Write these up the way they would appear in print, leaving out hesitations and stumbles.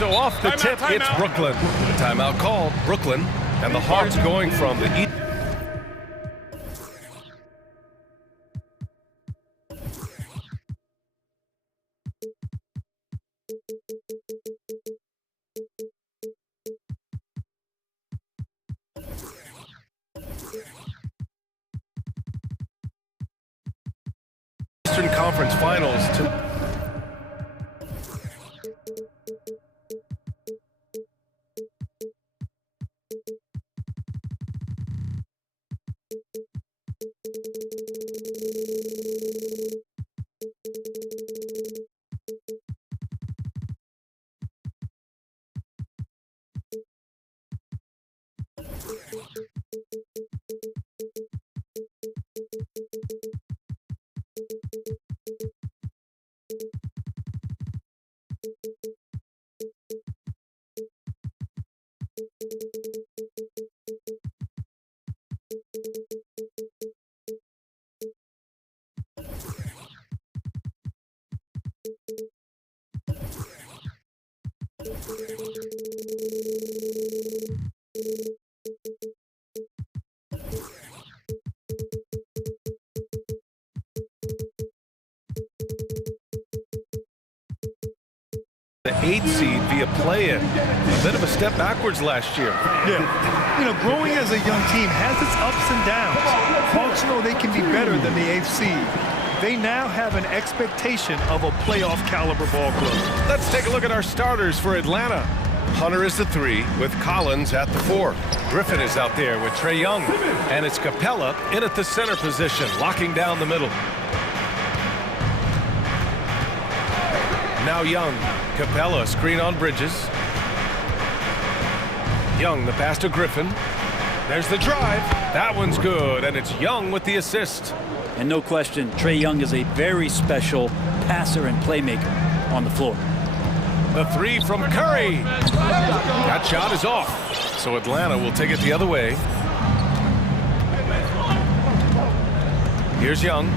So off the tip, it's Brooklyn. The timeout called, Brooklyn, and the Hawks going from the east. Eastern Conference Finals to the 8th seed via play-in. A bit of a step backwards last year. Yeah, you know, growing as a young team has its ups and downs. Hawks know they can be better than the 8th seed. They now have an expectation of a playoff caliber ball club. Let's take a look at our starters for Atlanta. Hunter is the 3 with Collins at the 4. Griffin is out there with Trae Young, and it's Capella in at the center position, locking down the middle. Now Young, Capella, screen on Bridges. Young, the pass to Griffin. There's the drive. That one's good, and it's Young with the assist. And no question, Trae Young is a very special passer and playmaker on the floor. The 3 from Curry. That shot is off. So Atlanta will take it the other way. Here's Young.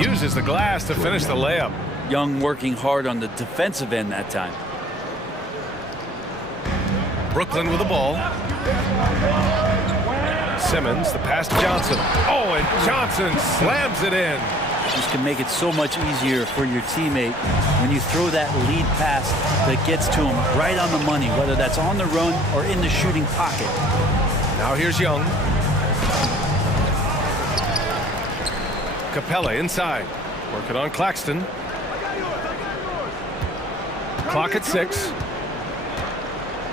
Uses the glass to finish the layup. Young working hard on the defensive end that time. Brooklyn with the ball. Simmons, the pass to Johnson. Oh, and Johnson slams it in. This can make it so much easier for your teammate when you throw that lead pass that gets to him right on the money, whether that's on the run or in the shooting pocket. Now here's Young. Capella inside, working on Claxton. Clock at 6.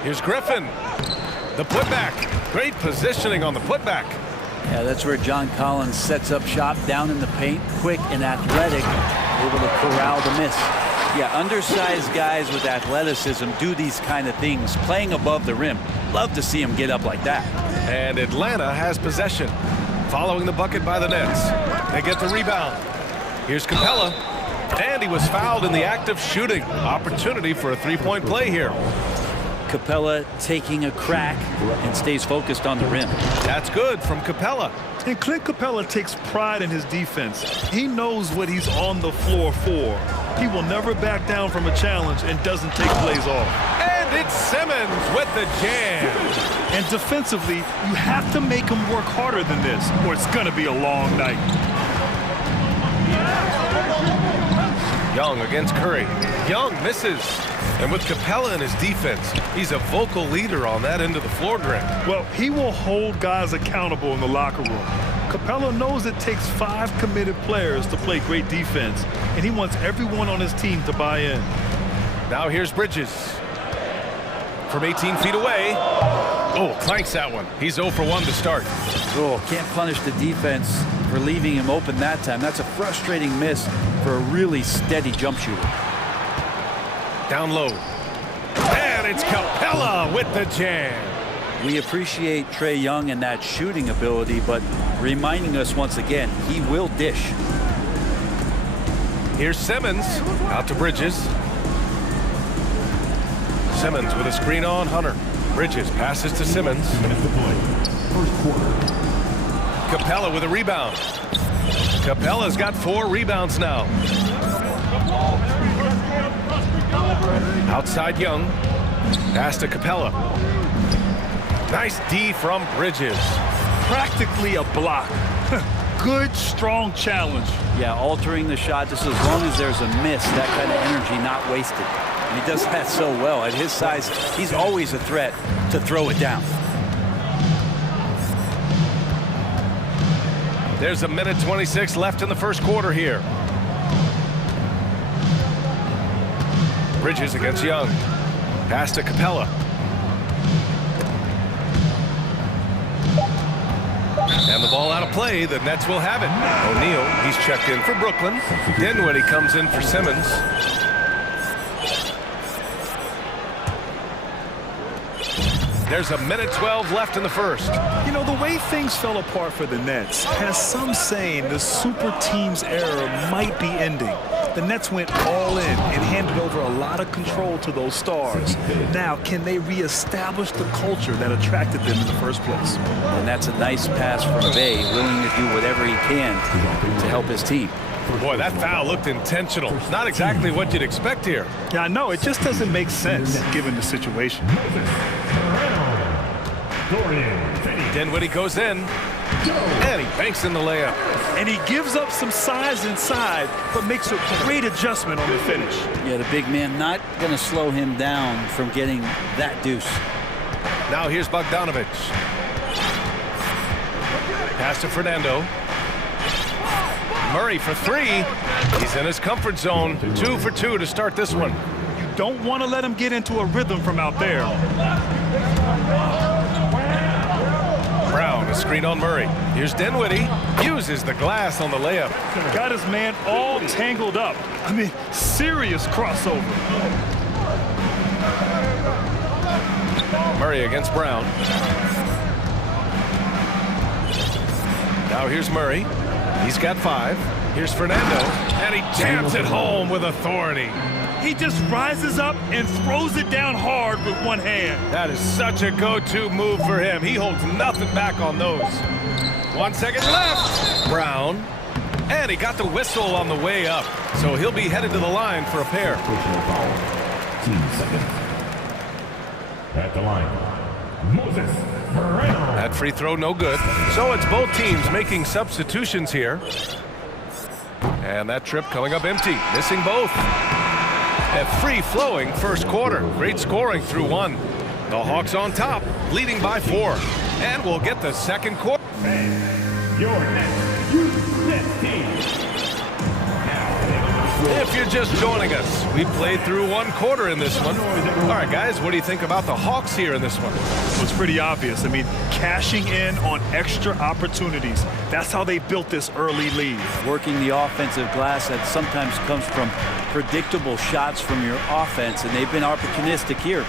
Here's Griffin. The putback. Great positioning on the putback. Yeah, that's where John Collins sets up shop down in the paint, quick and athletic, able to corral the miss. Yeah, undersized guys with athleticism do these kind of things, playing above the rim. Love to see him get up like that. And Atlanta has possession, following the bucket by the Nets. They get the rebound. Here's Capella, and he was fouled in the act of shooting. Opportunity for a three-point play here. Capella taking a crack and stays focused on the rim. That's good from Capella. And Clint Capella takes pride in his defense. He knows what he's on the floor for. He will never back down from a challenge and doesn't take plays off. And it's Simmons with the jam. And defensively, you have to make him work harder than this, or it's going to be a long night. Young against Curry. Young misses. And with Capella in his defense, he's a vocal leader on that end of the floor, Greg. Well, he will hold guys accountable in the locker room. Capella knows it takes 5 committed players to play great defense, and he wants everyone on his team to buy in. Now here's Bridges. From 18 feet away. Oh, clanks that one. He's 0 for 1 to start. Oh, can't punish the defense for leaving him open that time. That's a frustrating miss for a really steady jump shooter. Down low. And it's Capella with the jam. We appreciate Trae Young and that shooting ability, but reminding us once again, he will dish. Here's Simmons out to Bridges. Simmons with a screen on Hunter. Bridges passes to Simmons. Capella with a rebound. Capella's got 4 rebounds now. Outside Young. Pass to Capella. Nice D from Bridges. Practically a block. Good, strong challenge. Yeah, altering the shot just as long as there's a miss, that kind of energy not wasted. And he does that so well. At his size, he's always a threat to throw it down. There's a minute 26 left in the first quarter here. Bridges against Young. Pass to Capella. And the ball out of play. The Nets will have it. O'Neal, he's checked in for Brooklyn. Dinwiddie comes in for Simmons. There's a minute 12 left in the first. You know, the way things fell apart for the Nets has some saying the super team's era might be ending. The Nets went all in and handed over a lot of control to those stars. Now, can they reestablish the culture that attracted them in the first place? And that's a nice pass from Bay, willing to do whatever he can to help his team. Boy, that foul looked intentional. Not exactly what you'd expect here. Yeah, I know. It just doesn't make sense given the situation. Dinwiddie goes in, and he banks in the layup. And he gives up some size inside, but makes a great adjustment on the finish. Yeah, the big man not going to slow him down from getting that deuce. Now here's Bogdanovic. Pass to Fernando. Murray for 3. He's in his comfort zone. 2 for 2 to start this one. You don't want to let him get into a rhythm from out there. Brown, a screen on Murray. Here's Dinwiddie. Uses the glass on the layup. Got his man all tangled up. I mean, serious crossover. Murray against Brown. Now here's Murray. He's got 5. Here's Fernando. And he jams it home with authority. He just rises up and throws it down hard with one hand. That is such a go-to move for him. He holds nothing back on those. 1 second left. Brown. And he got the whistle on the way up. So he'll be headed to the line for a pair. 2 seconds. At the line, Moses Moreno. That free throw no good. So it's both teams making substitutions here. And that trip coming up empty. Missing both. A free-flowing first quarter. Great scoring through 1. The Hawks on top, leading by 4. And we'll get the second quarter. Your next youth team. If you're just joining us, we played through 1 quarter in this one. All right, guys, what do you think about the Hawks here in this one? Well, it's pretty obvious. I mean, cashing in on extra opportunities. That's how they built this early lead. Working the offensive glass that sometimes comes from predictable shots from your offense, and they've been opportunistic here.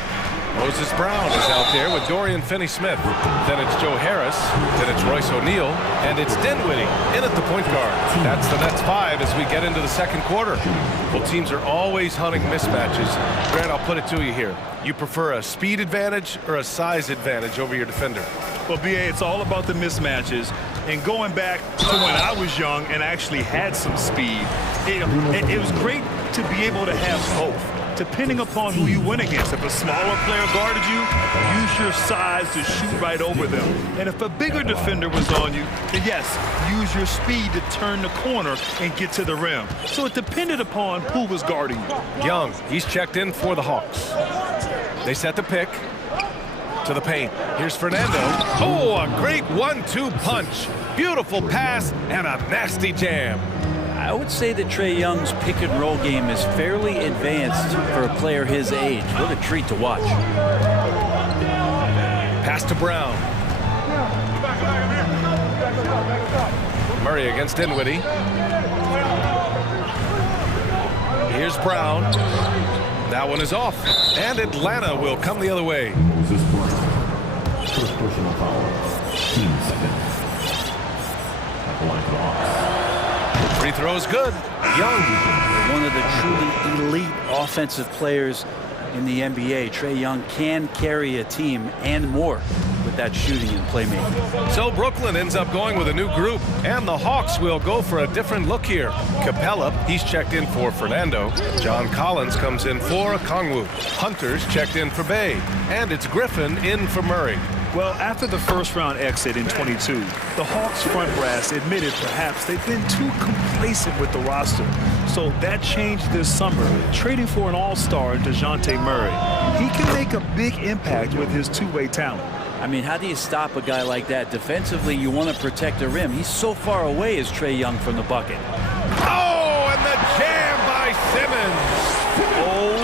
Moses Brown is out there with Dorian Finney-Smith. Then it's Joe Harris. Then it's Royce O'Neal. And it's Dinwiddie in at the point guard. That's the Nets 5 as we get into the second quarter. Well, teams are always hunting mismatches. Grant, I'll put it to you here. You prefer a speed advantage or a size advantage over your defender? Well, B.A., it's all about the mismatches. And going back to when I was young and actually had some speed, it was great to be able to have both. Depending upon who you went against. If a smaller player guarded you, use your size to shoot right over them. And if a bigger defender was on you, then yes, use your speed to turn the corner and get to the rim. So it depended upon who was guarding you. Young, he's checked in for the Hawks. They set the pick to the paint. Here's Fernando. Oh, a great 1-2 punch. Beautiful pass and a nasty jam. I would say that Trae Young's pick-and-roll game is fairly advanced for a player his age. What a treat to watch. Pass to Brown. Murray against Dinwiddie. Here's Brown. That one is off. And Atlanta will come the other way. Moses Brown. First personal foul. 2 seconds. At the line for the Hawks. Free throw's good. Young. One of the truly elite offensive players in the NBA. Trae Young can carry a team and more with with that shooting and playmaking. So Brooklyn ends up going with a new group, and the Hawks will go for a different look here. Capella, he's checked in for Fernando. John Collins comes in for Okongwu. Hunter's checked in for Bay, and it's Griffin in for Murray. Well, after the first-round exit in 22, the Hawks front brass admitted perhaps they've been too complacent with the roster. So that changed this summer, trading for an all-star, DeJounte Murray. He can make a big impact with his two-way talent. I mean, how do you stop a guy like that? Defensively, you want to protect the rim. He's so far away as Trae Young from the bucket. Oh, and the jam by Simmons. Oh,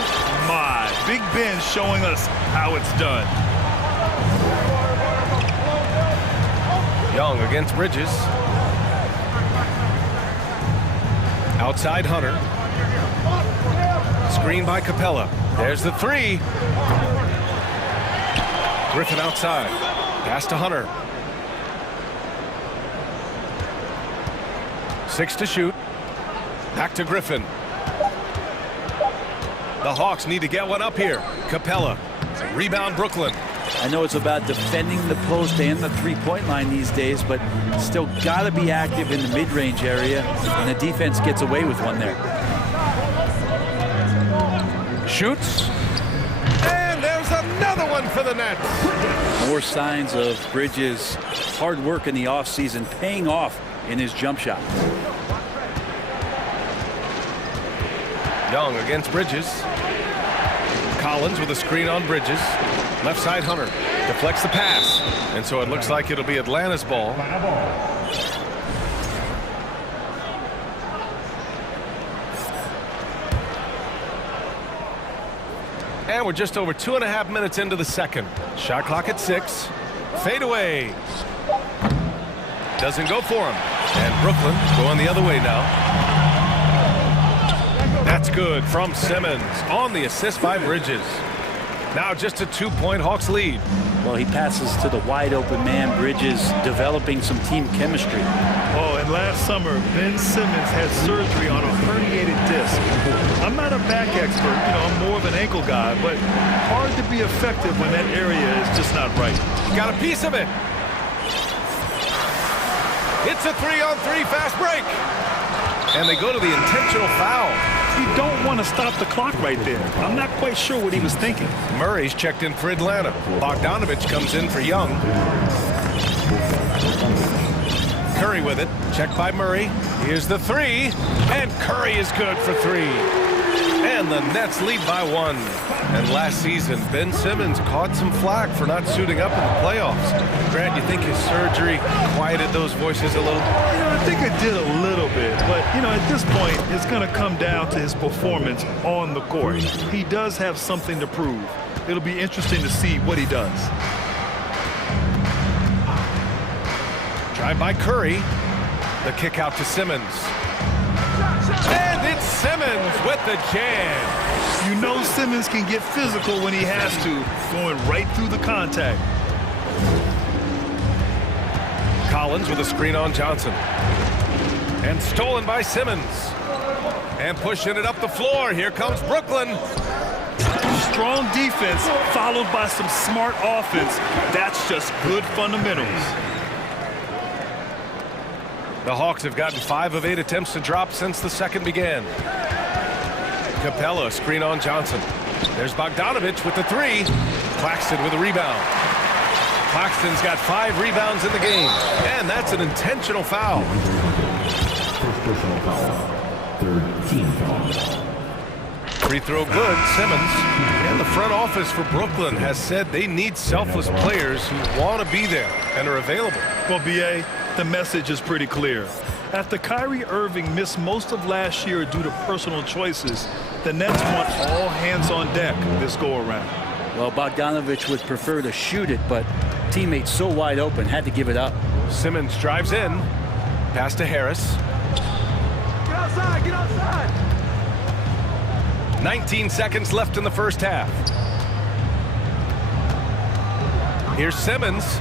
my. Big Ben showing us how it's done. Young against Bridges. Outside Hunter. Screen by Capella. There's the three. Griffin outside. Pass to Hunter. 6 to shoot. Back to Griffin. The Hawks need to get one up here. Capella. Rebound Brooklyn. I know it's about defending the post and the three-point line these days, but still got to be active in the mid-range area, and the defense gets away with one there. Shoots. And there's another one for the Nets. More signs of Bridges' hard work in the offseason paying off in his jump shot. Young against Bridges. Collins with a screen on Bridges. Left side Hunter deflects the pass, and so it looks like it'll be Atlanta's ball. And we're just over 2.5 minutes into the second. Shot clock at 6. Fade away. Doesn't go for him. And Brooklyn going the other way now. That's good from Simmons on the assist by Bridges. Now just a 2-point Hawks lead. Well, he passes to the wide-open man. Bridges developing some team chemistry. Oh, and last summer, Ben Simmons had surgery on a herniated disc. I'm not a back expert, I'm more of an ankle guy, but hard to be effective when that area is just not right. Got a piece of it. It's a 3-on-3 fast break. And they go to the intentional foul. You don't want to stop the clock right there. I'm not quite sure what he was thinking. Murray's checked in for Atlanta. Bogdanovich comes in for Young. Curry with it. Checked by Murray. Here's the three. And Curry is good for 3. And the Nets lead by 1. And last season, Ben Simmons caught some flack for not suiting up in the playoffs. Grant, you think his surgery quieted those voices a little? I think it did a little bit. But, at this point, it's going to come down to his performance on the court. He does have something to prove. It'll be interesting to see what he does. Drive by Curry. The kick out to Simmons. And it's Simmons with the jam. Simmons can get physical when he has to, going right through the contact. Collins with a screen on Johnson. And stolen by Simmons. And pushing it up the floor. Here comes Brooklyn. Strong defense followed by some smart offense. That's just good fundamentals. The Hawks have gotten 5 of 8 attempts to drop since the second began. Capella, screen on Johnson. There's Bogdanovich with the 3. Claxton with a rebound. Claxton's got 5 rebounds in the game. And that's an intentional foul. First personal foul. Third team foul. Free throw good, Simmons. And the front office for Brooklyn has said they need selfless players who want to be there and are available. Well, B.A., the message is pretty clear. After Kyrie Irving missed most of last year due to personal choices, the Nets want all hands on deck this go-around. Well, Bogdanovich would prefer to shoot it, but teammates so wide open, had to give it up. Simmons drives in. Pass to Harris. Get outside, get outside. 19 seconds left in the first half. Here's Simmons.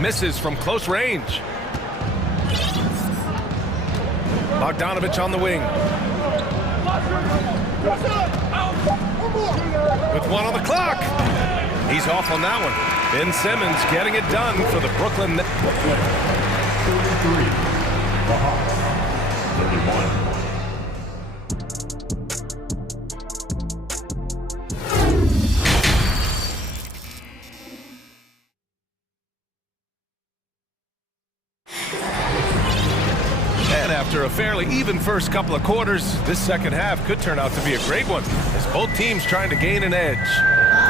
Misses from close range. Bogdanovich on the wing. With 1 on the clock. He's off on that one. Ben Simmons getting it done for the Brooklyn Nets. 33. The Hawks. 31. After a fairly even first couple of quarters, this second half could turn out to be a great one as both teams trying to gain an edge.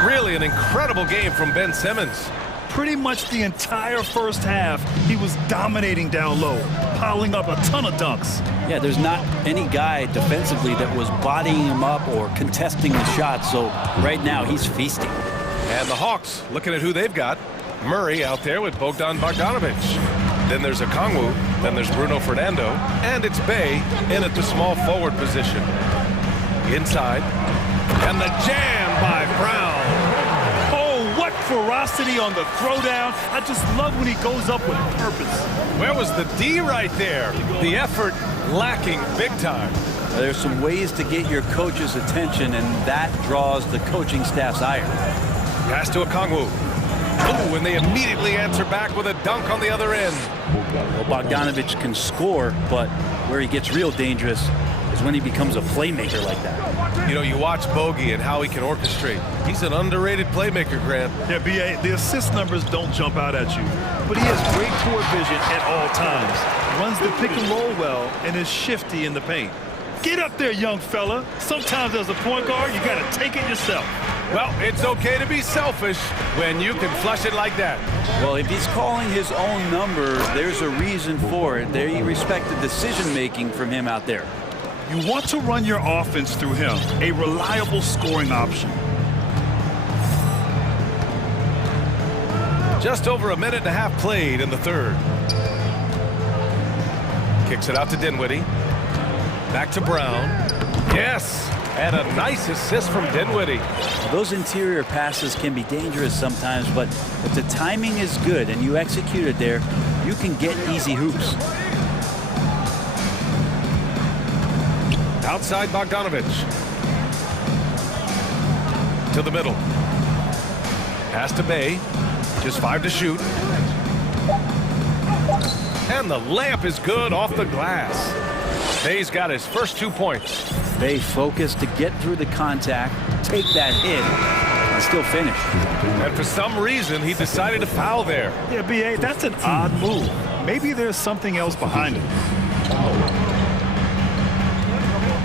Really an incredible game from Ben Simmons. Pretty much the entire first half, he was dominating down low, piling up a ton of dunks. Yeah, there's not any guy defensively that was bodying him up or contesting the shot, so right now he's feasting. And the Hawks, looking at who they've got. Murray out there with Bogdan Bogdanovic. Then there's Okongwu, then there's Bruno Fernando, and it's Bey in at the small forward position. Inside, and the jam by Brown. Oh, what ferocity on the throwdown. I just love when he goes up with purpose. Where was the D right there? The effort lacking big time. There's some ways to get your coach's attention, and that draws the coaching staff's ire. Pass to Okongwu. Oh, and they immediately answer back with a dunk on the other end. Well, Bogdanovic can score, but where he gets real dangerous is when he becomes a playmaker like that. You know, you watch Bogey and how he can orchestrate. He's an underrated playmaker, Grant. Yeah, B.A., the assist numbers don't jump out at you, but he has great court vision at all times, runs the pick and roll well, and is shifty in the paint. Get up there, young fella. Sometimes as a point guard, you got to take it yourself. Well, it's okay to be selfish when you can flush it like that. Well, if he's calling his own number, there's a reason for it. There you respect the decision-making from him out there. You want to run your offense through him, a reliable scoring option. Just over a minute and a half played in the third. Kicks it out to Dinwiddie. Back to Brown. Yes, and a nice assist from Dinwiddie. Those interior passes can be dangerous sometimes, but if the timing is good and you execute it there, you can get easy hoops. Outside Bogdanovic. To the middle. Pass to Bey. Just 5 to shoot. And the layup is good off the glass. Bey's got his first 2 points. Bey focused to get through the contact, take that hit, and still finish. And for some reason, he decided to foul there. Yeah, B.A., that's an odd move. Maybe there's something else behind it.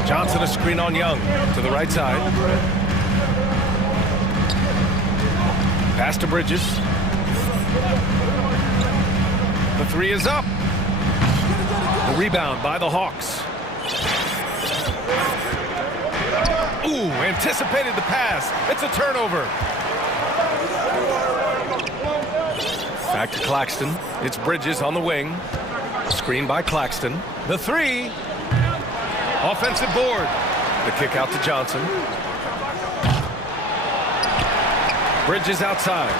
Johnson a screen on Young to the right side. Pass to Bridges. The three is up. The rebound by the Hawks. Ooh, anticipated the pass. It's a turnover. Back to Claxton. It's Bridges on the wing. Screen by Claxton. The three. Offensive board. The kick out to Johnson. Bridges outside.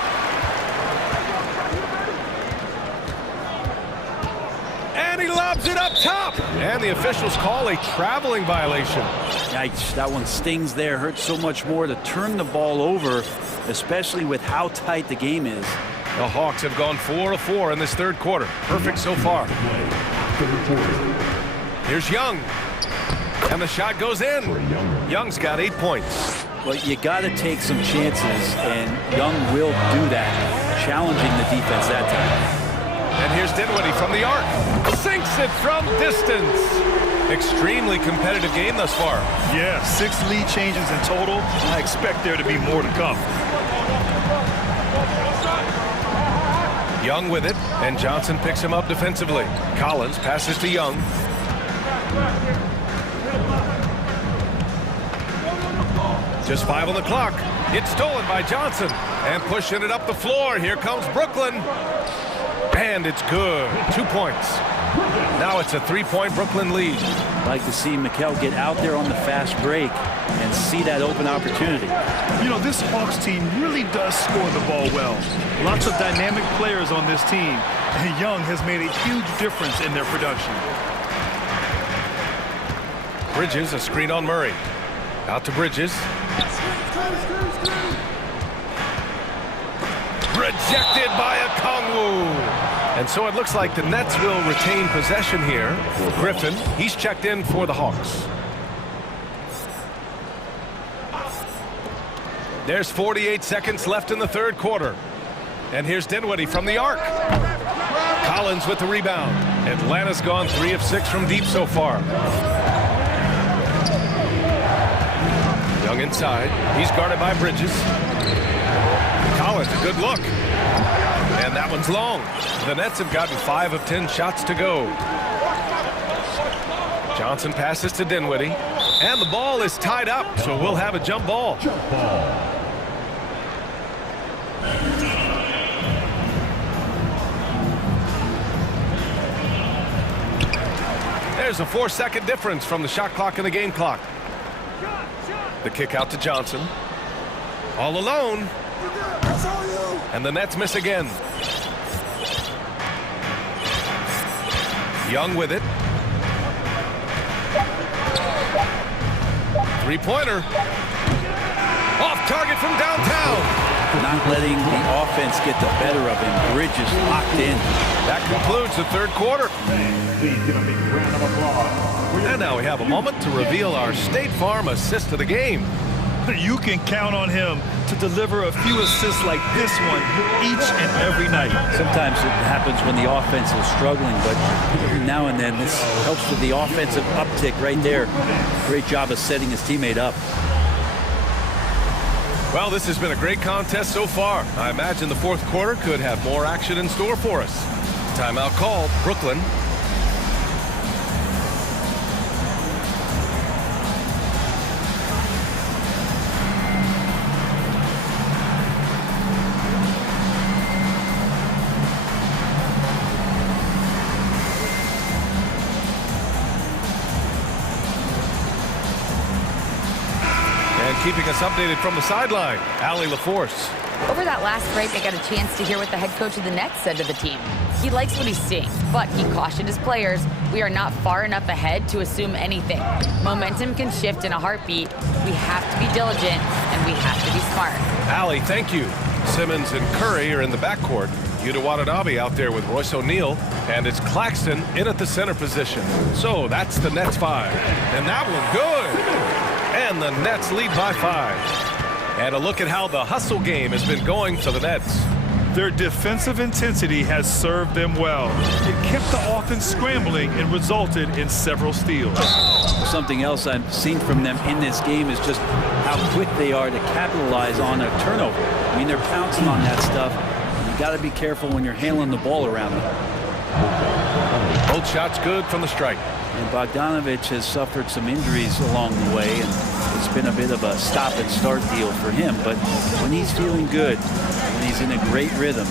And he lobs it up top. And the officials call a traveling violation. Yikes, that one stings there. Hurts so much more to turn the ball over, especially with how tight the game is. The Hawks have gone 4 of 4 in this third quarter. Perfect so far. Here's Young. And the shot goes in. Young's got 8 points. Well, you got to take some chances, and Young will do that, challenging the defense that time. And here's Dinwiddie from the arc. Sinks it from distance. Extremely competitive game thus far. Yeah, 6 lead changes in total. I expect there to be more to come. Young with it, and Johnson picks him up defensively. Collins passes to Young. Just 5 on the clock. It's stolen by Johnson. And pushing it up the floor. Here comes Brooklyn. And it's good. 2 points. Now it's a 3-point Brooklyn lead. I'd like to see Mikal get out there on the fast break and see that open opportunity. You know, this Hawks team really does score the ball well. Lots of dynamic players on this team. And Young has made a huge difference in their production. Bridges, a screen on Murray. Out to Bridges. Rejected by a Kongwu. And so it looks like the Nets will retain possession here. Griffin, he's checked in for the Hawks. There's 48 seconds left in the third quarter. And here's Dinwiddie from the arc. Collins with the rebound. Atlanta's gone 3 of 6 from deep so far. Young inside. He's guarded by Bridges. Collins, a good look. And that one's long. The Nets have gotten 5 of 10 shots to go. Johnson passes to Dinwiddie. And the ball is tied up, so we'll have a jump ball. Jump ball. There's a 4-second difference from the shot clock and the game clock. The kick out to Johnson. All alone. And the Nets miss again. Young with it. Three-pointer. Off target from downtown. Not letting the offense get the better of him. Bridges locked in. That concludes the third quarter. Please give a big round of applause. And now we have a moment to reveal our State Farm assist of the game. You can count on him to deliver a few assists like this one each and every night. Sometimes it happens when the offense is struggling, but every now and then this helps with the offensive uptick right there. Great job of setting his teammate up. Well, this has been a great contest so far. I imagine the fourth quarter could have more action in store for us. Timeout called. Brooklyn. Keeping us updated from the sideline, Allie LaForce. Over that last break, I got a chance to hear what the head coach of the Nets said to the team. He likes what he's seeing, but he cautioned his players, we are not far enough ahead to assume anything. Momentum can shift in a heartbeat. We have to be diligent, and we have to be smart. Allie, thank you. Simmons and Curry are in the backcourt. Yuta Watanabe out there with Royce O'Neal, and it's Claxton in at the center position. So that's the Nets 5. And that one good. And the Nets lead by 5. And a look at how the hustle game has been going for the Nets. Their defensive intensity has served them well. It kept the offense scrambling and resulted in several steals. Something else I've seen from them in this game is just how quick they are to capitalize on a turnover. I mean, they're pouncing on that stuff. You got to be careful when you're handling the ball around them. Both shots good from the strike. And Bogdanovich has suffered some injuries along the way, and it's been a bit of a stop-and-start deal for him. But when he's feeling good, when he's in a great rhythm,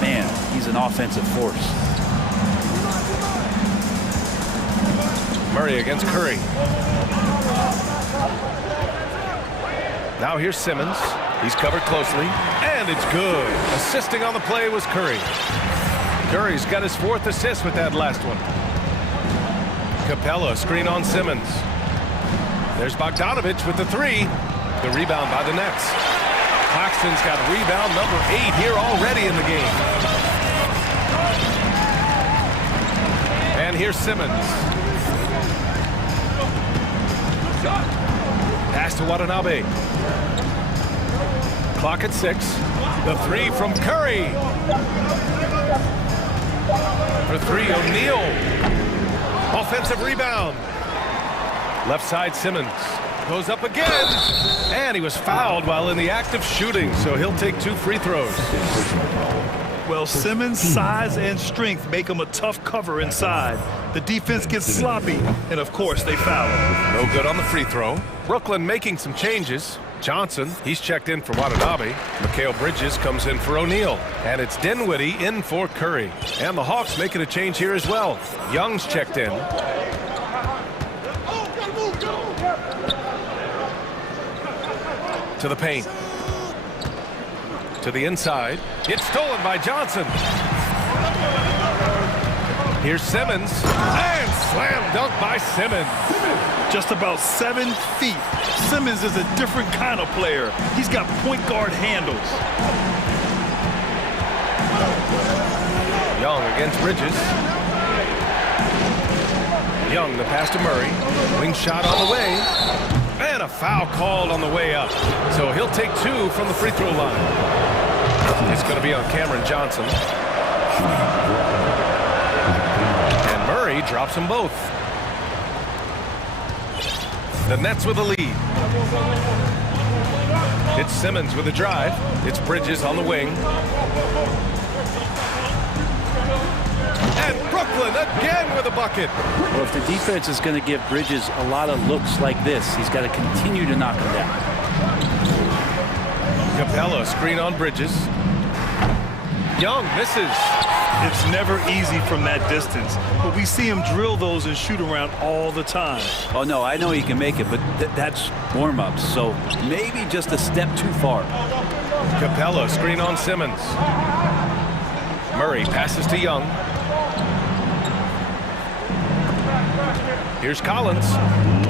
man, he's an offensive force. Murray against Curry. Now here's Simmons. He's covered closely, and it's good. Assisting on the play was Curry. Curry's got his 4th assist with that last one. Capella, screen on Simmons. There's Bogdanovich with the 3. The rebound by the Nets. Claxton's got rebound number 8 here already in the game. And here's Simmons. Pass to Watanabe. Clock at 6. The 3 from Curry. For 3, O'Neal. Offensive rebound. Left side, Simmons goes up again, and he was fouled while in the act of shooting, so he'll take 2 free throws. Well, Simmons' size and strength make him a tough cover inside. The defense gets sloppy, and of course they foul him. No good on the free throw. Brooklyn making some changes. Johnson, he's checked in for Watanabe. Mikal Bridges comes in for O'Neal. And it's Dinwiddie in for Curry. And the Hawks making a change here as well. Young's checked in. To the paint. To the inside. It's stolen by Johnson. Here's Simmons. And slam dunk by Simmons. Just about 7 feet. Simmons is a different kind of player. He's got point guard handles. Young against Bridges. Young, the pass to Murray. Wing shot on the way. And a foul called on the way up. So he'll take 2 from the free throw line. It's going to be on Cameron Johnson. And Murray drops them both. The Nets with a lead. It's Simmons with a drive. It's Bridges on the wing. And Brooklyn again with a bucket. Well, if the defense is going to give Bridges a lot of looks like this, he's got to continue to knock them down. Capella screen on Bridges. Young misses. It's never easy from that distance, but we see him drill those and shoot around all the time. Oh, no, I know he can make it, but that's warm-ups, so maybe just a step too far. Capella screen on Simmons. Murray passes to Young. Here's Collins.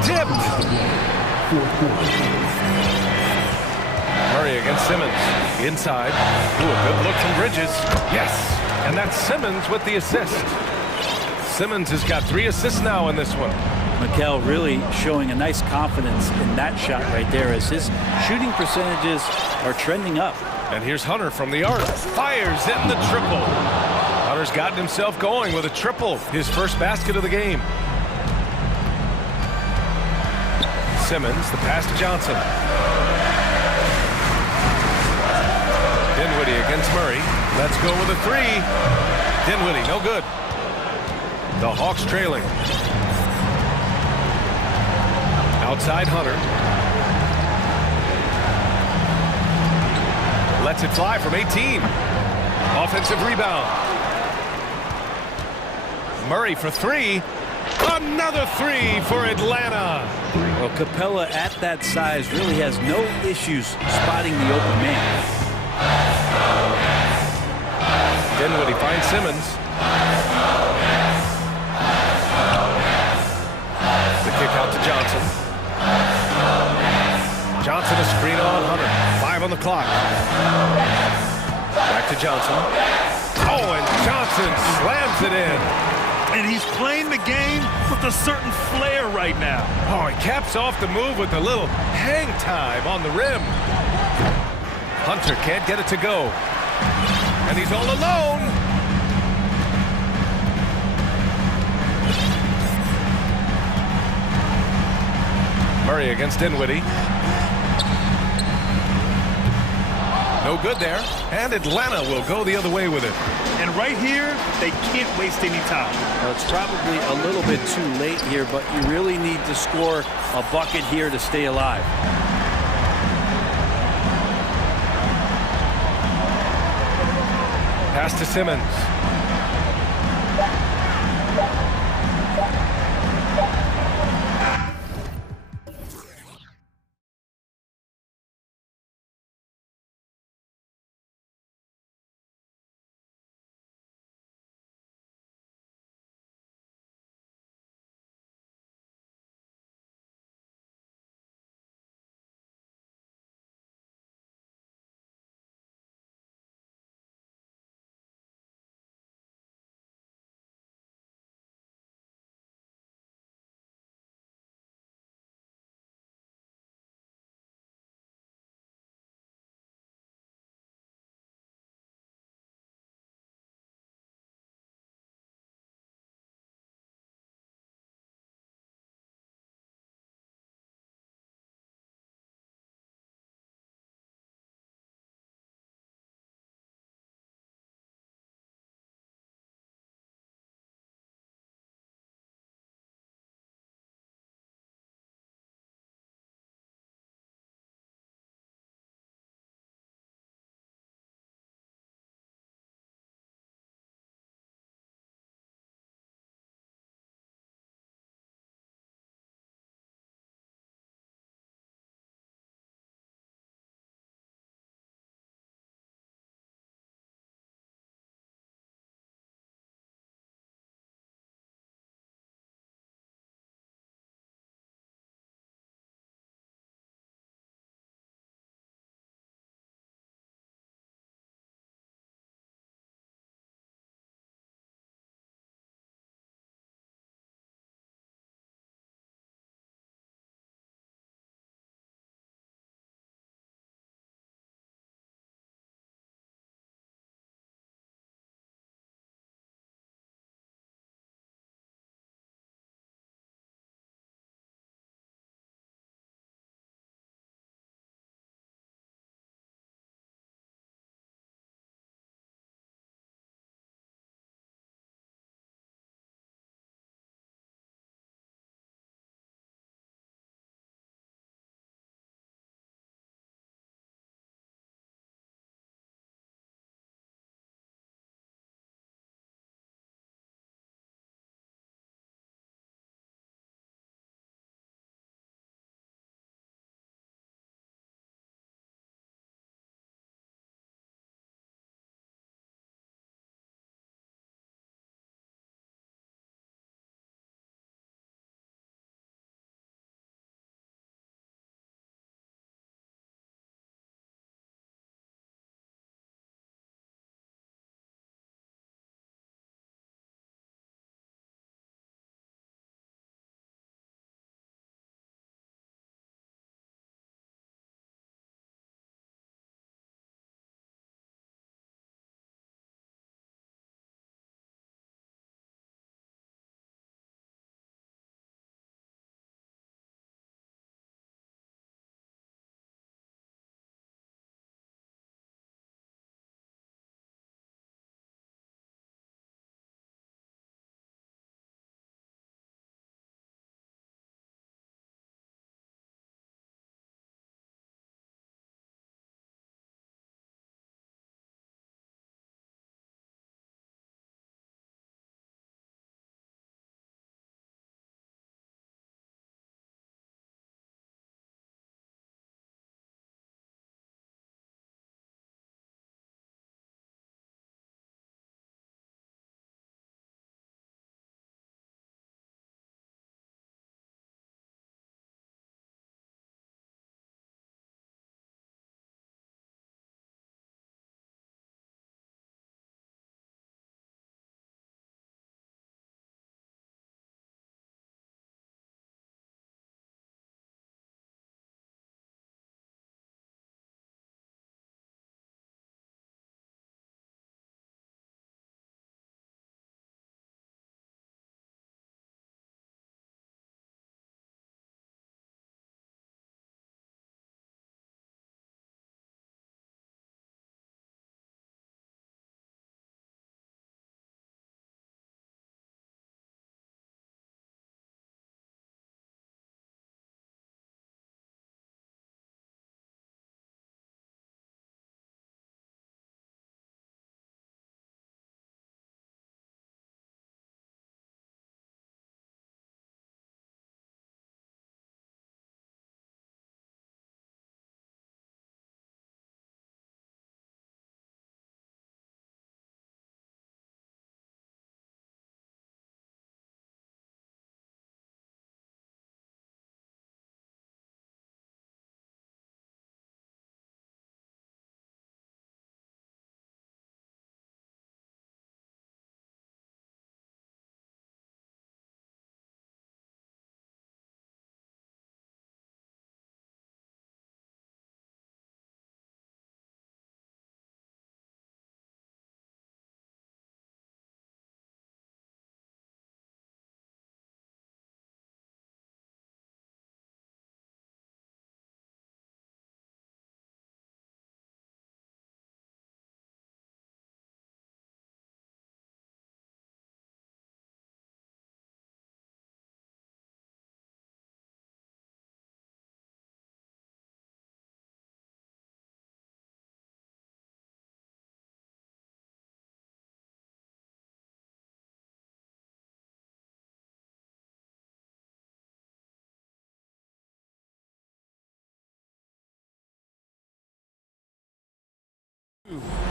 Tipped. Murray against Simmons. Inside. Ooh, a good look from Bridges. Yes. And that's Simmons with the assist. Simmons has got 3 assists now in this one. Mikel really showing a nice confidence in that shot right there as his shooting percentages are trending up. And here's Hunter from the arc. Fires in the triple. Hunter's gotten himself going with a triple. His first basket of the game. Simmons, the pass to Johnson. Dinwiddie against Murray. Let's go with a 3. Dinwiddie, no good. The Hawks trailing. Outside Hunter. Lets it fly from 18. Offensive rebound. Murray for 3. Another 3 for Atlanta. Well, Capella at that size really has no issues spotting the open man. Dinwiddie finds Simmons. The kick out to Johnson. Johnson a screen on Hunter. 5 on the clock. Back to Johnson. Oh, and Johnson slams it in. And he's playing the game with a certain flair right now. Oh, he caps off the move with a little hang time on the rim. Hunter can't get it to go. And he's all alone. Murray against Dinwiddie. No good there. And Atlanta will go the other way with it. And right here, they can't waste any time. Well, it's probably a little bit too late here, but you really need to score a bucket here to stay alive. Pass to Simmons.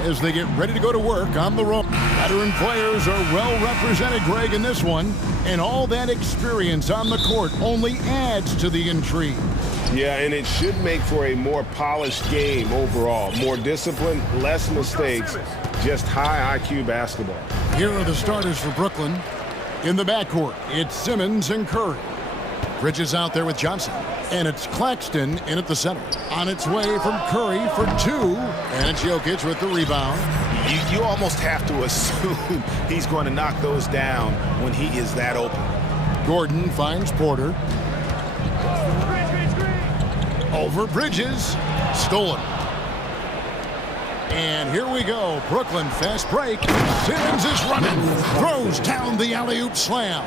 as they get ready to go to work on the road. Veteran players are well represented, Greg, in this one, and all that experience on the court only adds to the intrigue. Yeah, and it should make for a more polished game overall. More discipline, less mistakes, just high IQ basketball. Here are the starters for Brooklyn. In the backcourt, it's Simmons and Curry. Bridges out there with Johnson. And it's Claxton in at the center. On its way from Curry for two. And it's Jokic with the rebound. You almost have to assume he's going to knock those down when he is that open. Gordon finds Porter. Over Bridges. Stolen. And here we go. Brooklyn fast break. Simmons is running. Throws down the alley-oop slam.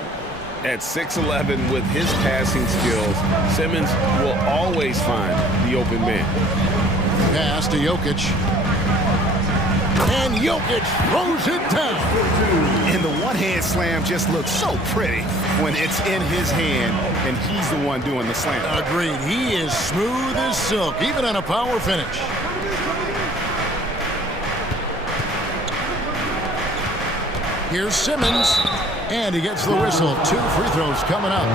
At 6'11" with his passing skills, Simmons will always find the open man. Pass to Jokic. And Jokic throws it down. And the one-hand slam just looks so pretty when it's in his hand and he's the one doing the slam. Agreed. He is smooth as silk, even on a power finish. Here's Simmons, and he gets the whistle. 2 free throws coming up.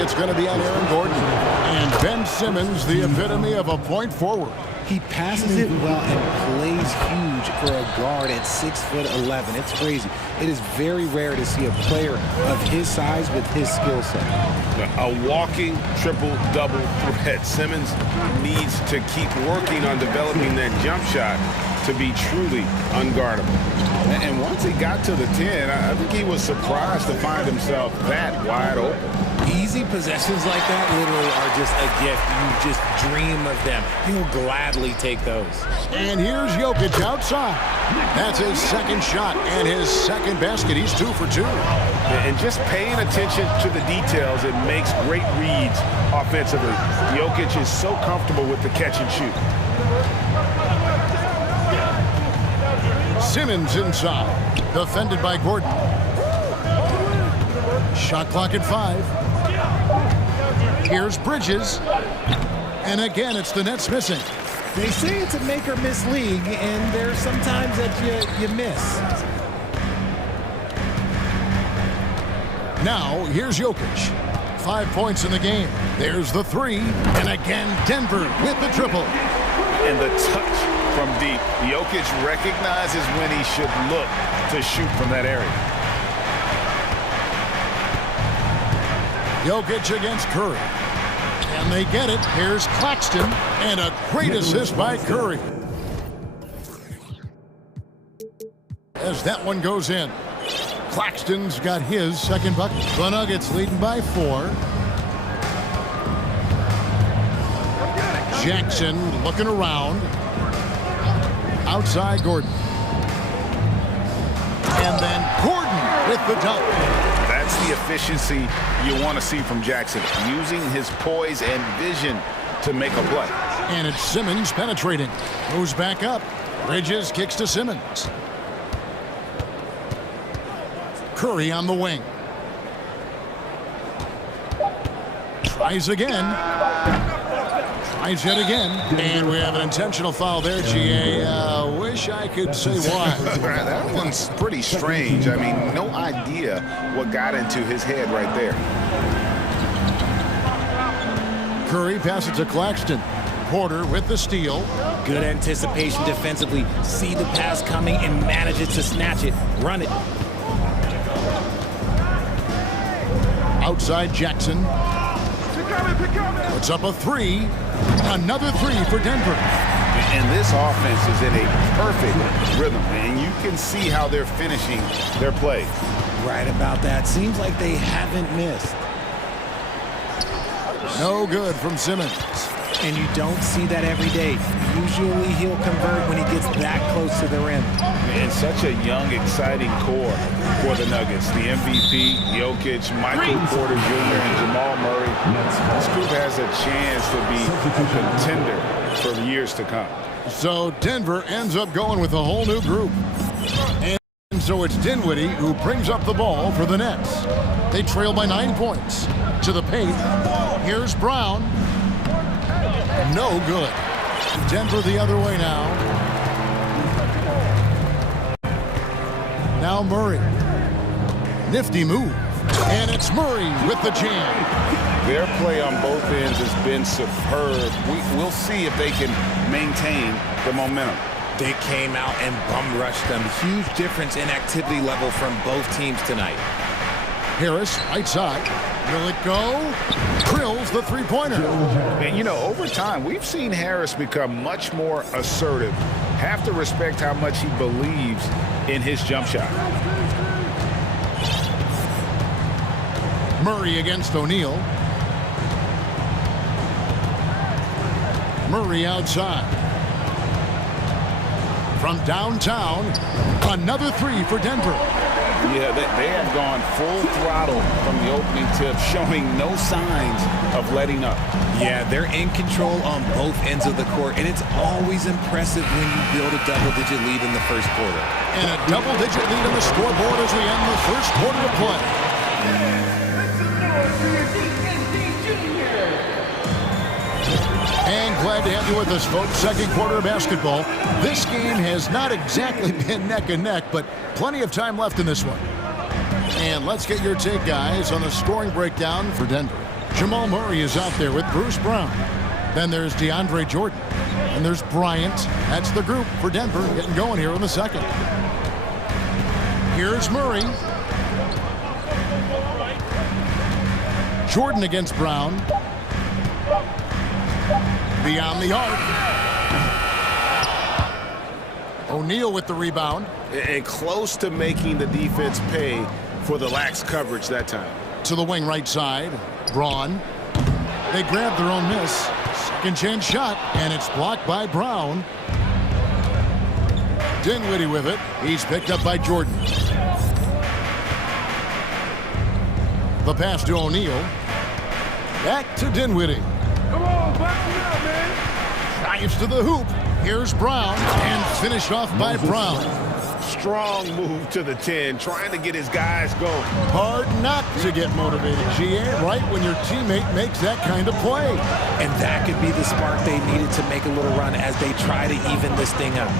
It's going to be on Aaron Gordon. And Ben Simmons, the epitome of a point forward. He passes it well and plays huge for a guard at 6'11". It's crazy. It is very rare to see a player of his size with his skill set. A walking triple-double threat. Simmons needs to keep working on developing that jump shot to be truly unguardable. And once he got to the 10, I think he was surprised to find himself that wide open. Easy possessions like that literally are just a gift. You just dream of them. He'll gladly take those. And here's Jokic outside. That's his second shot and his second basket. He's 2 for 2. And just paying attention to the details, it makes great reads offensively. Jokic is so comfortable with the catch and shoot. Simmons inside, defended by Gordon. Shot clock at 5. Here's Bridges. And again, it's the Nets missing. They say it's a make or miss league, and there's sometimes that you miss. Now, here's Jokic. 5 points in the game. There's the 3. And again, Denver with the triple. And the touch from deep. Jokic recognizes when he should look to shoot from that area. Jokic against Curry. And they get it. Here's Claxton. And a great assist by Curry. As that one goes in. Claxton's got his second bucket. The Nuggets leading by 4. Jackson looking around. Outside Gordon. And then Gordon with the dunk. That's the efficiency you want to see from Jackson, using his poise and vision to make a play. And it's Simmons penetrating. Goes back up. Bridges kicks to Simmons. Curry on the wing. Tries again. Tries yet again. And we have an intentional foul there, GA. Wish I could say why. That one's pretty strange. I mean, no idea what got into his head right there. Curry passes to Claxton. Porter with the steal. Good anticipation defensively. See the pass coming and manages to snatch it. Run it. Outside Jackson. Puts up a 3. Another 3 for Denver. And this offense is in a perfect rhythm, and you can see how they're finishing their plays. Right about that. Seems like they haven't missed. No good from Simmons. And you don't see that every day. Usually he'll convert when he gets that close to the rim. And such a young, exciting core for the Nuggets. The MVP, Jokic, Michael Porter Jr., and Jamal Murray. This group has a chance to be a contender for years to come. So Denver ends up going with a whole new group. And so it's Dinwiddie who brings up the ball for the Nets. They trail by 9 points. To the paint. Here's Brown. No good. Denver the other way now. Now Murray. Nifty move. And it's Murray with the jam. Their play on both ends has been superb. We'll see if they can maintain the momentum. They came out and bum rushed them. Huge difference in activity level from both teams tonight. Harris, right side. Will it go? Drills the three-pointer. And, you know, over time, we've seen Harris become much more assertive. Have to respect how much he believes in his jump shot. Murray against O'Neal. Murray outside. From downtown, another three for Denver. Yeah, they have gone full throttle from the opening tip, showing no signs of letting up. Yeah, they're in control on both ends of the court, and it's always impressive when you build a double-digit lead in the first quarter. And a double-digit lead on the scoreboard as we end the first quarter of play. And glad to have you with us, folks. Second quarter of basketball. This game has not exactly been neck and neck, but plenty of time left in this one. And let's get your take, guys, on the scoring breakdown for Denver. Jamal Murray is out there with Bruce Brown. Then there's DeAndre Jordan. And there's Bryant. That's the group for Denver getting going here in the second. Here's Murray. Jordan against Brown. Beyond the arc. O'Neal with the rebound. And close to making the defense pay for the lax coverage that time. To the wing right side. Braun. They grab their own miss. Second chance shot, and it's blocked by Brown. Dinwiddie with it. He's picked up by Jordan. The pass to O'Neal. Back to Dinwiddie. Come on, back up, man. Drives to the hoop. Here's Brown, and finished off by Brown. Strong move to the 10, trying to get his guys going. Hard not to get motivated, GA, right when your teammate makes that kind of play. And that could be the spark they needed to make a little run as they try to even this thing up.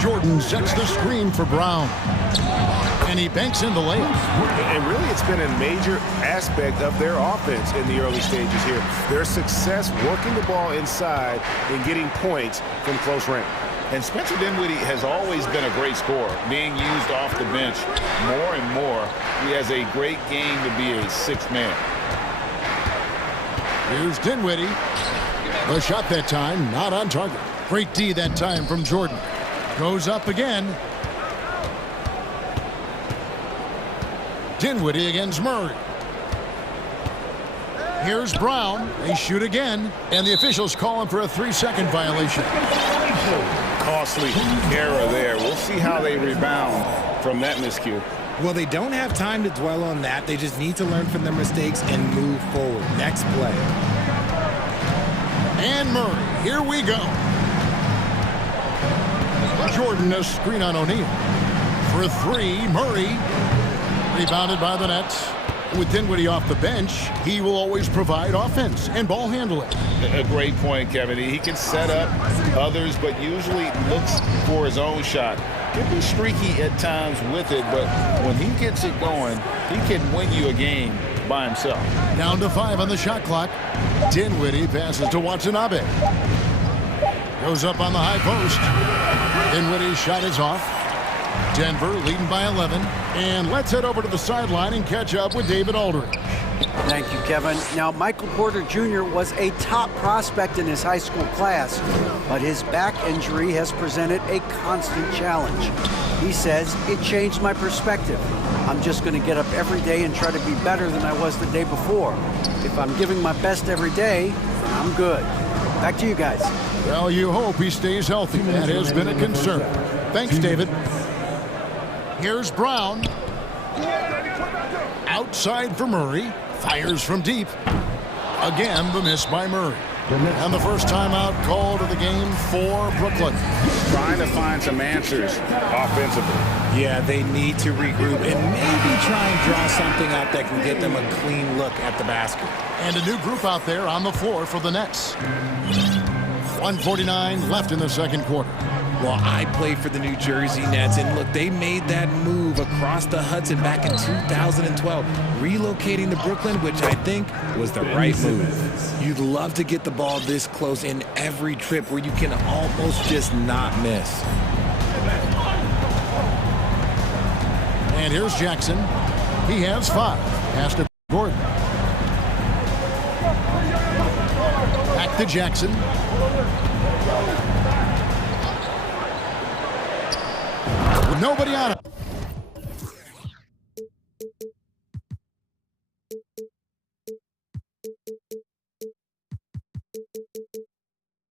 Jordan sets the screen for Brown. And he banks in the layup. And really, it's been a major aspect of their offense in the early stages here. Their success working the ball inside and getting points from close range. And Spencer Dinwiddie has always been a great scorer, being used off the bench more and more. He has a great game to be a sixth man. Here's Dinwiddie. The shot that time, not on target. Great D that time from Jordan. Goes up again. Dinwiddie against Murray. Here's Brown. They shoot again. And the officials calling for a 3-second violation. Costly error there. We'll see how they rebound from that miscue. Well, they don't have time to dwell on that. They just need to learn from their mistakes and move forward. Next play. And Murray. Here we go. Jordan, a screen on O'Neal. For three, Murray. Rebounded by the Nets. With Dinwiddie off the bench, he will always provide offense and ball handling. A great point, Kevin. He can set up others, but usually looks for his own shot. Can be streaky at times with it, but when he gets it going, he can win you a game by himself. Down to 5 on the shot clock. Dinwiddie passes to Watanabe. Goes up on the high post. Dinwiddie's shot is off. Denver leading by 11. And let's head over to the sideline and catch up with David Aldridge. Thank you, Kevin. Now, Michael Porter Jr. was a top prospect in his high school class, but his back injury has presented a constant challenge. He says, it changed my perspective. I'm just going to get up every day and try to be better than I was the day before. If I'm giving my best every day, then I'm good. Back to you guys. Well, you hope he stays healthy. That has been a concern. Thanks, David. Here's Brown. Outside for Murray. Fires from deep. Again, the miss by Murray. And the first timeout called of the game for Brooklyn. Trying to find some answers offensively. Yeah, they need to regroup and maybe try and draw something up that can get them a clean look at the basket. And a new group out there on the floor for the Nets. 1:49 left in the second quarter. Well, I play for the New Jersey Nets, and look, they made that move across the Hudson back in 2012, relocating to Brooklyn, which I think was the right move. You'd love to get the ball this close in every trip where you can almost just not miss. And here's Jackson. He has 5. Pass to Gordon. Back to Jackson. With nobody on it.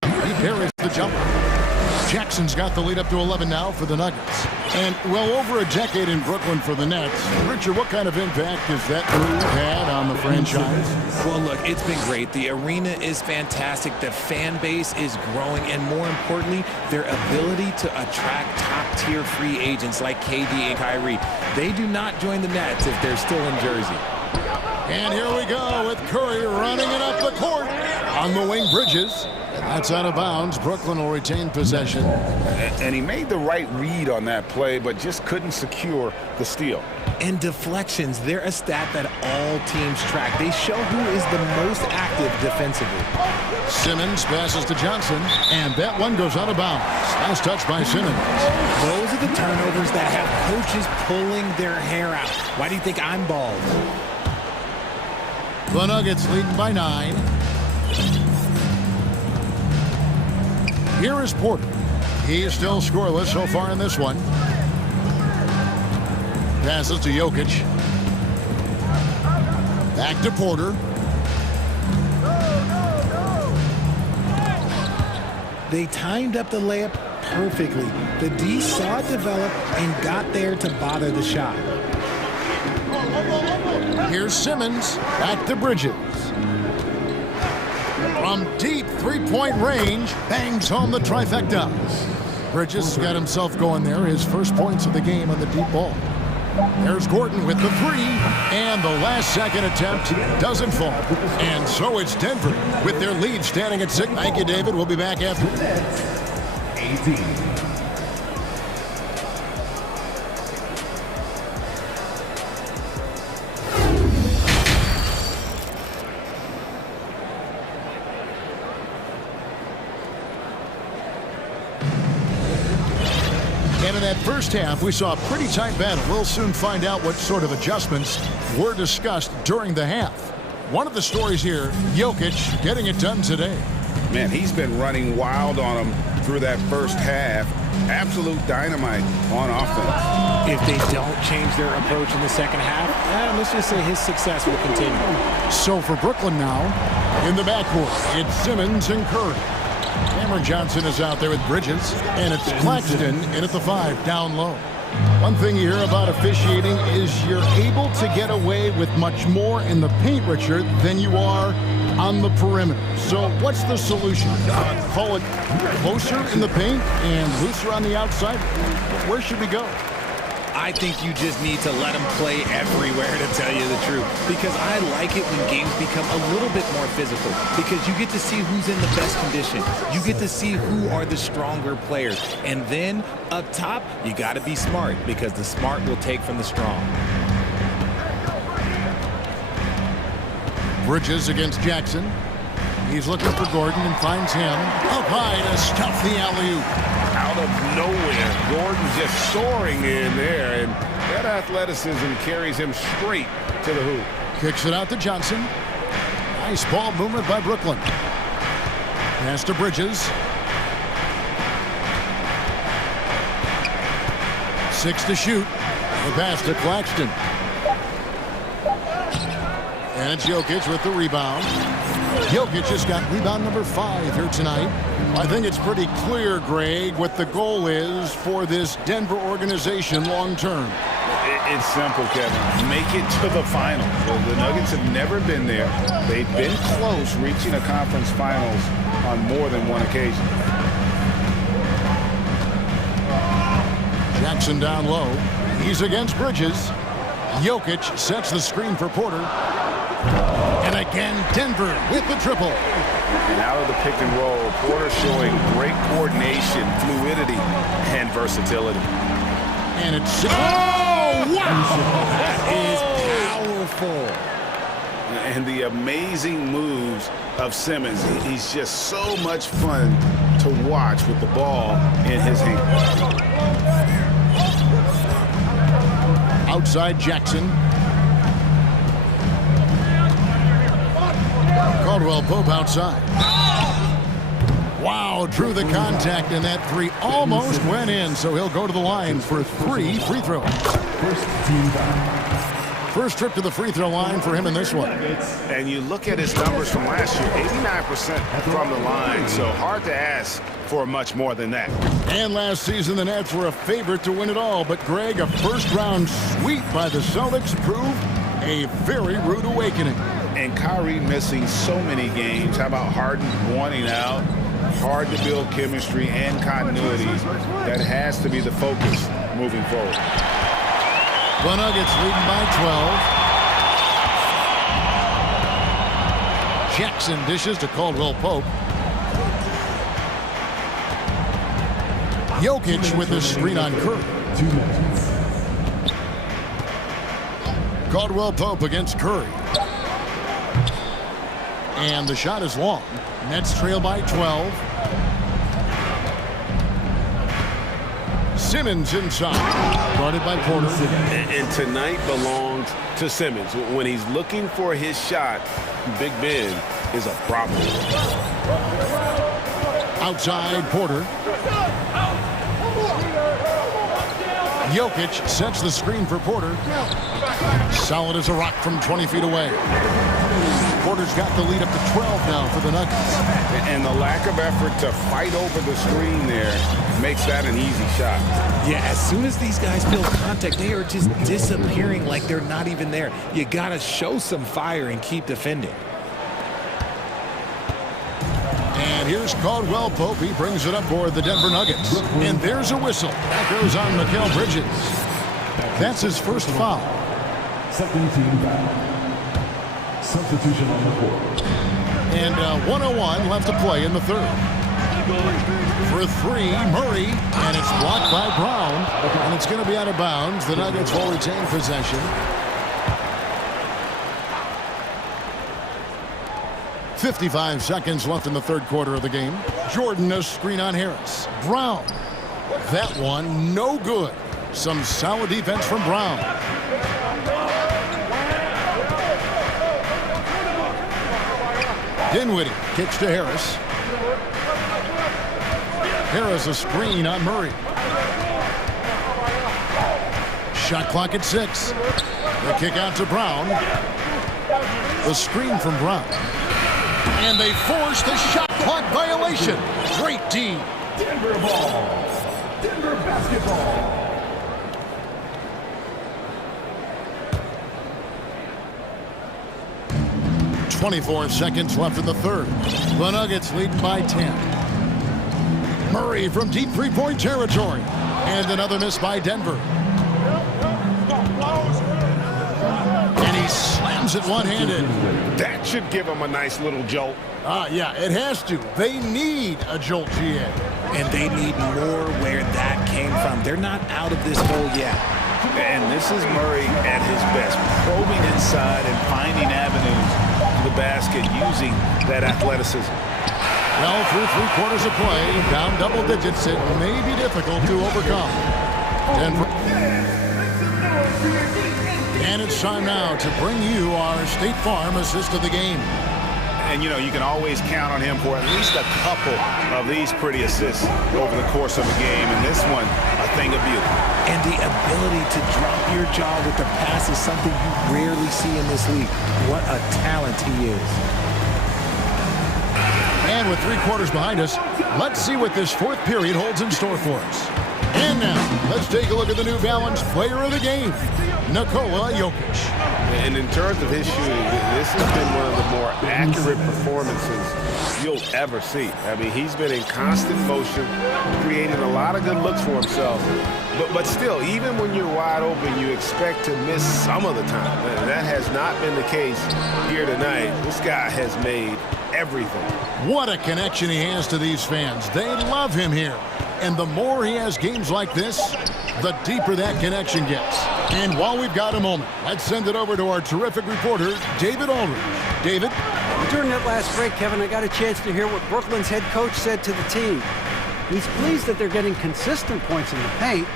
He carries the jumper. Jackson's got the lead up to 11 now for the Nuggets. And well over a decade in Brooklyn for the Nets. Richard, what kind of impact has that move had on the franchise? Well, look, it's been great. The arena is fantastic. The fan base is growing. And more importantly, their ability to attract top-tier free agents like KD and Kyrie. They do not join the Nets if they're still in Jersey. And here we go with Curry running it up the court. On the wing, Bridges. That's out of bounds. Brooklyn will retain possession. And he made the right read on that play, but just couldn't secure the steal. And deflections, they're a stat that all teams track. They show who is the most active defensively. Simmons passes to Johnson, and that one goes out of bounds. Nice touch by Simmons. Those are the turnovers that have coaches pulling their hair out. Why do you think I'm bald? The Nuggets leading by 9. Here is Porter. He is still scoreless so far in this one. Passes to Jokic. Back to Porter. They timed up the layup perfectly. The D saw it develop and got there to bother the shot. Here's Simmons. Back to Bridges. From deep three-point range, bangs home the trifecta. Bridges has got himself going there. His first points of the game on the deep ball. There's Gordon with the 3, and the last second attempt doesn't fall. And so it's Denver with their lead standing at 6. Thank you, David. We'll be back after. 18. And in that first half, we saw a pretty tight battle. We'll soon find out what sort of adjustments were discussed during the half. One of the stories here, Jokic getting it done today. Man, he's been running wild on him through that first half. Absolute dynamite on offense. If they don't change their approach in the second half, let's just say his success will continue. So for Brooklyn now, in the backcourt, it's Simmons and Curry. Cameron Johnson is out there with Bridges, and it's Claxton in at the 5, down low. One thing you hear about officiating is you're able to get away with much more in the paint, Richard, than you are on the perimeter. So what's the solution? Call it closer in the paint and looser on the outside? Where should we go? I think you just need to let them play everywhere, to tell you the truth. Because I like it when games become a little bit more physical. Because you get to see who's in the best condition. You get to see who are the stronger players. And then, up top, you got to be smart. Because the smart will take from the strong. Bridges against Jackson. He's looking for Gordon and finds him. Up high to stuff the alley-oop. Out of nowhere, Gordon just soaring in there, and that athleticism carries him straight to the hoop. Kicks it out to Johnson. Nice ball movement by Brooklyn. Pass to Bridges. 6 to shoot. The pass to Claxton. And it's Jokic with the rebound. Jokic just got rebound number 5 here tonight. I think it's pretty clear, Greg, what the goal is for this Denver organization long term. It's simple, Kevin. Make it to the finals. The Nuggets have never been there. They've been close reaching a conference finals on more than one occasion. Jackson down low. He's against Bridges. Jokic sets the screen for Porter. And again, Denver with the triple. And out of the pick and roll, Porter showing great coordination, fluidity, and versatility. And it's... Oh, wow! That is powerful. And the amazing moves of Simmons. He's just so much fun to watch with the ball in his hand. Outside Jackson. Caldwell Pope outside. Wow, drew the contact, and that three almost went in, so he'll go to the line for 3 free throws. First trip to the free throw line for him in this one. And you look at his numbers from last year, 89% from the line, so hard to ask for much more than that. And last season, the Nets were a favorite to win it all, but Greg, a first-round sweep by the Celtics proved a very rude awakening. And Kyrie missing so many games. How about Harden wanting out? Hard to build chemistry and continuity. That has to be the focus moving forward. The Nuggets leading by 12. Jackson dishes to Caldwell Pope. Jokic with the screen on Curry. Caldwell Pope against Curry. And the shot is long. Nets trail by 12. Simmons inside. Guarded by Porter. And tonight belongs to Simmons. When he's looking for his shot, Big Ben is a problem. Outside Porter. Jokic sets the screen for Porter. Solid as a rock from 20 feet away. Porter's got the lead up to 12 now for the Nuggets. And the lack of effort to fight over the screen there makes that an easy shot. Yeah, as soon as these guys feel contact, they are just disappearing like they're not even there. You got to show some fire and keep defending. And here's Caldwell Pope. He brings it up for the Denver Nuggets. And there's a whistle. That goes on Mikal Bridges. That's his first foul. Second team foul. Substitution on the court. And 1:01 left to play in the third. For 3, Murray, and it's blocked by Brown. And it's going to be out of bounds. The Nuggets will retain possession. 55 seconds left in the third quarter of the game. Jordan, a screen on Harris. Brown. That one, no good. Some solid defense from Brown. Dinwiddie kicks to Harris. Harris a screen on Murray. Shot clock at 6. The kick out to Brown. The screen from Brown. And they force the shot clock violation. Great D. Denver ball. Denver basketball. .24 seconds left in the third. The Nuggets lead by 10. Murray from deep three-point territory. And another miss by Denver. And he slams it one-handed. That should give him a nice little jolt. Yeah, it has to. They need a jolt, GA. And they need more where that came from. They're not out of this hole yet. And this is Murray at his best, probing inside and finding avenues to the basket using that athleticism. Well, through 3 quarters of play, down double digits, it may be difficult to overcome. And it's time now to bring you our State Farm assist of the game. And, you know, you can always count on him for at least a couple of these pretty assists over the course of a game. And this one, a thing of beauty. And the ability to drop your jaw with the pass is something you rarely see in this league. What a talent he is. And with 3 quarters behind us, let's see what this fourth period holds in store for us. And now, let's take a look at the New Balance player of the game, Nikola Jokic. And in terms of his shooting, this has been one of the more accurate performances you'll ever see. I mean, he's been in constant motion, creating a lot of good looks for himself. But still, even when you're wide open, you expect to miss some of the time. And that has not been the case here tonight. This guy has made everything. What a connection he has to these fans. They love him here. And the more he has games like this, the deeper that connection gets. And while we've got a moment, let's send it over to our terrific reporter, David Aldridge. David? During that last break, Kevin, I got a chance to hear what Brooklyn's head coach said to the team. He's pleased that they're getting consistent points in the paint.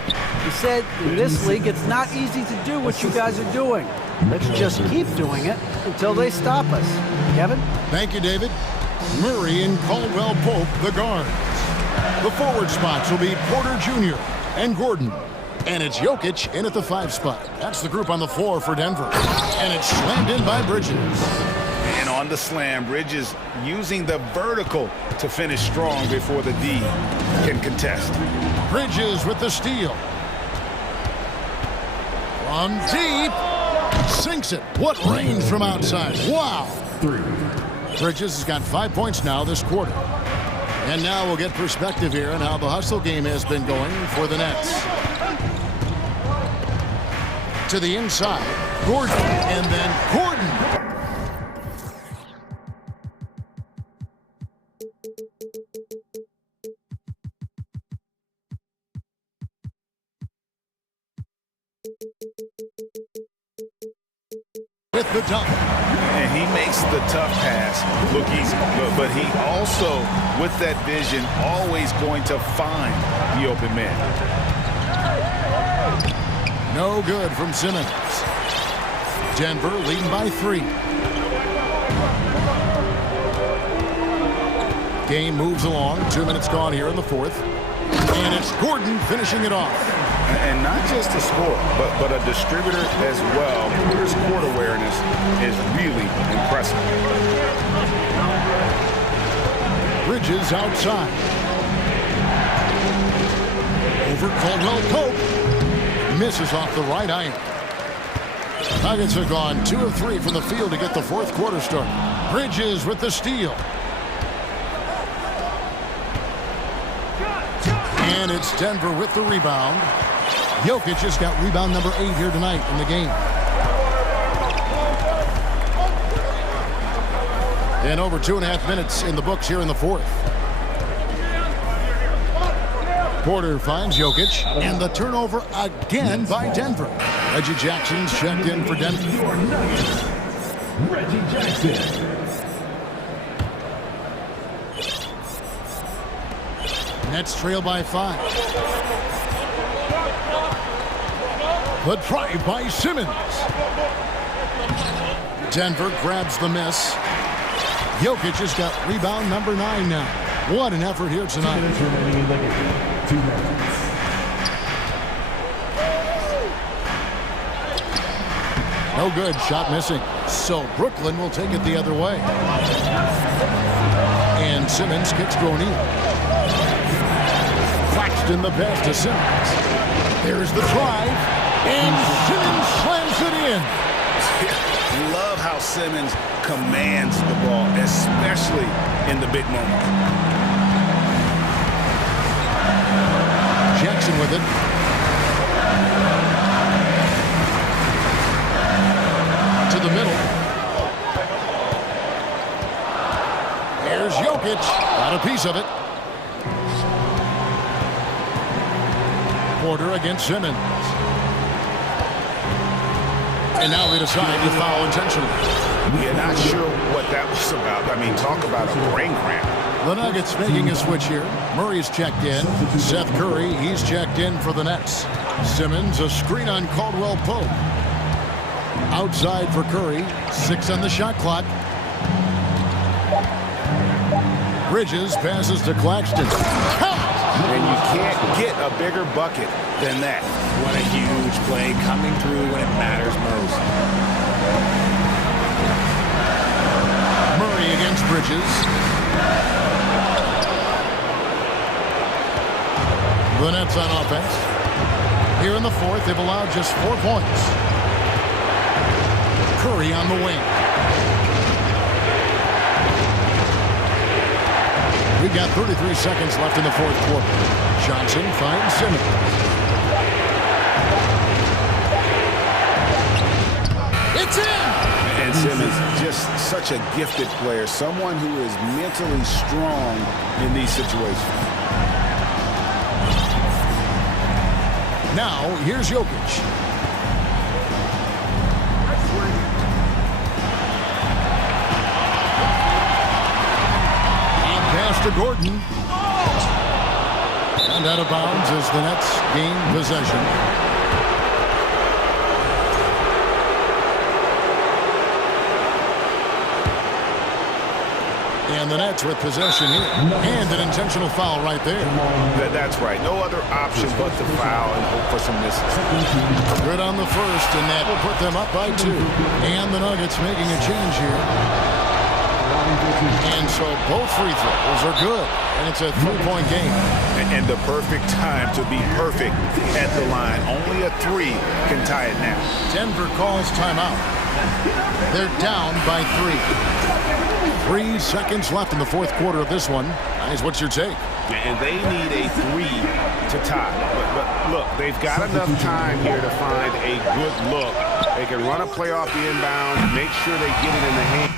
He said, in this league, it's not easy to do what you guys are doing. Let's just keep doing it until they stop us. Kevin? Thank you, David. Murray and Caldwell Pope, the guards. The forward spots will be Porter Jr. and Gordon. And it's Jokic in at the 5 spot. That's the group on the floor for Denver. And it's slammed in by Bridges. And on the slam, Bridges using the vertical to finish strong before the D can contest. Bridges with the steal. From deep. Sinks it. What range from outside. Wow. Bridges has got 5 points now this quarter. And now we'll get perspective here on how the hustle game has been going for the Nets. To the inside. Gordon. And then Gordon. With the dunk. And he makes the tough pass look easy. But he also, with that vision, always going to find the open man. No good from Simmons. Denver leading by 3. Game moves along. 2 minutes gone here in the 4th. And it's Gordon finishing it off. And not just a scorer, but a distributor as well. His court awareness is really impressive. Bridges outside. Over Caldwell Pope. Misses off the right iron. Nuggets have gone 2 of 3 from the field to get the 4th quarter started. Bridges with the steal. And it's Denver with the rebound. Jokic just got rebound number 8 here tonight in the game. And over 2.5 minutes in the books here in the 4th. Porter finds Jokic, and the turnover again by Denver. Reggie Jackson's checked in for Denver. Reggie Jackson. Nets trail by 5. The drive by Simmons. Denver grabs the miss. Jokic has got rebound number 9 now. What an effort here tonight. 2 minutes remaining in the game. 2 minutes. No good. Shot missing. So Brooklyn will take it the other way. And Simmons kicks to O'Neal. Claxton the pass to Simmons. There's the drive. And Simmons slams it in. Love how Simmons commands the ball, especially in the big moment. Jackson with it. To the middle. There's Jokic. Got a piece of it. Porter against Simmons. And now they decide to foul intentionally. We're not sure what that was about. I mean, talk about a brain cramp. The Nuggets making a switch here. Murray's checked in. Seth Curry, he's checked in for the Nets. Simmons, a screen on Caldwell Pope. Outside for Curry. 6 on the shot clock. Bridges passes to Claxton. And you can't get a bigger bucket than that. What a huge play coming through when it matters most. Murray against Bridges. The Nets on offense. Here in the fourth, they've allowed just 4 points. Curry on the wing. We've got 33 seconds left in the fourth quarter. Johnson finds Simmons. It's in! And Simmons, just such a gifted player, someone who is mentally strong in these situations. Now, here's Jokic. Pass to Gordon. And out of bounds as the Nets gain possession. And the Nets with possession here. And an intentional foul right there. That's right. No other option but to foul and hope for some misses. Good on the first, and that will put them up by 2. And the Nuggets making a change here. And so both free throws are good. And it's a 3-point game. And the perfect time to be perfect at the line. Only a 3 can tie it now. Denver calls timeout. They're down by 3. 3 seconds left in the fourth quarter of this one. Guys, what's your take? And they need a 3 to tie. But look, they've got enough time here to find a good look. They can run a play off the inbound, make sure they get it in the hand.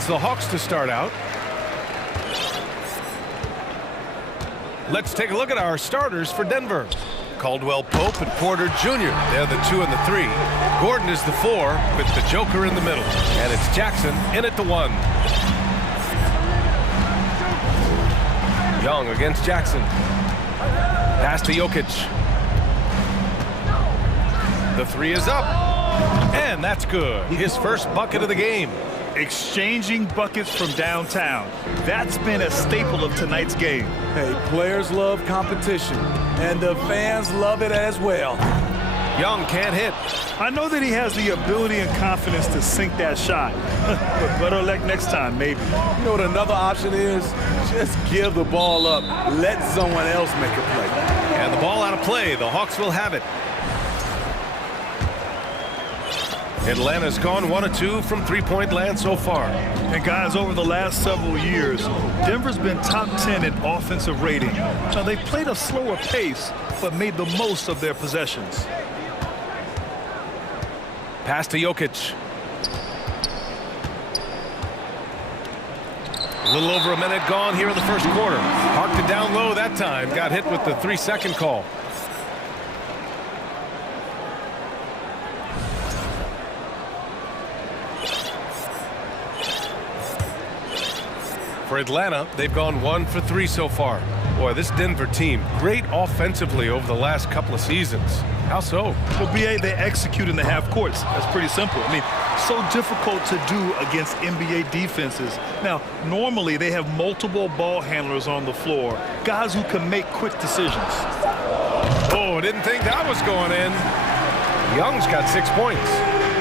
It's the Hawks to start out. Let's take a look at our starters for Denver. Caldwell Pope and Porter Jr. They're the 2 and the 3. Gordon is the 4 with the Joker in the middle. And it's Jackson in at the 1. Young against Jackson. Pass to Jokic. The 3 is up. And that's good. His first bucket of the game. Exchanging buckets from downtown. That's been a staple of tonight's game. Hey, players love competition, and the fans love it as well. Young can't hit. I know that he has the ability and confidence to sink that shot. But better luck next time, maybe. You know what another option is? Just give the ball up. Let someone else make a play. And the ball out of play. The Hawks will have it. Atlanta's gone 1 of 2 from three-point land so far. And guys, over the last several years, Denver's been top 10 in offensive rating. Now, they've played a slower pace, but made the most of their possessions. Pass to Jokic. A little over a minute gone here in the first quarter. Parked it down low that time. Got hit with the 3-second call. For Atlanta, they've gone 1 for 3 so far. Boy, this Denver team, great offensively over the last couple of seasons. How so? Well, BA, they execute in the half courts. That's pretty simple. I mean, so difficult to do against NBA defenses. Now, normally they have multiple ball handlers on the floor, guys who can make quick decisions. Oh, didn't think that was going in. Young's got 6 points.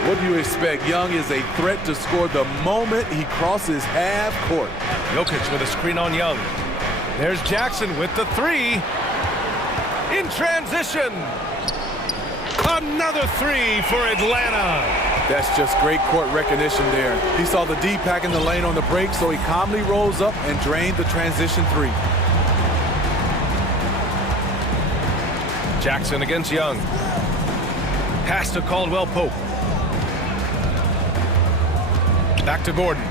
What do you expect? Young is a threat to score the moment he crosses half court. Jokic with a screen on Young. There's Jackson with the 3. In transition. Another 3 for Atlanta. That's just great court recognition there. He saw the D pack in the lane on the break, so he calmly rolls up and drained the transition 3. Jackson against Young. Pass to Caldwell Pope. Back to Gordon.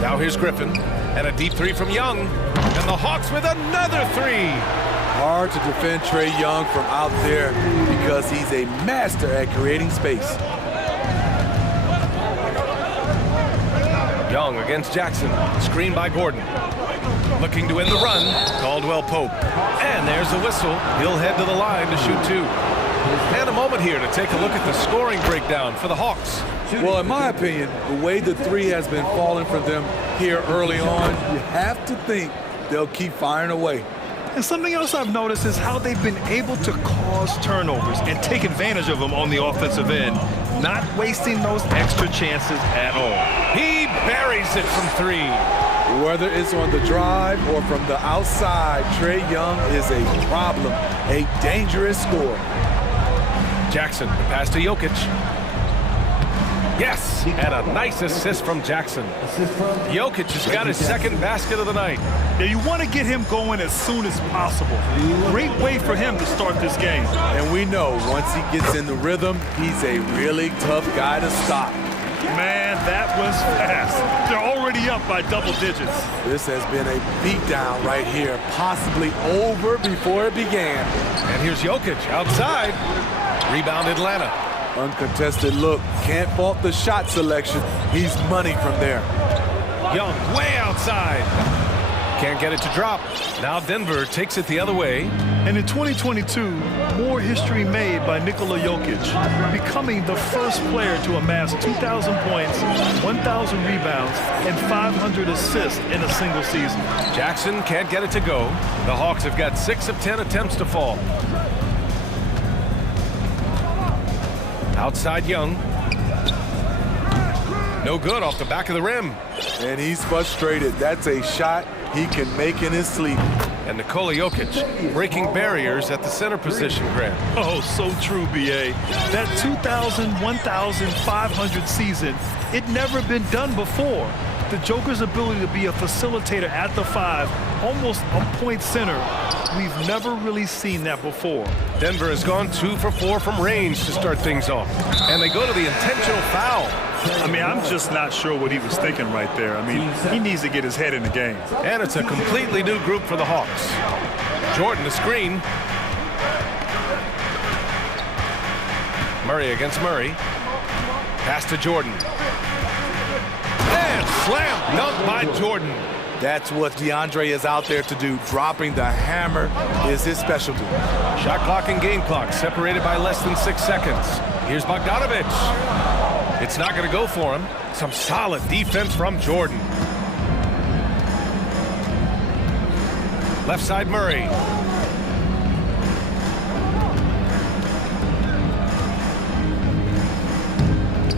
Now here's Griffin. And a deep 3 from Young. And the Hawks with another 3. Hard to defend Trae Young from out there because he's a master at creating space. Young against Jackson. Screen by Gordon. Looking to end the run. Caldwell Pope. And there's the whistle. He'll head to the line to shoot 2. And a moment here to take a look at the scoring breakdown for the Hawks. Well, in my opinion, the way the 3 has been falling for them here early on, you have to think they'll keep firing away. And something else I've noticed is how they've been able to cause turnovers and take advantage of them on the offensive end, not wasting those extra chances at all. He buries it from 3. Whether it's on the drive or from the outside, Trae Young is a problem, a dangerous scorer. Jackson, the pass to Jokic. Yes, and a nice assist from Jackson. Jokic has got his second basket of the night. Now you want to get him going as soon as possible. Great way for him to start this game. And we know once he gets in the rhythm, he's a really tough guy to stop. Man, that was fast. They're already up by double digits. This has been a beatdown right here, possibly over before it began. And here's Jokic outside. Rebound Atlanta. Uncontested look. Can't fault the shot selection. He's money from there. Young way outside. Can't get it to drop. Now Denver takes it the other way. And in 2022, more history made by Nikola Jokic, becoming the first player to amass 2,000 points, 1,000 rebounds, and 500 assists in a single season. Jackson can't get it to go. The Hawks have got 6 of 10 attempts to fall. Outside Young. No good off the back of the rim. And he's frustrated. That's a shot he can make in his sleep. And Nikola Jokic breaking barriers at the center position, Grant. Oh, so true, B.A. That 2,000, 1,500 season, it never been done before. The Joker's ability to be a facilitator at the 5, almost a point center, we've never really seen that before. Denver has gone 2 for 4 from range to start things off. And they go to the intentional foul. I mean, I'm just not sure what he was thinking right there. I mean, he needs to get his head in the game. And it's a completely new group for the Hawks. Jordan the screen. Murray against Murray. Pass to Jordan. And slam dunk by Jordan. That's what DeAndre is out there to do. Dropping the hammer is his specialty. Shot clock and game clock separated by less than 6 seconds. Here's Bogdanovich. It's not going to go for him. Some solid defense from Jordan. Left side Murray.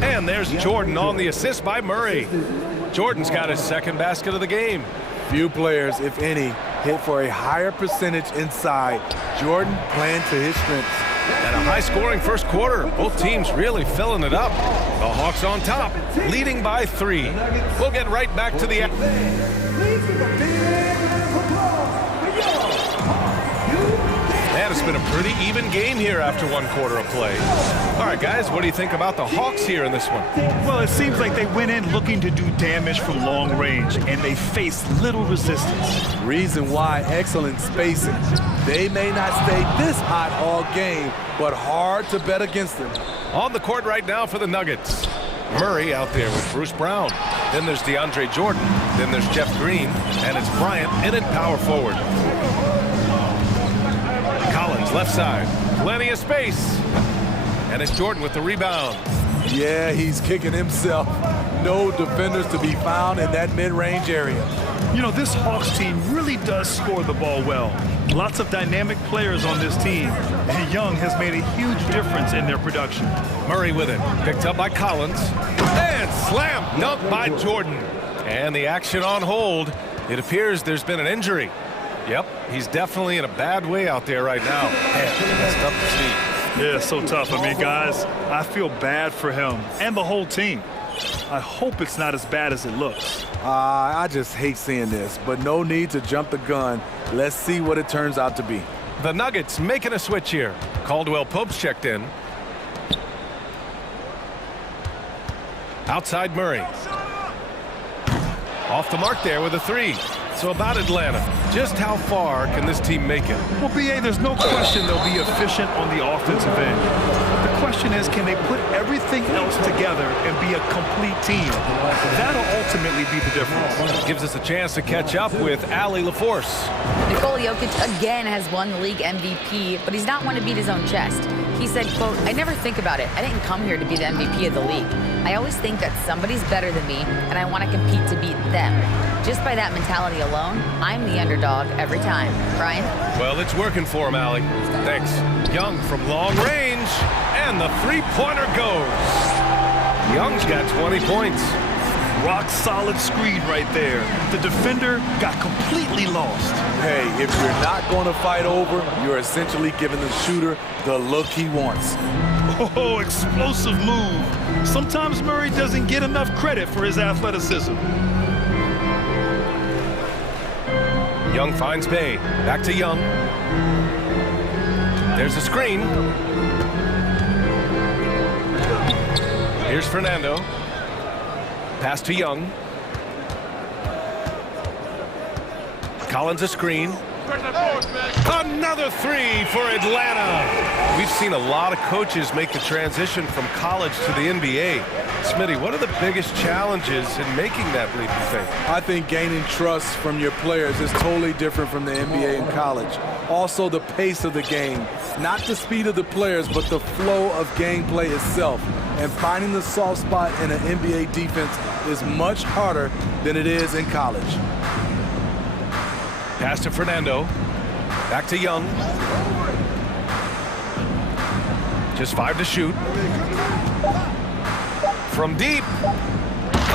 And there's Jordan on the assist by Murray. Jordan's got his second basket of the game. Few players, if any, hit for a higher percentage inside. Jordan playing to his strengths. And a high-scoring first quarter. Both teams really filling it up. The Hawks on top, leading by 3. We'll get right back to the... And it's been a pretty even game here after 1 quarter of play. All right, guys, what do you think about the Hawks here in this one? Well, it seems like they went in looking to do damage from long range, and they faced little resistance. Reason why, excellent spacing. They may not stay this hot all game, but hard to bet against them. On the court right now for the Nuggets. Murray out there with Bruce Brown. Then there's DeAndre Jordan. Then there's Jeff Green. And it's Bryant in at power forward. Collins left side. Plenty of space. And it's Jordan with the rebound. Yeah, he's kicking himself. No defenders to be found in that mid-range area. You know, this Hawks team really does score the ball well. Lots of dynamic players on this team, and Young has made a huge difference in their production. Murray with it, picked up by Collins, and slam dunk by Jordan. And the action on hold. It appears there's been an injury. Yep, he's definitely in a bad way out there right now. Man, that's tough to see. Yeah, so tough. I mean, guys, I feel bad for him and the whole team. I hope it's not as bad as it looks. I just hate seeing this, but no need to jump the gun. Let's see what it turns out to be. The Nuggets making a switch here. Caldwell Pope's checked in. Outside Murray. Off the mark there with a 3. So about Atlanta, just how far can this team make it? Well, B.A., there's no question they'll be efficient on the offensive end. The question is, can they put everything else together and be a complete team? That'll ultimately be the difference. Gives us a chance to catch up with Allie LaForce. Nikola Jokic again has won the league MVP, but he's not one to beat his own chest. He said, quote, "I never think about it. I didn't come here to be the MVP of the league. I always think that somebody's better than me, and I want to compete to beat them. Just by that mentality alone, I'm the underdog every time." Brian? Well, it's working for him, Allie. Thanks. Young from long range, and the three-pointer goes. Young's got 20 points. Rock solid screen right there. The defender got completely lost. Hey, if you're not going to fight over, you're essentially giving the shooter the look he wants. Oh, explosive move. Sometimes Murray doesn't get enough credit for his athleticism. Young finds Bay. Back to Young. There's a screen. Here's Fernando. Pass to Young. Collins a screen. Another 3 for Atlanta. We've seen a lot of coaches make the transition from college to the NBA. Smitty, what are the biggest challenges in making that leap, you think? I think gaining trust from your players is totally different from the NBA and college. Also, the pace of the game. Not the speed of the players, but the flow of gameplay itself. And finding the soft spot in an NBA defense is much harder than it is in college. Pass to Fernando. Back to Young. Just 5 to shoot. From deep.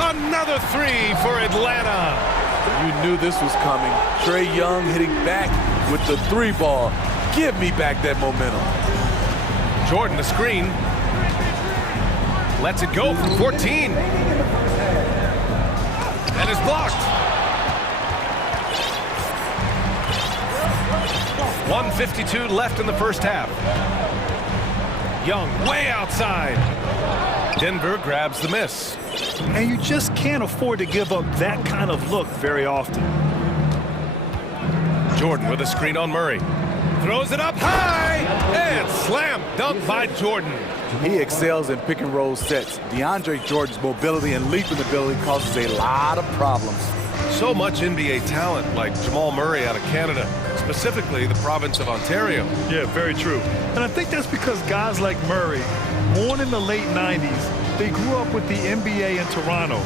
Another 3 for Atlanta. You knew this was coming. Trae Young hitting back with the 3 ball. Give me back that momentum. Jordan the screen. Lets it go from 14. And And it's blocked. 1:52 left in the first half. Young way outside. Denver grabs the miss. And you just can't afford to give up that kind of look very often. Jordan with a screen on Murray. Throws it up high and slam dunk by Jordan. He excels in pick and roll sets. DeAndre Jordan's mobility and leaping ability causes a lot of problems. So much NBA talent like Jamal Murray out of Canada, specifically the province of Ontario. Yeah, very true. And I think that's because guys like Murray, born in the late 90s, they grew up with the NBA in Toronto.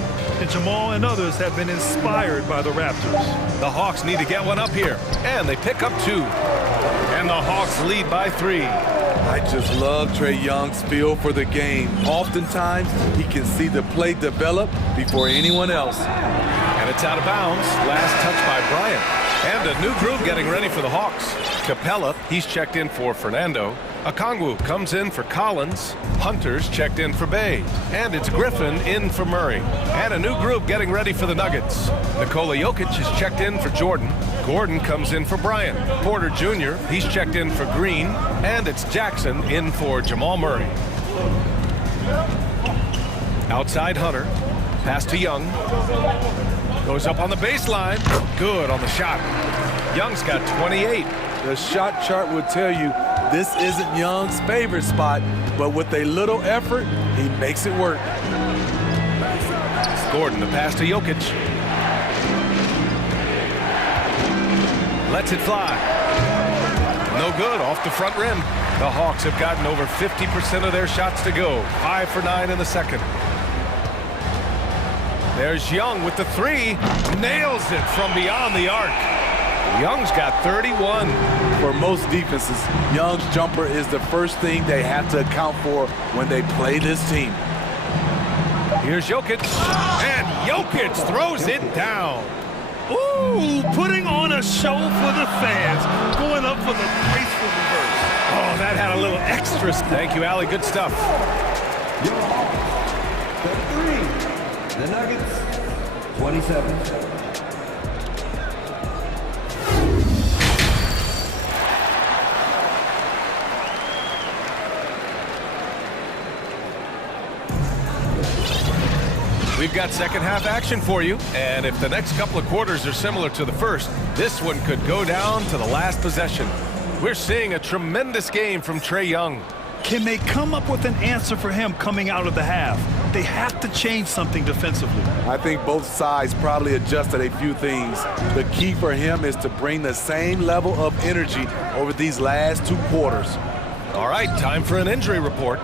And Jamal and others have been inspired by the Raptors. The Hawks need to get one up here, and they pick up 2. And the Hawks lead by 3. I just love Trae Young's feel for the game. Oftentimes, he can see the play develop before anyone else. And it's out of bounds. Last touch by Bryant. And a new group getting ready for the Hawks. Capella, he's checked in for Fernando. Okongwu comes in for Collins. Hunter's checked in for Bay. And it's Griffin in for Murray. And a new group getting ready for the Nuggets. Nikola Jokic is checked in for Jordan. Gordon comes in for Bryant. Porter Jr., he's checked in for Green. And it's Jackson in for Jamal Murray. Outside Hunter. Pass to Young. Goes up on the baseline. Good on the shot. Young's got 28. The shot chart would tell you this isn't Young's favorite spot, but with a little effort, he makes it work. Gordon, the pass to Jokic. Lets it fly. No good, off the front rim. The Hawks have gotten over 50% of their shots to go. 5 for 9 in the second. There's Young with the 3. Nails it from beyond the arc. Young's got 31. For most defenses, Young's jumper is the first thing they have to account for when they play this team. Here's Jokic. And Jokic throws it down. Ooh, putting on a show for the fans. Going up for the graceful reverse. Oh, that had a little extra. Thank you, Allie. Good stuff. The Nuggets, 27. We've got second half action for you, and if the next couple of quarters are similar to the first, this one could go down to the last possession. We're seeing a tremendous game from Trae Young. Can they come up with an answer for him coming out of the half? They have to change something defensively. I think both sides probably adjusted a few things. The key for him is to bring the same level of energy over these last 2 quarters. All right, time for an injury report.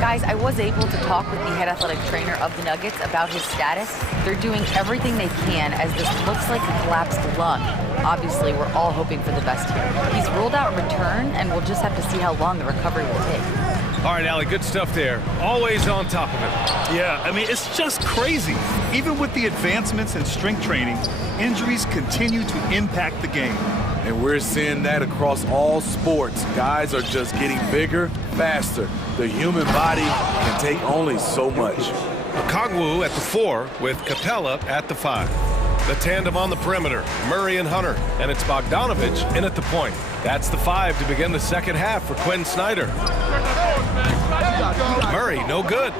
Guys, I was able to talk with the head athletic trainer of the Nuggets about his status. They're doing everything they can as this looks like a collapsed lung. Obviously, we're all hoping for the best here. He's ruled out return, and we'll just have to see how long the recovery will take. All right, Allie, good stuff there. Always on top of it. Yeah, I mean, it's just crazy. Even with the advancements in strength training, injuries continue to impact the game. And we're seeing that across all sports. Guys are just getting bigger, faster. The human body can take only so much. Okongwu at the 4 with Capella at the 5. The tandem on the perimeter, Murray and Hunter, and it's Bogdanovich in at the point. That's the 5 to begin the second half for Quinn Snyder. Murray, no good.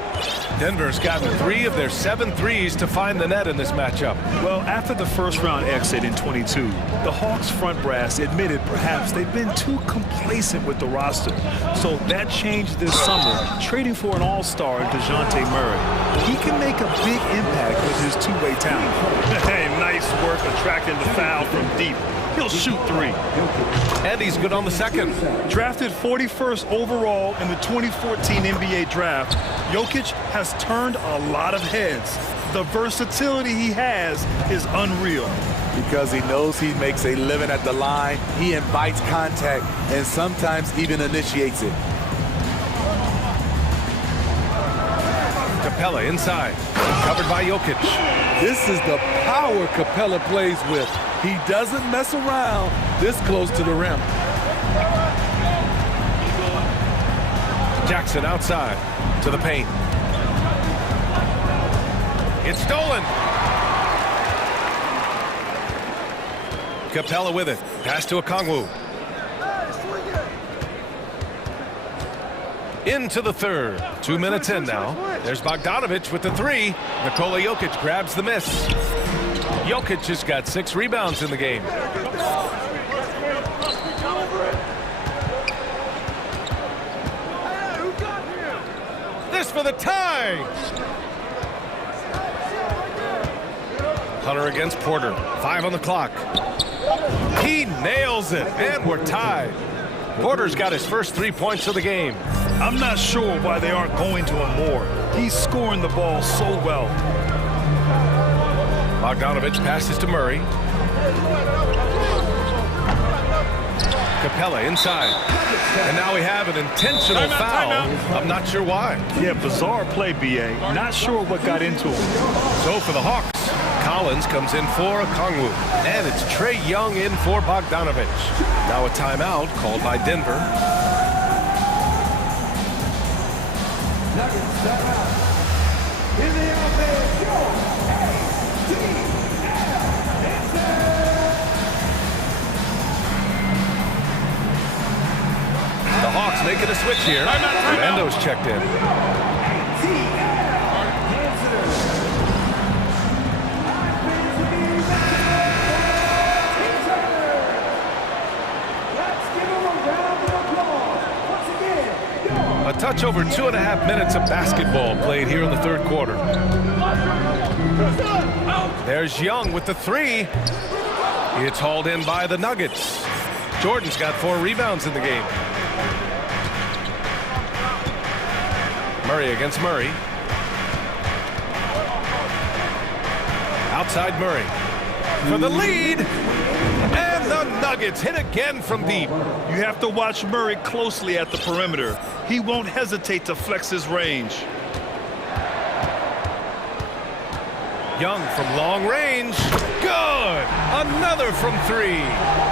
Denver's gotten 3 of their 7 threes to find the net in this matchup. Well, after the first round exit in 22, the Hawks front brass admitted perhaps they've been too complacent with the roster. So that changed this summer, trading for an all-star in DeJounte Murray. He can make a big impact with his two-way talent. Hey, nice work attracting the foul from deep. He'll shoot 3. And he's good on the second. Drafted 41st overall in the 2014 NBA draft, Jokic has turned a lot of heads. The versatility he has is unreal. Because he knows he makes a living at the line, he invites contact and sometimes even initiates it. Capella inside, covered by Jokic. This is the power Capella plays with. He doesn't mess around this close to the rim. Jackson outside to the paint. It's stolen. Capella with it. Pass to Okongwu. Into the third. 2 minutes in now. There's Bogdanovic with the three. Nikola Jokic grabs the miss. Jokic has got 6 rebounds in the game. This for the tie. Hunter against Porter. 5 on the clock. He nails it, and we're tied. Porter's got his first 3 points of the game. I'm not sure why they aren't going to him more. He's scoring the ball so well. Bogdanovic passes to Murray. Capella inside. And now we have an intentional foul. I'm not sure why. Yeah, bizarre play, B.A. Not sure what got into him. So for the Hawks, Collins comes in for Okongwu. And it's Trae Young in for Bogdanovic. Now a timeout called by Denver. The Hawks making a switch here. Orlando's checked in. A touch over 2.5 minutes of basketball played here in the third quarter. There's Young with the three. It's hauled in by the Nuggets. Jordan's got 4 rebounds in the game. Murray against Murray. Outside Murray for the lead. And the Nuggets hit again from deep. You have to watch Murray closely at the perimeter. He won't hesitate to flex his range. Young from long range. Good. Another from 3.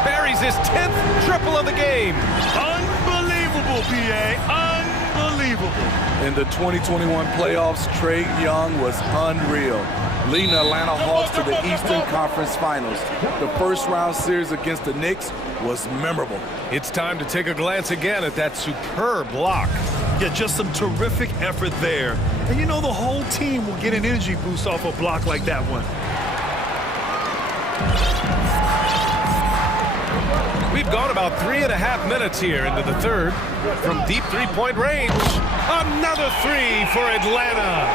Buries his 10th triple of the game. Unbelievable, P.A. Unbelievable. In the 2021 playoffs, Trae Young was unreal, leading the Atlanta Hawks to the Eastern Conference Finals. The first-round series against the Knicks was memorable. It's time to take a glance again at that superb block. Yeah, just some terrific effort there. And you know the whole team will get an energy boost off a block like that one. We've gone about 3.5 minutes here into the third. From deep three-point range, another 3 for Atlanta.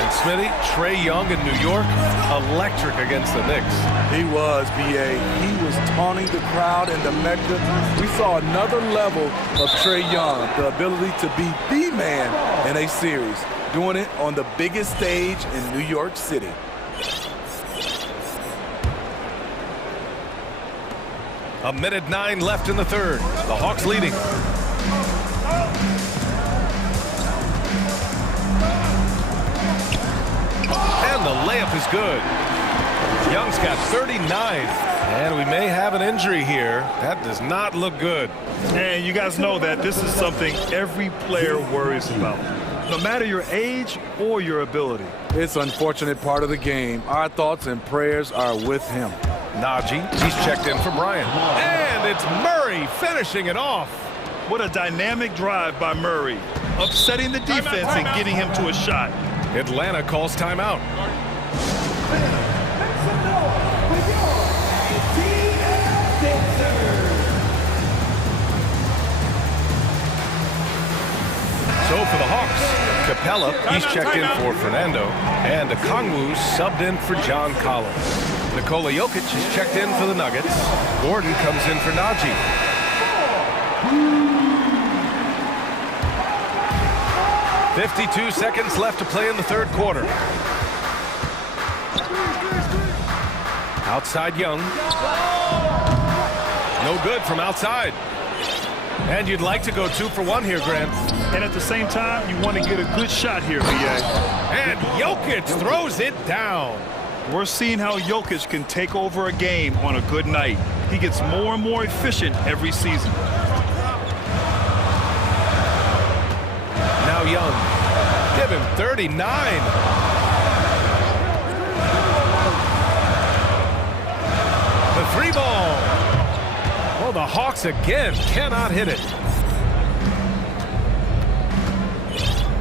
And Smitty, Trae Young in New York, electric against the Knicks. He was, B.A. He was taunting the crowd in the Mecca. We saw another level of Trae Young, the ability to be the man in a series, doing it on the biggest stage in New York City. A minute 9 left in the third. The Hawks leading. And the layup is good. Young's got 39. And we may have an injury here. That does not look good. And you guys know that this is something every player worries about, no matter your age or your ability. It's an unfortunate part of the game. Our thoughts and prayers are with him. Najee, he's checked in for Bryant. And it's Murray finishing it off. What a dynamic drive by Murray, upsetting the defense and getting him to a shot. Atlanta calls timeout. So for the Hawks, Capella, he's checked in for Fernando, and Okongwu subbed in for John Collins. Nikola Jokic is checked in for the Nuggets. Gordon comes in for Najee. .52 seconds left to play in the third quarter. Outside Young. No good from outside. And you'd like to go 2 for 1 here, Grant. And at the same time, you want to get a good shot here, B.A. And Jokic throws it down. We're seeing how Jokic can take over a game on a good night. He gets more and more efficient every season. Now Young, give him 39. The 3 ball. the Hawks again cannot hit it.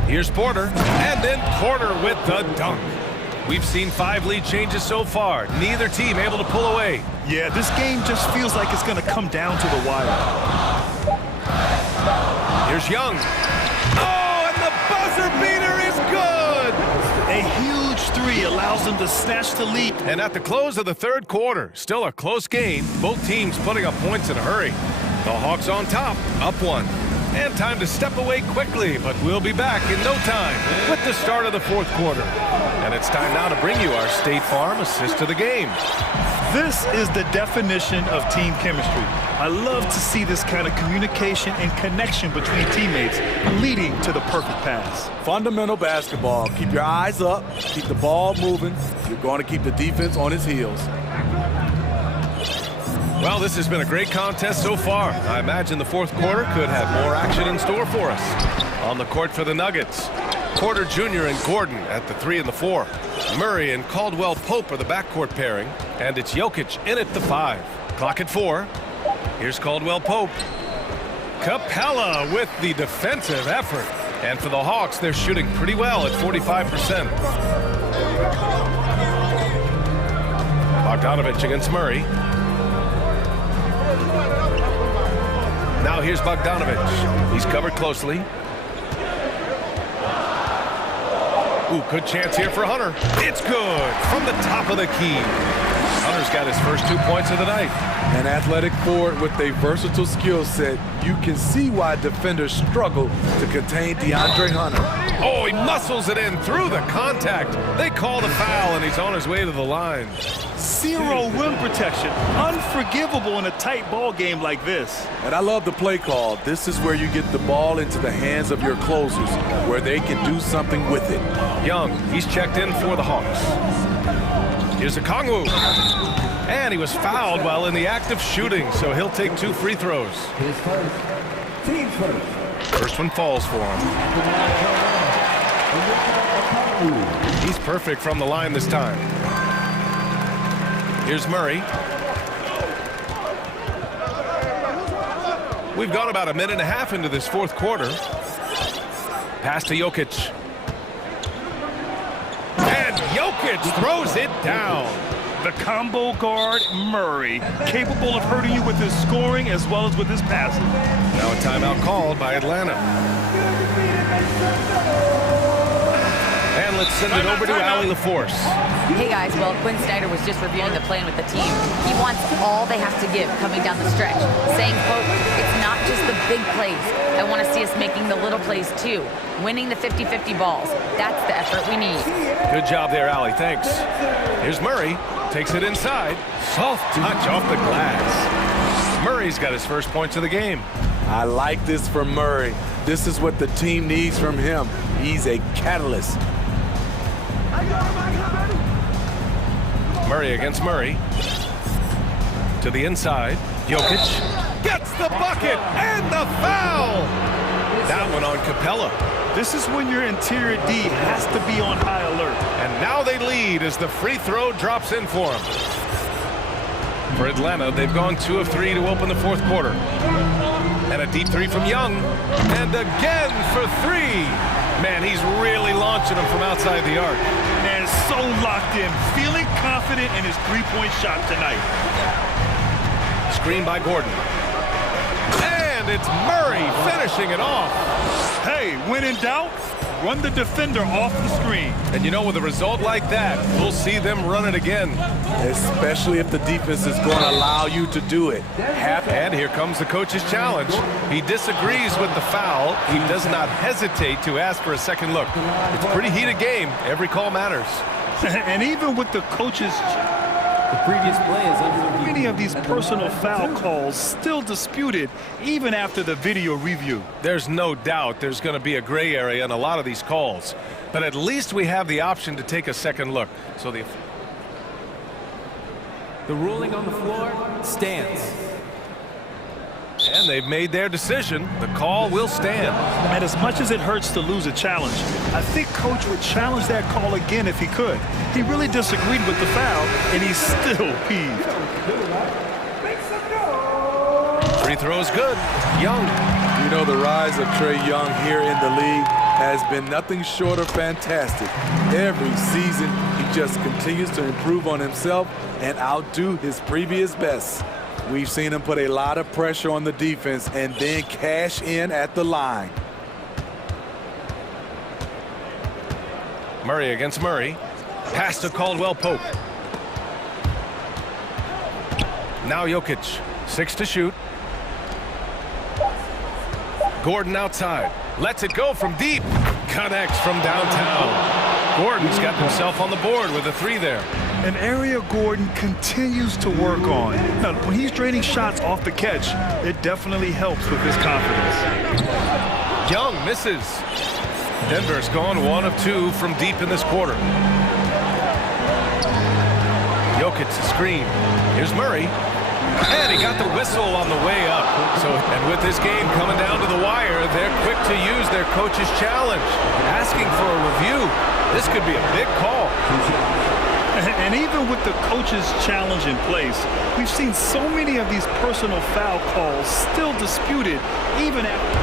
Here's Porter, and then Porter with the dunk. We've seen 5 lead changes so far. Neither team able to pull away. Yeah, this game just feels like it's going to come down to the wire. Here's Young. Oh, and the buzzer beater is good! A huge three allows them to snatch the lead. And at the close of the third quarter, still a close game. Both teams putting up points in a hurry. The Hawks on top, up 1. And time to step away quickly, but we'll be back in no time with the start of the fourth quarter. And it's time now to bring you our State Farm assist of the game. This is the definition of team chemistry. I love to see this kind of communication and connection between teammates leading to the perfect pass. Fundamental basketball. Keep your eyes up, keep the ball moving. You're going to keep the defense on its heels. Well, this has been a great contest so far. I imagine the fourth quarter could have more action in store for us. On the court for the Nuggets, Porter Jr. and Gordon at the 3 and the 4. Murray and Caldwell Pope are the backcourt pairing, and it's Jokic in at the 5. Clock at 4. Here's Caldwell Pope. Capella with the defensive effort. And for the Hawks, they're shooting pretty well at 45%. Bogdanovich against Murray. Now here's Bogdanovich. He's covered closely. Ooh, good chance here for Hunter. It's good from the top of the key. Hunter's got his first 2 points of the night. An athletic forward with a versatile skill set. You can see why defenders struggle to contain DeAndre Hunter. Oh, he muscles it in through the contact. They call the foul, and he's on his way to the line. Zero rim protection. Unforgivable in a tight ball game like this. And I love the play call. This is where you get the ball into the hands of your closers, where they can do something with it. Young, he's checked in for the Hawks. Here's Okongwu. And he was fouled while in the act of shooting, so he'll take 2 free throws. First one falls for him. He's perfect from the line this time. Here's Murray. We've gone about a minute and a half into this fourth quarter. Pass to Jokic. And Jokic throws it down. The combo guard, Murray, capable of hurting you with his scoring as well as with his passing. Now a timeout called by Atlanta. And let's send it over to Allie LaForce. Hey guys, well, Quinn Snyder was just reviewing the plan with the team. He wants all they have to give coming down the stretch, saying, quote, it's not just the big plays. I want to see us making the little plays too, winning the 50-50 balls. That's the effort we need. Good job there, Allie. Thanks. Here's Murray. Takes it inside. Soft touch off the glass. Murray's got his first points of the game. I like this from Murray. This is what the team needs from him. He's a catalyst. Murray against Murray. To the inside. Jokic gets the bucket and the foul. That one on Capella. This is when your interior D has to be on high alert. And now they lead as the free throw drops in for them. For Atlanta, they've gone 2 of 3 to open the fourth quarter. And a deep 3 from Young. And again for 3. Man, he's really launching them from outside the arc. And so locked in, feeling confident in his three-point shot tonight. Screen by Gordon. And it's Murray finishing it off. Hey, when in doubt, run the defender off the screen. And you know, with a result like that, we'll see them run it again. Especially if the defense is going to allow you to do it. And here comes the coach's challenge. He disagrees with the foul. He does not hesitate to ask for a second look. It's a pretty heated game. Every call matters. And even with the coach's previous play is under review. Many of these personal foul calls still disputed even after the video review. There's no doubt there's going to be a gray area in a lot of these calls. But at least we have the option to take a second look. So the ruling on the floor stands. And they've made their decision. The call will stand. And as much as it hurts to lose a challenge, I think Coach would challenge that call again if he could. He really disagreed with the foul, and he's still peeved. Free throw is good. Young. You know, the rise of Trae Young here in the league has been nothing short of fantastic. Every season, he just continues to improve on himself and outdo his previous best. We've seen him put a lot of pressure on the defense and then cash in at the line. Murray against Murray. Pass to Caldwell Pope. Now Jokic. 6 to shoot. Gordon outside. Lets it go from deep. Connects from downtown. Gordon's got himself on the board with a 3 there. An area Gordon continues to work on. Now, when he's draining shots off the catch, it definitely helps with his confidence. Young misses. Denver's gone 1 of 2 from deep in this quarter. Jokic the screen. Here's Murray. And he got the whistle on the way up. And with this game coming down to the wire, they're quick to use their coach's challenge. Asking for a review. This could be a big call. And even with the coach's challenge in place, we've seen so many of these personal foul calls still disputed even after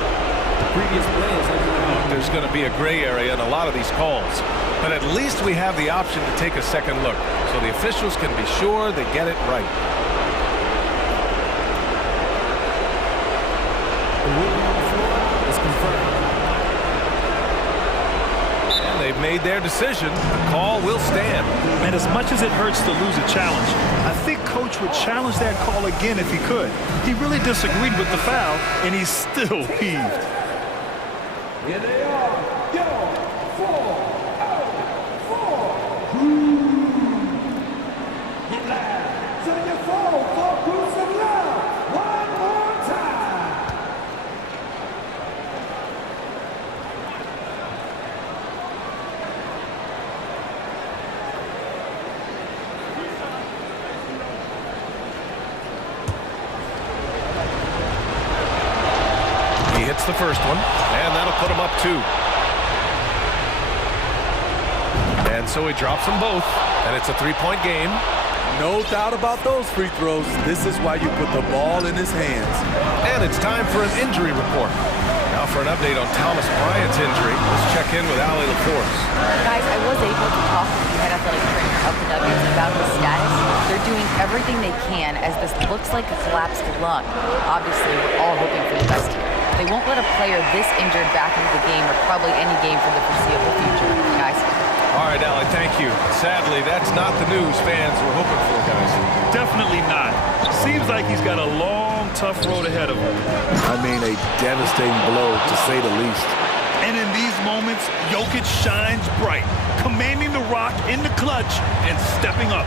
previous play is under. There's going to be a gray area in a lot of these calls. But at least we have the option to take a second look. So the officials can be sure they get it right. The ruling on the floor is confirmed. And they've made their decision. The call will stand. And as much as it hurts to lose a challenge, I think Coach would challenge that call again if he could. He really disagreed with the foul, and he's still peeved. Here they are. Go. 4 out. 4. Get loud. So you fall for Bruce Love. One more time. He hits the first one, and that'll put him up 2. And so he drops them both, and it's a 3-point game. No doubt about those free throws. This is why you put the ball in his hands. And it's time for an injury report. Now for an update on Thomas Bryant's injury, let's check in with Allie LaForce. Guys, I was able to talk to the head athletic trainer of the Nuggets about his status. They're doing everything they can as this looks like a collapsed lung. Obviously, we're all hoping for the best here. They won't let a player this injured back into the game or probably any game for the foreseeable future, guys. All right, Allie, thank you. Sadly, that's not the news fans were hoping for, guys. Definitely not. Seems like he's got a long, tough road ahead of him. I mean, a devastating blow, to say the least. And in these moments, Jokic shines bright, commanding the rock in the clutch and stepping up.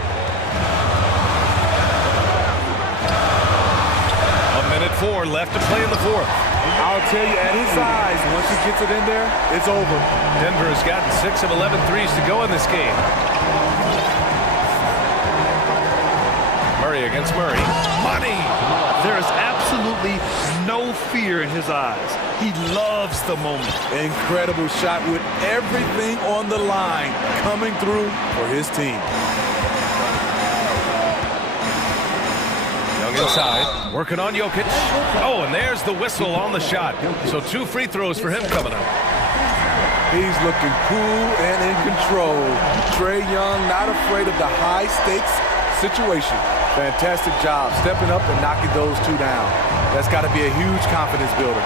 1:04 left to play in the fourth. I'll tell you, at his size, once he gets it in there, it's over. Denver has gotten 6 of 11 threes to go in this game. Murray against Murray. Money! There is absolutely no fear in his eyes. He loves the moment. Incredible shot with everything on the line coming through for his team. Young inside, working on Jokic. Oh, and there's the whistle on the shot. So 2 free throws for him coming up. He's looking cool and in control. Trae Young not afraid of the high-stakes situation. Fantastic job stepping up and knocking those 2 down. That's got to be a huge confidence builder.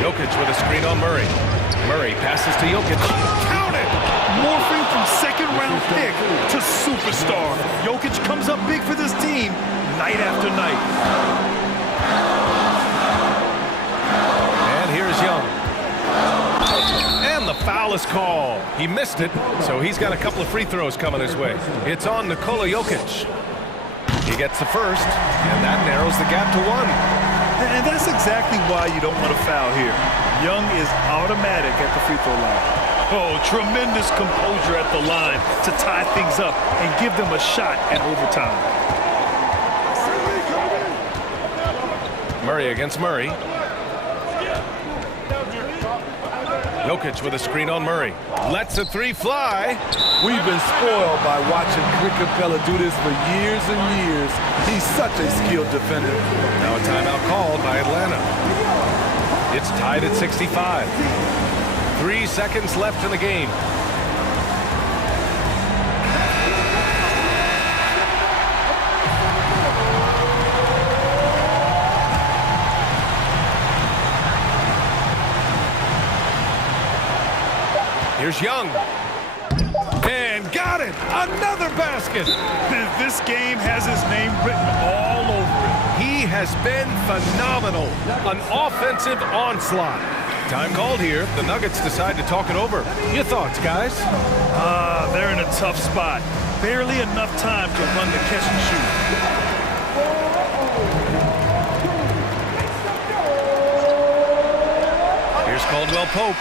Jokic with a screen on Murray. Murray passes to Jokic. Count it! Morphing from second-round pick to superstar. Jokic comes up big for this team night after night. And here's Young. And the foul is called. He missed it, so he's got a couple of free throws coming his way. It's on Nikola Jokic. He gets the first, and that narrows the gap to 1. And that's exactly why you don't want to foul here. Young is automatic at the free throw line. Oh, tremendous composure at the line to tie things up and give them a shot at overtime. Murray against Murray. Jokic with a screen on Murray. Lets a three fly. We've been spoiled by watching Clint Capella do this for years and years. He's such a skilled defender. Now a timeout called by Atlanta. It's tied at 65. 3 seconds left in the game. Here's Young. And got it! Another basket! This game has his name written all over it. He has been phenomenal. An offensive onslaught. Time called here. The Nuggets decide to talk it over. Your thoughts, guys? They're in a tough spot. Barely enough time to run the catch and shoot. Here's Caldwell Pope.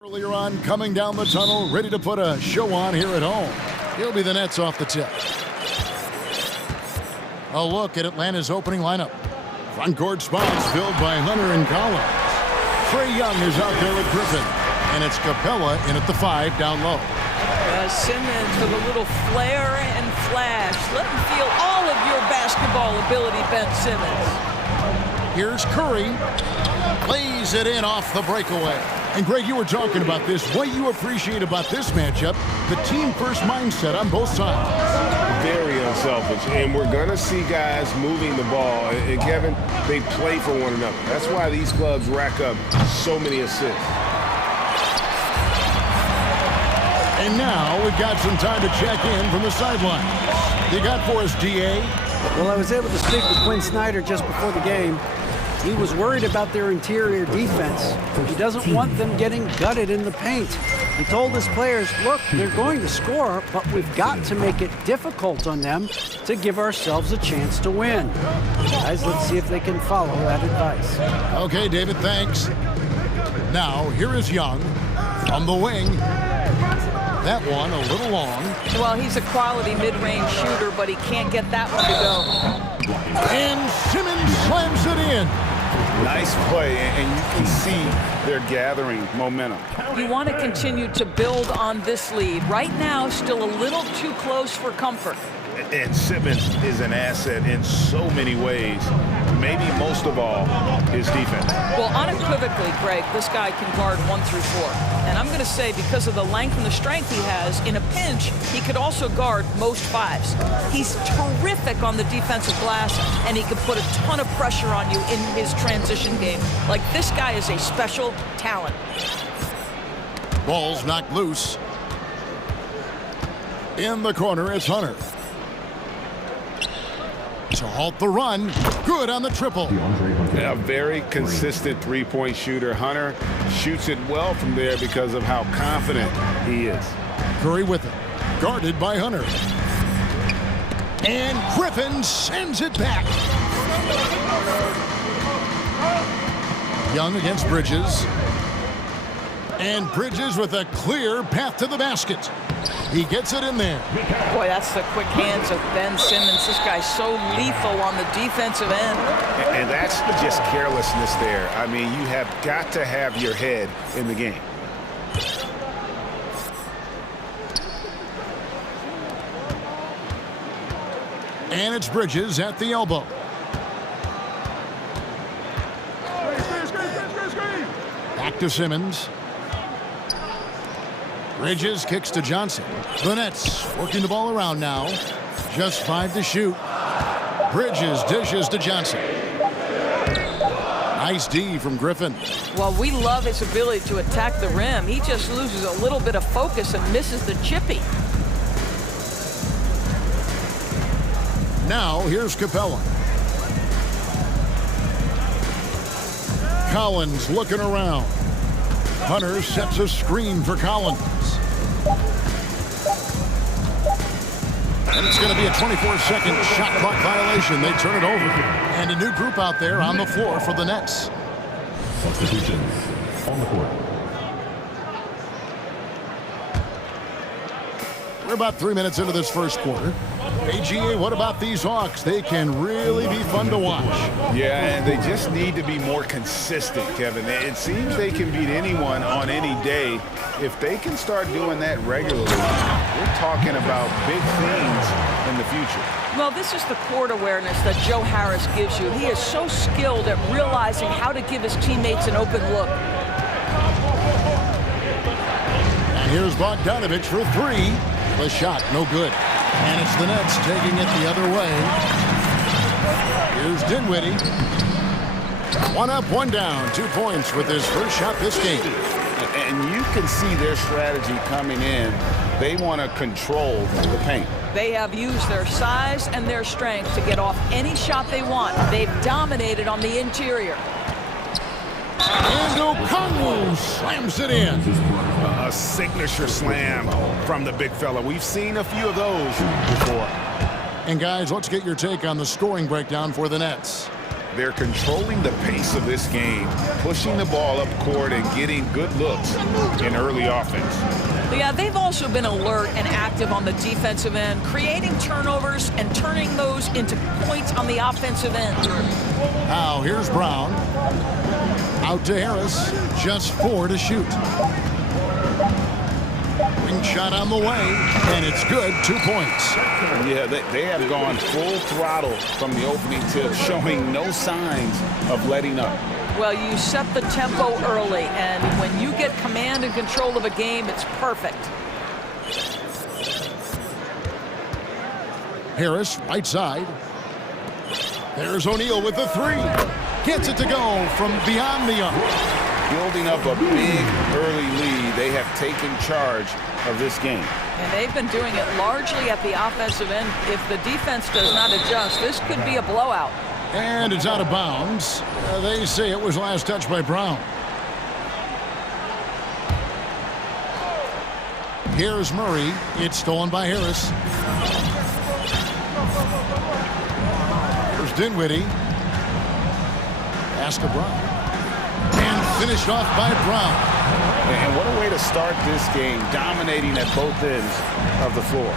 Earlier on, coming down the tunnel, ready to put a show on here at home. He'll be the Nets off the tip. A look at Atlanta's opening lineup. Front court spots filled by Hunter and Collins. Trae Young is out there with Griffin. And it's Capella in at the 5 down low. Simmons with a little flair and flash. Let him feel all of your basketball ability, Ben Simmons. Here's Curry. Lays it in off the breakaway. And Greg, you were talking about this. What you appreciate about this matchup, the team-first mindset on both sides. Very unselfish. And we're going to see guys moving the ball. And Kevin, they play for one another. That's why these clubs rack up so many assists. And now we've got some time to check in from the sideline. You got for us, DA? Well, I was able to speak with Quinn Snyder just before the game. He was worried about their interior defense. He doesn't want them getting gutted in the paint. He told his players, look, they're going to score, but we've got to make it difficult on them to give ourselves a chance to win. Guys, let's see if they can follow that advice. Okay, David, thanks. Now, here is Young from the wing. That one a little long. Well, he's a quality mid-range shooter, but he can't get that one to go. And Simmons slams it in. Nice play, and you can see they're gathering momentum. You want to continue to build on this lead. Right now, still a little too close for comfort. And Simmons is an asset in so many ways. Maybe most of all, his defense. Well, unequivocally, Greg, this guy can guard 1 through 4. And I'm going to say, because of the length and the strength he has, in a pinch, he could also guard most 5s. He's terrific on the defensive glass, and he can put a ton of pressure on you in his transition game. Like, this guy is a special talent. Ball's knocked loose. In the corner, it's Hunter. To halt the run. Good on the triple. A very consistent three-point shooter. Hunter shoots it well from there because of how confident he is. Curry with it. Guarded by Hunter. And Griffin sends it back. Young against Bridges. And Bridges with a clear path to the basket. He gets it in there. Boy, that's the quick hands of Ben Simmons. This guy's so lethal on the defensive end. And that's just carelessness there. I mean, you have got to have your head in the game. And it's Bridges at the elbow. Back to Simmons. Bridges kicks to Johnson. The Nets working the ball around now. Just 5 to shoot. Bridges dishes to Johnson. Nice D from Griffin. Well, we love his ability to attack the rim. He just loses a little bit of focus and misses the chippy. Now here's Capella. Collins looking around. Hunter sets a screen for Collins. And it's going to be a 24-second shot clock violation. They turn it over. And a new group out there on the floor for the Nets. Substitutions on the court. We're about 3 minutes into this first quarter. AGA, what about these Hawks? They can really be fun to watch. Yeah, and they just need to be more consistent, Kevin. It seems they can beat anyone on any day. If they can start doing that regularly, we're talking about big things in the future. Well, this is the court awareness that Joe Harris gives you. He is so skilled at realizing how to give his teammates an open look. And here's Bogdanovich for 3. The shot, no good. And it's the Nets taking it the other way. Here's Dinwiddie. 1 up, 1 down. 2 points with his first shot this game. And you can see their strategy coming in. They want to control the paint. They have used their size and their strength to get off any shot they want. They've dominated on the interior. And Okongwu slams it in. A signature slam from the big fella. We've seen a few of those before. And guys, let's get your take on the scoring breakdown for the Nets. They're controlling the pace of this game, pushing the ball up court and getting good looks in early offense. Yeah, they've also been alert and active on the defensive end, creating turnovers and turning those into points on the offensive end. Now here's Brown. Out to Harris. Just 4 to shoot. Ring shot on the way, and it's good. 2 points. Yeah, they have gone full throttle from the opening tip, showing no signs of letting up. Well, you set the tempo early, and when you get command and control of a game, it's perfect. Harris, right side. There's O'Neal with the 3. Gets it to go from beyond the arc. Building up a big early lead, they have taken charge of this game. And they've been doing it largely at the offensive end. If the defense does not adjust, this could be a blowout. And it's out of bounds. They say it was last touched by Brown. Here's Murray. It's stolen by Harris. Here's Dinwiddie. Pass to Brown. And finished off by Brown. And what a way to start this game, dominating at both ends of the floor.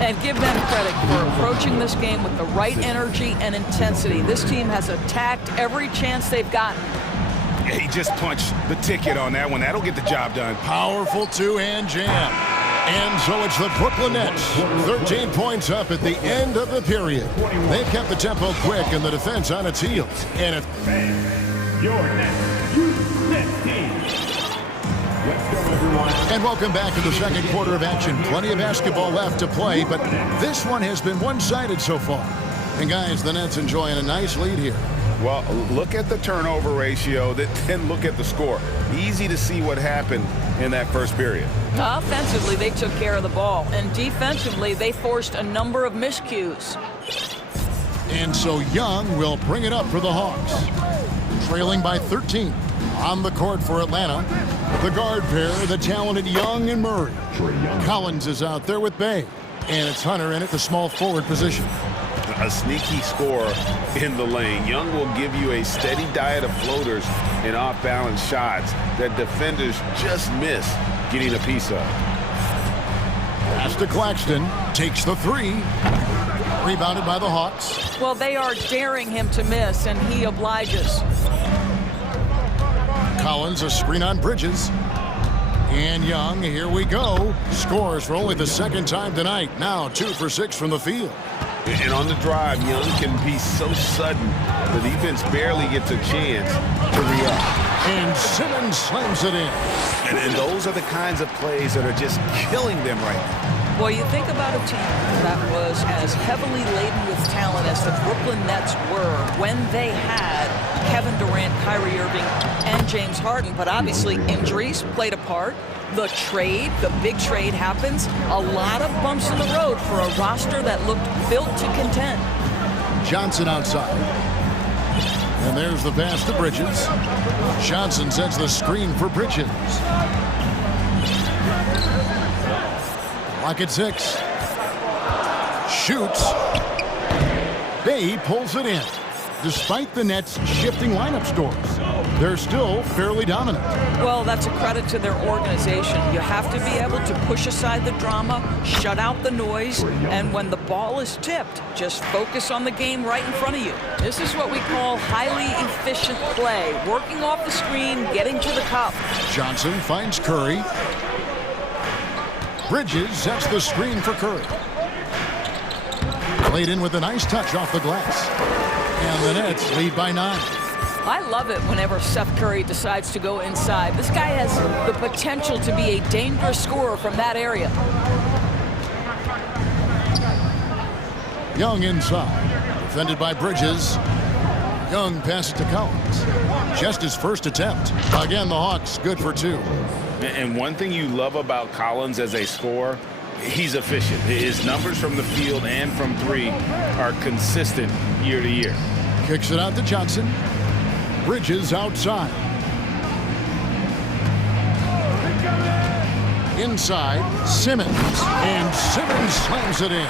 And give them credit for approaching this game with the right energy and intensity. This team has attacked every chance they've gotten. Yeah, he just punched the ticket on that one. That'll get the job done. Powerful two-hand jam. And so it's the Brooklyn Nets, 13 points up at the end of the period. They've kept the tempo quick and the defense on its heels. And if Your next Nets team. Let's go, everyone. And welcome back to the second quarter of action. Plenty of basketball left to play, but this one has been one-sided so far. And guys, the Nets enjoying a nice lead here. Well, look at the turnover ratio, then look at the score. Easy to see what happened in that first period. Offensively, they took care of the ball, and defensively, they forced a number of miscues. And so Young will bring it up for the Hawks. Trailing by 13. On the court for Atlanta, the guard pair, the talented Young and Murray. Collins is out there with Bay, and it's Hunter in at the small forward position. A sneaky scorer in the lane. Young will give you a steady diet of floaters and off-balance shots that defenders just miss getting a piece of. Pass to Claxton, takes the 3. Rebounded by the Hawks. Well, they are daring him to miss, and he obliges. Collins, a screen on Bridges. And Young, here we go. Scores for only the second time tonight. Now 2 for 6 from the field. And on the drive, Young can be so sudden, the defense barely gets a chance to react. And Simmons slams it in. And those are the kinds of plays that are just killing them right now. Well, you think about a team that was as heavily laden with talent as the Brooklyn Nets were when they had Kevin Durant, Kyrie Irving, and James Harden. But obviously, injuries played a part. The trade, the big trade happens. A lot of bumps in the road for a roster that looked built to contend. Johnson outside. And there's the pass to Bridges. Johnson sets the screen for Bridges. Clock at 6. Shoots. Bay pulls it in. Despite the Nets' shifting lineup scores, they're still fairly dominant. Well, that's a credit to their organization. You have to be able to push aside the drama, shut out the noise, and when the ball is tipped, just focus on the game right in front of you. This is what we call highly efficient play, working off the screen, getting to the cup. Johnson finds Curry. Bridges sets the screen for Curry. Played in with a nice touch off the glass. And the Nets lead by 9. I love it whenever Seth Curry decides to go inside. This guy has the potential to be a dangerous scorer from that area. Young inside. Defended by Bridges. Young passes to Collins. Just his first attempt. Again, the Hawks good for 2. And one thing you love about Collins as a scorer, he's efficient. His numbers from the field and from 3 are consistent year to year. Kicks it out to Johnson. Bridges outside. Inside, Simmons. And Simmons slams it in.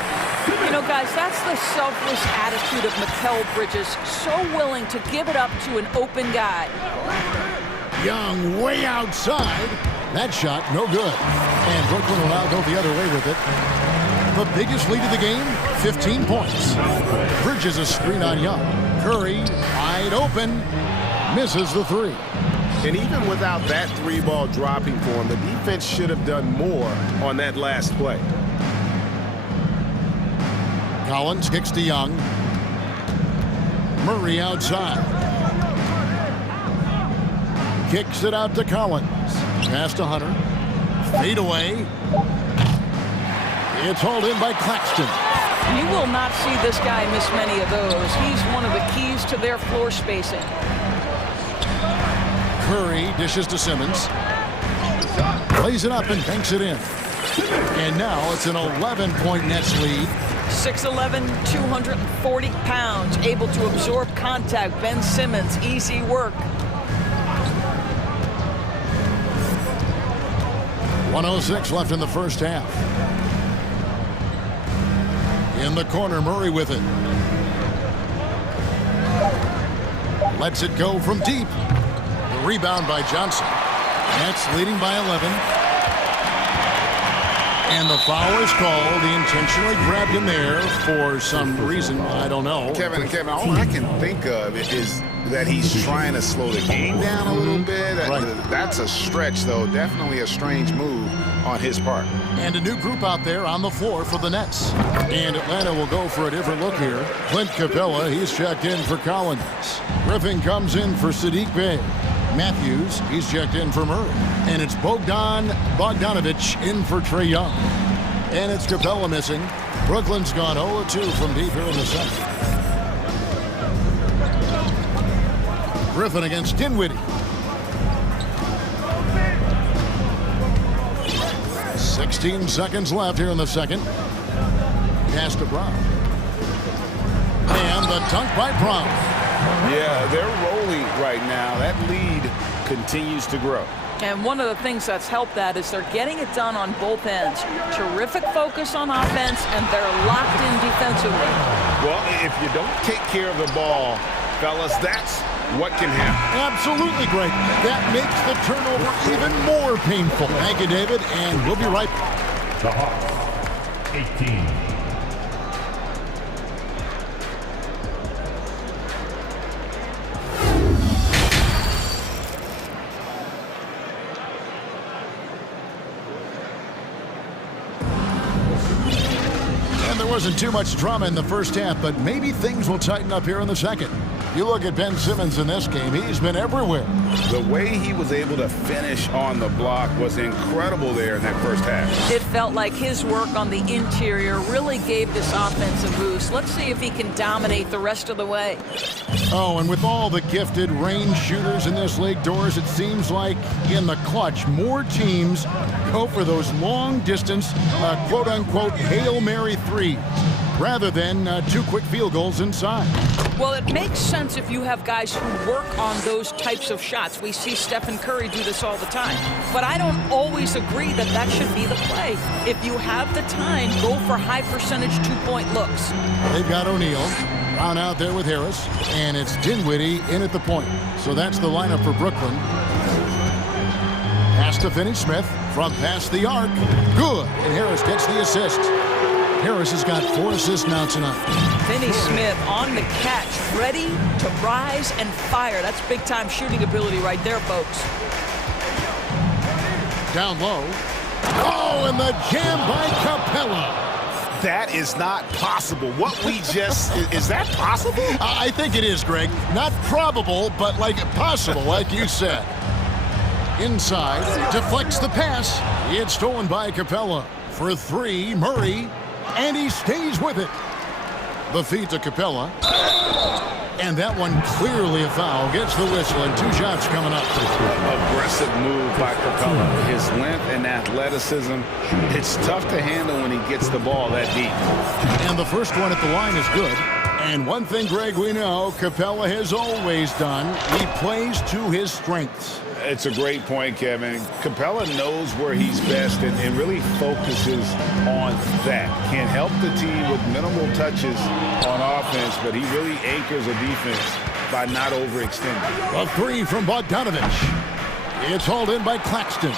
You know, guys, that's the selfless attitude of Mikal Bridges. So willing to give it up to an open guy. Young way outside. That shot, no good. And Brooklyn will now go the other way with it. The biggest lead of the game, 15 points. Bridges a screen on Young. Curry, wide open, misses the three. And even without that three ball dropping for him, the defense should have done more on that last play. Collins kicks to Young. Murray outside. Kicks it out to Collins. Pass to Hunter. Fade away. It's hauled in by Claxton. You will not see this guy miss many of those. He's one of the keys to their floor spacing. Curry dishes to Simmons. Plays it up and banks it in. And now it's an 11-point Nets lead. 6'11", 240 pounds, able to absorb contact. Ben Simmons, easy work. 1:06 left in the first half. In the corner, Murray with it. Lets it go from deep. The rebound by Johnson. Nets leading by 11. And the foul is called. He intentionally grabbed him there for some reason. I don't know. Kevin, all I can think of is that he's trying to slow the game down a little bit. Right. That's a stretch, though. Definitely a strange move on his part. And a new group out there on the floor for the Nets. And Atlanta will go for a different look here. Clint Capella, he's checked in for Collins. Griffin comes in for Sadiq Bey. Matthews, he's checked in for Murray. And it's Bogdanovich in for Trae Young. And it's Capella missing. Brooklyn's gone 0-2 from deep here in the second. Griffin against Dinwiddie. 16 seconds left here in the second. Pass to Brown. And the dunk by Brown. Yeah, they're rolling right now. That lead continues to grow. And one of the things that's helped that is they're getting it done on both ends. Terrific focus on offense, and they're locked in defensively. Well, if you don't take care of the ball, fellas, that's what can happen. Absolutely great. That makes the turnover even more painful. Thank you, David, and we'll be right back. The Hawks, 18. Wasn't too much drama in the first half, but maybe things will tighten up here in the second. You look at Ben Simmons in this game, he's been everywhere. The way he was able to finish on the block was incredible there in that first half. It felt like his work on the interior really gave this offense a boost. Let's see if he can dominate the rest of the way. Oh, and with all the gifted range shooters in this league, Doris, it seems like in the clutch, more teams go for those long-distance, quote-unquote, Hail Mary threes, rather than two quick field goals inside. Well, it makes sense if you have guys who work on those types of shots. We see Stephen Curry do this all the time. But I don't always agree that that should be the play. If you have the time, go for high-percentage two-point looks. They've got O'Neal. Brown out there with Harris. And it's Dinwiddie in at the point. So that's the lineup for Brooklyn. Pass to Finney-Smith from past the arc. Good. And Harris gets the assist. Harris has got 4 assists now tonight. Finney-Smith on the catch, ready to rise and fire. That's big-time shooting ability right there, folks. Down low. Oh, and the jam by Capella. That is not possible. What we just... is that possible? I think it is, Greg. Not probable, but like possible, like you said. Inside, deflects the pass. It's stolen by Capella. For 3, Murray. And he stays with it. The feed to Capella. And that one clearly a foul. Gets the whistle and 2 shots coming up. Aggressive move by Capella. His length and athleticism. It's tough to handle when he gets the ball that deep. And the first one at the line is good. And one thing, Greg, we know Capella has always done, he plays to his strengths. It's a great point, Kevin. Capella knows where he's best and really focuses on that. Can help the team with minimal touches on offense, but he really anchors a defense by not overextending. A three from Bogdanovich. It's hauled in by Claxton.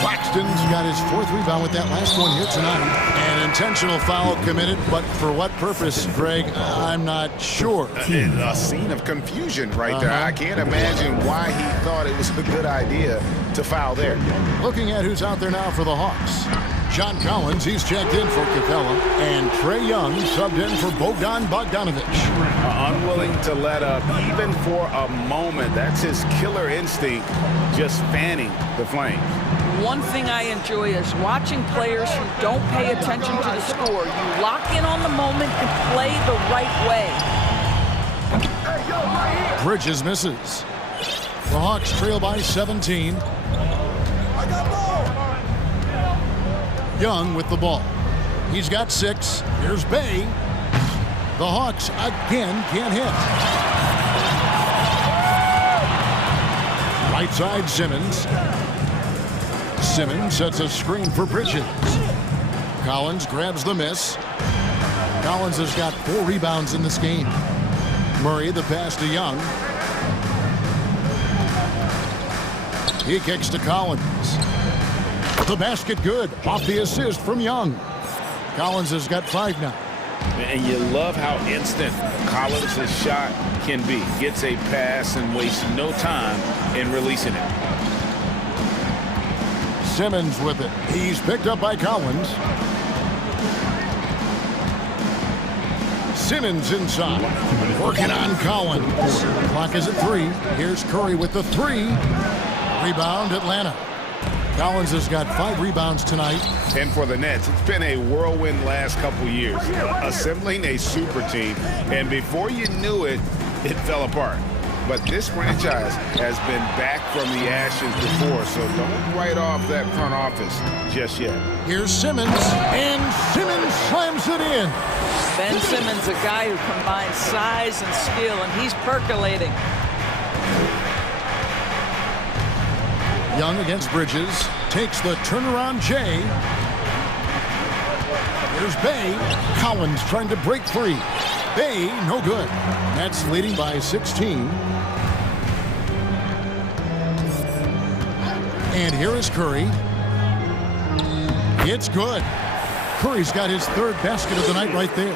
Claxton's got his fourth rebound with that last one here tonight. An intentional foul committed, but for what purpose, Greg, I'm not sure. A scene of confusion right there. I can't imagine why he thought it was a good idea to foul there. Looking at who's out there now for the Hawks. John Collins, he's checked in for Capella, and Trae Young subbed in for Bogdanovich. Unwilling to let up even for a moment. That's his killer instinct, just fanning the flame. One thing I enjoy is watching players who don't pay attention to the score. You lock in on the moment and play the right way. Bridges misses. The Hawks trail by 17. Young with the ball. He's got 6. Here's Bay. The Hawks again can't hit. Right side, Simmons. Simmons sets a screen for Bridges. Collins grabs the miss. Collins has got 4 rebounds in this game. Murray, the pass to Young. He kicks to Collins. The basket good. Off the assist from Young. Collins has got 5 now. And you love how instant Collins' shot can be. Gets a pass and wastes no time in releasing it. Simmons with it. He's picked up by Collins. Simmons inside. Working on Collins. Clock is at 3. Here's Curry with the 3. Rebound, Atlanta. Collins has got 5 rebounds tonight. And for the Nets, it's been a whirlwind last couple years. Assembling a super team, and before you knew it, it fell apart. But this franchise has been back from the ashes before, so don't write off that front office just yet. Here's Simmons, and Simmons slams it in. Ben Simmons, a guy who combines size and skill, and he's percolating. Young against Bridges. Takes the turnaround Jay. Here's Bay. Collins trying to break free. Bay, no good. Nets leading by 16. And here is Curry. It's good. Curry's got his 3rd basket of the night right there.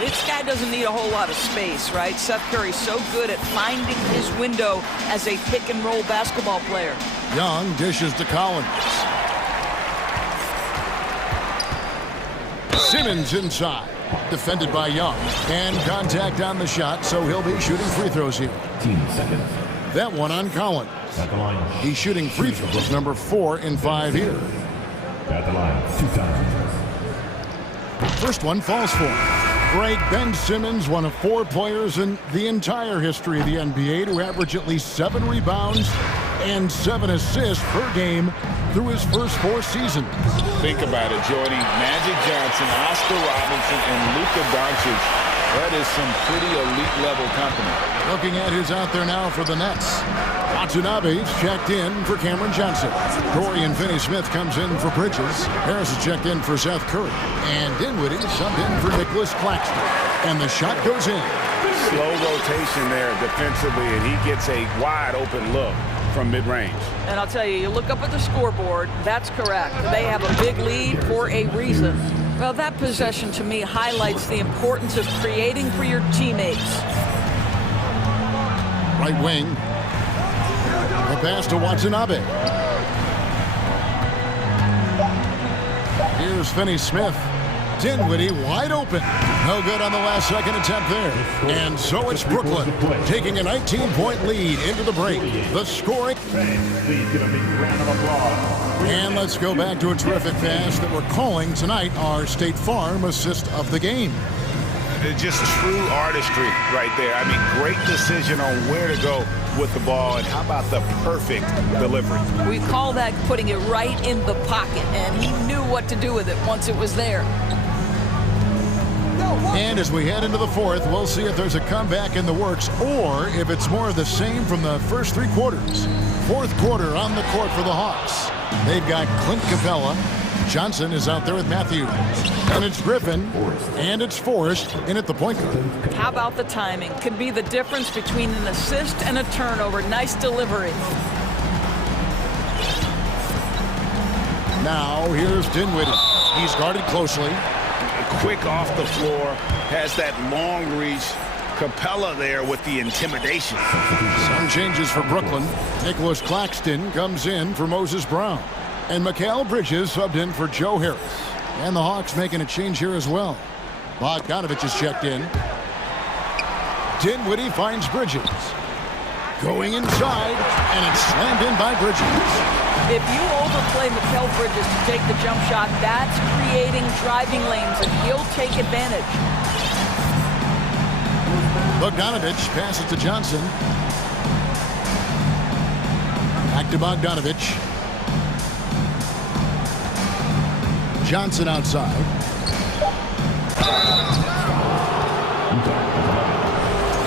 This guy doesn't need a whole lot of space, right? Seth Curry's so good at finding his window as a pick-and-roll basketball player. Young dishes to Collins. Simmons inside. Defended by Young. And contact on the shot, so he'll be shooting free throws here. 15 seconds. That one on Collins. At the line. He's shooting free throws, number 4 in 5 here. At the line, 2 times. First one falls for him. Greg, Ben Simmons, one of 4 players in the entire history of the NBA to average at least 7 rebounds and 7 assists per game through his first 4 seasons. Think about it, Jordy. Magic Johnson, Oscar Robertson, and Luka Doncic. That is some pretty elite level company. Looking at who's out there now for the Nets. Watanabe's checked in for Cameron Johnson. Dorian Finney-Smith comes in for Bridges. Harris is checked in for Seth Curry. And Dinwiddie subbed in for Nicholas Claxton. And the shot goes in. Slow rotation there defensively, and he gets a wide open look from mid-range. And I'll tell you, you look up at the scoreboard, that's correct. They have a big lead for a reason. Well, that possession to me highlights the importance of creating for your teammates. Right wing. The pass to Watanabe. Here's Finney-Smith. Dinwiddie wide open. No good on the last second attempt there. And so it's Brooklyn taking a 19-point lead into the break. The scoring. And let's go back to a terrific pass that we're calling tonight our State Farm assist of the game. Just true artistry right there. I mean, great decision on where to go with the ball, and how about the perfect delivery? We call that putting it right in the pocket, and he knew what to do with it once it was there. And as we head into the fourth, we'll see if there's a comeback in the works or if it's more of the same from the first three quarters. Fourth quarter on the court for the Hawks. They've got Clint Capella. Johnson is out there with Matthews. And it's Griffin. And it's Forrest in at the point guard. How about the timing? Could be the difference between an assist and a turnover. Nice delivery. Now here's Dinwiddie. He's guarded closely. Quick off the floor, has that long reach. Capella there with the intimidation. Some changes for Brooklyn. Nicholas Claxton comes in for Moses Brown. And Mikal Bridges subbed in for Joe Harris. And the Hawks making a change here as well. Bogdanovich is checked in. Dinwiddie finds Bridges. Going inside, and it's slammed in by Bridges. If you overplay Mikal Bridges to take the jump shot, that's creating driving lanes, and he'll take advantage. Bogdanovich passes to Johnson. Back to Bogdanovich. Johnson outside.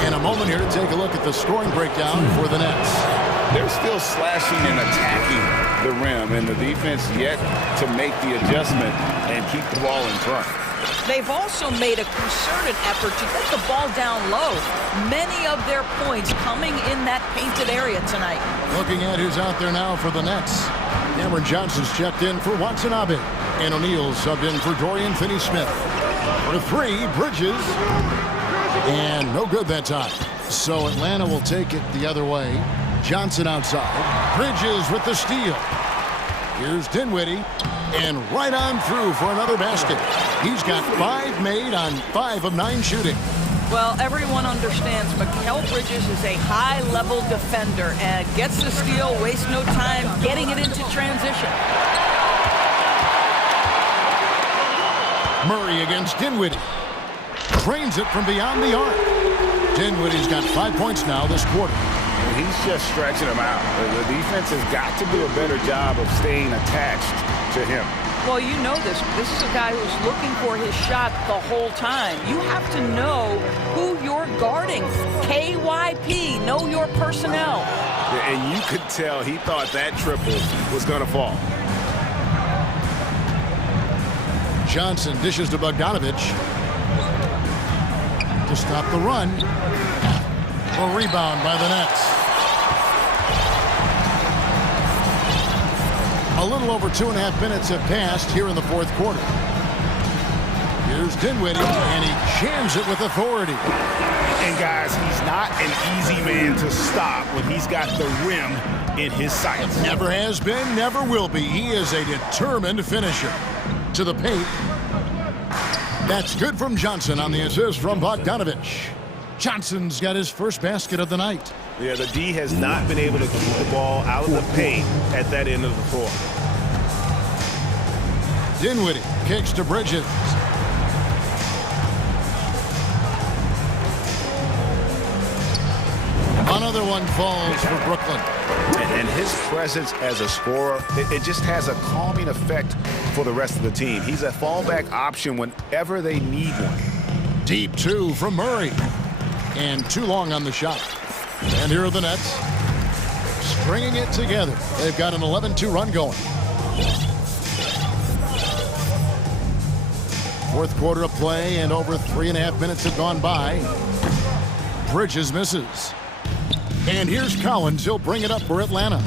And a moment here to take a look at the scoring breakdown for the Nets. They're still slashing and attacking the rim, and the defense yet to make the adjustment and keep the ball in front. They've also made a concerted effort to get the ball down low. Many of their points coming in that painted area tonight. Looking at who's out there now for the Nets. Cameron Johnson's checked in for Watanabe. And O'Neal subbed in for Dorian Finney-Smith. For three, Bridges. And no good that time. So Atlanta will take it the other way. Johnson outside. Bridges with the steal. Here's Dinwiddie. And right on through for another basket. He's got 5 made on 5 of 9 shooting. Well, everyone understands Mikal Bridges is a high-level defender and gets the steal, wastes no time getting it into transition. Murray against Dinwiddie. Drains it from beyond the arc. Dinwiddie's got 5 points now this quarter. He's just stretching them out. The defense has got to do a better job of staying attached to him. Well, you know this. This is a guy who's looking for his shot the whole time. You have to know who you're guarding. KYP, know your personnel. And you could tell he thought that triple was going to fall. Johnson dishes to Bogdanovich to stop the run. A rebound by the Nets. A little over 2.5 minutes have passed here in the fourth quarter. Here's Dinwiddie, and he jams it with authority. And guys, he's not an easy man to stop when he's got the rim in his sights. Never has been, never will be. He is a determined finisher. To the paint. That's good from Johnson on the assist from Bogdanovich. Johnson's got his first basket of the night. Yeah, the D has not been able to keep the ball out of the paint at that end of the floor. Dinwiddie kicks to Bridges. Another one falls for Brooklyn. And his presence as a scorer, it just has a calming effect for the rest of the team. He's a fallback option whenever they need one. Deep two from Murray. And too long on the shot. And here are the Nets. Stringing it together. They've got an 11-2 run going. Fourth quarter of play, and over 3.5 minutes have gone by. Bridges misses. And here's Collins. He'll bring it up for Atlanta.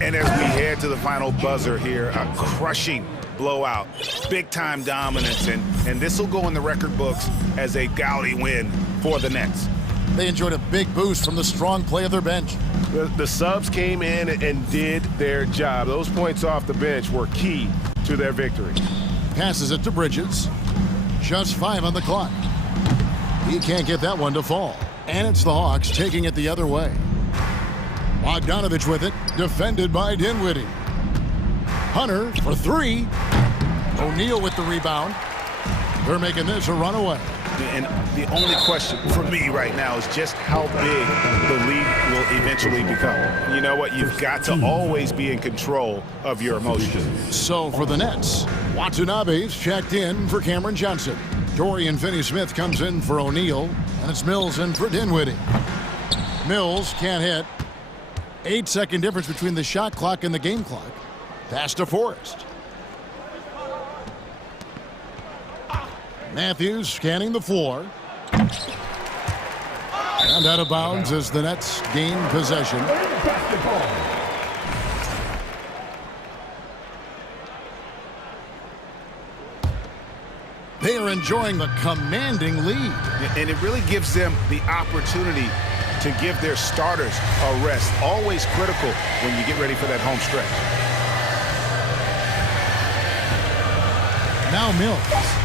And as we head to the final buzzer here, a crushing blowout, big-time dominance, and this will go in the record books as a gaudy win for the Nets. They enjoyed a big boost from the strong play of their bench. The subs came in and did their job. Those points off the bench were key to their victory. Passes it to Bridges. Just 5 on the clock. He can't get that one to fall. And it's the Hawks taking it the other way. Bogdanovich with it, defended by Dinwiddie. Hunter for 3. O'Neal with the rebound. They're making this a runaway. And the only question for me right now is just how big the league will eventually become. You know what? You've got to always be in control of your emotions. So for the Nets, Watanabe's checked in for Cameron Johnson. Dorian Finney-Smith comes in for O'Neal, and it's Mills in for Dinwiddie. Mills can't hit. 8-second difference between the shot clock and the game clock. Pass to Forrest. Matthews scanning the floor. And out of bounds as the Nets gain possession. They are enjoying the commanding lead. And it really gives them the opportunity to give their starters a rest. Always critical when you get ready for that home stretch. Now Mills.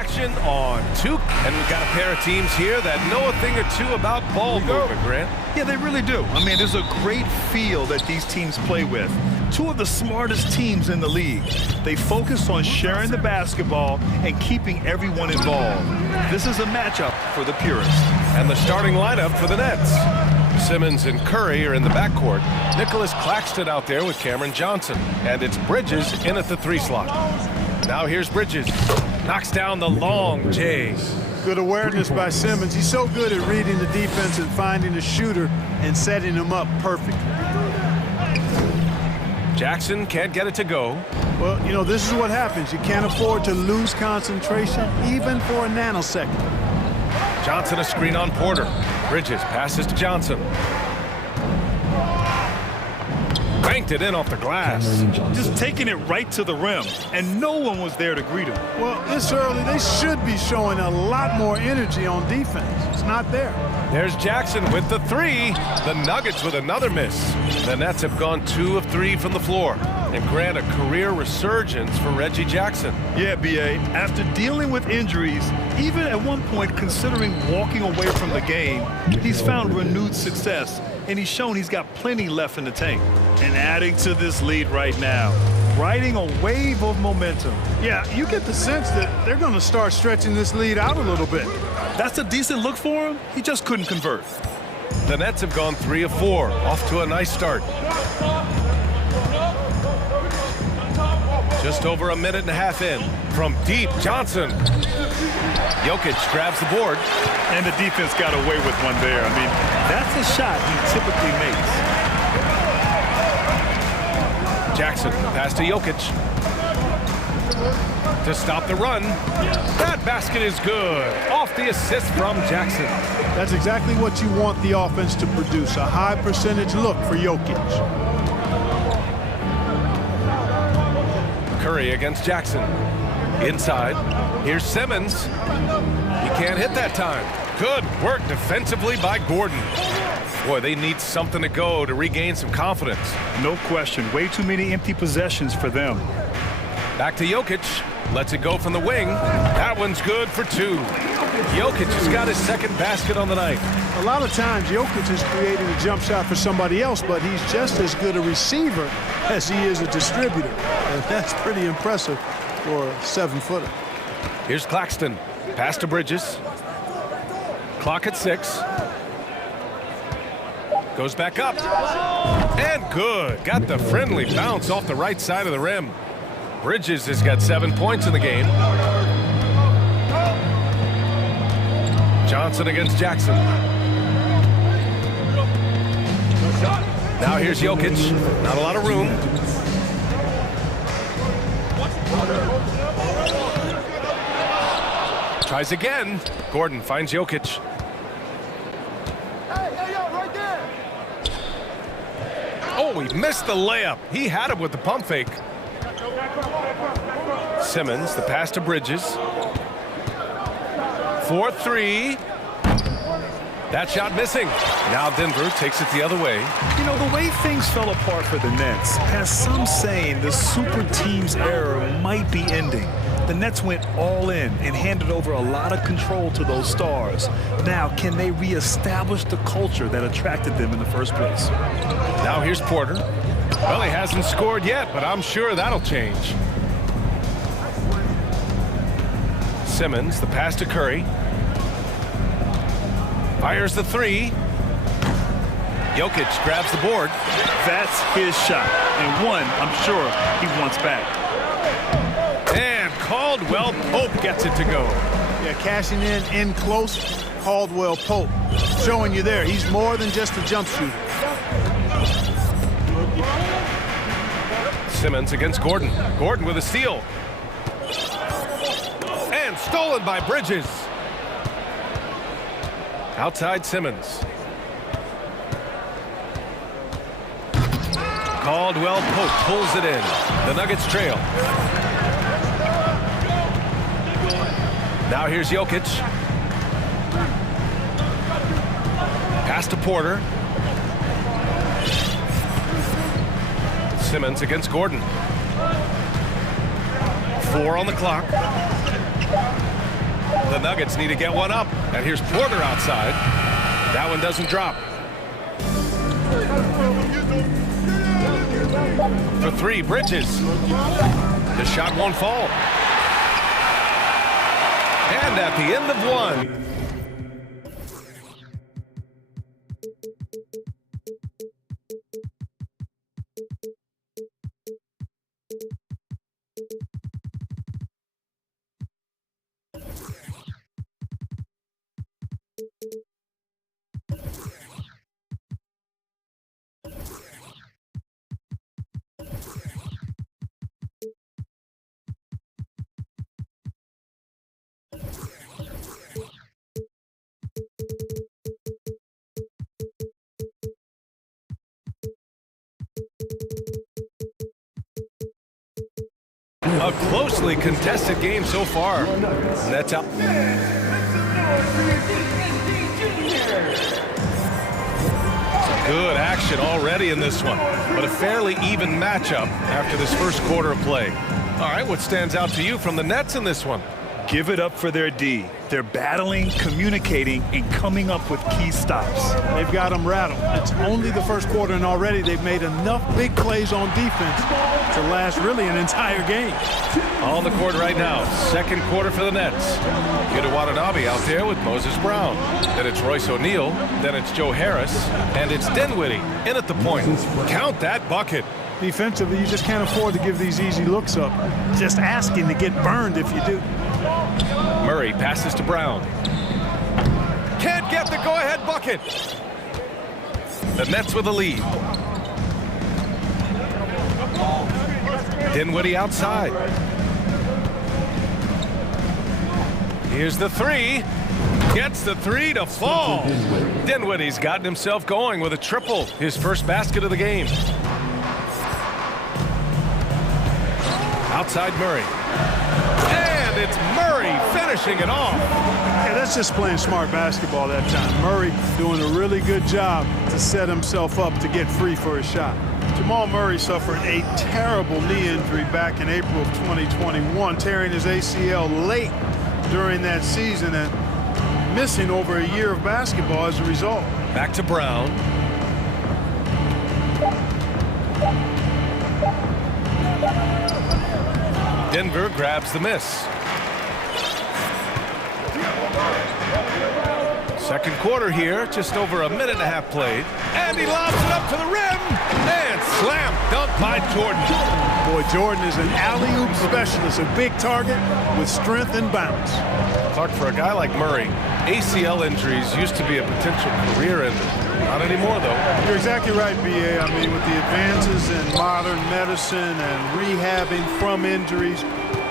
action on two. And we've got a pair of teams here that know a thing or two about ball movement, Grant. Yeah, they really do. I mean, there's a great feel that these teams play with. Two of the smartest teams in the league. They focus on sharing the basketball and keeping everyone involved. This is a matchup for the purists. And the starting lineup for the Nets. Simmons and Curry are in the backcourt. Nicholas Claxton out there with Cameron Johnson. And it's Bridges in at the 3 slot. Now here's Bridges. Knocks down the long J. Good awareness by Simmons. He's so good at reading the defense and finding the shooter and setting him up perfectly. Jackson can't get it to go. Well, you know, this is what happens. You can't afford to lose concentration, even for a nanosecond. Johnson a screen on Porter. Bridges passes to Johnson. Banked it in off the glass. Just taking it right to the rim, and no one was there to greet him. Well, this early, they should be showing a lot more energy on defense. It's not there. There's Jackson with the 3. The Nuggets with another miss. The Nets have gone 2 of 3 from the floor. And grant a career resurgence for Reggie Jackson. Yeah, B.A., after dealing with injuries, even at one point considering walking away from the game, he's found renewed success, and he's shown he's got plenty left in the tank. And adding to this lead right now, riding a wave of momentum. Yeah, you get the sense that they're going to start stretching this lead out a little bit. That's a decent look for him. He just couldn't convert. The Nets have gone 3 of 4, off to a nice start. Just over a minute and a half in. From deep, Johnson. Jokic grabs the board. And the defense got away with one there. I mean, that's a shot he typically makes. Jackson, pass to Jokic. To stop the run. That basket is good. Off the assist from Jackson. That's exactly what you want the offense to produce. A high percentage look for Jokic. Curry against Jackson. Inside. Here's Simmons. He can't hit that time. Good work defensively by Gordon. Boy, they need something to go to regain some confidence. No question. Way too many empty possessions for them. Back to Jokic. Lets it go from the wing. That one's good for 2. Jokic has got his second basket on the night. A lot of times, Jokic is creating a jump shot for somebody else, but he's just as good a receiver as he is a distributor. And that's pretty impressive for a 7-footer. Here's Claxton. Pass to Bridges. Clock at 6. Goes back up. And good. Got the friendly bounce off the right side of the rim. Bridges has got 7 points in the game. Johnson against Jackson. Now here's Jokic. Not a lot of room. Tries again. Gordon finds Jokic. Oh, he missed the layup. He had him with the pump fake. Simmons, the pass to Bridges. 4-3. That shot missing. Now Denver takes it the other way. You know, the way things fell apart for the Nets has some saying the super teams era might be ending. The Nets went all in and handed over a lot of control to those stars. Now, can they reestablish the culture that attracted them in the first place? Now here's Porter. Well, he hasn't scored yet, but I'm sure that'll change. Simmons, the pass to Curry. Fires the 3. Jokic grabs the board. That's his shot, and one I'm sure he wants back. And Caldwell Pope gets it to go. Yeah, cashing in close, Caldwell Pope. Showing you there, he's more than just a jump shooter. Simmons against Gordon. Gordon with a steal. And stolen by Bridges. Outside Simmons. Caldwell Pope pulls it in. The Nuggets trail. Now here's Jokic. Pass to Porter. Simmons against Gordon. 4 on the clock. Nuggets need to get one up. And here's Porter outside. That one doesn't drop. For three, Bridges. The shot won't fall. And at the end of one. A closely contested game so far. Nets up. Good action already in this one, but a fairly even matchup after this first quarter of play. All right, what stands out to you from the Nets in this one? Give it up for their D. They're battling, communicating, and coming up with key stops. They've got them rattled. It's only the first quarter, and already they've made enough big plays on defense to last really an entire game. On the court right now, second quarter for the Nets. Yuta Watanabe out there with Moses Brown. Then it's Royce O'Neal. Then it's Joe Harris. And it's Dinwiddie in at the point. Count that bucket. Defensively, you just can't afford to give these easy looks up. Just asking to get burned if you do. Murray passes to Brown. Can't get the go-ahead bucket. The Nets with the lead. Dinwiddie outside. Here's the three. Gets the three to fall. Dinwiddie's gotten himself going with a triple. His first basket of the game. Outside Murray. And it's Murray finishing it off. Yeah, that's just playing smart basketball that time. Murray doing a really good job to set himself up to get free for his shot. Jamal Murray suffered a terrible knee injury back in April of 2021, tearing his ACL late during that season and missing over a year of basketball as a result. Back to Brown. Denver grabs the miss. Second quarter here, just over a minute and a half played. And he lobs it up to the rim. And slam dunk by Jordan. Boy, Jordan is an alley-oop specialist, a big target with strength and bounce. Clark, for a guy like Murray, ACL injuries used to be a potential career ender. Not anymore, though. You're exactly right, B.A. I mean, with the advances in modern medicine and rehabbing from injuries,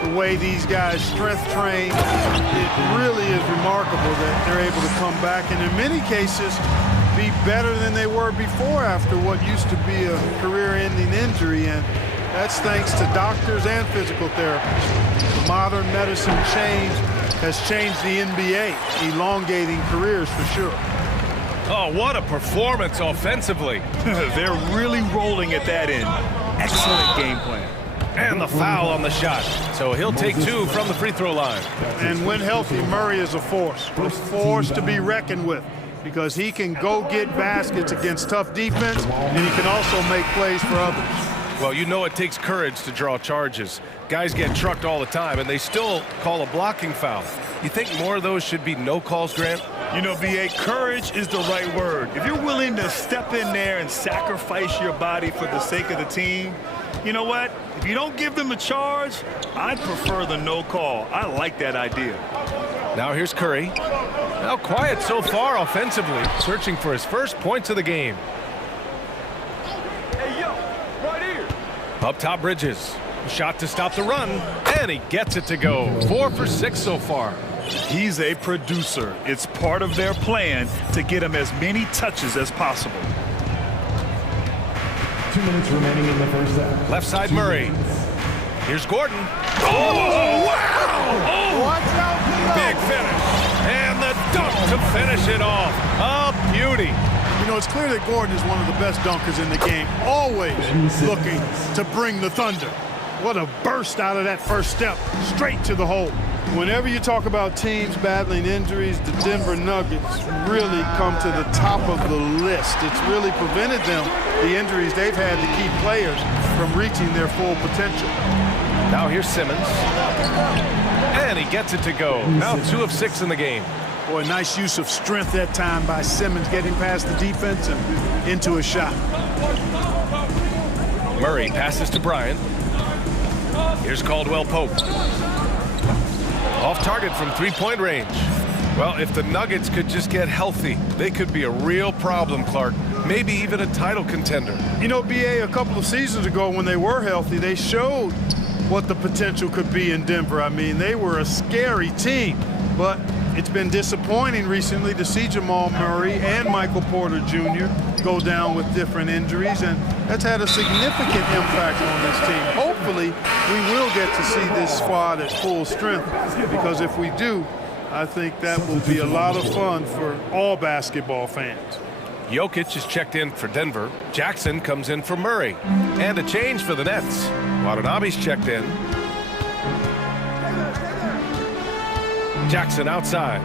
the way these guys strength train, it really is remarkable that they're able to come back and in many cases be better than they were before after what used to be a career-ending injury. And that's thanks to doctors and physical therapists. The modern medicine change has changed the NBA, elongating careers for sure. Oh, what a performance offensively. They're really rolling at that end. Excellent game plan. And the foul on the shot. So he'll take two from the free throw line. And when healthy, Murray is a force to be reckoned with, because he can go get baskets against tough defense, and he can also make plays for others. Well, you know it takes courage to draw charges. Guys get trucked all the time, and they still call a blocking foul. You think more of those should be no calls, Grant? You know, B.A., courage is the right word. If you're willing to step in there and sacrifice your body for the sake of the team, you know what? If you don't give them a charge, I'd prefer the no call. I like that idea. Now here's Curry. Now quiet so far offensively, searching for his first points of the game. Hey, yo, right here. Up top, Bridges. Shot to stop the run, and he gets it to go. 4 for 6 so far. He's a producer. It's part of their plan to get him as many touches as possible. 2 minutes remaining in the first half. Left side, Murray. Here's Gordon. Oh, wow! Oh, watch out! Big finish. And the dunk to finish it off. A beauty. You know, it's clear that Gordon is one of the best dunkers in the game, always looking to bring the thunder. What a burst out of that first step, straight to the hole. Whenever you talk about teams battling injuries, the Denver Nuggets really come to the top of the list. It's really prevented them, the injuries they've had to keep players from reaching their full potential. Now here's Simmons. And he gets it to go. Now 2 of 6 in the game. Boy, nice use of strength that time by Simmons, getting past the defense and into a shot. Murray passes to Bryant. Here's Caldwell Pope. Off target from three-point range. Well, if the Nuggets could just get healthy, they could be a real problem, Clark. Maybe even a title contender. You know, BA, a couple of seasons ago when they were healthy, they showed what the potential could be in Denver. I mean, they were a scary team, but it's been disappointing recently to see Jamal Murray and Michael Porter Jr. go down with different injuries, and that's had a significant impact on this team. Hopefully, we will get to see this squad at full strength, because if we do, I think that will be a lot of fun for all basketball fans. Jokic is checked in for Denver. Jackson comes in for Murray. And a change for the Nets. Watanabe's checked in. Jackson outside.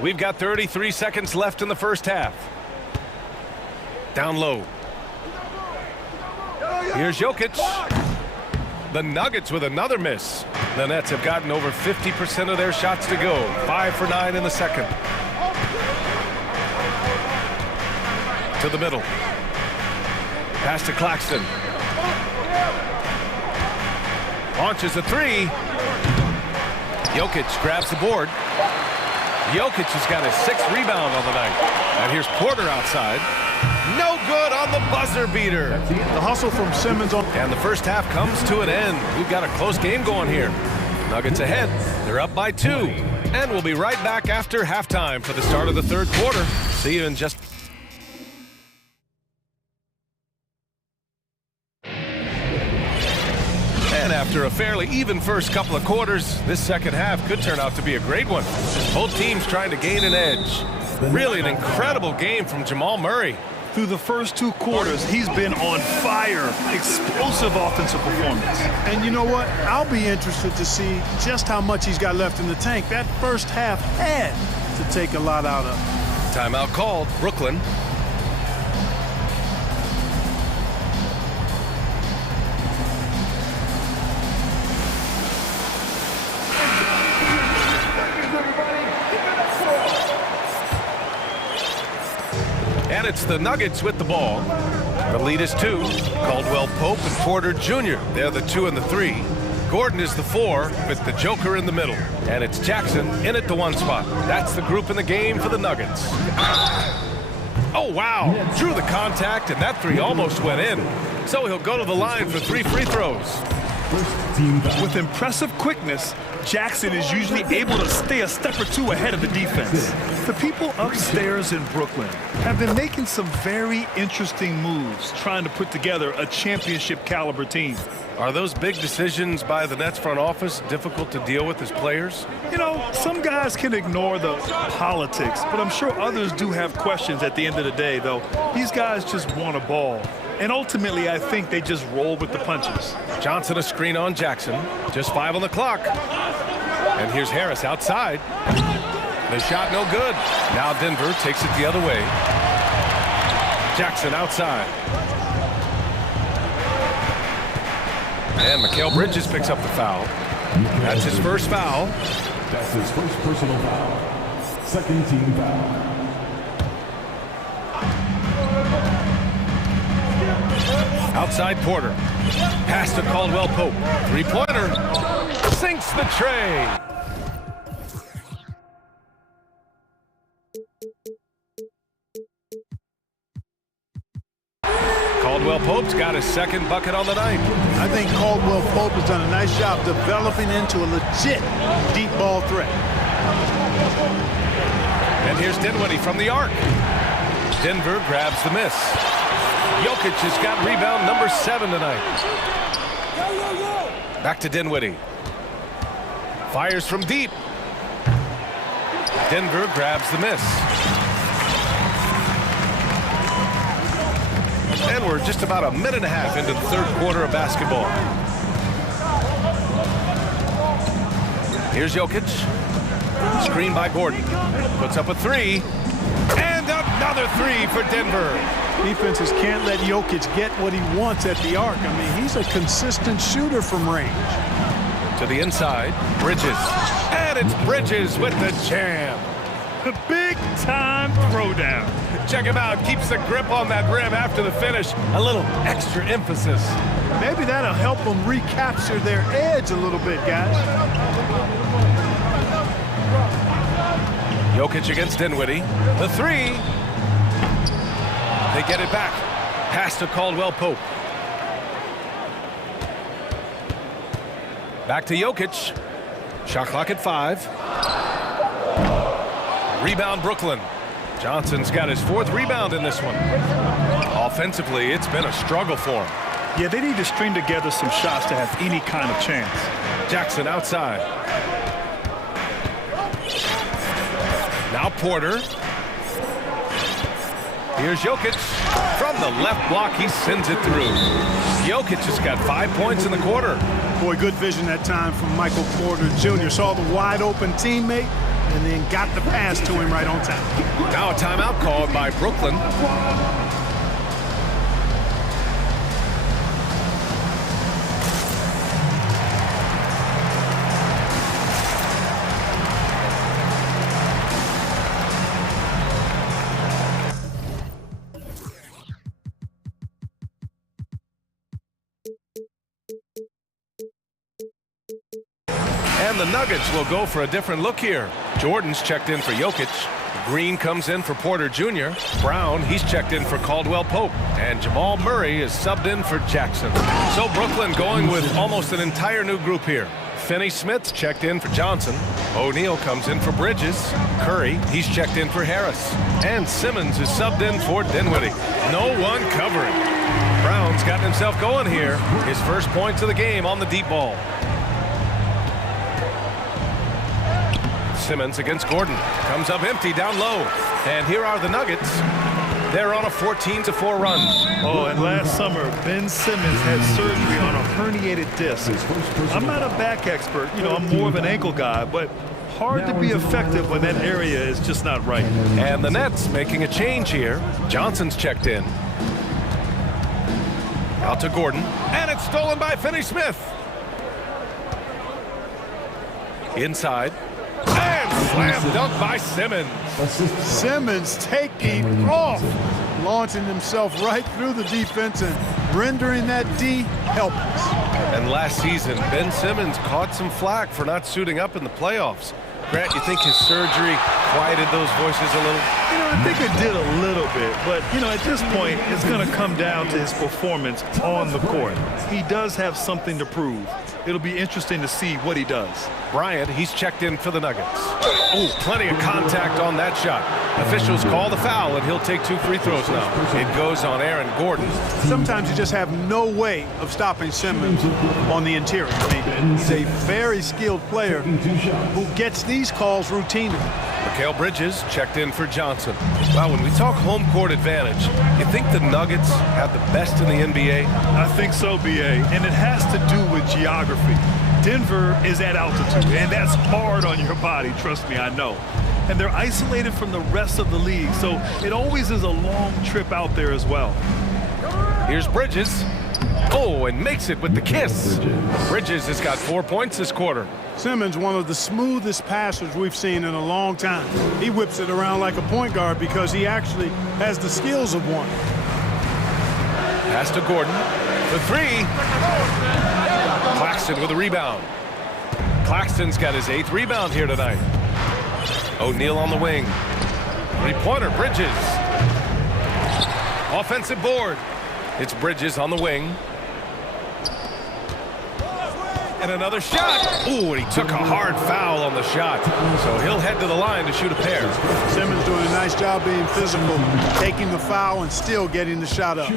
We've got 33 seconds left in the first half. Down low. Here's Jokic. The Nuggets with another miss. The Nets have gotten over 50% of their shots to go. 5 for 9 in the second. To the middle. Pass to Claxton. Launches a three. Jokic grabs the board. Jokic has got his 6th rebound on the night. And here's Porter outside. No good on the buzzer beater. The hustle from Simmons on. And the first half comes to an end. We've got a close game going here. Nuggets ahead. They're up by 2. And we'll be right back after halftime for the start of the third quarter. See you in just... And after a fairly even first couple of quarters, this second half could turn out to be a great one. Both teams trying to gain an edge. Really an incredible game from Jamal Murray. Through the first 2 quarters, he's been on fire. Explosive offensive performance. And you know what? I'll be interested to see just how much he's got left in the tank. That first half had to take a lot out of. Timeout called. Brooklyn. And it's the Nuggets with the ball. The lead is 2. Caldwell Pope and Porter Jr. They're the 2 and the 3. Gordon is the 4 with the Joker in the middle. And it's Jackson in at the 1 spot. That's the group in the game for the Nuggets. Oh, wow. Drew the contact, and that 3 almost went in. So he'll go to the line for 3 free throws. With impressive quickness, Jackson is usually able to stay a step or 2 ahead of the defense. The people upstairs in Brooklyn have been making some very interesting moves, trying to put together a championship caliber team. Are those big decisions by the Nets front office difficult to deal with as players? You know, some guys can ignore the politics, but I'm sure others do have questions at the end of the day, though. These guys just want a ball. And ultimately, I think they just roll with the punches. Johnson a screen on Jackson. Just 5 on the clock. And here's Harris outside. The shot no good. Now Denver takes it the other way. Jackson outside. And Mikal Bridges picks up the foul. That's his first foul. That's his first personal foul. Second team foul. Outside Porter. Pass to Caldwell Pope. 3-pointer. Sinks the tray. Caldwell Pope's got his 2nd bucket on the night. I think Caldwell Pope has done a nice job developing into a legit deep ball threat. And here's Dinwiddie from the arc. Denver grabs the miss. Jokic has got rebound number 7 tonight. Back to Dinwiddie. Fires from deep. Denver grabs the miss. And we're just about a minute and a half into the third quarter of basketball. Here's Jokic. Screen by Gordon. Puts up a three. And another three for Denver. Defenses can't let Jokic get what he wants at the arc. I mean, he's a consistent shooter from range. To the inside, Bridges. And it's Bridges with the jam. The big-time throwdown. Check him out. Keeps the grip on that rim after the finish. A little extra emphasis. Maybe that'll help them recapture their edge a little bit, guys. Jokic against Dinwiddie. The three. They get it back. Pass to Caldwell Pope. Back to Jokic. Shot clock at 5. Rebound Brooklyn. Johnson's got his 4th rebound in this one. Offensively, it's been a struggle for him. Yeah, they need to string together some shots to have any kind of chance. Jackson outside. Now Porter. Here's Jokic. From the left block, he sends it through. Jokic has got 5 points in the quarter. Boy, good vision that time from Michael Porter Jr. Saw the wide-open teammate and then got the pass to him right on time. Now a timeout called by Brooklyn. And the Nuggets will go for a different look here. Jordan's checked in for Jokic. Green comes in for Porter Jr. Brown, he's checked in for Caldwell Pope. And Jamal Murray is subbed in for Jackson. So Brooklyn going with almost an entire new group here. Finney-Smith's checked in for Johnson. O'Neal comes in for Bridges. Curry, he's checked in for Harris. And Simmons is subbed in for Dinwiddie. No one covering. Brown's gotten himself going here. His first points of the game on the deep ball. Simmons against Gordon. Comes up empty down low. And here are the Nuggets. They're on a 14-4 run. Oh, and last summer, Ben Simmons had surgery on a herniated disc. I'm not a back expert. You know, I'm more of an ankle guy, but hard to be effective when that area is just not right. And the Nets making a change here. Johnson's checked in. Out to Gordon. And it's stolen by Finney-Smith. Inside. And slam dunk by Simmons. Simmons taking off, launching himself right through the defense and rendering that D helpless. And last season, Ben Simmons caught some flack for not suiting up in the playoffs. Grant, you think his surgery quieted those voices a little? You know, I think it did a little bit, but, you know, at this point, it's going to come down to his performance on the court. He does have something to prove. It'll be interesting to see what he does. Bryant, he's checked in for the Nuggets. Oh, plenty of contact on that shot. Officials call the foul, and he'll take 2 free throws now. It goes on Aaron Gordon. Sometimes you just have no way of stopping Simmons on the interior. I mean, he's a very skilled player who gets these calls routinely. Mikal Bridges checked in for Johnson. Well, when we talk home court advantage, you think the Nuggets have the best in the NBA? I think so, B.A., and it has to do with geography. Denver is at altitude, and that's hard on your body, trust me, I know. And they're isolated from the rest of the league, so it always is a long trip out there as well. Here's Bridges. Oh, and makes it with the kiss. Bridges has got 4 points this quarter. Simmons, one of the smoothest passers we've seen in a long time. He whips it around like a point guard because he actually has the skills of one. Pass to Gordon. The 3. Claxton with a rebound. Claxton's got his 8th rebound here tonight. O'Neal on the wing. 3-pointer, Bridges. Offensive board. It's Bridges on the wing. And another shot. Ooh, and he took a hard foul on the shot. So he'll head to the line to shoot a pair. Simmons doing a nice job being physical, taking the foul and still getting the shot up.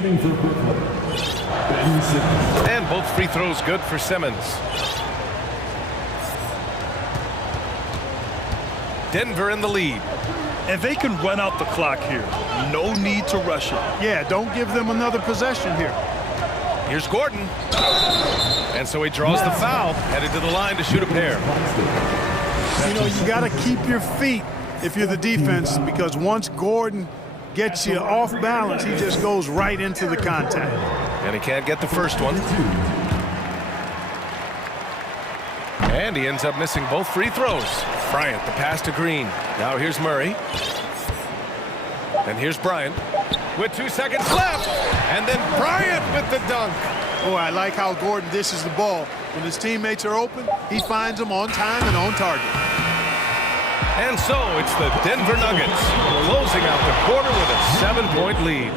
And both free throws good for Simmons. Denver in the lead. And they can run out the clock here. No need to rush it. Yeah, don't give them another possession here. Here's Gordon. And so he draws the foul, headed to the line to shoot a pair. You know, you got to keep your feet if you're the defense, because once Gordon gets you off balance, he just goes right into the contact. And he can't get the first one. And he ends up missing both free throws. Bryant, the pass to Green. Now here's Murray. And here's Bryant with 2 seconds left. And then Bryant with the dunk. Oh, I like how Gordon dishes the ball. When his teammates are open, he finds them on time and on target. And so it's the Denver Nuggets closing out the quarter with a 7-point lead.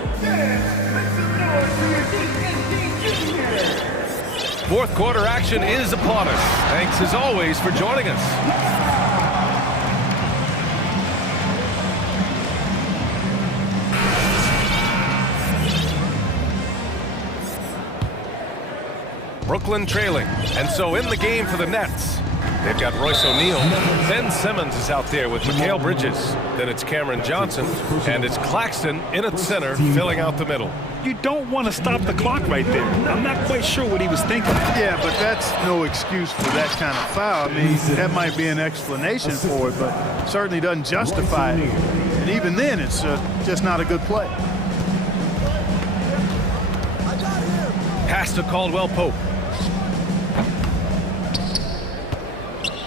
Fourth quarter action is upon us. Thanks as always for joining us. Brooklyn trailing, and so in the game for the Nets, they've got Royce O'Neal. Ben Simmons is out there with Mikal Bridges. Then it's Cameron Johnson, and it's Claxton in at center, filling out the middle. You don't want to stop the clock right there. I'm not quite sure what he was thinking. Yeah, but that's no excuse for that kind of foul. I mean, that might be an explanation for it, but certainly doesn't justify it. And even then, it's just not a good play. Pass to Caldwell Pope.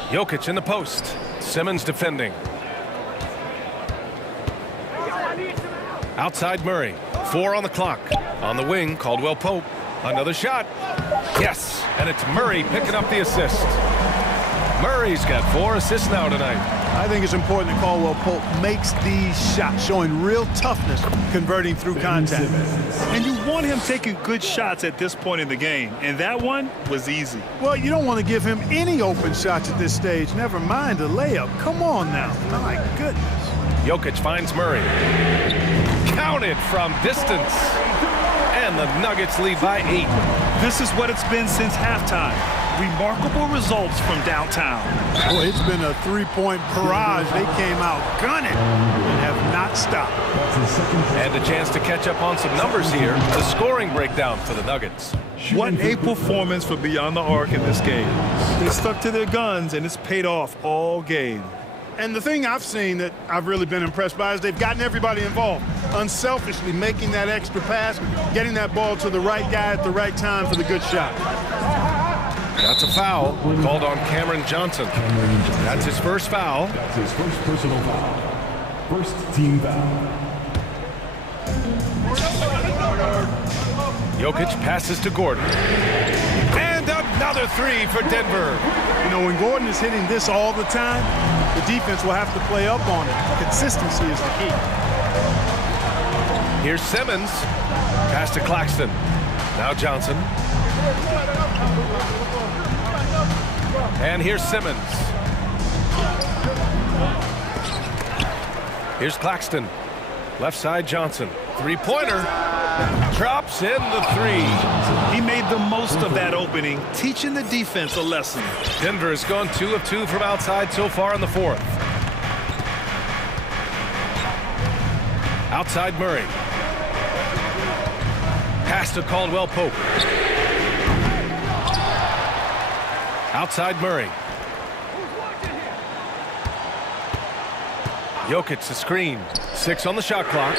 Jokic in the post. Simmons defending. Outside Murray. 4 on the clock. On the wing, Caldwell Pope. Another shot. Yes, and it's Murray picking up the assist. Murray's got 4 assists now tonight. I think it's important that Caldwell Pope makes these shots, showing real toughness, converting through contact. And you want him taking good shots at this point in the game, and that one was easy. Well, you don't want to give him any open shots at this stage, never mind a layup. Come on now, my goodness. Jokic finds Murray. Counted from distance. And the Nuggets lead by 8. This is what it's been since halftime. Remarkable results from downtown. Boy, it's been a three-point barrage. They came out gunning and have not stopped. And a chance to catch up on some numbers here. The scoring breakdown for the Nuggets. What a performance for Beyond the Arc in this game. They stuck to their guns, and it's paid off all game. And the thing I've seen that I've really been impressed by is they've gotten everybody involved, unselfishly making that extra pass, getting that ball to the right guy at the right time for the good shot. That's a foul called on Cameron Johnson. That's his first foul. That's his first personal foul. First team foul. Jokic passes to Gordon. And another 3 for Denver. You know, when Gordon is hitting this all the time, the defense will have to play up on it. Consistency is the key. Here's Simmons. Pass to Claxton. Now Johnson. And here's Simmons. Here's Claxton. Left side Johnson. Three-pointer. Drops in the 3. He made the most of that opening, teaching the defense a lesson. Denver has gone 2 of 2 from outside so far in the 4th. Outside Murray. Pass to Caldwell Pope. Outside Murray. Jokic the screen. 6 on the shot clock.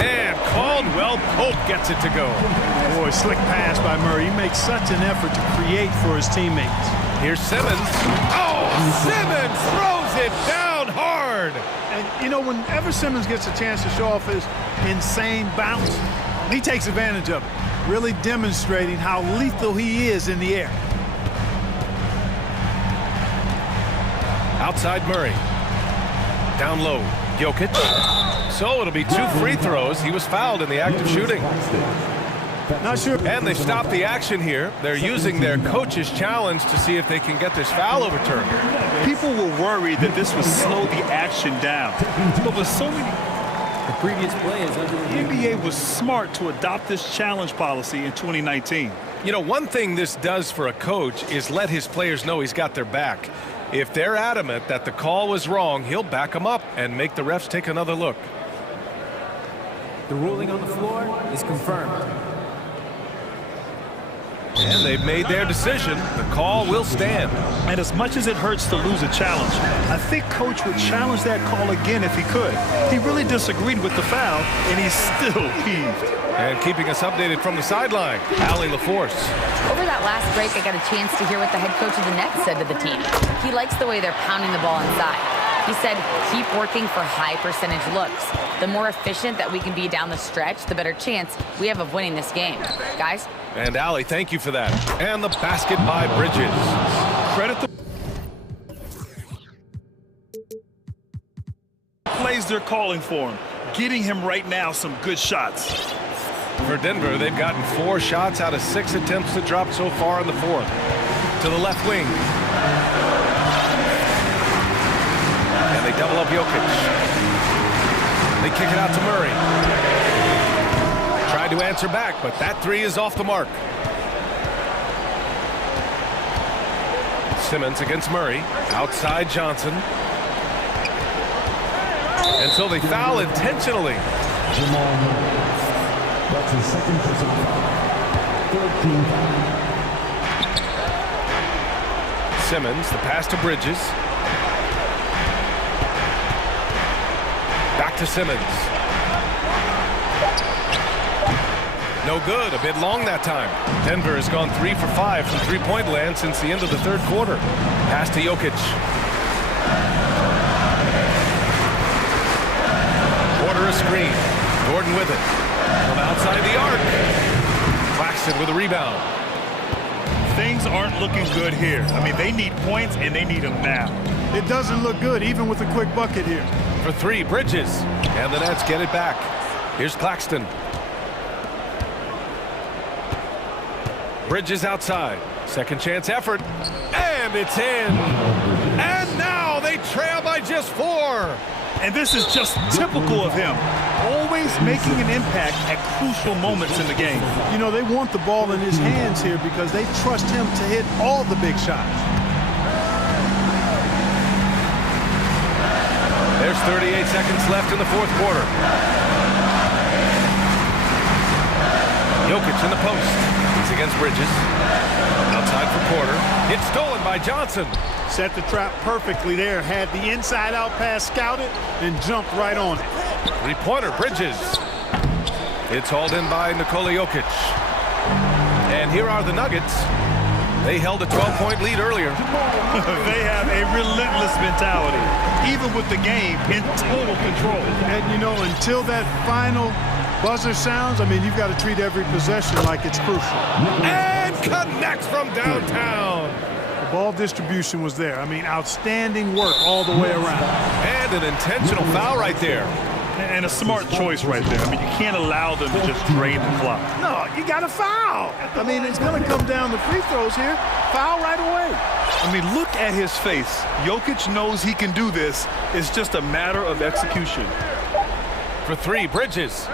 And Caldwell Pope gets it to go. Boy, slick pass by Murray. He makes such an effort to create for his teammates. Here's Simmons. Oh, Simmons throws it down hard. And, you know, whenever Simmons gets a chance to show off his insane bounce, he takes advantage of it, really demonstrating how lethal he is in the air. Outside Murray. Down low, Jokic. So it'll be 2 free throws. He was fouled in the act of shooting. Not sure. And they stopped the action here. They're using their coach's challenge to see if they can get this foul overturned. People were worried that this would slow the action down. But with so many... The previous play is under the NBA was smart to adopt this challenge policy in 2019. You know, one thing this does for a coach is let his players know he's got their back. If they're adamant that the call was wrong, he'll back them up and make the refs take another look. The ruling on the floor is confirmed. And they've made their decision. The call will stand. And as much as it hurts to lose a challenge, I think Coach would challenge that call again if he could. He really disagreed with the foul, and he's still peeved. And keeping us updated from the sideline, Allie LaForce. Over that last break, I got a chance to hear what the head coach of the Nets said to the team. He likes the way they're pounding the ball inside. He said, keep working for high percentage looks. The more efficient that we can be down the stretch, the better chance we have of winning this game. Guys? And Allie, thank you for that. And the basket by Bridges. Credit the plays they're calling for him. Getting him right now some good shots. For Denver, they've gotten 4 shots out of 6 attempts to drop so far in the fourth. To the left wing. And they double up Jokic. They kick it out to Murray. Tried to answer back, but that 3 is off the mark. Simmons against Murray. Outside Johnson. And so they foul intentionally. Jamal Murray. That's his second personal foul. 13 foul. Simmons, the pass to Bridges. Back to Simmons. No good, a bit long that time. Denver has gone 3 for 5 from three-point land since the end of the third quarter. Pass to Jokic. Porter a screen. Gordon with it. From outside the arc. Claxton with a rebound. Things aren't looking good here. I mean, they need points, and they need them now. It doesn't look good, even with a quick bucket here. For 3, Bridges. And the Nets get it back. Here's Claxton. Bridges outside. Second chance effort. And it's in. And now they trail by just 4. And this is just typical of him. Always making an impact at crucial moments in the game. You know, they want the ball in his hands here because they trust him to hit all the big shots. There's 38 seconds left in the fourth quarter. Jokic in the post. He's against Bridges. Outside for Porter. It's stolen by Johnson. Set the trap perfectly there. Had the inside-out pass scouted and jumped right on it. Three-pointer, Bridges. It's hauled in by Nikola Jokic. And here are the Nuggets. They held a 12-point lead earlier. They have a relentless mentality, even with the game in total control. And, you know, until that final buzzer sounds, I mean, you've got to treat every possession like it's crucial. And connects from downtown. The ball distribution was there. I mean, outstanding work all the way around. And an intentional foul right there. And a smart choice right there. I mean, you can't allow them to just drain the clock. No, you got to foul. I mean, it's going to come down to free throws here. Foul right away. I mean, look at his face. Jokic knows he can do this. It's just a matter of execution. For 3, Bridges.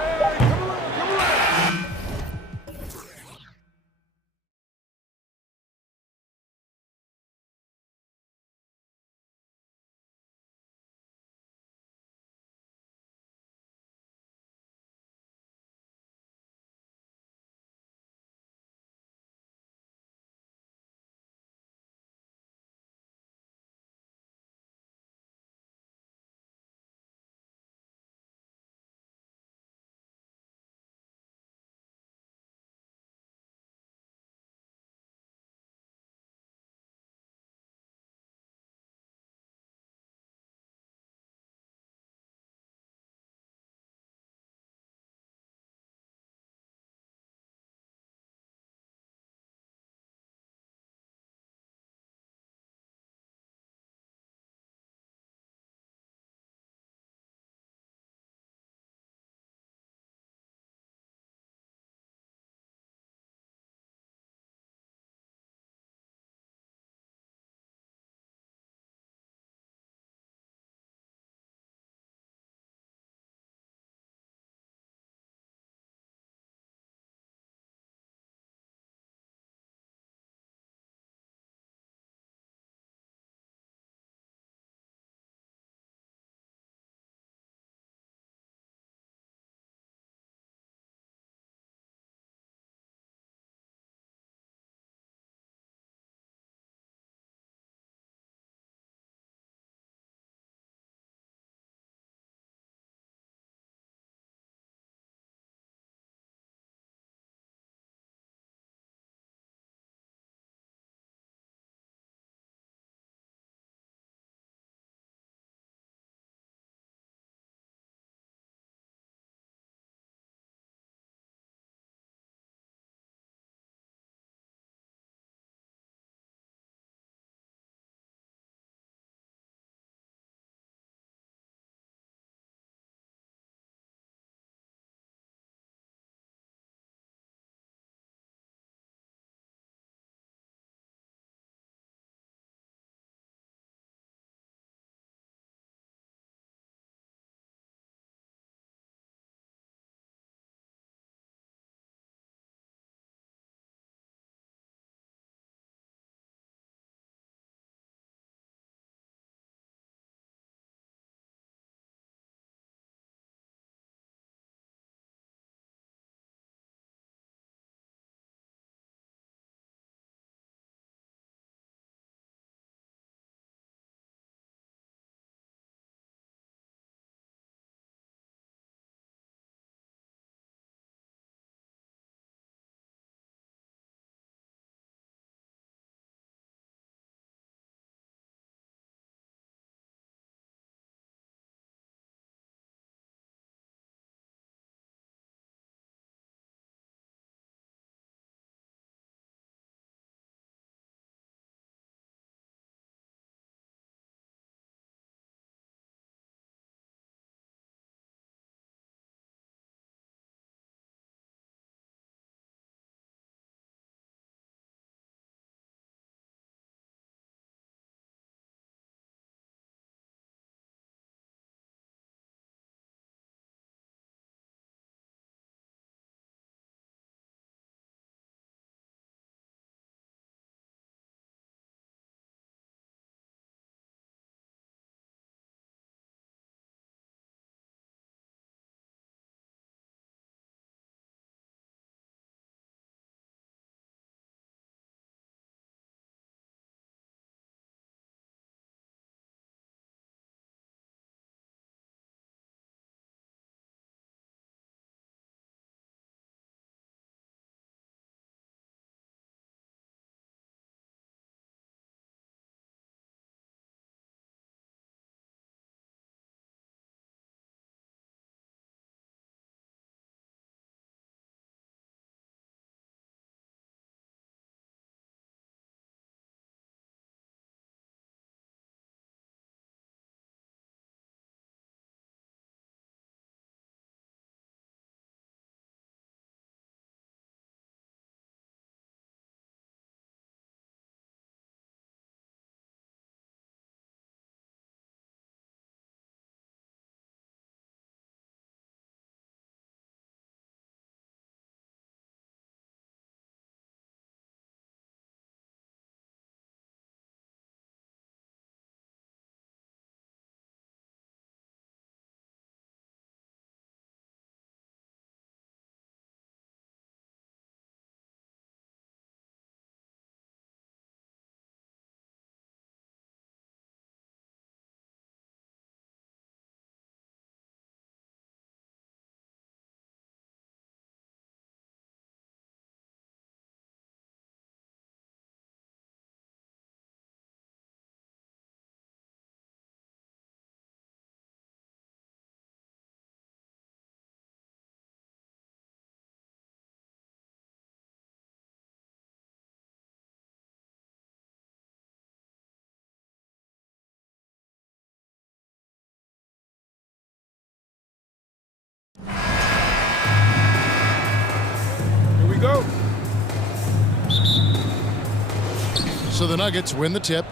So the Nuggets win the tip.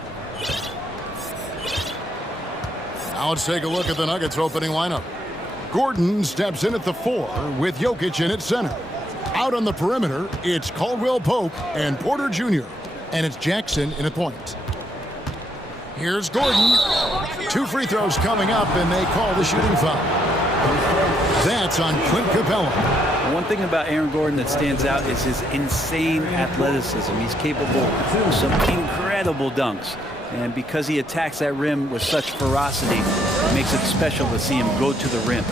Now let's take a look at the Nuggets opening lineup. Gordon steps in at the 4 with Jokic in at center. Out on the perimeter, it's Caldwell Pope and Porter Jr. And it's Jackson in at point. Here's Gordon. 2 free throws coming up, and they call the shooting foul. That's on Clint Capella. One thing about Aaron Gordon that stands out is his insane athleticism. He's capable of some incredible dunks. And because he attacks that rim with such ferocity, it makes it special to see him go to the rim.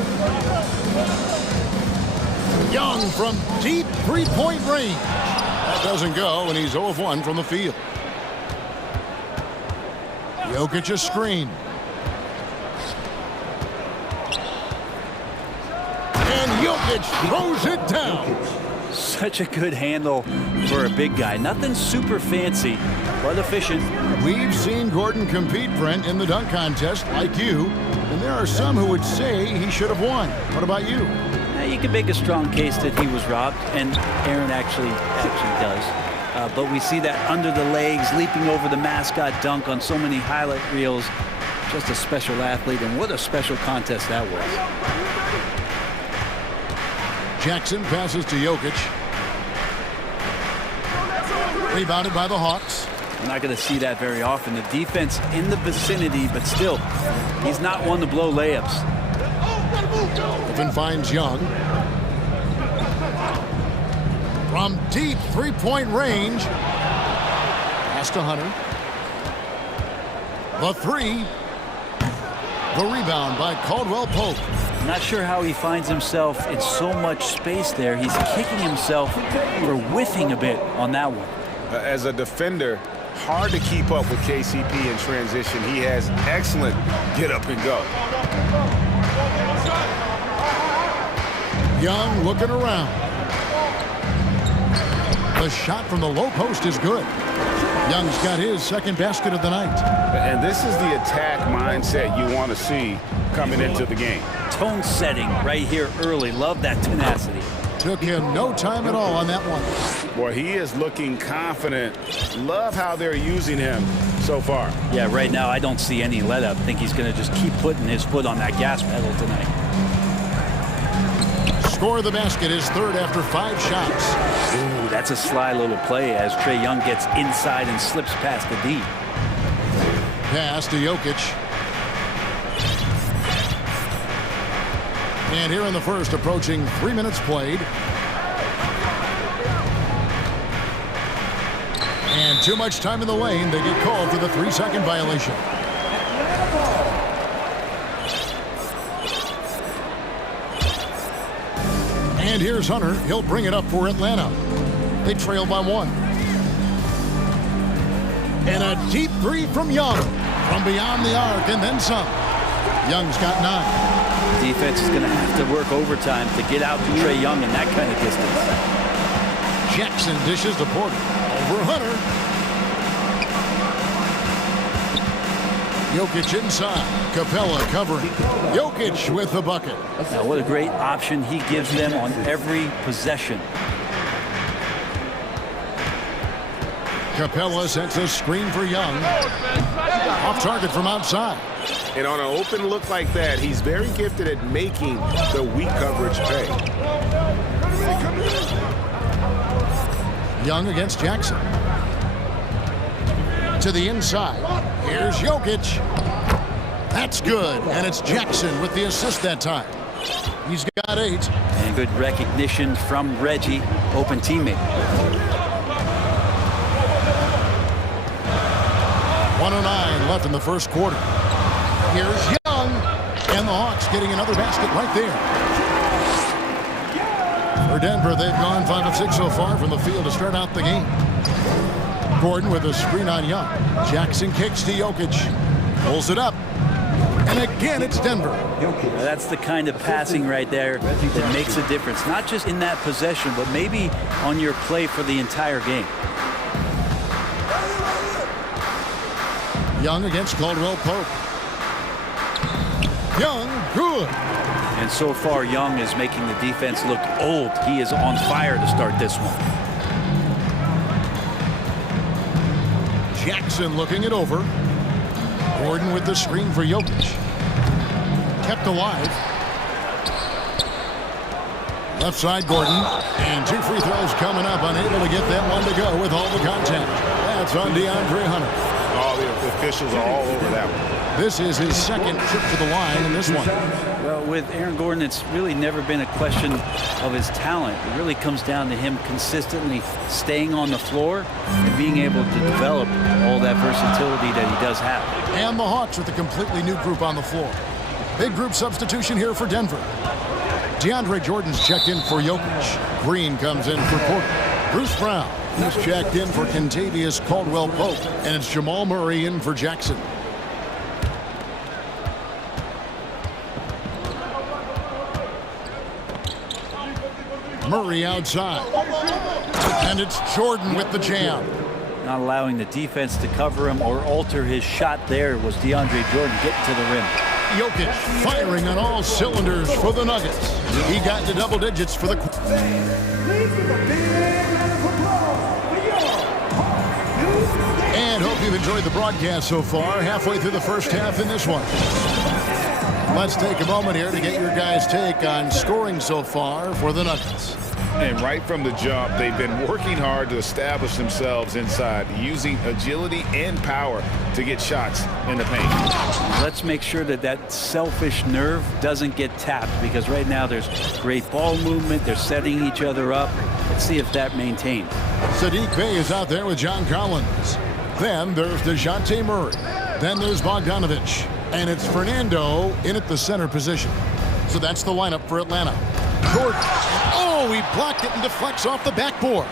Young from deep three-point range. That doesn't go, and he's 0 of 1 from the field. Jokic a screen. And Jokic throws it down. Such a good handle for a big guy. Nothing super fancy, but efficient. We've seen Gordon compete, Brent, in the dunk contest like you, and there are some who would say he should have won. What about you? You can make a strong case that he was robbed, and Aaron actually does. But we see that under the legs, leaping over the mascot dunk on so many highlight reels. Just a special athlete, and what a special contest that was. Jackson passes to Jokic. Rebounded by the Hawks. We're not going to see that very often. The defense in the vicinity, but still, he's not one to blow layups. Griffin finds Young. From deep three-point range. Pass to Hunter. The 3. The rebound by Caldwell Pope. Not sure how he finds himself in so much space there. He's kicking himself for whiffing a bit on that one. As a defender, hard to keep up with KCP in transition. He has excellent get up and go. Young looking around. The shot from the low post is good. Young's got his second basket of the night. And this is the attack mindset you want to see coming into the game. Tone setting right here early. Love that tenacity. Took him no time at all on that one. Boy, he is looking confident. Love how they're using him so far. Yeah, right now I don't see any let up. I think he's going to just keep putting his foot on that gas pedal tonight. Score of the basket is third after 5 shots. Ooh, that's a sly little play as Trae Young gets inside and slips past the D. Pass to Jokic. And here in the first, approaching 3 minutes played. And too much time in the lane. They get called for the 3-second violation. And here's Hunter. He'll bring it up for Atlanta. They trail by 1. And a deep 3 from Young. From beyond the arc and then some. Young's got 9. Defense is going to have to work overtime to get out to Trae Young in that kind of distance. Jackson dishes to Porter. Over Hunter. Jokic inside. Capella covering. Jokic with the bucket. Now, what a great option he gives them on every possession. Capella sets a screen for Young. Off target from outside. And on an open look like that, he's very gifted at making the weak coverage pay. Young against Jackson. To the inside. Here's Jokic. That's good. And it's Jackson with the assist that time. He's got 8. And good recognition from Reggie, open teammate. 1:09 left in the first quarter. Here's Young, and the Hawks getting another basket right there. For Denver, they've gone 5 of 6 so far from the field to start out the game. Gordon with a screen on Young. Jackson kicks to Jokic. Pulls it up. And again, it's Denver. That's the kind of passing right there that makes a difference. Not just in that possession, but maybe on your play for the entire game. Young against Caldwell Pope. Young, good. And so far, Young is making the defense look old. He is on fire to start this one. Jackson looking it over. Gordon with the screen for Jokic. Kept alive. Left side, Gordon. And 2 free throws coming up. Unable to get that one to go with all the contact. That's on DeAndre Hunter. All the officials are all over that one. This is his second trip to the line in this one. Well, with Aaron Gordon, it's really never been a question of his talent. It really comes down to him consistently staying on the floor and being able to develop all that versatility that he does have. And the Hawks with a completely new group on the floor. Big group substitution here for Denver. DeAndre Jordan's checked in for Jokic. Green comes in for Porter. Bruce Brown, he's checked in for Kentavious Caldwell-Pope. And it's Jamal Murray in for Jackson. Murray outside. And it's Jordan with the jam. Not allowing the defense to cover him or alter his shot there was DeAndre Jordan getting to the rim. Jokic firing on all cylinders for the Nuggets. He got to double digits for the... And hope you've enjoyed the broadcast so far. Halfway through the first half in this one. Let's take a moment here to get your guys' take on scoring so far for the Nuggets. And right from the jump, they've been working hard to establish themselves inside, using agility and power to get shots in the paint. Let's make sure that that selfish nerve doesn't get tapped, because right now there's great ball movement. They're setting each other up. Let's see if that maintains. Saddiq Bey is out there with John Collins. Then there's DeJounte Murray. Then there's Bogdanovich. And it's Fernando in at the center position. So that's the lineup for Atlanta. Jordan. Oh, he blocked it and deflects off the backboard.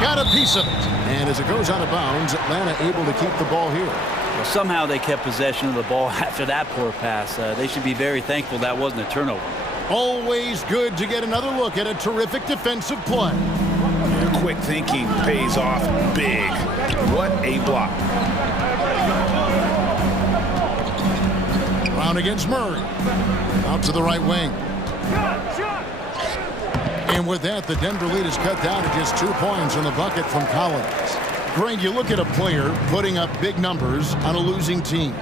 Got a piece of it. And as it goes out of bounds, Atlanta able to keep the ball here. Well, somehow they kept possession of the ball after that poor pass. They should be very thankful that wasn't a turnover. Always good to get another look at a terrific defensive play. Quick thinking pays off big. What a block. Brown against Murray. Out to the right wing. And with that, the Denver lead is cut down to just 2 points in the bucket from Collins. Greg, you look at a player putting up big numbers on a losing team.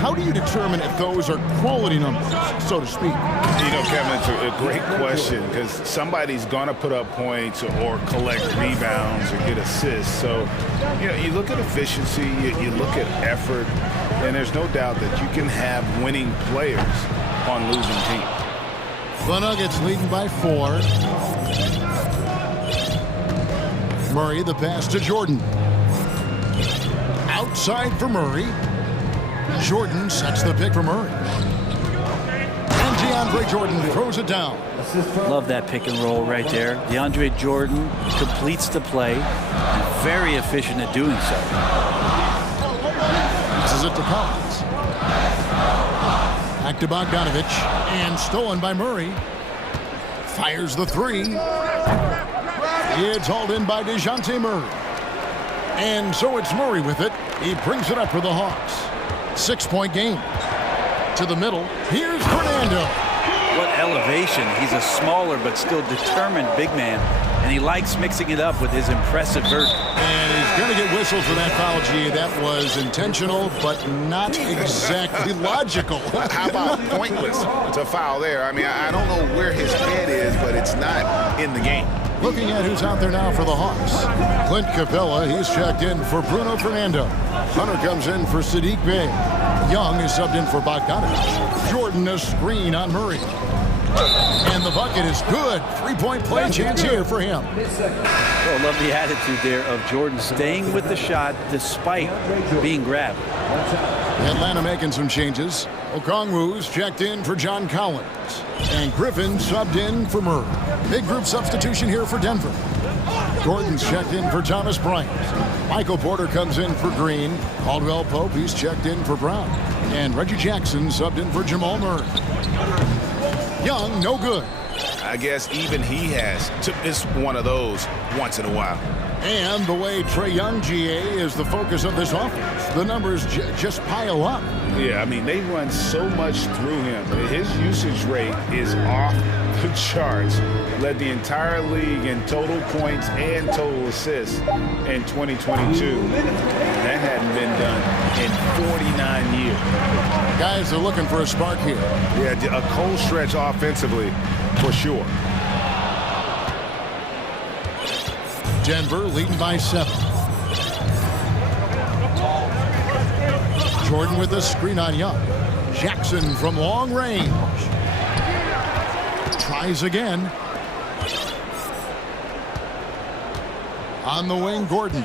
How do you determine if those are quality numbers, so to speak? You know, Kevin, it's a great question, because somebody's going to put up points or collect rebounds or get assists. So, you know, you look at efficiency, you look at effort, and there's no doubt that you can have winning players on losing teams. The Nuggets leading by 4. Murray, the pass to Jordan. Outside for Murray. Jordan sets the pick for Murray. And DeAndre Jordan throws it down. Love that pick and roll right there. DeAndre Jordan completes the play. And very efficient at doing so. Passes it to Collins. Back to Bogdanovich. And stolen by Murray. Fires the 3. It's hauled in by DeJounte Murray. And so it's Murray with it. He brings it up for the Hawks. 6-point game. To the middle. Here's Fernando. What elevation. He's a smaller but still determined big man. And he likes mixing it up with his impressive vert. And he's going to get whistled for that foul, G. That was intentional, but not exactly logical. How about pointless? It's a foul there. I mean, I don't know where his head is, but it's not in the game. Looking at who's out there now for the Hawks. Clint Capella, he's checked in for Bruno Fernando. Hunter comes in for Saddiq Bey. Young is subbed in for Bogdanovich. Jordan a screen on Murray. And the bucket is good. 3-point play chance here for him. I love the attitude there of Jordan staying with the shot despite being grabbed. Atlanta making some changes. Okongwu's checked in for John Collins. And Griffin subbed in for Murray. Big group substitution here for Denver. Gordon's checked in for Thomas Bryant. Michael Porter comes in for Green. Caldwell-Pope, he's checked in for Brown. And Reggie Jackson subbed in for Jamal Murray. Young, no good. I guess even he has to miss one of those once in a while. And the way Trae Young, GA, is the focus of this offense. The numbers just pile up. Yeah, I mean, they run so much through him. His usage rate is off the charts. Led the entire league in total points and total assists in 2022. That hadn't been done in 49 years. Guys are looking for a spark here. Yeah, a cold stretch offensively, for sure. Denver leading by 7. Jordan with the screen on Young. Jackson from long range. Tries again. On the wing, Gordon.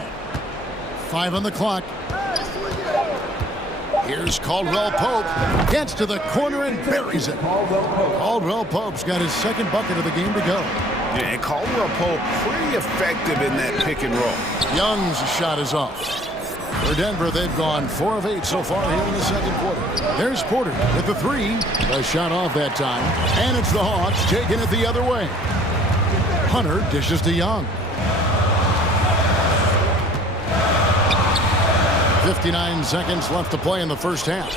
5 on the clock. Here's Caldwell Pope. Gets to the corner and buries it. Caldwell Pope's got his second bucket of the game to go. Yeah, and Caldwell Pope pretty effective in that pick and roll. Young's shot is off. For Denver, they've gone 4 of 8 so far here in the second quarter. There's Porter with the 3. A shot off that time. And it's the Hawks taking it the other way. Hunter dishes to Young. 59 seconds left to play in the first half.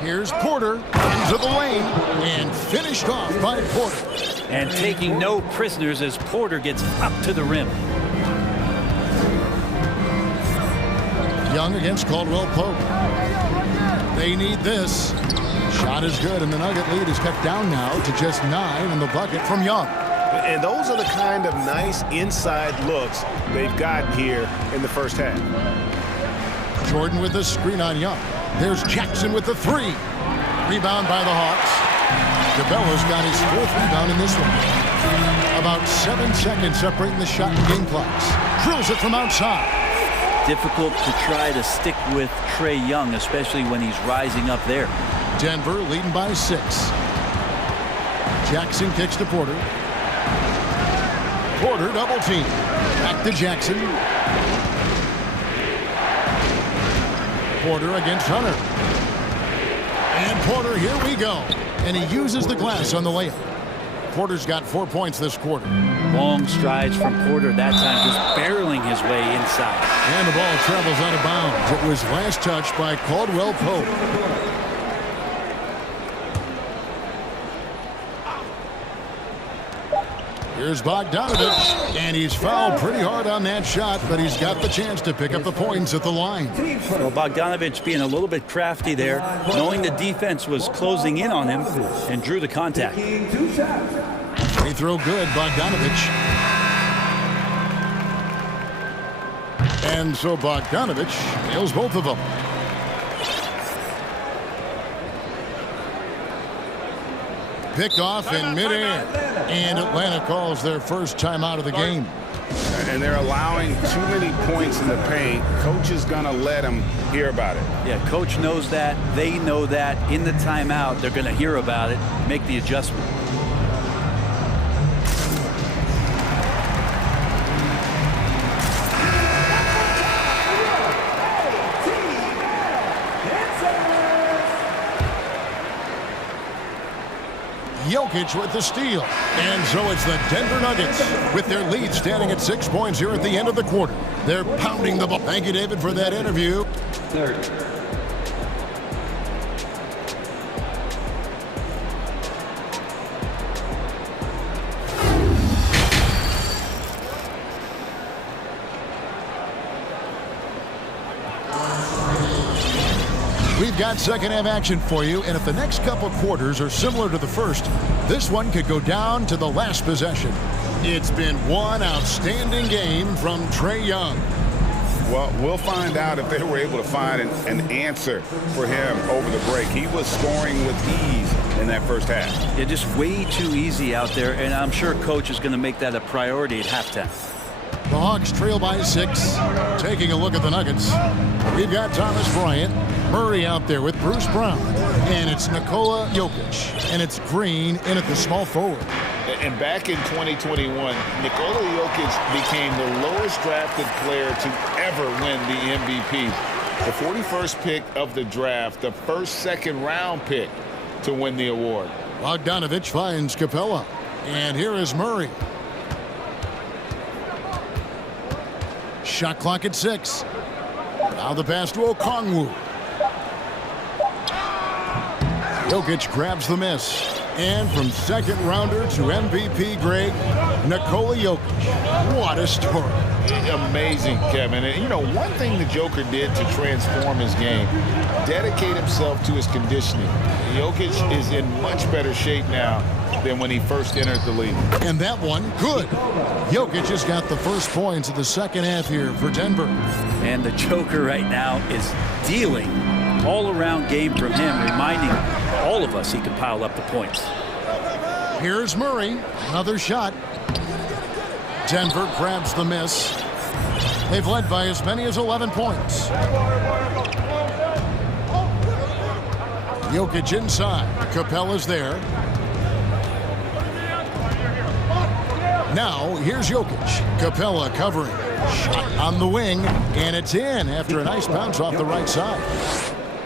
Here's Porter into the lane and finished off by Porter. And taking no prisoners as Porter gets up to the rim. Young against Caldwell Pope. They need this. Shot is good, and the Nugget lead is cut down now to just 9 in the bucket from Young. And those are the kind of nice inside looks they've gotten here in the first half. Jordan with the screen on Young. There's Jackson with the 3. Rebound by the Hawks. DeBella's got his 4th rebound in this one. About 7 seconds separating the shot and game clocks. Drills it from outside. Difficult to try to stick with Trae Young, especially when he's rising up there. Denver leading by 6. Jackson kicks to Porter. Porter double team. Back to Jackson. Porter against Hunter. And Porter, here we go. And he uses the glass on the layup. Porter's got 4 points this quarter. Long strides from Porter, that time just barreling his way inside. And the ball travels out of bounds. It was last touched by Caldwell Pope. Here's Bogdanovich, and he's fouled pretty hard on that shot, but he's got the chance to pick up the points at the line. Well, Bogdanovich being a little bit crafty there, knowing the defense was closing in on him, and drew the contact. Free throw good, Bogdanovich. And so Bogdanovich nails both of them. Picked off in midair, and Atlanta calls their first timeout of the game. And they're allowing too many points in the paint. Coach is going to let them hear about it. Yeah, coach knows that. They know that. In the timeout, they're going to hear about it, make the adjustment. Jokic with the steal. And so it's the Denver Nuggets with their lead standing at 6 points here at the end of the quarter. They're pounding the ball. Thank you, David, for that interview. Third. We've got second half action for you, and if the next couple quarters are similar to the first, this one could go down to the last possession. It's been one outstanding game from Trae Young. Well, we'll find out if they were able to find an answer for him over the break. He was scoring with ease in that first half. Yeah, just way too easy out there, and I'm sure coach is going to make that a priority at halftime. The Hawks trail by 6. Taking a look at the Nuggets, we've got Thomas Bryant, Murray out there with Bruce Brown, and it's Nikola Jokic, and it's Green in at the small forward. And back in 2021, Nikola Jokic became the lowest drafted player to ever win the MVP. The 41st pick of the draft, the first second-round pick to win the award. Bogdanovich finds Capella, and here is Murray. Shot clock at 6. Now the pass to Okongwu. Jokic grabs the miss. And from second rounder to MVP, Greg, Nikola Jokic. What a story. Amazing, Kevin. And, you know, one thing the Joker did to transform his game, dedicate himself to his conditioning. Jokic is in much better shape now than when he first entered the league. And that one, good. Jokic has got the first points of the second half here for Denver. And the Joker right now is dealing all-around game from him, reminding all of us he can pile up the points. Here's Murray. Another shot. Denver grabs the miss. They've led by as many as 11 points. Jokic inside. Capella's there. Now, here's Jokic. Capella covering. Shot on the wing, and it's in after a nice bounce off the right side.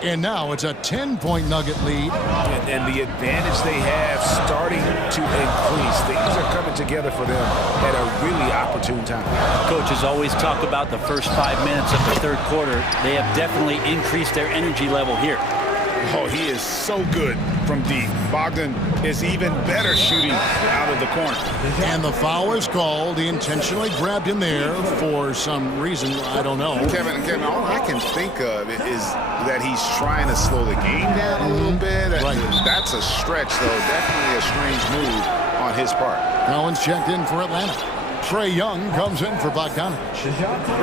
And now it's a 10-point Nugget lead. And the advantage they have starting to increase. Things are coming together for them at a really opportune time. Coaches always talk about the first 5 minutes of the third quarter. They have definitely increased their energy level here. Oh, he is so good from deep. Bogdan is even better shooting out of the corner. And the foul is called. He intentionally grabbed him there for some reason. I don't know. Kevin, all I can think of is that he's trying to slow the game down a little bit. Right. That's a stretch, though. Definitely a strange move on his part. Collins checked in for Atlanta. Trae Young comes in for Bogdanovich.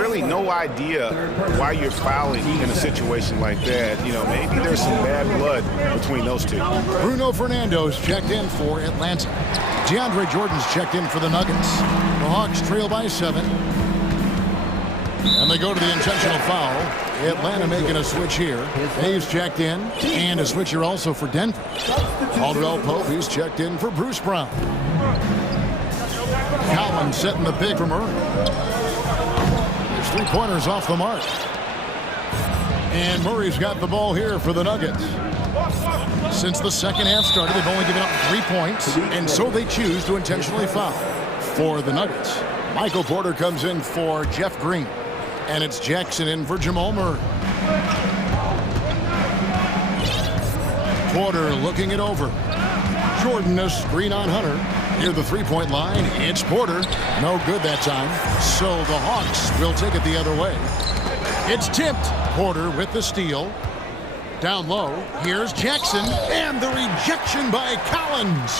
Really no idea why you're fouling in a situation like that. You know, maybe there's some bad blood between those two. Bruno Fernando's checked in for Atlanta. DeAndre Jordan's checked in for the Nuggets. The Hawks trail by 7. And they go to the intentional foul. Atlanta making a switch here. Hayes checked in. And a switch here also for Denver. Caldwell Pope, he's checked in for Bruce Brown. Collins setting the pick for Murray. There's 3-pointers off the mark. And Murray's got the ball here for the Nuggets. Since the second half started, they've only given up 3 points, and so they choose to intentionally foul for the Nuggets. Michael Porter comes in for Jeff Green, and it's Jackson in for Jamal Murray. Porter looking it over. Jordan a screen on Hunter. Near the 3-point line, it's Porter. No good that time. So the Hawks will take it the other way. It's tipped. Porter with the steal. Down low, here's Jackson, and the rejection by Collins.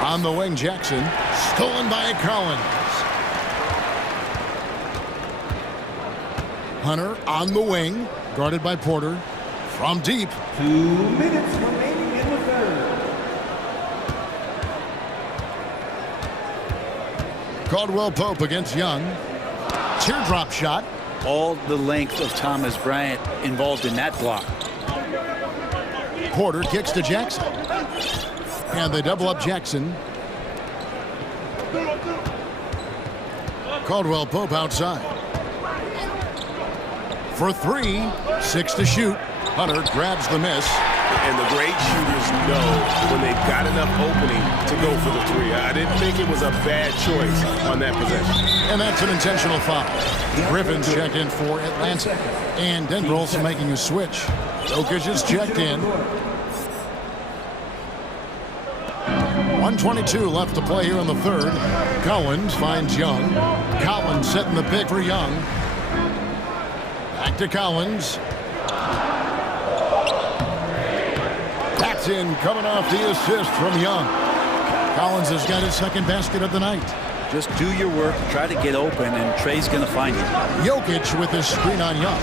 On the wing, Jackson, stolen by Collins. Hunter on the wing, guarded by Porter. From deep. 2 minutes remaining in the third. Caldwell Pope against Young. Teardrop shot. All the length of Thomas Bryant involved in that block. Porter kicks to Jackson. And they double up Jackson. Caldwell Pope outside. For 3, 6 to shoot. Hunter grabs the miss. And the great shooters know when they've got enough opening to go for the 3. I didn't think it was a bad choice on that possession. And that's an intentional foul. Griffin's checked in for Atlanta. And Denver also making a switch. Jokic is checked in. 1:22 left to play here in the third. Collins finds Young. Collins setting the pick for Young. Back to Collins. That's in, coming off the assist from Young. Collins has got his second basket of the night. Just do your work, try to get open, and Trae's going to find it. Jokic with his screen on Young.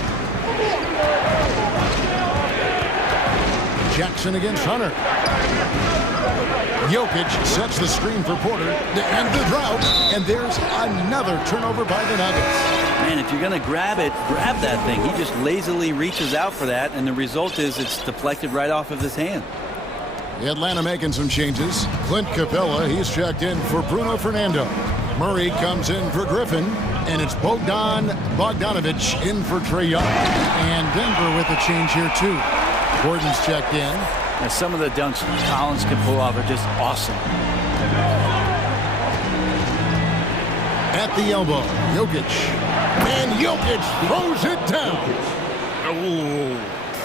Jackson against Hunter. Jokic sets the screen for Porter to end the drought, and there's another turnover by the Nuggets. Man, if you're going to grab it, grab that thing. He just lazily reaches out for that, and the result is it's deflected right off of his hand. Atlanta making some changes. Clint Capella, he's checked in for Bruno Fernando. Murray comes in for Griffin, and it's Bogdanovich in for Trae Young. And Denver with a change here, too. Gordon's checked in. Now, some of the dunks Collins can pull off are just awesome. At the elbow, Jokic. And Jokic throws it down.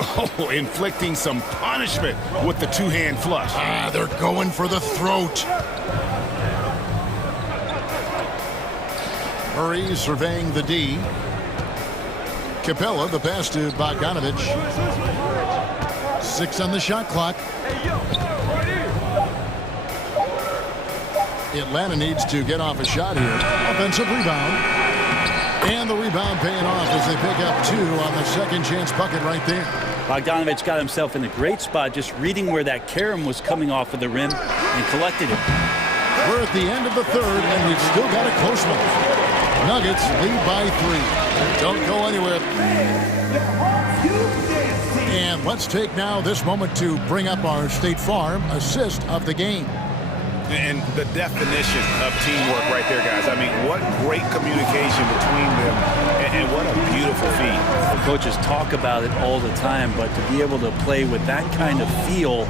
Oh, inflicting some punishment with the two-hand flush. They're going for the throat. Murray surveying the D. Capella, the pass to Bogdanovic. 6 on the shot clock. Atlanta needs to get off a shot here. Offensive rebound. And the rebound paying off as they pick up 2 on the second chance bucket right there. Bogdanovic got himself in a great spot just reading where that carom was coming off of the rim and collected it. We're at the end of the third, and we've still got a close one. Nuggets lead by 3. Don't go anywhere. And let's take now this moment to bring up our State Farm assist of the game. And the definition of teamwork right there, guys. I mean, what great communication between them, and what a beautiful feat. The coaches talk about it all the time, but to be able to play with that kind of feel,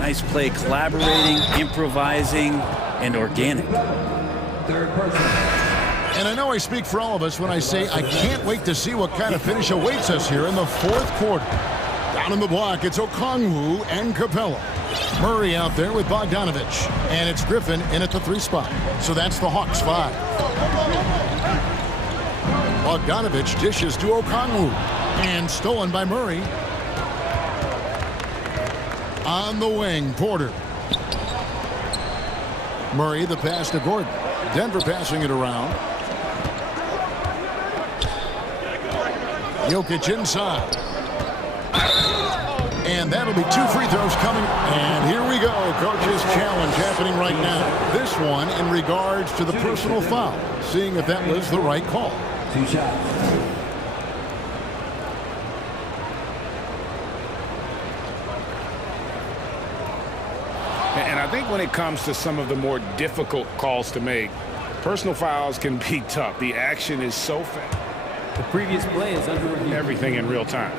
nice play, collaborating, improvising, and organic. And I know I speak for all of us when I say I can't wait to see what kind of finish awaits us here in the fourth quarter. Down in the block, it's Okongwu and Capella. Murray out there with Bogdanovic. And it's Griffin in at the 3 spot. So that's the Hawks 5. Bogdanovic dishes to Okongwu. And stolen by Murray. On the wing, Porter. Murray, the pass to Gordon. Denver passing it around. Jokic inside. And that'll be 2 free throws coming. And here we go. Coach's challenge happening right now. This one in regards to the personal foul. Seeing if that was the right call. 2 shots. And I think when it comes to some of the more difficult calls to make, personal fouls can be tough. The action is so fast. The previous play is under review. Everything in real time.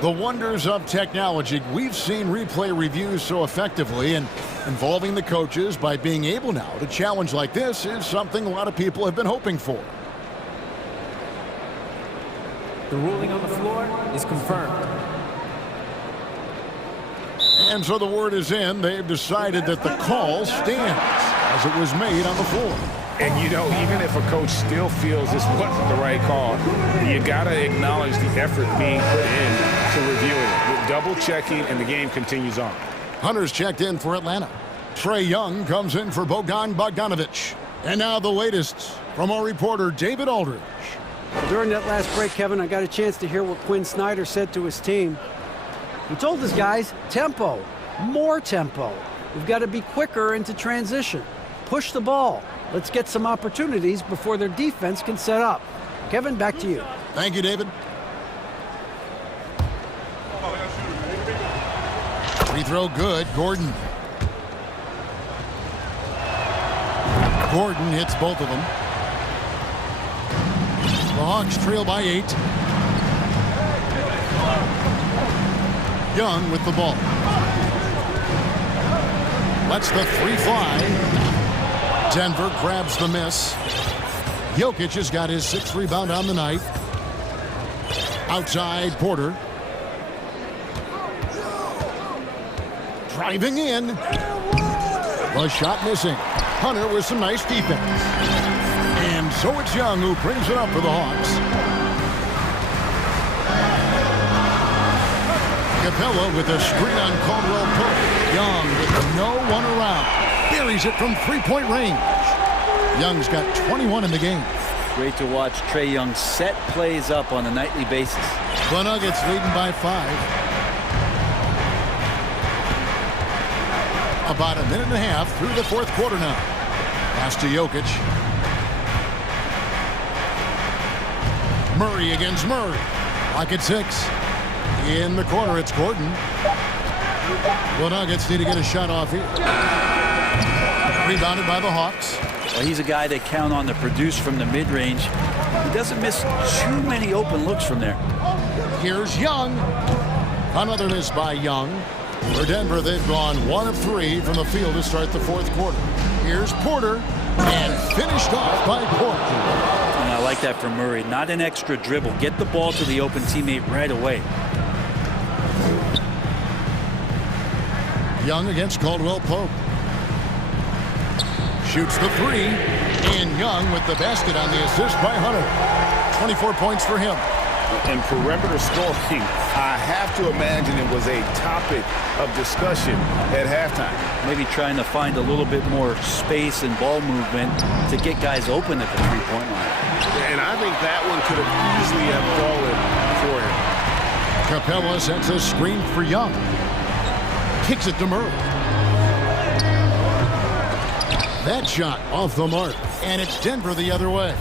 The wonders of technology. We've seen replay reviews so effectively, and involving the coaches by being able now to challenge like this is something a lot of people have been hoping for. The ruling on the floor is confirmed. And so the word is in. They've decided that the call stands as it was made on the floor. And, you know, even if a coach still feels this wasn't the right call, you got to acknowledge the effort being put in to reviewing it. With double checking, and the game continues on. Hunter's checked in for Atlanta. Trae Young comes in for Bogdanovic. And now the latest from our reporter, David Aldridge. During that last break, Kevin, I got a chance to hear what Quinn Snyder said to his team. He told his guys, tempo, more tempo. We've got to be quicker into transition. Push the ball. Let's get some opportunities before their defense can set up. Kevin, back to you. Thank you, David. Free throw good. Gordon. Gordon hits both of them. The Hawks trail by 8. Young with the ball. Lets the 3 fly. Denver grabs the miss. Jokic has got his 6th rebound on the night. Outside, Porter. Driving in. The shot missing. Hunter with some nice defense. And so it's Young who brings it up for the Hawks. Capella with a screen on Caldwell Pope. Young with no one around. Buries it from 3-point range. Young's got 21 in the game. Great to watch Trae Young set plays up on a nightly basis. The Nuggets leading by 5. About a minute and a half through the fourth quarter now. Pass to Jokic. Murray against Murray. Lock at 6. In the corner, it's Gordon. The Nuggets need to get a shot off here. Rebounded by the Hawks. Well, he's a guy they count on to produce from the mid-range. He doesn't miss too many open looks from there. Here's Young. Another miss by Young. For Denver, they've gone 1 of 3 from the field to start the fourth quarter. Here's Porter. And finished off by Porter. And I like that from Murray. Not an extra dribble. Get the ball to the open teammate right away. Young against Caldwell Pope. Shoots the three. And Young with the basket on the assist by Hunter. 24 points for him. And perimeter scoring, I have to imagine it was a topic of discussion at halftime. Maybe trying to find a little bit more space and ball movement to get guys open at the three-point line. And I think that one could have easily have fallen for him. Capella sets a screen for Young. Kicks it to Murray. That shot off the mark, and it's Denver the other way.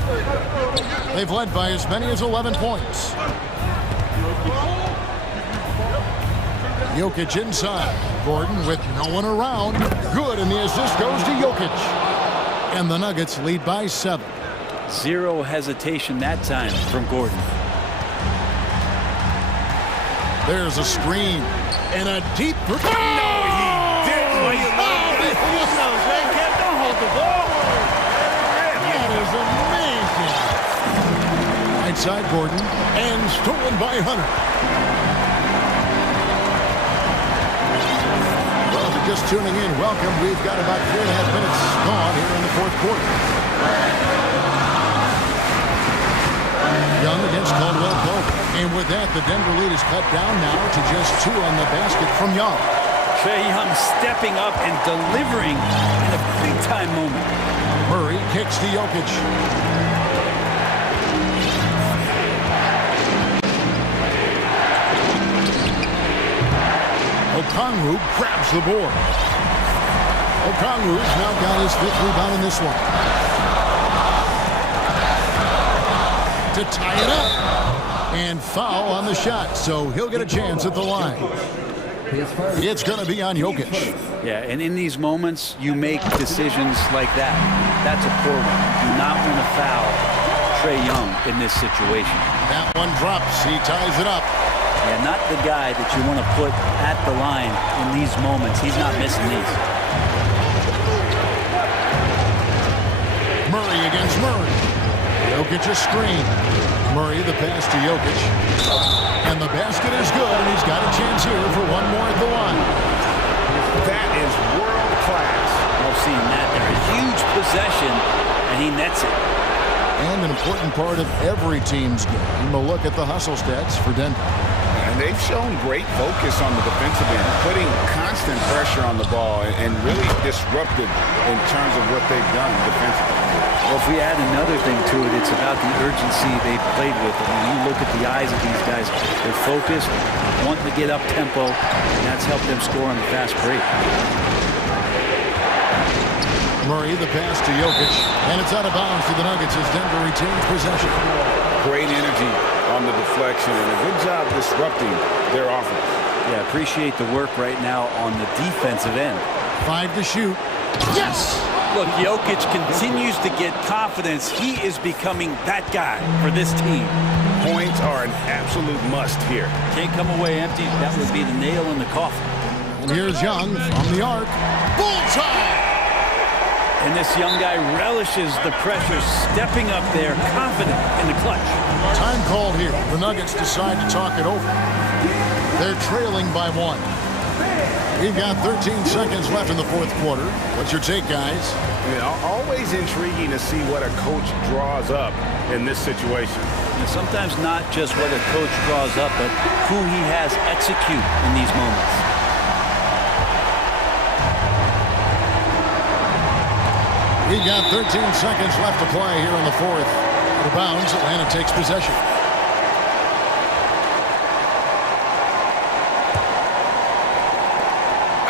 They've led by as many as 11 points. Jokic inside. Gordon with no one around. Good, and the assist goes to Jokic. And the Nuggets lead by 7. Zero hesitation that time from Gordon. There's a screen and a deep. No, he didn't. Well, you love it. Don't hold the ball. That is amazing. Right side Gordon and stolen by Hunter. Well, if you're just tuning in, welcome. We've got about 3.5 minutes gone here in the fourth quarter. Young against Caldwell Pope. And with that, the Denver lead is cut down now to just 2 on the basket from Young. Trae Young stepping up and delivering in a big-time moment. Murray kicks to Jokic. Okongwu grabs the board. Okongwu's now got his 5th rebound in this one. To tie it up. And foul on the shot, so he'll get a chance at the line. It's going to be on Jokic. Yeah, and in these moments, you make decisions like that. That's a poor one. Do not want to foul Trae Young in this situation. That one drops. He ties it up. Yeah, not the guy that you want to put at the line in these moments. He's not missing these. Murray against Murray. Jokic a screen. Murray the pass to Jokic. And the basket is good, and he's got a chance here for one more at the line. That is world class. I've seen that there. A huge possession, and he nets it. And an important part of every team's game. A look at the hustle stats for Denver. And they've shown great focus on the defensive end, putting constant pressure on the ball and really disruptive in terms of what they've done defensively. Well, if we add another thing to it, it's about the urgency they've played with. I mean, you look at the eyes of these guys, they're focused, wanting to get up tempo, and that's helped them score on the fast break. Murray the pass to Jokic, and it's out of bounds to the Nuggets as Denver retains possession. Great energy on the deflection, and a good job disrupting their offense. Yeah, appreciate the work right now on the defensive end. 5 to shoot. Yes! Look, Jokic continues to get confidence. He is becoming that guy for this team. Points are an absolute must here. Can't come away empty. That would be the nail in the coffin. And here's Young from the arc. Bullseye! And this young guy relishes the pressure, stepping up there, confident in the clutch. Time called here. The Nuggets decide to talk it over. They're trailing by 1. We've got 13 seconds left in the fourth quarter. What's your take, guys? Always intriguing to see what a coach draws up in this situation. And sometimes not just what a coach draws up, but who he has execute in these moments. We've got 13 seconds left to play here in the fourth. Out of bounds, Atlanta takes possession.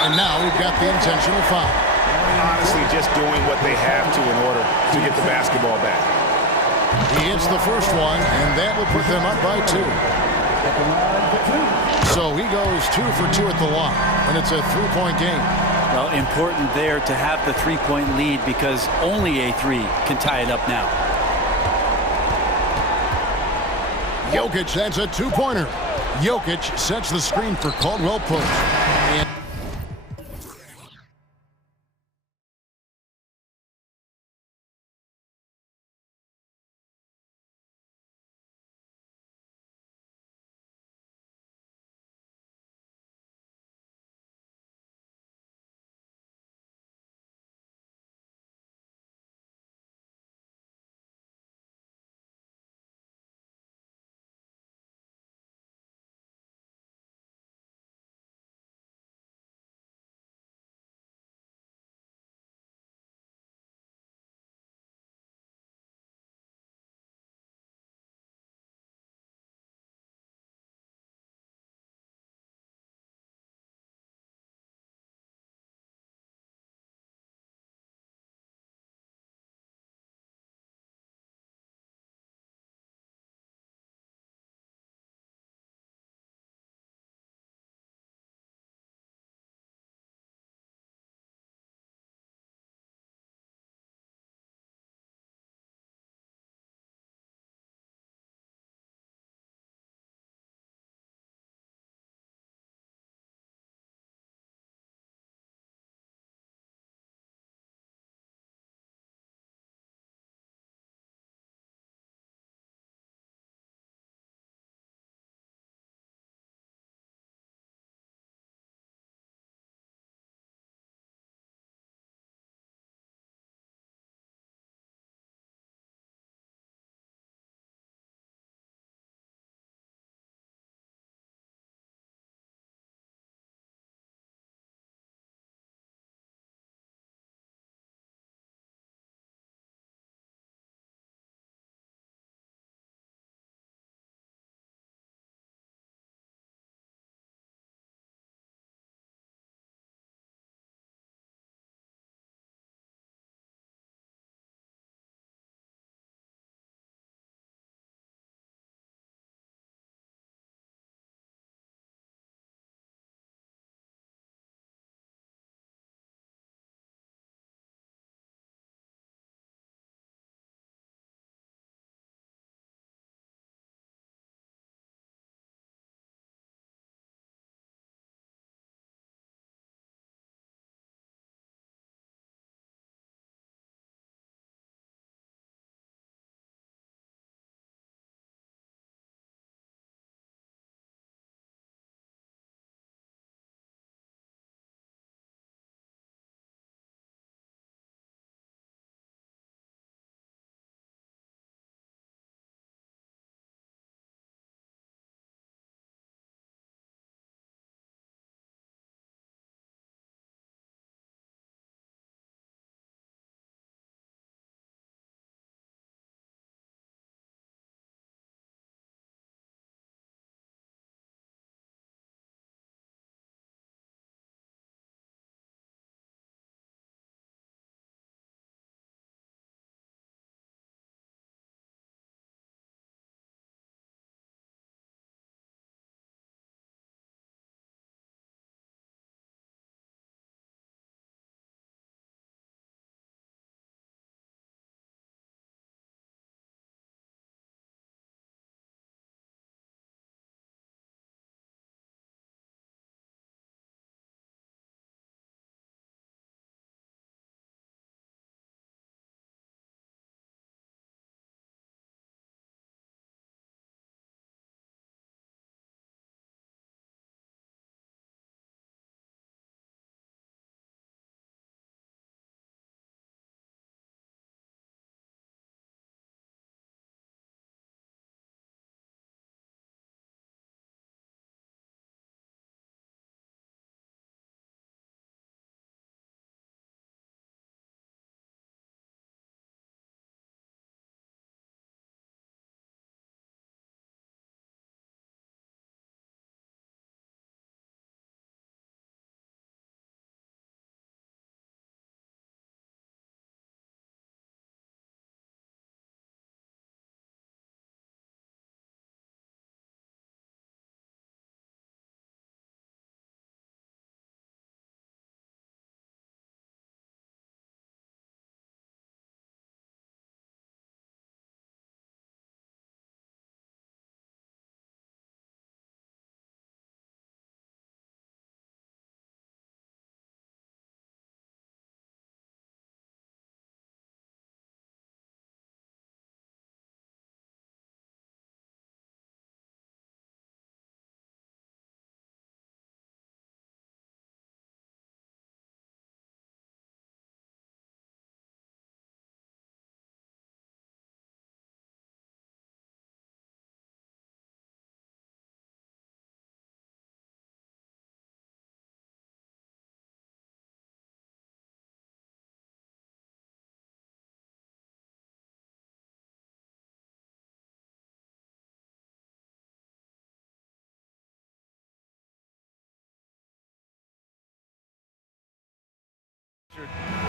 And now we've got the intentional foul. Honestly, just doing what they have to in order to get the basketball back. He hits the first one, and that will put them up by 2. So he goes 2 for 2 at the line, and it's a 3-point game. Well, important there to have the 3-point lead because only a 3 can tie it up now. Jokic, that's a 2-pointer. Jokic sets the screen for Caldwell Pope.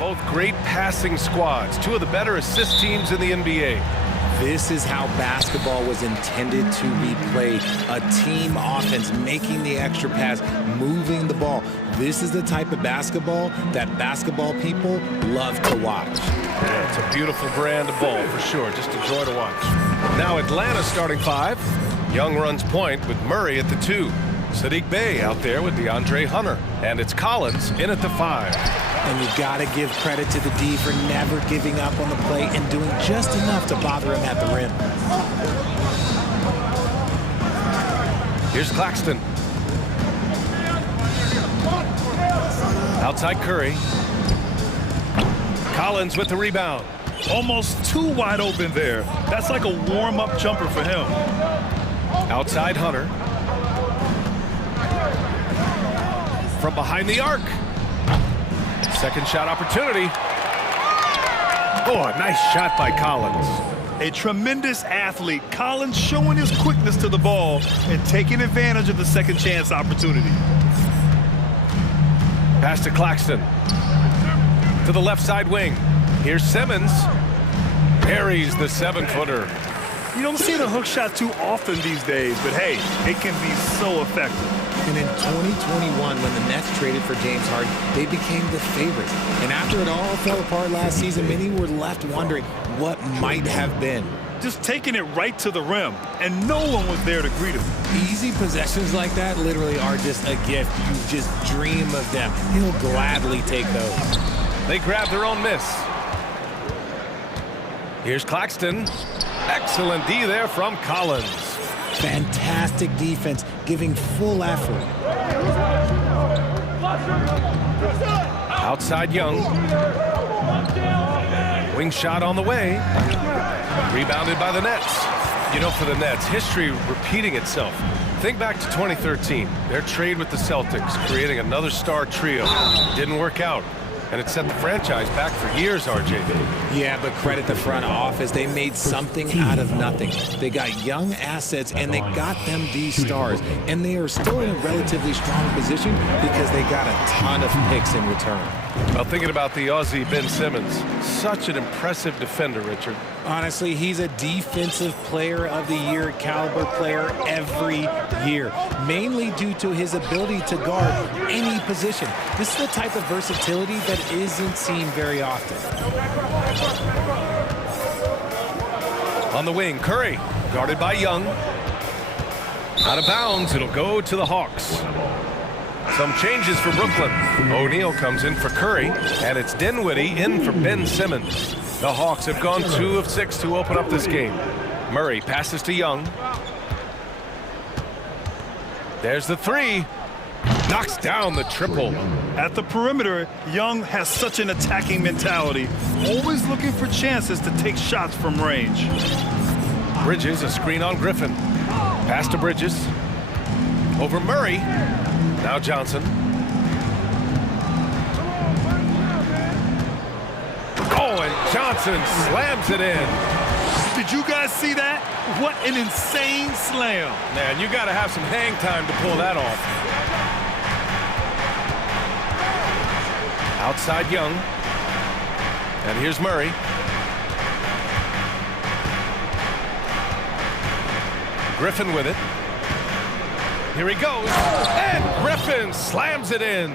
Both great passing squads, two of the better assist teams in the NBA. This is how basketball was intended to be played. A team offense, making the extra pass, moving the ball. This is the type of basketball that basketball people love to watch. Yeah, it's a beautiful brand of ball for sure. Just a joy to watch. Now Atlanta starting 5. Young runs point with Murray at the 2. Sadiq Bey out there with DeAndre Hunter. And it's Collins in at the 5. And you got to give credit to the D for never giving up on the play and doing just enough to bother him at the rim. Here's Claxton. Outside Curry. Collins with the rebound. Almost too wide open there. That's like a warm-up jumper for him. Outside Hunter. From behind the arc. Second shot opportunity. Oh, a nice shot by Collins. A tremendous athlete. Collins showing his quickness to the ball and taking advantage of the second chance opportunity. Pass to Claxton. To the left side wing. Here's Simmons. Buries the 7-footer. You don't see the hook shot too often these days, but hey, it can be so effective. And in 2021, when the Nets traded for James Harden, they became the favorites. And after it all fell apart last season, many were left wondering what might have been. Just taking it right to the rim, and no one was there to greet him. Easy possessions like that literally are just a gift. You just dream of them. He'll gladly take those. They grab their own miss. Here's Claxton. Excellent D there from Collins. Fantastic defense, giving full effort. Outside Young. Wing shot on the way. Rebounded by the Nets. You know, for the Nets, history repeating itself. Think back to 2013. Their trade with the Celtics, creating another star trio. Didn't work out. And it set the franchise back for years, RJ. Yeah, but credit the front office. They made something out of nothing. They got young assets, and they got them these stars. And they are still in a relatively strong position because they got a ton of picks in return. Well, thinking about the Aussie Ben Simmons, such an impressive defender, Richard. Honestly, he's a defensive player of the year caliber player every year, mainly due to his ability to guard any position. This is the type of versatility that isn't seen very often. On the wing, Curry, guarded by Young. Out of bounds, it'll go to the Hawks. Some changes for Brooklyn. O'Neal comes in for Curry, and it's Dinwiddie in for Ben Simmons. The Hawks have gone 2 of 6 to open up this game. Murray passes to Young. There's the 3. Knocks down the triple. At the perimeter, Young has such an attacking mentality, always looking for chances to take shots from range. Bridges, a screen on Griffin. Pass to Bridges. Over Murray. Now Johnson. Oh, and Johnson slams it in. Did you guys see that? What an insane slam. Man, you got to have some hang time to pull that off. Outside Young. And here's Murray. Griffin with it. Here he goes. And Griffin slams it in.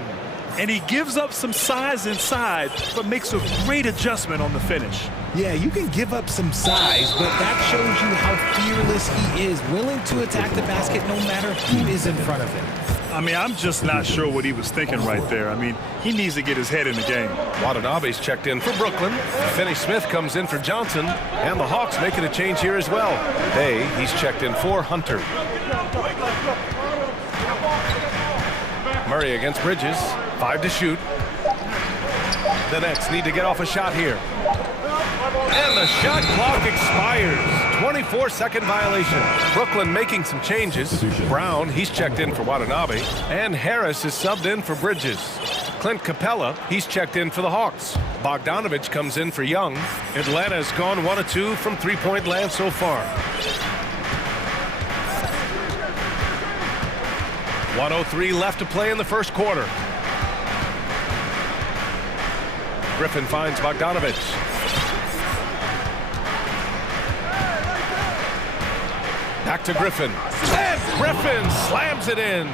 And he gives up some size inside, but makes a great adjustment on the finish. Yeah, you can give up some size, but that shows you how fearless he is, willing to attack the basket no matter who is in front of him. I mean, I'm just not sure what he was thinking right there. I mean, he needs to get his head in the game. Watanabe's checked in for Brooklyn. Finney-Smith comes in for Johnson. And the Hawks making a change here as well. Bay, he's checked in for Hunter. Murray against Bridges. 5 to shoot. The Nets need to get off a shot here. And the shot clock expires. 24-second violation. Brooklyn making some changes. Brown, he's checked in for Watanabe. And Harris is subbed in for Bridges. Clint Capella, he's checked in for the Hawks. Bogdanovich comes in for Young. Atlanta's gone 1 of 2 from three-point land so far. 1:03 left to play in the first quarter. Griffin finds Bogdanovich. Back to Griffin. And Griffin slams it in.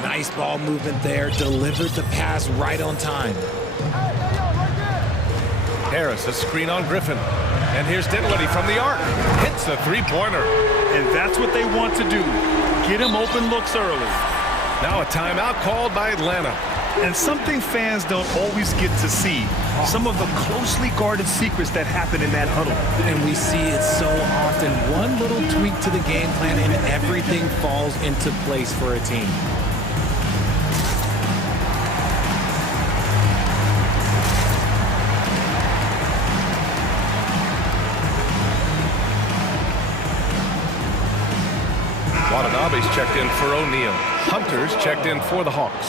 Nice ball movement there. Delivered the pass right on time. Harris, a screen on Griffin. And here's Dinwiddie from the arc. Hits a three-pointer. And that's what they want to do. Get him open looks early. Now a timeout called by Atlanta. And something fans don't always get to see. Some of the closely guarded secrets that happen in that huddle. And we see it so often. One little tweak to the game plan and everything falls into place for a team. Watanabe's checked in for O'Neal. Hunter's checked in for the Hawks.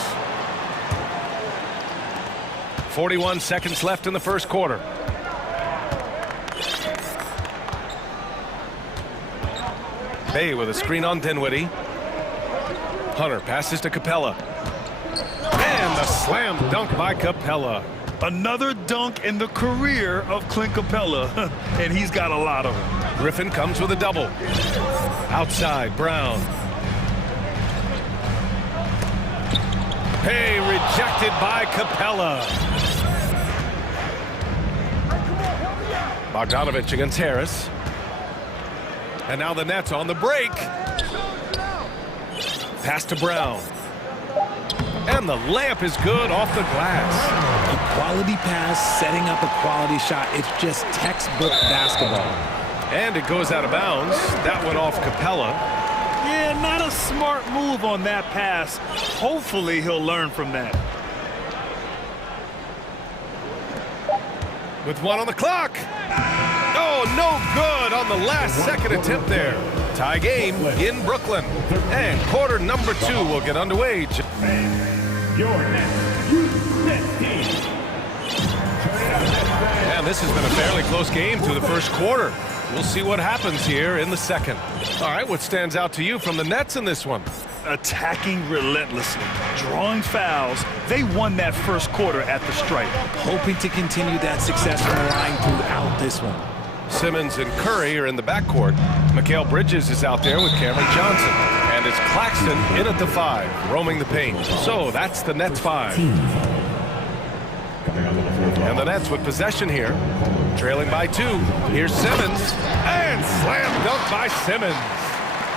41 seconds left in the first quarter. Bay with a screen on Dinwiddie. Hunter passes to Capella. And a slam dunk by Capella. Another dunk in the career of Clint Capella, and he's got a lot of them. Griffin comes with a double. Outside, Brown. Hey, rejected by Capella. Bogdanovich against Harris. And now the Nets on the break. Pass to Brown. And the layup is good off the glass. A quality pass, setting up a quality shot. It's just textbook basketball. And it goes out of bounds. That went off Capella. Yeah, not a smart move on that pass. Hopefully he'll learn from that. With one on the clock. Oh, no good on the last second attempt there. Tie game in Brooklyn. And quarter number 2 will get underway. Your next youth team. And this has been a fairly close game through the first quarter. We'll see what happens here in the second. All right, what stands out to you from the Nets in this one? Attacking relentlessly, drawing fouls. They won that first quarter at the stripe. Hoping to continue that success from the line throughout this one. Simmons and Curry are in the backcourt. Mikal Bridges is out there with Cameron Johnson. And it's Claxton in at the 5, roaming the paint. So that's the Nets 5. And the Nets with possession here, trailing by 2. Here's Simmons, and slam dunk by Simmons.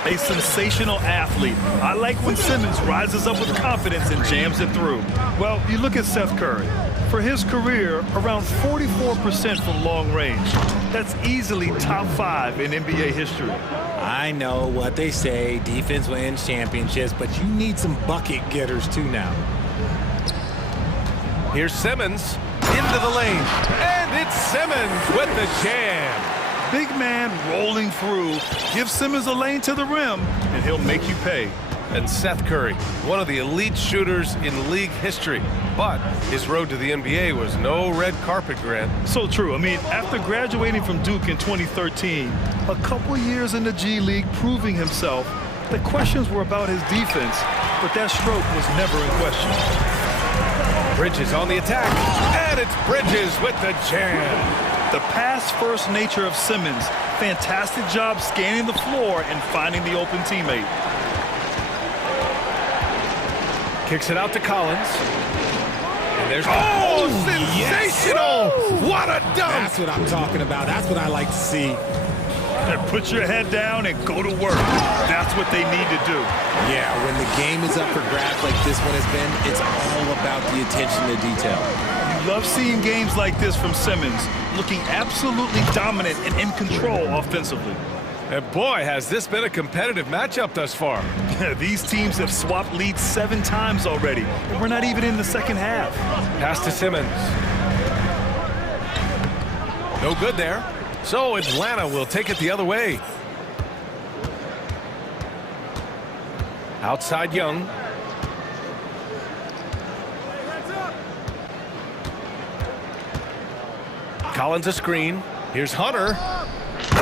A sensational athlete. I like when Simmons rises up with confidence and jams it through. Well, you look at Seth Curry. For his career, around 44% from long range. That's easily top 5 in NBA history. I know what they say, defense wins championships, but you need some bucket getters too now. Here's Simmons into the lane, and it's Simmons with the jam. Big man rolling through. Give Simmons a lane to the rim, and he'll make you pay. And Seth Curry, one of the elite shooters in league history. But his road to the NBA was no red carpet, Grant. So true. I mean, after graduating from Duke in 2013, a couple years in the G League proving himself, the questions were about his defense, but that stroke was never in question. Bridges on the attack, and it's Bridges with the jam. The pass-first nature of Simmons. Fantastic job scanning the floor and finding the open teammate. Kicks it out to Collins. And there's sensational! Yes. What a dunk! That's what I'm talking about. That's what I like to see. And put your head down and go to work. That's what they need to do. Yeah, when the game is up for grabs like this one has been, it's all about the attention to detail. You love seeing games like this from Simmons, looking absolutely dominant and in control offensively. And boy, has this been a competitive matchup thus far. These teams have swapped leads 7 times already, and we're not even in the second half. Pass to Simmons. No good there. So Atlanta will take it the other way. Outside Young. Collins a screen. Here's Hunter.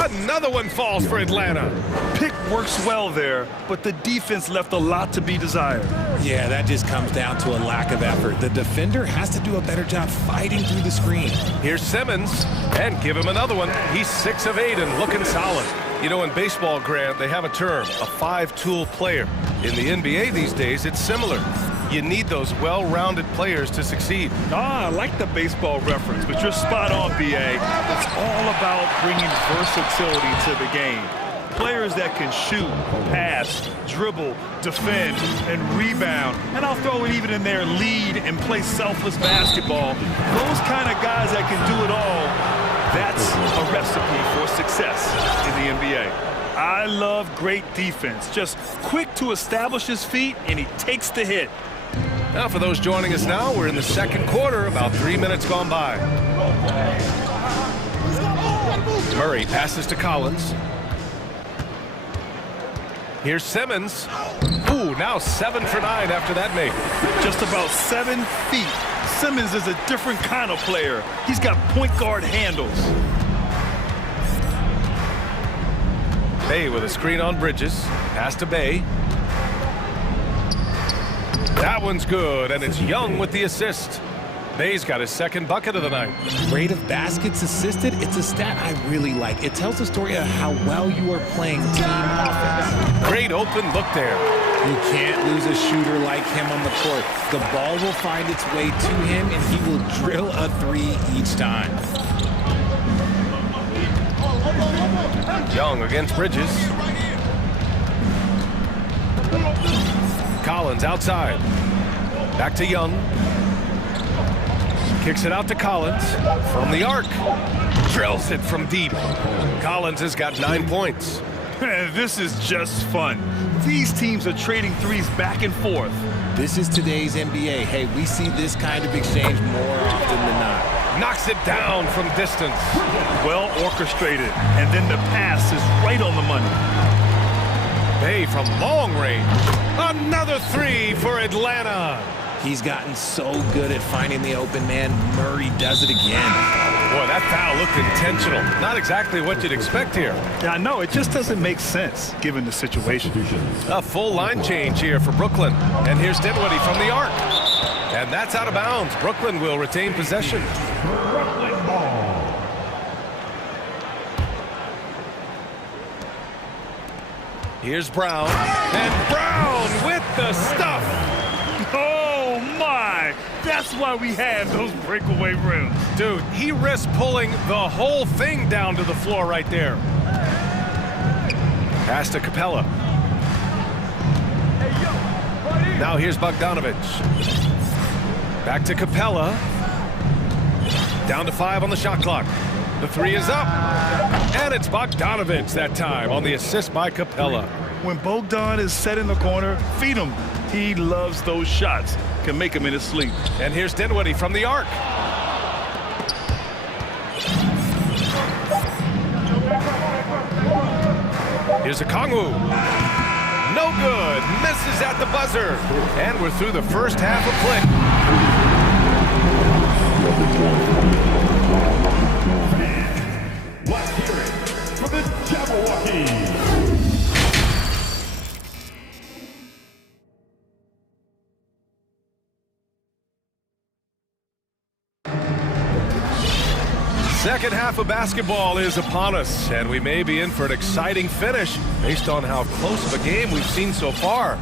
A Another one falls for Atlanta. Pick works well there, but the defense left a lot to be desired. Yeah, that just comes down to a lack of effort. The defender has to do a better job fighting through the screen. Here's Simmons, and give him another one. He's 6 of 8 and looking solid. You know, in baseball, Grant, they have a term, a 5-tool player. In the NBA these days, it's similar. You need those well-rounded players to succeed. I like the baseball reference, but you're spot on, B.A. It's all about bringing versatility to the game. Players that can shoot, pass, dribble, defend, and rebound. And I'll throw it even in there, lead and play selfless basketball. Those kind of guys that can do it all, that's a recipe for success in the NBA. I love great defense. Just quick to establish his feet, and he takes the hit. Now, for those joining us now, we're in the second quarter, about 3 minutes gone by. Murray passes to Collins. Here's Simmons. Ooh, now 7 for 9 after that make. Just about 7 feet. Simmons is a different kind of player. He's got point guard handles. Bay with a screen on Bridges. Pass to Bay. That one's good, and it's Young with the assist. Bay's got his second bucket of the night. Rate of baskets assisted, it's a stat I really like. It tells the story of how well you are playing team offense. Great open look there. You can't lose a shooter like him on the court. The ball will find its way to him, and he will drill a 3 each time. Young against Bridges. Collins outside. Back to Young. Kicks it out to Collins from the arc. Drills it from deep. Collins has got 9 points. This is just fun. These teams are trading threes back and forth. This is today's NBA. Hey, we see this kind of exchange more often than not. Knocks it down from distance. Well orchestrated. And then the pass is right on the money. Bay from long range. Another 3 for Atlanta. He's gotten so good at finding the open man. Murray does it again. Boy, that foul looked intentional. Not exactly what you'd expect here. Yeah, I know. It just doesn't make sense given the situation. A full line change here for Brooklyn. And here's Dinwiddie from the arc. And that's out of bounds. Brooklyn will retain possession. Brooklyn ball. Here's Brown. And Brown with the stuff. Oh, my. That's why we have those breakaway rims. Dude, he risked pulling the whole thing down to the floor right there. Pass to Capella. Now here's Bogdanovich. Back to Capella. Down to 5 on the shot clock. The 3 is up. And it's Bogdanovich that time on the assist by Capella. When Bogdan is set in the corner, feed him. He loves those shots. Can make him in his sleep. And here's Dinwiddie from the arc. Here's a Kongwu. No good. Misses at the buzzer. And we're through the first half of play. Let's hear it for the Jabberwockies. Second half of basketball is upon us, and we may be in for an exciting finish based on how close of a game we've seen so far.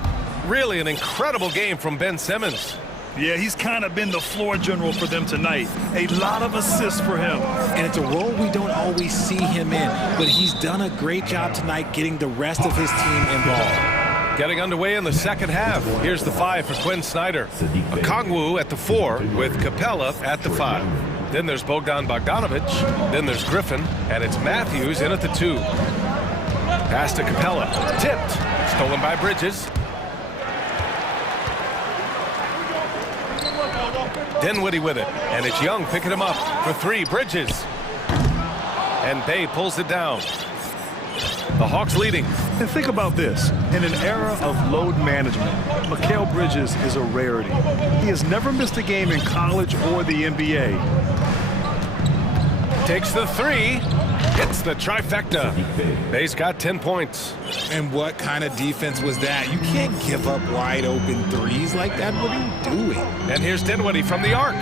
Really an incredible game from Ben Simmons. Yeah, he's kind of been the floor general for them tonight. A lot of assists for him. And it's a role we don't always see him in, but he's done a great job tonight getting the rest of his team involved. Getting underway in the second half. Here's the 5 for Quinn Snyder. A Kongwu at the 4 with Capella at the 5. Then there's Bogdan Bogdanovich. Then there's Griffin. And it's Matthews in at the 2. Pass to Capella. Tipped. Stolen by Bridges. Dinwiddie with it. And it's Young picking him up for 3. Bridges. And Bay pulls it down. The Hawks leading. And think about this. In an era of load management, Mikal Bridges is a rarity. He has never missed a game in college or the NBA. Takes the 3. Hits the trifecta. Bay's got 10 points. And what kind of defense was that? You can't give up wide open threes like that. What are you doing? And here's Dinwiddie from the arc.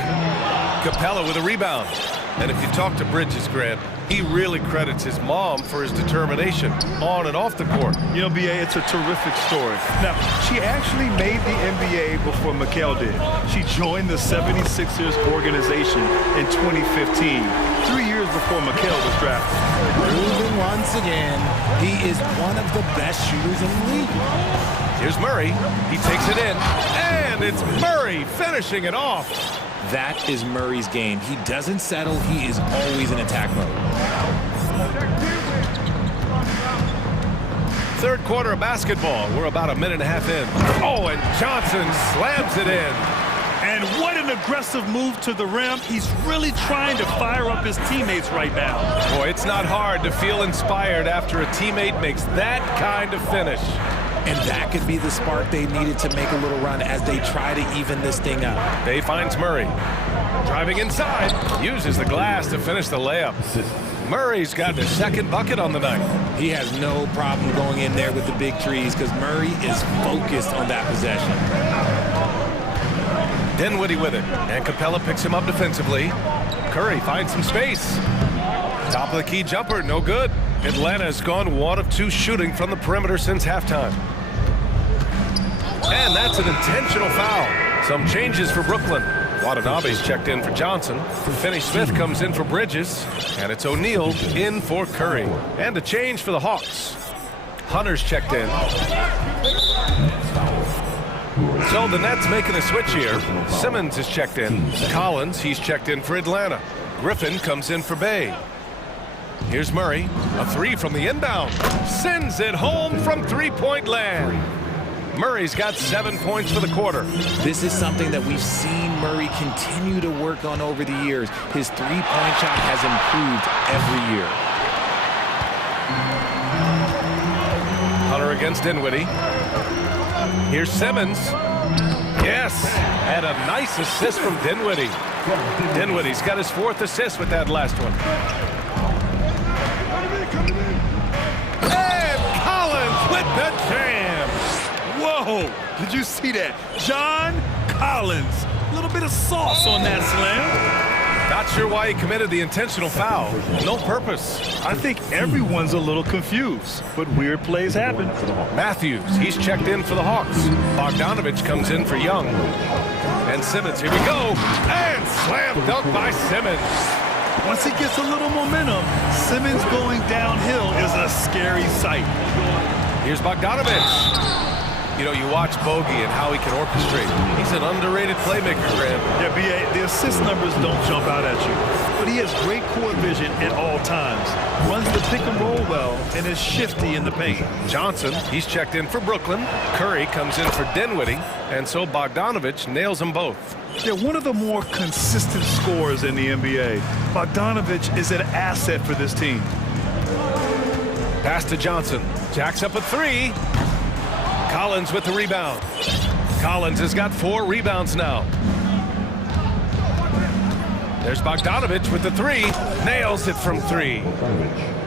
Capella with a rebound. And if you talk to Bridges, Grant, he really credits his mom for his determination on and off the court. You know, B.A., it's a terrific story. Now, she actually made the NBA before Mikal did. She joined the 76ers organization in 2015, 3 years before Mikal was drafted. Proving once again, he is one of the best shooters in the league. Here's Murray. He takes it in. And it's Murray finishing it off. That is Murray's game. He doesn't settle. He is always in attack mode. Third quarter of basketball. We're about a minute and a half in. Oh, and Johnson slams it in. And what an aggressive move to the rim. He's really trying to fire up his teammates right now. Boy, it's not hard to feel inspired after a teammate makes that kind of finish. And that could be the spark they needed to make a little run as they try to even this thing up. Bay finds Murray. Driving inside. Uses the glass to finish the layup. Murray's got his second bucket on the night. He has no problem going in there with the big trees because Murray is focused on that possession. Dinwiddie with it. And Capella picks him up defensively. Curry finds some space. Top of the key jumper, no good. Atlanta's gone 1 of 2 shooting from the perimeter since halftime. And that's an intentional foul. Some changes for Brooklyn. Watanabe's checked in for Johnson. Finney-Smith comes in for Bridges. And it's O'Neal in for Curry. And a change for the Hawks. Hunter's checked in. So the Nets making a switch here. Simmons is checked in. Collins, he's checked in for Atlanta. Griffin comes in for Bay. Here's Murray, a 3 from the inbound. Sends it home from three-point land. Murray's got 7 points for the quarter. This is something that we've seen Murray continue to work on over the years. His three-point shot has improved every year. Hunter against Dinwiddie. Here's Simmons. Yes, and a nice assist from Dinwiddie. Dinwiddie's got his 4th assist with that last one. And Collins with the jam. Whoa, did you see that? John Collins. A little bit of sauce on that slam. Not sure why he committed the intentional foul. No purpose. I think everyone's a little confused, but weird plays happen. Matthews, he's checked in for the Hawks. Bogdanovich comes in for Young. And Simmons, here we go. And slam dunk by Simmons. Once he gets a little momentum, Simmons going downhill is a scary sight. Here's Bogdanovich. You know, you watch Bogey and how he can orchestrate. He's an underrated playmaker, Graham. Yeah, B.A., the assist numbers don't jump out at you, but he has great court vision at all times. Runs the pick and roll well and is shifty in the paint. Johnson, he's checked in for Brooklyn. Curry comes in for Dinwiddie, and so Bogdanovich nails them both. Yeah, one of the more consistent scorers in the NBA. Bogdanovich is an asset for this team. Pass to Johnson. Jacks up a 3. Collins with the rebound. Collins has got 4 rebounds now. There's Bogdanovich with the 3. Nails it from 3.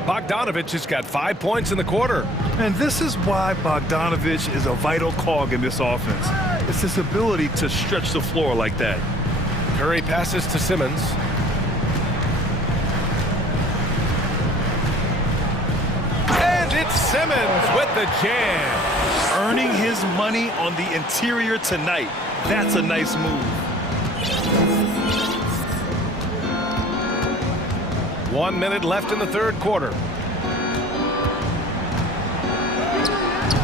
Bogdanovich has got 5 points in the quarter. And this is why Bogdanovich is a vital cog in this offense. It's his ability to stretch the floor like that. Curry passes to Simmons. And it's Simmons with the jam. Earning his money on the interior tonight. That's a nice move. 1 minute left in the third quarter.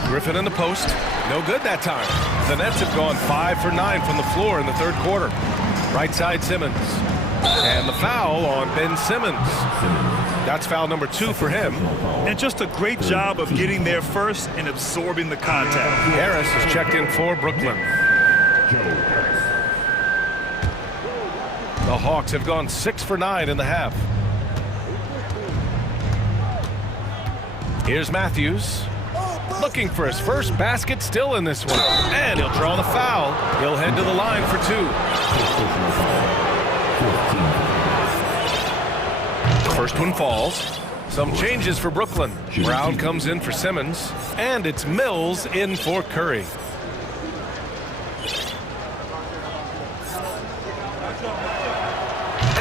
Griffin in the post. No good that time. The Nets have gone 5 for 9 from the floor in the third quarter. Right side Simmons. And the foul on Ben Simmons. That's foul number 2 for him. And just a great job of getting there first and absorbing the contact. Harris is checked in for Brooklyn. The Hawks have gone 6 for 9 in the half. Here's Matthews. Looking for his first basket still in this one. And he'll draw the foul. He'll head to the line for 2. First one falls. Some changes for Brooklyn. Brown comes in for Simmons, and it's Mills in for Curry.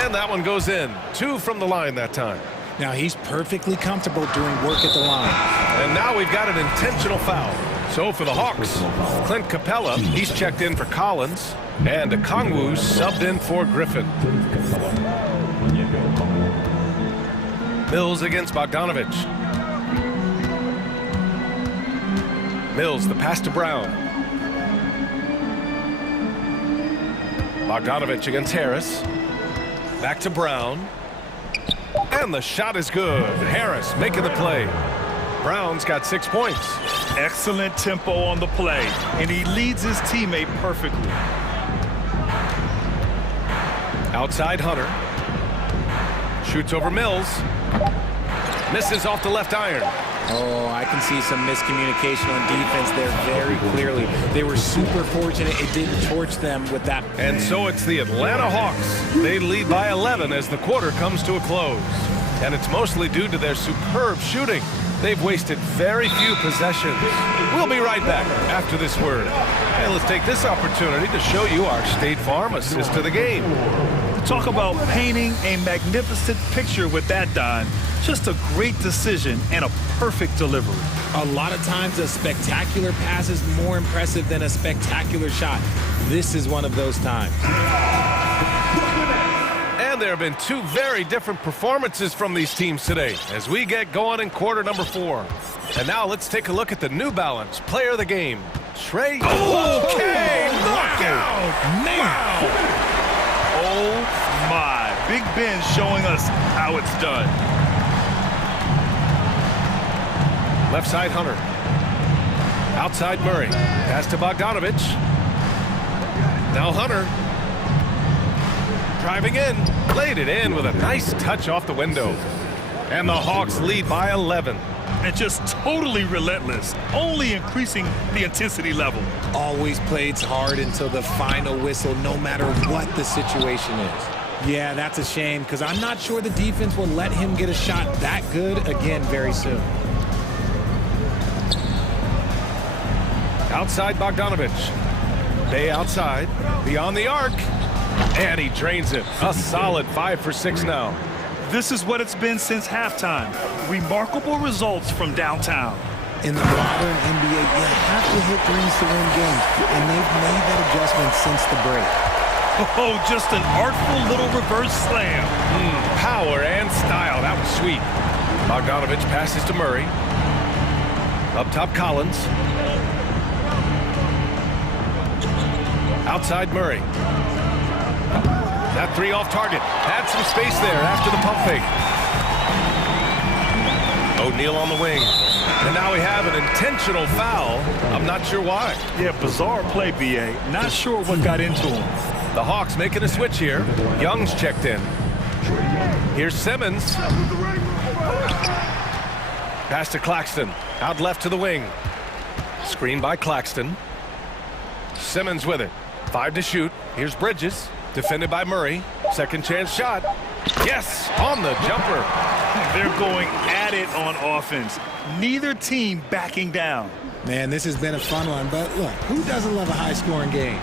And that one goes in. 2 from the line that time. Now he's perfectly comfortable doing work at the line. And now we've got an intentional foul. So for the Hawks, Clint Capella, he's checked in for Collins, and Okongwu's subbed in for Griffin. Mills against Bogdanovich. Mills, the pass to Brown. Bogdanovich against Harris. Back to Brown. And the shot is good. Harris making the play. Brown's got 6 points. Excellent tempo on the play, and he leads his teammate perfectly. Outside Hunter. Shoots over Mills. Misses off the left iron. Oh, I can see some miscommunication on defense there very clearly. They were super fortunate it didn't torch them with that. And so it's the Atlanta Hawks. They lead by 11 as the quarter comes to a close. And it's mostly due to their superb shooting. They've wasted very few possessions. We'll be right back after this word. And let's take this opportunity to show you our State Farm assist to the game. Talk about painting a magnificent picture with that, Don. Just a great decision and a perfect delivery. A lot of times a spectacular pass is more impressive than a spectacular shot. This is one of those times. And there have been 2 very different performances from these teams today as we get going in quarter number 4. And now let's take a look at the New Balance player of the game, Trey. Okay, knockout! Wow! Oh my! Big Ben showing us how it's done. Left side Hunter. Outside Murray. Pass to Bogdanovich. Now Hunter. Driving in. Played it in with a nice touch off the window. And the Hawks lead by 11. And just totally relentless, only increasing the intensity level. Always plays hard until the final whistle, no matter what the situation is. Yeah, that's a shame, because I'm not sure the defense will let him get a shot that good again very soon. Outside Bogdanovich. Bay outside. Beyond the arc. And he drains it. A solid 5 for 6 now. This is what it's been since halftime. Remarkable results from downtown. In the modern NBA, you have to hit threes to win games, and they've made that adjustment since the break. Oh, just an artful little reverse slam. Power and style. That was sweet. Bogdanovich passes to Murray. Up top, Collins. Outside Murray. That 3 off target. Had some space there after the pump fake. O'Neal on the wing. And now we have an intentional foul. I'm not sure why. Yeah, bizarre play, B.A. Not sure what got into him. The Hawks making a switch here. Young's checked in. Here's Simmons. Pass to Claxton. Out left to the wing. Screen by Claxton. Simmons with it. 5 to shoot. Here's Bridges. Defended by Murray. Second chance shot. Yes, on the jumper. They're going at it on offense. Neither team backing down. Man, this has been a fun one, but look, who doesn't love a high-scoring game?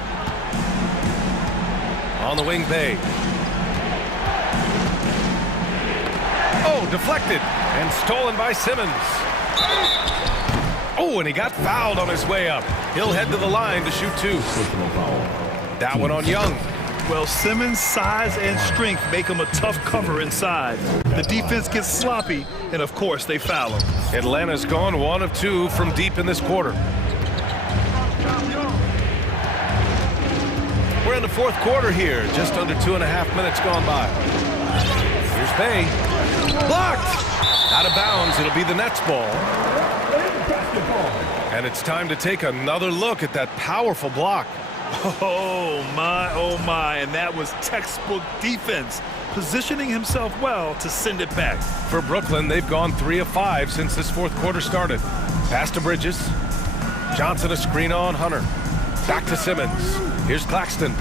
On the wing, Bay. Oh, deflected and stolen by Simmons. Oh, and he got fouled on his way up. He'll head to the line to shoot 2. That one on Young. Well, Simmons' size and strength make him a tough cover inside. The defense gets sloppy, and of course, they foul him. Atlanta's gone 1 of 2 from deep in this quarter. We're in the 4th quarter here, just under 2.5 minutes gone by. Here's Bay. Blocked! Out of bounds, it'll be the Nets ball. And it's time to take another look at that powerful block. Oh my, and that was textbook defense, positioning himself well to send it back. For Brooklyn, they've gone 3 of 5 since this 4th quarter started. Pass to Bridges. Johnson a screen on Hunter. Back to Simmons. Here's Claxton.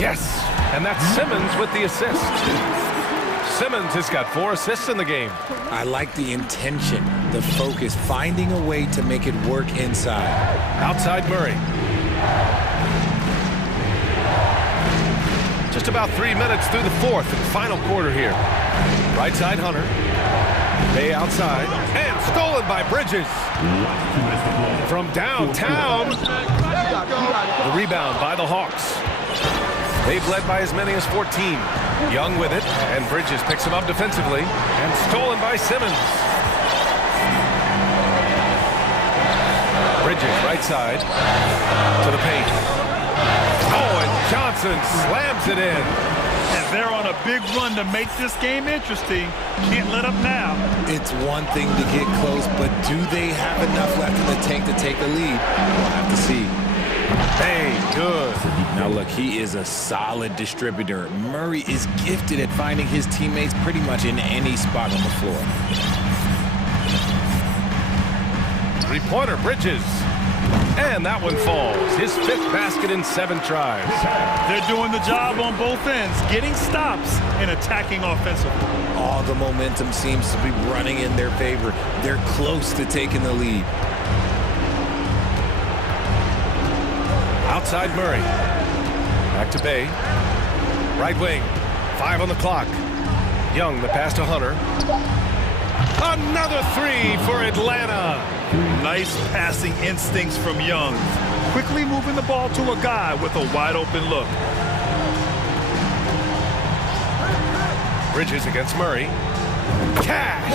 Yes, and that's Simmons with the assist. Simmons has got 4 assists in the game. I like the intention, the focus, finding a way to make it work inside. Outside Murray. Just about 3 minutes through the fourth and final quarter here. Right side Hunter. Bay outside. And stolen by Bridges. From downtown. The rebound by the Hawks. They've led by as many as 14. Young with it, and Bridges picks him up defensively. And stolen by Simmons. Bridges, right side, to the paint. Oh, and Johnson slams it in. And they're on a big run to make this game interesting. Can't let up now. It's one thing to get close, but do they have enough left in the tank to take a lead? We'll have to see. Hey, good. Now look, he is a solid distributor. Murray is gifted at finding his teammates pretty much in any spot on the floor. Three-pointer, Bridges. And that one falls. His 5th basket in 7 tries. They're doing the job on both ends, getting stops and attacking offensively. All the momentum seems to be running in their favor. They're close to taking the lead. Outside Murray. Back to Bay. Right wing. 5 on the clock. Young, the pass to Hunter. Another 3 for Atlanta. Nice passing instincts from Young. Quickly moving the ball to a guy with a wide open look. Bridges against Murray. Cash.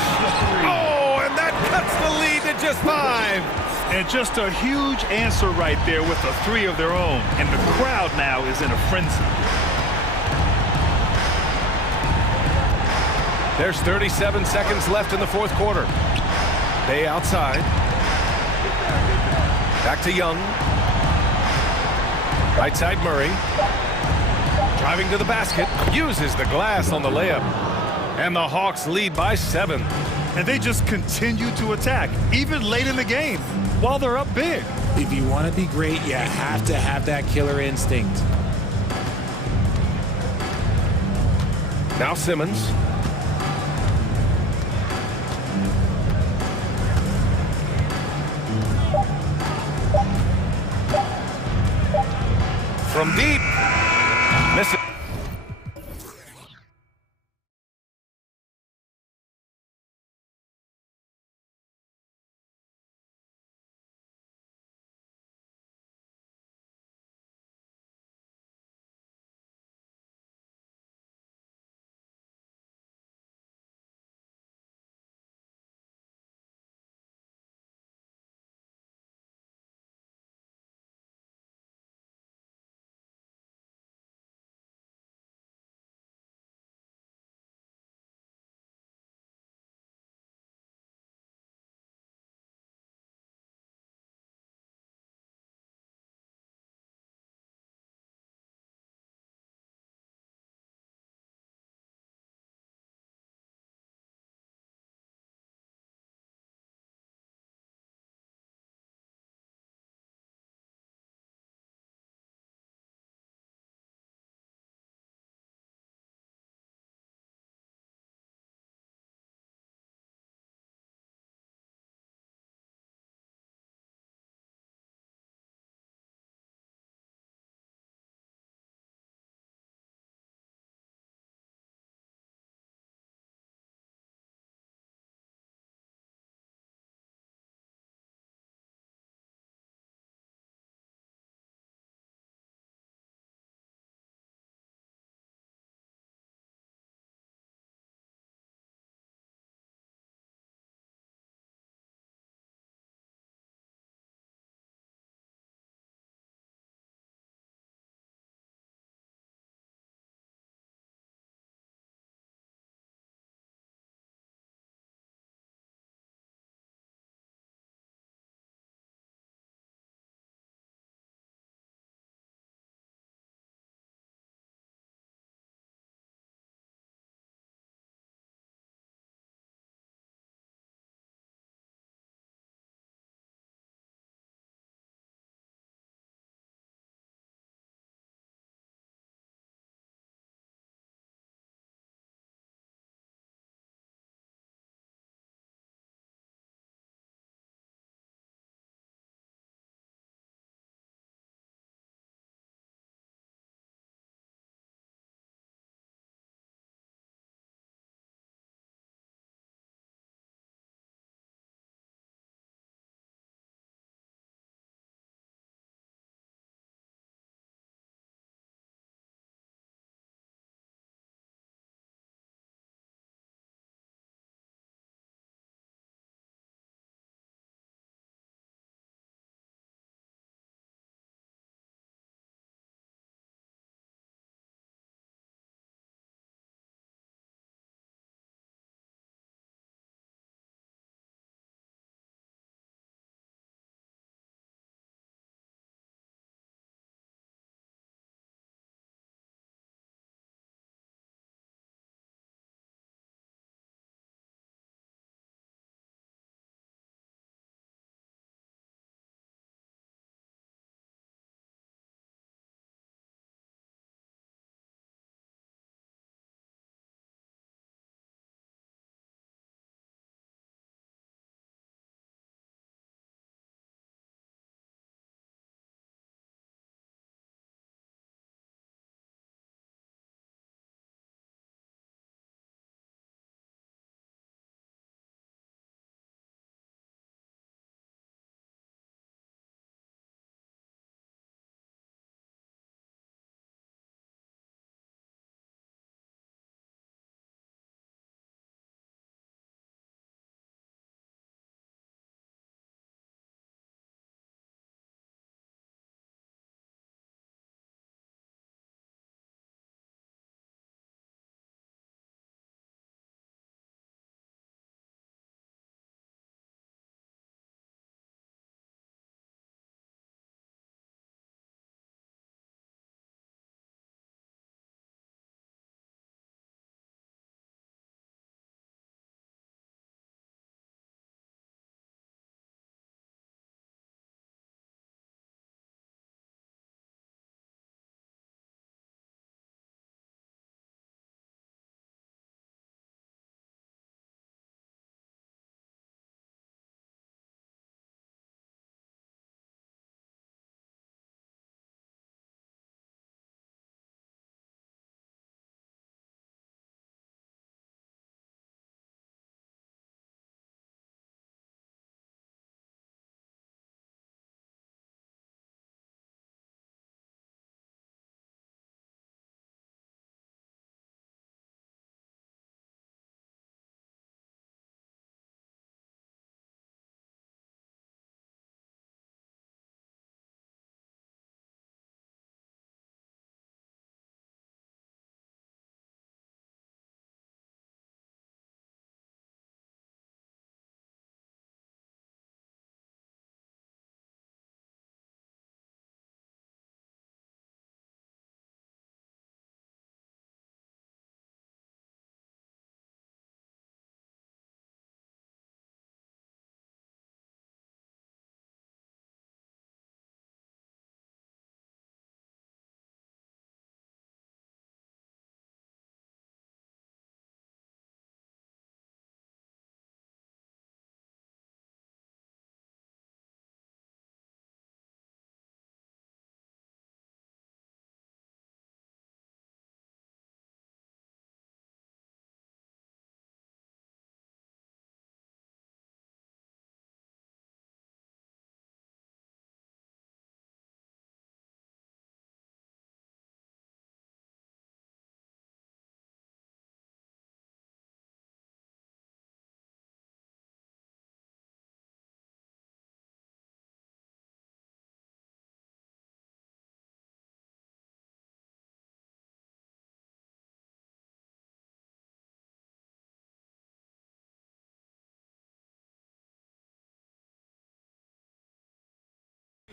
Oh, and that cuts the lead to just 5. And just a huge answer right there with a 3 of their own. And the crowd now is in a frenzy. There's 37 seconds left in the fourth quarter. Bay outside. Back to Young. Right side Murray. Driving to the basket. Uses the glass on the layup. And the Hawks lead by 7. And they just continue to attack, even late in the game, while they're up big. If you want to be great, you have to have that killer instinct. Now Simmons. From deep. Misses.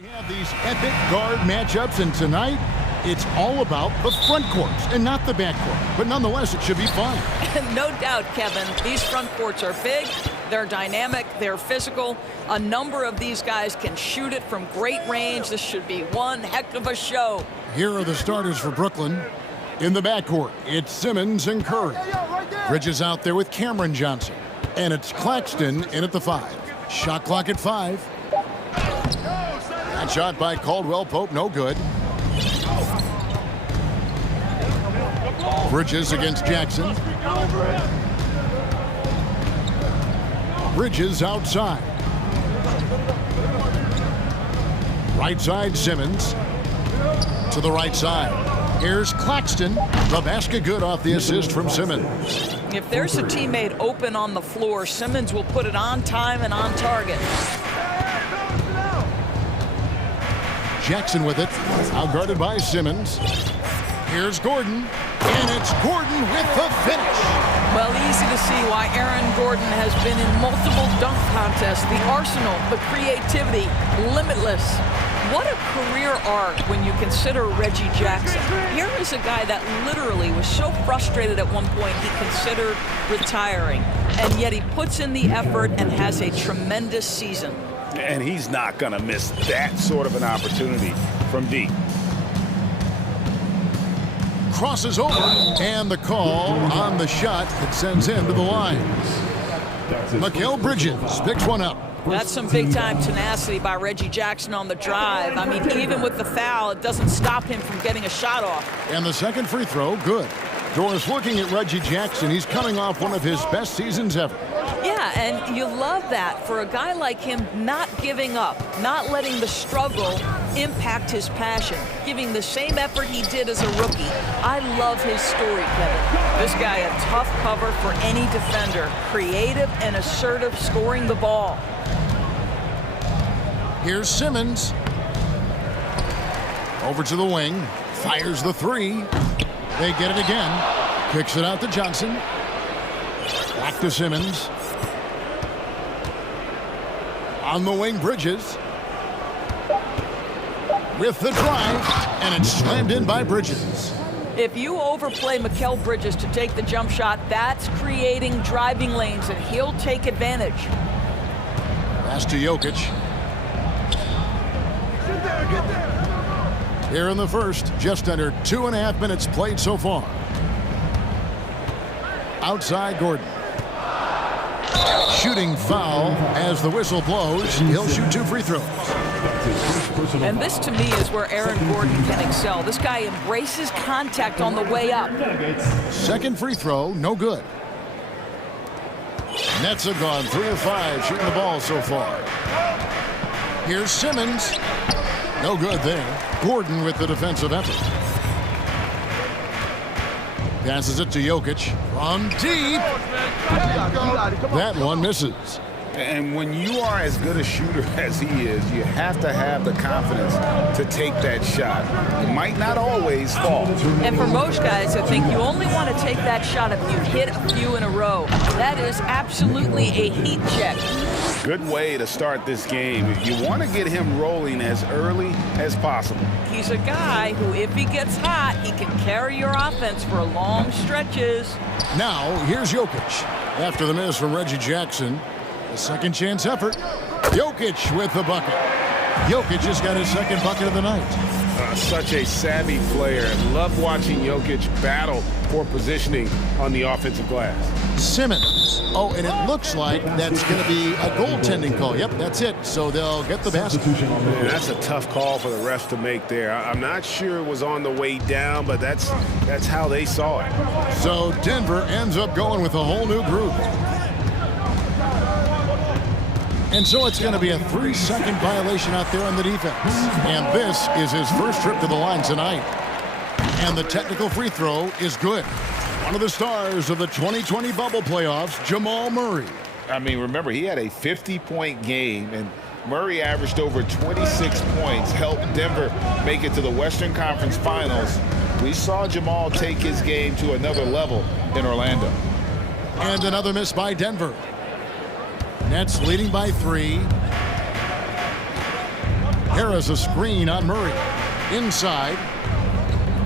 We have these epic guard matchups, and tonight it's all about the front courts and not the back court. But nonetheless, it should be fun. No doubt, Kevin. These front courts are big, they're dynamic, they're physical. A number of these guys can shoot it from great range. This should be one heck of a show. Here are the starters for Brooklyn. In the backcourt, it's Simmons and Curry. Bridges out there with Cameron Johnson. And it's Claxton in at the 5. Shot clock at 5. That shot by Caldwell Pope, no good. Bridges against Jackson. Bridges outside. Right side, Simmons. To the right side. Here's Claxton. The basket good off the assist from Simmons. If there's a teammate open on the floor, Simmons will put it on time and on target. Jackson with it. Outguarded by Simmons. Here's Gordon. And it's Gordon with the finish. Well, easy to see why Aaron Gordon has been in multiple dunk contests. The arsenal, the creativity, limitless. What a career arc when you consider Reggie Jackson. Here is a guy that literally was so frustrated at one point he considered retiring. And yet he puts in the effort and has a tremendous season. And he's not going to miss that sort of an opportunity from deep. Crosses over, and the call on the shot that sends him to the line. Mikal Bridges picks one up. That's some big-time tenacity by Reggie Jackson on the drive. I mean, even with the foul, it doesn't stop him from getting a shot off. And the second free throw, good. Doris, looking at Reggie Jackson, he's coming off one of his best seasons ever. Yeah, and you love that for a guy like him, not giving up, not letting the struggle impact his passion, giving the same effort he did as a rookie. I love his story, Kevin. This guy a tough cover for any defender, creative and assertive scoring the ball. Here's Simmons. Over to the wing, fires the 3. They get it again. Kicks it out to Johnson. Back to Simmons. On the wing, Bridges. With the drive, and it's slammed in by Bridges. If you overplay Mikal Bridges to take the jump shot, that's creating driving lanes, and he'll take advantage. Pass to Jokic. Here in the first, just under 2.5 minutes played so far. Outside Gordon. Shooting foul as the whistle blows. He'll shoot 2 free throws. And this, to me, is where Aaron Gordon can excel. This guy embraces contact on the way up. Second free throw, no good. Nets have gone 3 of 5 shooting the ball so far. Here's Simmons. No good there. Gordon with the defensive effort. Passes it to Jokic from deep. That one misses. And when you are as good a shooter as he is, you have to have the confidence to take that shot. It might not always fall. And for most guys, I think you only want to take that shot if you hit a few in a row. That is absolutely a heat check. Good way to start this game. You want to get him rolling as early as possible. He's a guy who, if he gets hot, he can carry your offense for long stretches. Now, here's Jokic. After the miss from Reggie Jackson, a second chance effort. Jokic with the bucket. Jokic just got his second bucket of the night. Such a savvy player. Love watching Jokic battle for positioning on the offensive glass. Simmons. Oh, and it looks like that's going to be a goaltending call. Yep, that's it. So they'll get the basket. Man, that's a tough call for the refs to make there. I'm not sure it was on the way down, but that's how they saw it. So Denver ends up going with a whole new group. And so it's going to be a 3-second violation out there on the defense. And this is his first trip to the line tonight. And the technical free throw is good. One of the stars of the 2020 bubble playoffs, Jamal Murray. I mean, remember, he had a 50-point game, and Murray averaged over 26 points, helped Denver make it to the Western Conference Finals. We saw Jamal take his game to another level in Orlando. And another miss by Denver. Nets leading by 3. Harris a screen on Murray. Inside.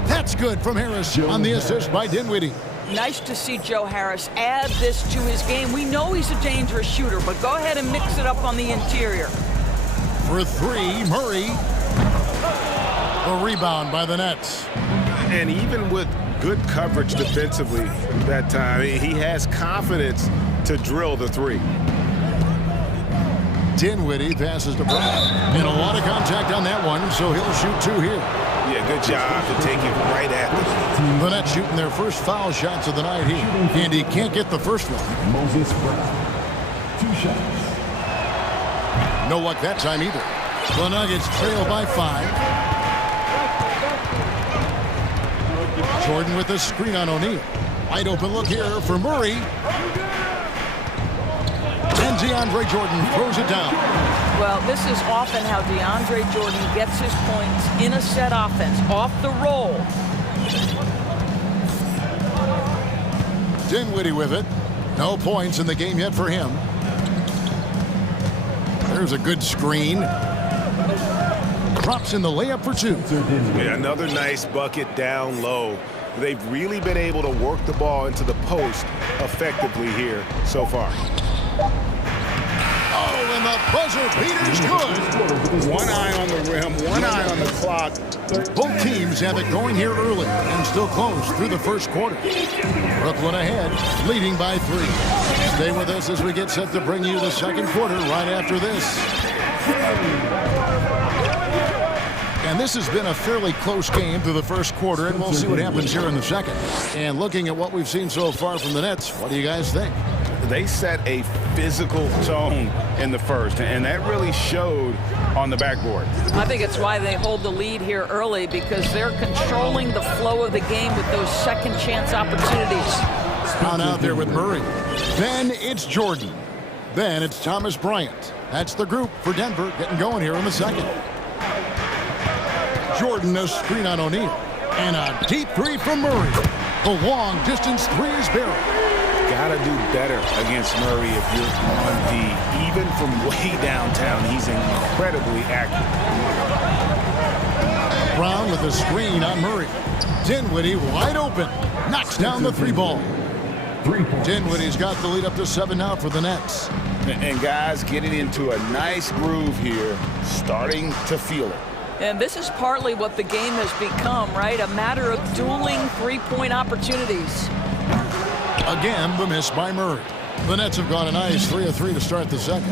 That's good from Harris on the assist by Dinwiddie. Nice to see Joe Harris add this to his game. We know he's a dangerous shooter, but go ahead and mix it up on the interior. For three, Murray. A rebound by the Nets. And even with good coverage defensively that time, he has confidence to drill the three. Dinwiddie passes to Brown. And a lot of contact on that one, so he'll shoot two here. Yeah, good job to take it right at them. The Nets shooting their first foul shots of the night here. And he can't get the first one. Moses Brown. 2 shots. No luck that time either. The Nuggets trail by 5. Jordan with a screen on O'Neal. Wide open look here for Murray. And DeAndre Jordan throws it down. Well, this is often how DeAndre Jordan gets his points in a set offense, off the roll. Dinwiddie with it. No points in the game yet for him. There's a good screen. Drops in the layup for 2. Yeah, another nice bucket down low. They've really been able to work the ball into the post effectively here so far. Oh, and the buzzer beater's good. One eye on the rim, one eye on the clock. Both teams have it going here early and still close through the first quarter. Brooklyn ahead, leading by 3. Stay with us as we get set to bring you the second quarter right after this. And this has been a fairly close game through the first quarter, and we'll see what happens here in the second. And looking at what we've seen so far from the Nets, what do you guys think? They set a physical tone in the first, and that really showed on the backboard. I think it's why they hold the lead here early, because they're controlling the flow of the game with those second chance opportunities. Down out there with Murray. Then it's Jordan. Then it's Thomas Bryant. That's the group for Denver getting going here in the second. Jordan a screen on O'Neal. And a deep 3 from Murray. The long distance 3 is buried. Gotta do better against Murray if you're on D. Even from way downtown, he's incredibly accurate. Brown with a screen on Murray. Dinwiddie wide open. Knocks down the 3 ball. Dinwiddie's got the lead up to 7 now for the Nets. And guys getting into a nice groove here, starting to feel it. And this is partly what the game has become, right? A matter of dueling three-point opportunities. Again, the miss by Murray. The Nets have gone a nice 3 of 3 to start the second.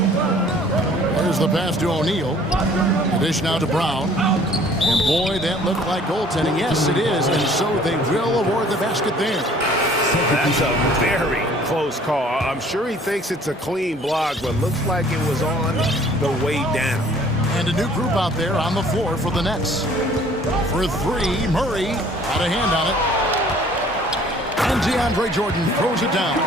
There's the pass to O'Neal. The dish now to Brown. And boy, that looked like goaltending. Yes, it is. And so they will award the basket there. That's a very close call. I'm sure he thinks it's a clean block, but looks like it was on the way down. And a new group out there on the floor for the Nets. For 3, Murray out of hand on it. And DeAndre Jordan throws it down.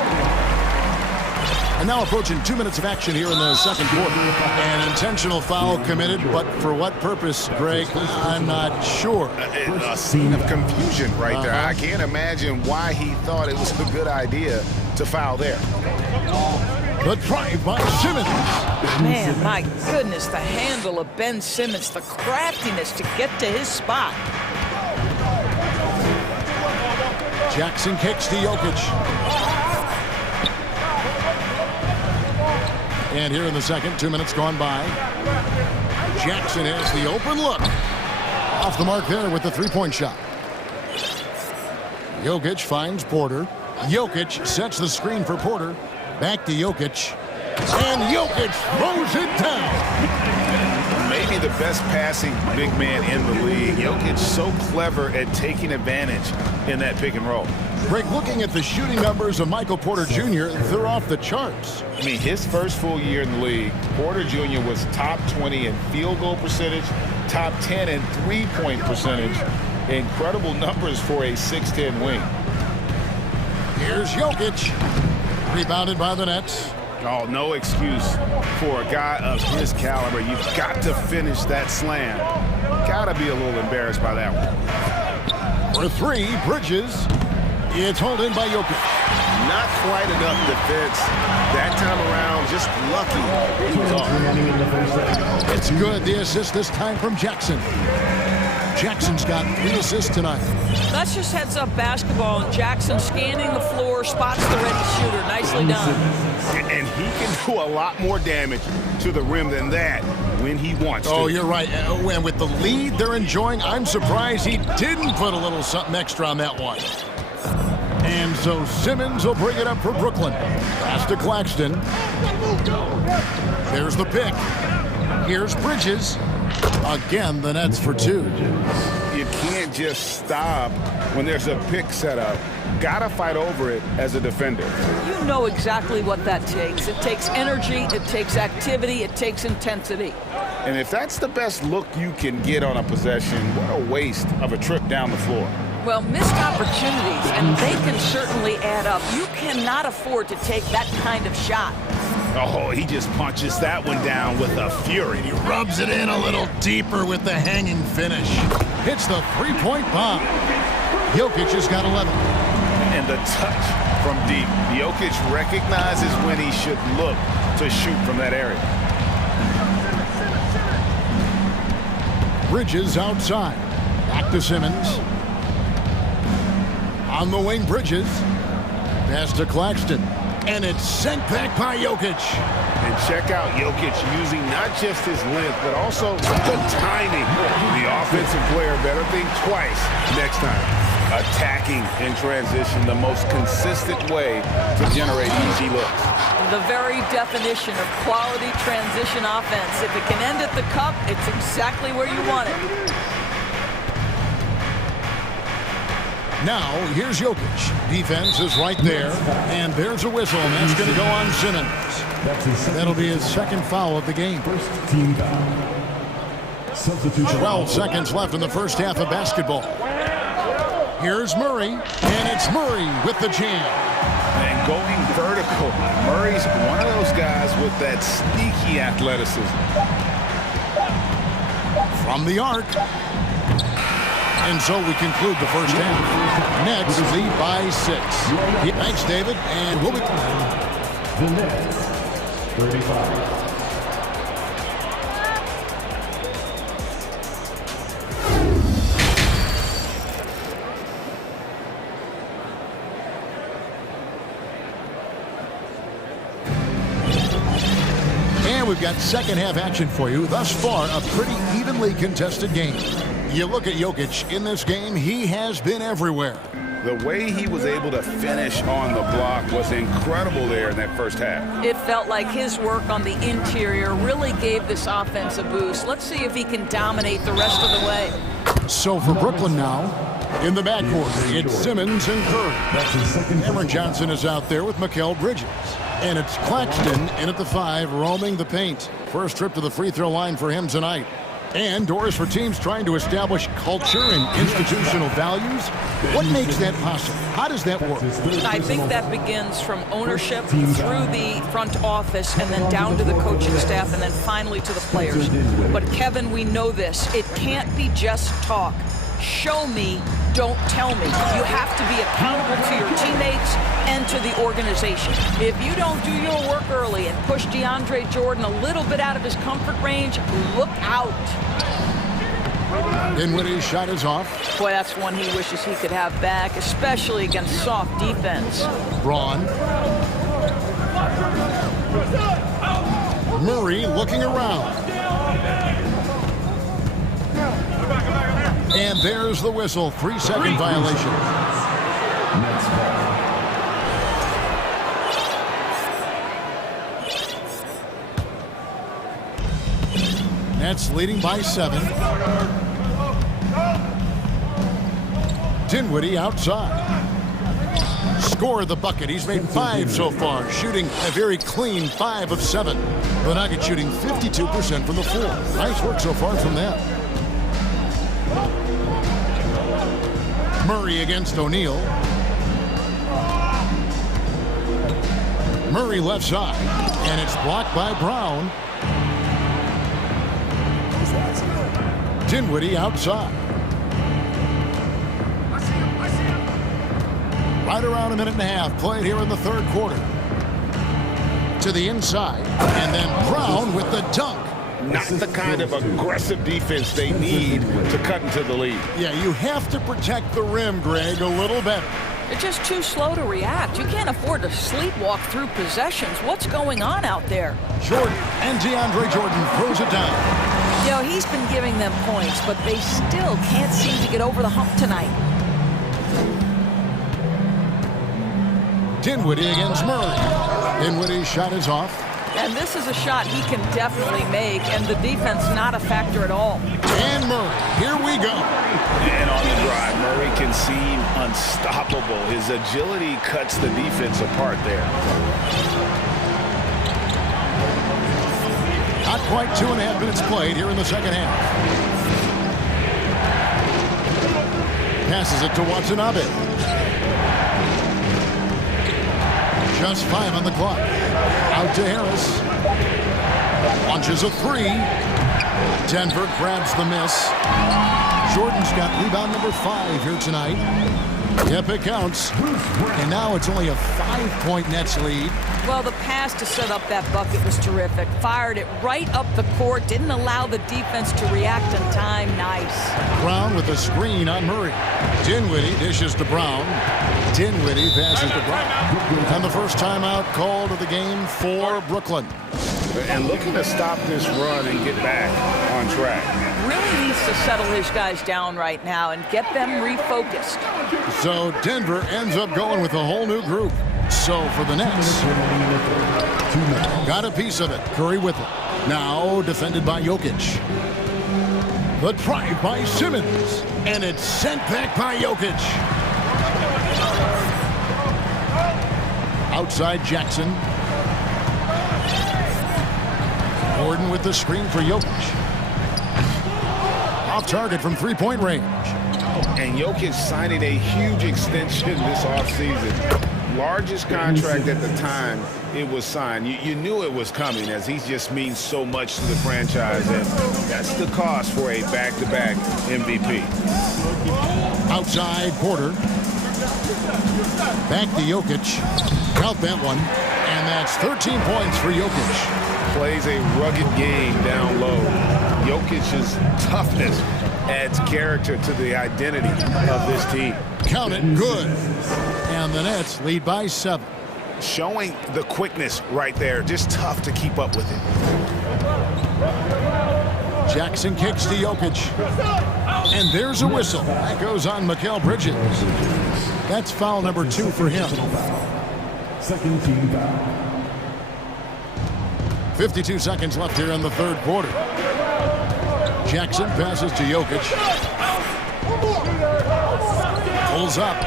And now approaching 2 minutes of action here in the second quarter. An intentional foul committed, but for what purpose, Greg? I'm not sure. A scene of confusion right there. I can't imagine why he thought it was a good idea to foul there. The drive by Simmons. Man, my goodness, the handle of Ben Simmons, the craftiness to get to his spot. Jackson kicks to Jokic. And here in the second, 2 minutes gone by. Jackson has the open look. Off the mark there with the three-point shot. Jokic finds Porter. Jokic sets the screen for Porter. Back to Jokic. And Jokic throws it down. Maybe the best passing big man in the league. Jokic so clever at taking advantage in that pick and roll. Greg, looking at the shooting numbers of Michael Porter Jr., they're off the charts. I mean, his first full year in the league, Porter Jr. was top 20 in field goal percentage, top 10 in three-point percentage. Incredible numbers for a 6'10 wing. Here's Jokic. Rebounded by the Nets. Oh, no excuse for a guy of his caliber. You've got to finish that slam. Got to be a little embarrassed by that one. For 3, Bridges. It's hauled in by Jokic. Not quite enough defense. That time around, just lucky he was off. It's good. The assist this time from Jackson. Jackson's got 3 assists tonight. That's just heads-up basketball, and Jackson scanning the floor, spots the ready shooter. Nicely done. And he can do a lot more damage to the rim than that when he wants to. Oh, you're right. And with the lead they're enjoying, I'm surprised he didn't put a little something extra on that one. And so Simmons will bring it up for Brooklyn. Pass to Claxton. There's the pick. Here's Bridges. Again, the Nets for 2. You can't just stop when there's a pick set up. Gotta fight over it as a defender. You know exactly what that takes. It takes energy, it takes activity, it takes intensity. And if that's the best look you can get on a possession, what a waste of a trip down the floor. Well, missed opportunities, and they can certainly add up. You cannot afford to take that kind of shot. Oh, he just punches that one down with a fury. He rubs it in a little deeper with the hanging finish. Hits the three-point bomb. Jokic has got 11. And the touch from deep. Jokic recognizes when he should look to shoot from that area. Bridges outside. Back to Simmons. On the wing, Bridges. Pass to Claxton. And it's sent back by Jokic. And check out Jokic using not just his length, but also the timing. The offensive player better think twice next time. Attacking in transition, the most consistent way to generate easy looks. The very definition of quality transition offense. If it can end at the cup, it's exactly where you want it. Now, here's Jokic. Defense is right there. And there's a whistle, and that's going to go on Simmons. That'll be his second foul of the game. 12 seconds left in the first half of basketball. Here's Murray, and it's Murray with the jam. And going vertical. Murray's one of those guys with that sneaky athleticism. From the arc. And so we conclude the first half. Nets lead by 6. Thanks, David, and we'll be... The Nets, 35. We've got second half action for you. Thus far, a pretty evenly contested game. You look at Jokic in this game, he has been everywhere. The way he was able to finish on the block was incredible there in that first half. It felt like his work on the interior really gave this offense a boost. Let's see if he can dominate the rest of the way. So for Brooklyn now, in the backcourt, it's Simmons and Curry. Cameron Johnson is out there with Mikal Bridges. And it's Claxton in at the 5, roaming the paint. First trip to the free throw line for him tonight. And doors for teams trying to establish culture and institutional values. What makes that possible? How does that work? I think that begins from ownership through the front office and then down to the coaching staff and then finally to the players. But Kevin, we know this. It can't be just talk. Show me, don't tell me. You have to be accountable to your teammates and to the organization. If you don't do your work early and push DeAndre Jordan a little bit out of his comfort range, look out. Dinwiddie's shot is off. Boy, that's one he wishes he could have back, especially against soft defense. Braun. Murray looking around. And there's the whistle. 3-second violation. Nets leading by 7. Dinwiddie outside. Score the bucket. He's made 5 so far, shooting a very clean 5 of 7. The Nuggets shooting 52% from the floor. Nice work so far from them. Murray against O'Neal. Murray left side, and it's blocked by Brown. Dinwiddie outside. Right around a minute and a half played here in the third quarter. To the inside, and then Brown with the dunk. Not the kind of aggressive defense they need to cut into the lead. Yeah, you have to protect the rim, Greg, a little better. They're just too slow to react. You can't afford to sleepwalk through possessions. What's going on out there? Jordan and DeAndre Jordan throws it down. You know, he's been giving them points, but they still can't seem to get over the hump tonight. Dinwiddie against Murray. Dinwiddie's shot is off. And this is a shot he can definitely make, and the defense not a factor at all. And Murray, here we go. And on the drive, Murray can seem unstoppable. His agility cuts the defense apart there. Not quite 2.5 minutes played here in the second half. Passes it to Watanabe. Just 5 on the clock. Out to Harris. Launches a 3. Denver grabs the miss. Jordan's got rebound number 5 here tonight. Yep, it counts. And now it's only a 5-point Nets lead. Well, the pass to set up that bucket was terrific. Fired it right up the court. Didn't allow the defense to react in time. Nice. Brown with a screen on Murray. Dinwiddie dishes to Brown. Dinwiddie passes to Brown. And the first timeout called of the game for Brooklyn. And looking to stop this run and get back on track. Really needs to settle his guys down right now and get them refocused. So Denver ends up going with a whole new group. So for the Nets, got a piece of it. Curry with it. Now defended by Jokic. The drive by Simmons. And it's sent back by Jokic. Outside Jackson. Gordon with the screen for Jokic. Off target from three-point range. And Jokic signing a huge extension this offseason. Largest contract at the time it was signed. You knew it was coming, as he just means so much to the franchise, and that's the cost for a back-to-back MVP. Outside Porter. Back to Jokic. Count that one. And that's 13 points for Jokic. Plays a rugged game down low. Jokic's toughness adds character to the identity of this team. Count it, good. And the Nets lead by 7. Showing the quickness right there. Just tough to keep up with it. Jackson kicks to Jokic. And there's a whistle. That goes on Mikal Bridges. That's foul number 2 for him. Second team foul. 52 seconds left here in the third quarter. Jackson passes to Jokic. Pulls up.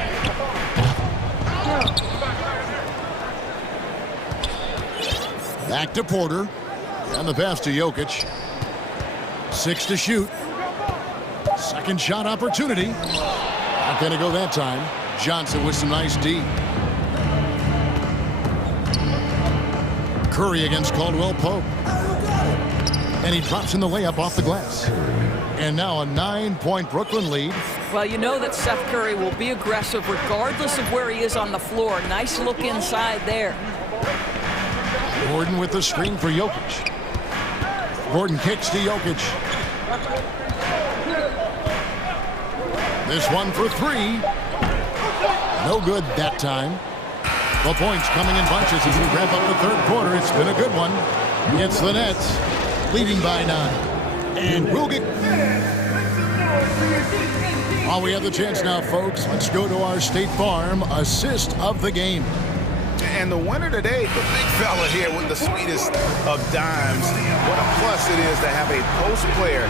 Back to Porter. And the pass to Jokic. 6 to shoot. Second shot opportunity. Not going to go that time. Johnson with some nice D. Curry against Caldwell Pope. And he drops in the layup off the glass. And now a 9-point Brooklyn lead. Well, you know that Seth Curry will be aggressive regardless of where he is on the floor. Nice look inside there. Gordon with the screen for Jokic. Gordon kicks to Jokic. This one for 3. No good that time. The points coming in bunches as we wrap up the third quarter. It's been a good one. It's the Nets leading by 9. And we'll get... While we have the chance now, folks, let's go to our State Farm assist of the game. And the winner today, the big fella here with the sweetest of dimes. What a plus it is to have a post player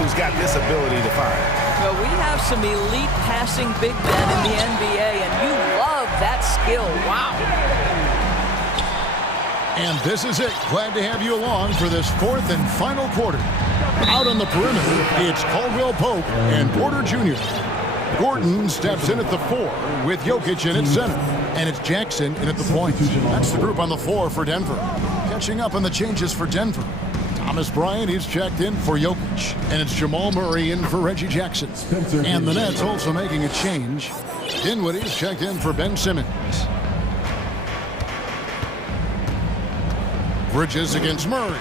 who's got this ability to fire. Well, we have some elite passing big men in the NBA, and you love that skill. Wow. And this is it. Glad to have you along for this fourth and final quarter. Out on the perimeter, it's Caldwell Pope and Porter Jr. Gordon steps in at the 4 with Jokic in at center. And it's Jackson in at the point. That's the group on the floor for Denver. Catching up on the changes for Denver. Top Thomas Bryant, he's checked in for Jokic. And it's Jamal Murray in for Reggie Jackson. And the Nets also making a change. Dinwiddie's checked in for Ben Simmons. Bridges against Murray.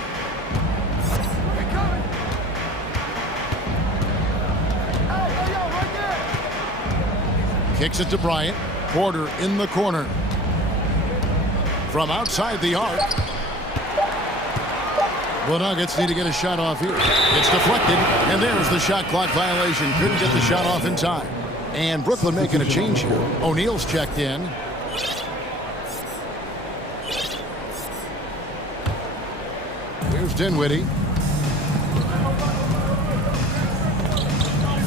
Kicks it to Bryant. Porter in the corner. From outside the arc. The Nuggets need to get a shot off here. It's deflected, and there's the shot clock violation. Couldn't get the shot off in time. And Brooklyn making a change here. O'Neal's checked in. Here's Dinwiddie.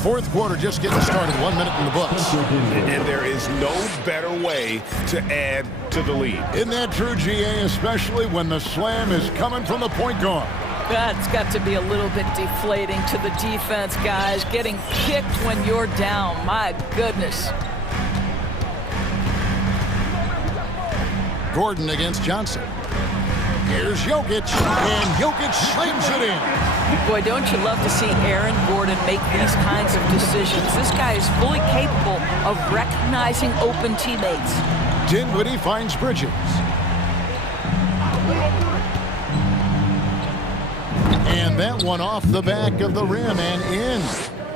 Fourth quarter just getting started. 1 minute in the books. And there is no better way to add to the lead. Isn't that true, GA, especially when the slam is coming from the point guard? That's got to be a little bit deflating to the defense, guys. Getting kicked when you're down. My goodness. Gordon against Johnson. Here's Jokic, and Jokic slams it in. Boy, don't you love to see Aaron Gordon make these kinds of decisions. This guy is fully capable of recognizing open teammates. Dinwiddie finds Bridges. And that one off the back of the rim and in.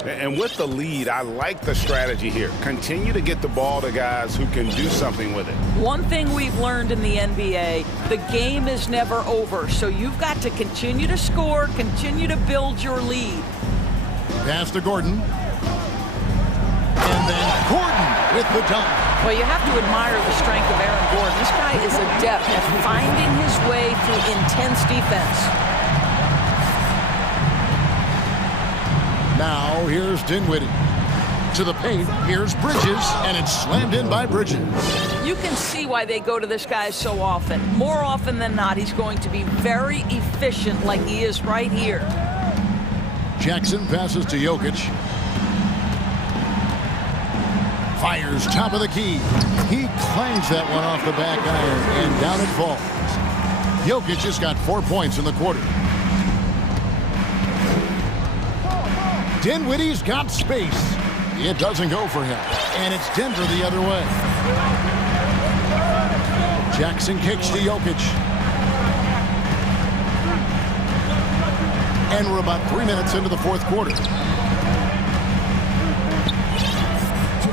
And with the lead, I like the strategy here. Continue to get the ball to guys who can do something with it. One thing we've learned in the NBA, the game is never over. So you've got to continue to score, continue to build your lead. Pass to Gordon. And then Gordon with the dunk. Well, you have to admire the strength of Aaron Gordon. This guy is adept at finding his way through intense defense. Now, here's Dinwiddie. To the paint, here's Bridges, and it's slammed in by Bridges. You can see why they go to this guy so often. More often than not, he's going to be very efficient like he is right here. Jackson passes to Jokic. Fires top of the key. He clangs that one off the back iron, and down it falls. Jokic has got 4 points in the quarter. Dinwiddie's got space. It doesn't go for him. And it's Denver the other way. Jackson kicks to Jokic. And we're about 3 minutes into the fourth quarter. 2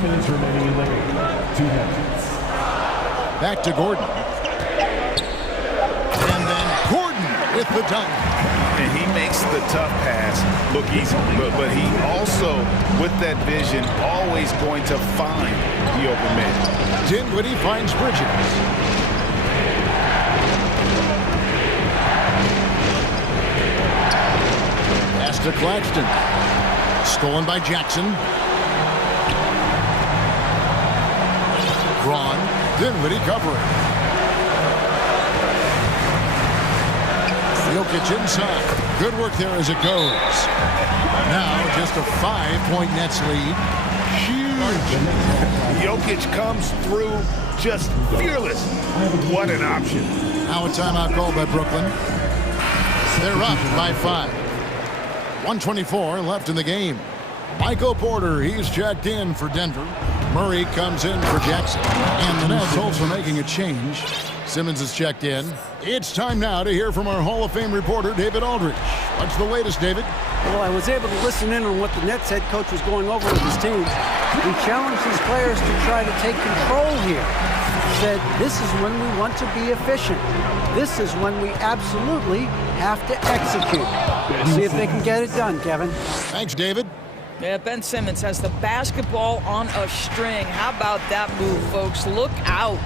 minutes remaining in the game. 2 minutes. Back to Gordon. And then Gordon with the dunk. And he makes the tough pass look easy. But he also, with that vision, always going to find the open man. Dinwiddie finds Bridges. Pass to Claxton. Stolen by Jackson. Braun. Dinwiddie covering. Jokic inside. Good work there as it goes. Now just a 5-point Nets lead. Huge. Jokic comes through just fearless. What an option. Now a timeout called by Brooklyn. They're up by 5. 1:24 left in the game. Michael Porter, he's checked in for Denver. Murray comes in for Jackson. And the Nets also making a change. Simmons is checked in. It's time now to hear from our Hall of Fame reporter, David Aldridge. What's the latest, David? Well, I was able to listen in on what the Nets head coach was going over with his team. He challenged his players to try to take control here. He said, this is when we want to be efficient. This is when we absolutely have to execute. See if they can get it done, Kevin. Thanks, David. Yeah, Ben Simmons has the basketball on a string. How about that move, folks? Look out.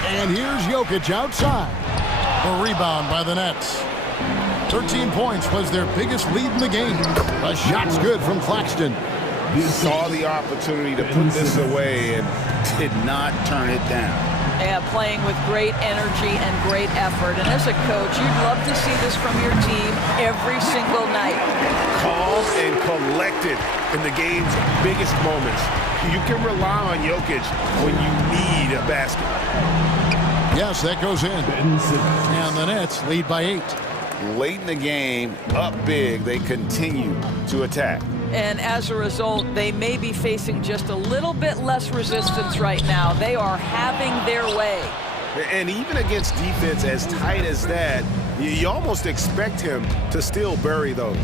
And here's Jokic outside. The rebound by the Nets. 13 points was their biggest lead in the game. The shot's good from Claxton. He saw the opportunity to put this away and did not turn it down. Yeah, playing with great energy and great effort. And as a coach, you'd love to see this from your team every single night. Calm and collected in the game's biggest moments. You can rely on Jokic when you need a basket. Yes, that goes in. And the Nets lead by 8. late in the game, up big, they continue to attack. And as a result, they may be facing just a little bit less resistance right now. They are having their way. And even against defense as tight as that, you almost expect him to still bury those.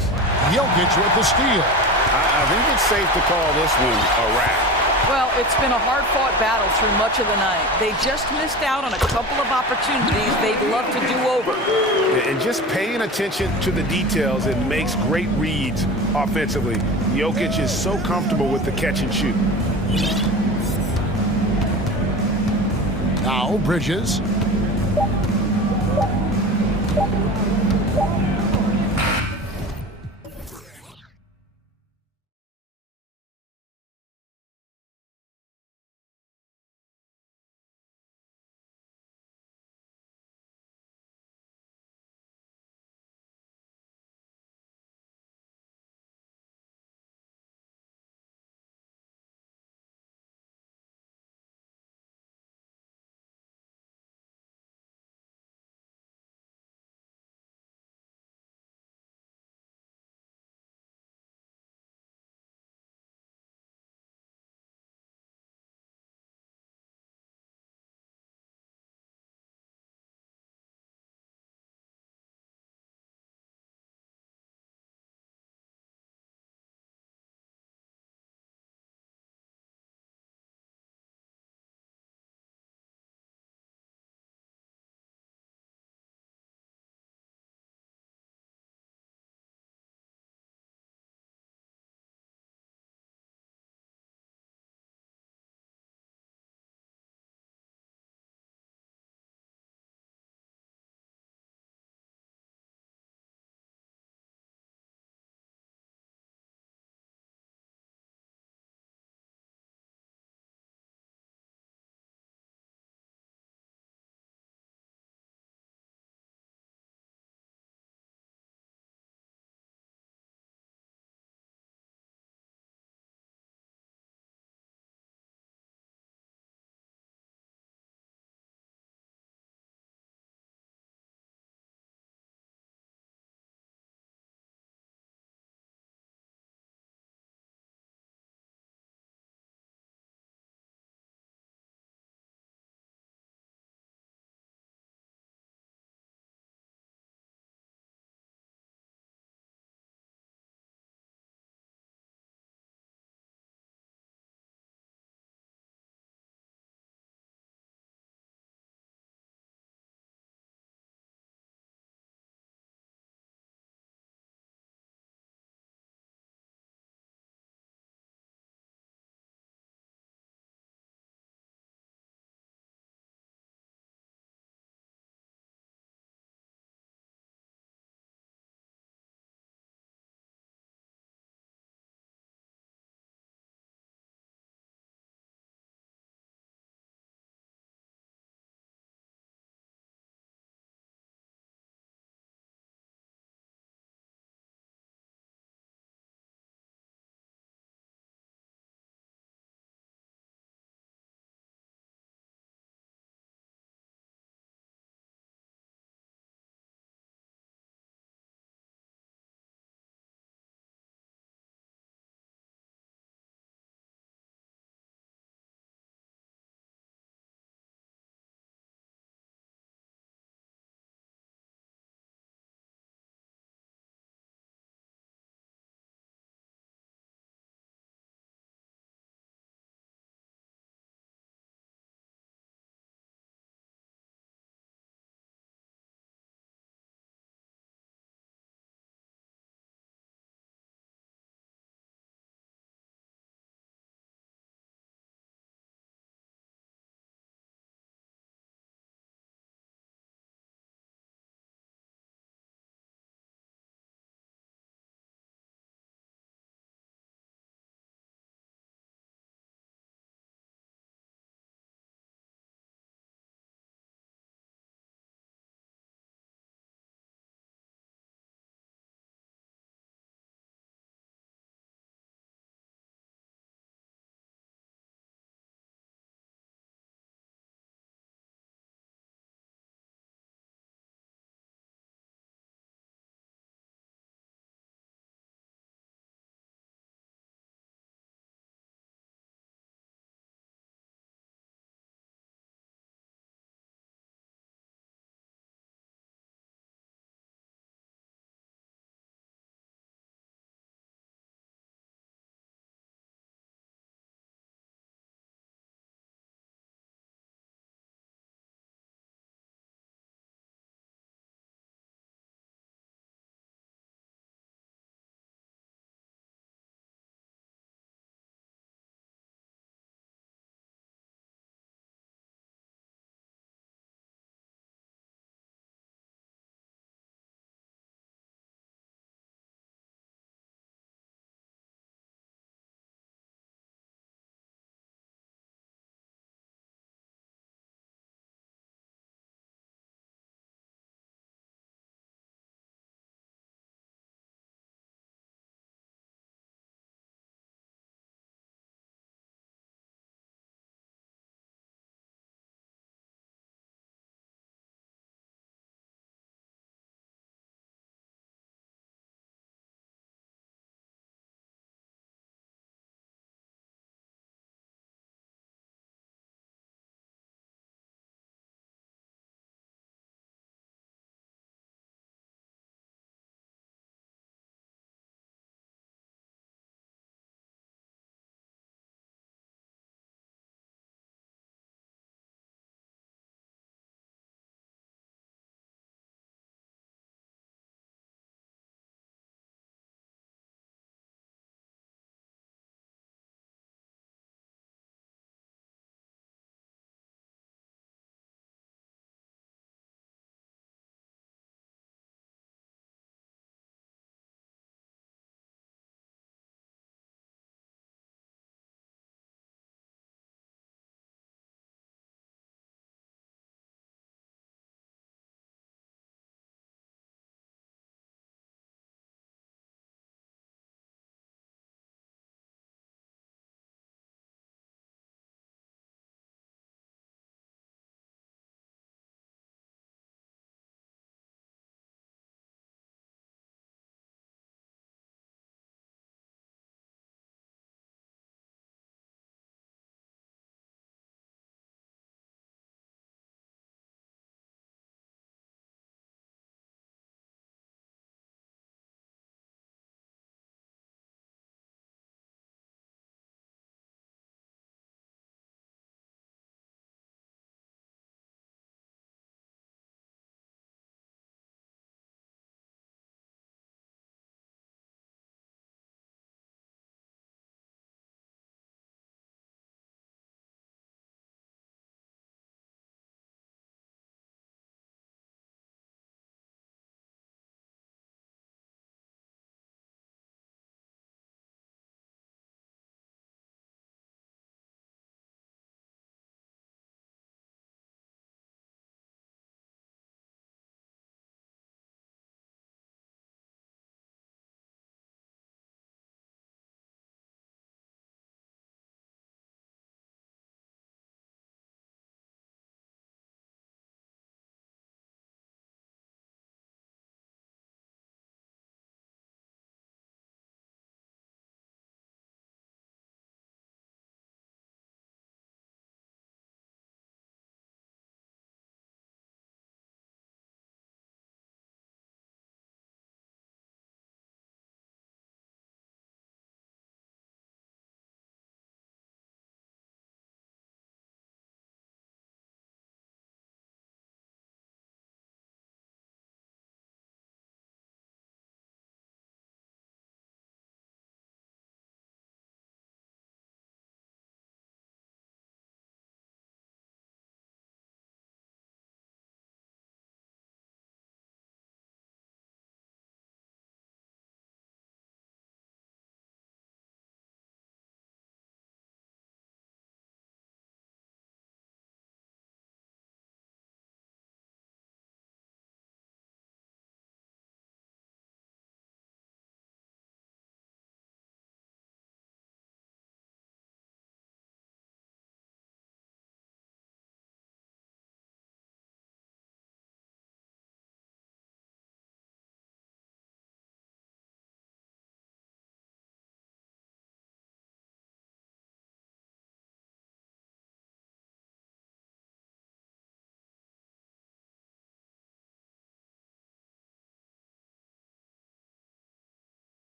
Jokic with the steal. I think it's safe to call this one a wrap. Well, it's been a hard-fought battle through much of the night. They just missed out on a couple of opportunities they'd love to do over. And just paying attention to the details, it makes great reads offensively. Jokic is so comfortable with the catch and shoot. Now Bridges.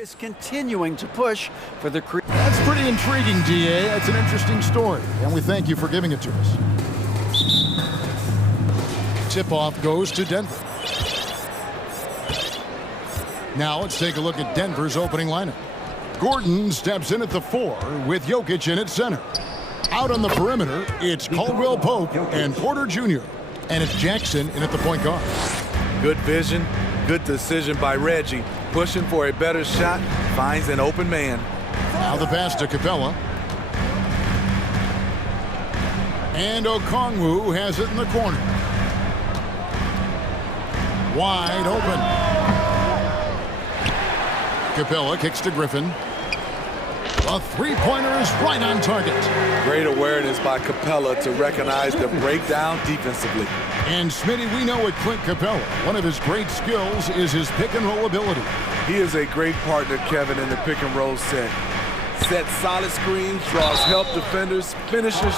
is continuing to push for the That's pretty intriguing, DA. That's an interesting story, and we thank you for giving it to us. Tip-off goes to Denver. Now let's take a look at Denver's opening lineup. Gordon steps in at the 4 with Jokic in at center. Out on the perimeter, it's Caldwell Pope and Porter Jr. And it's Jackson in at the point guard. Good vision, good decision by Reggie. Pushing for a better shot, finds an open man. Now the pass to Capella. And Okongwu has it in the corner. Wide open. Capella kicks to Griffin. A three-pointer is right on target. Great awareness by Capella to recognize the breakdown defensively. And Smitty, we know with Clint Capella, one of his great skills is his pick-and-roll ability. He is a great partner, Kevin, in the pick-and-roll set. Sets solid screens, draws help defenders, finishes.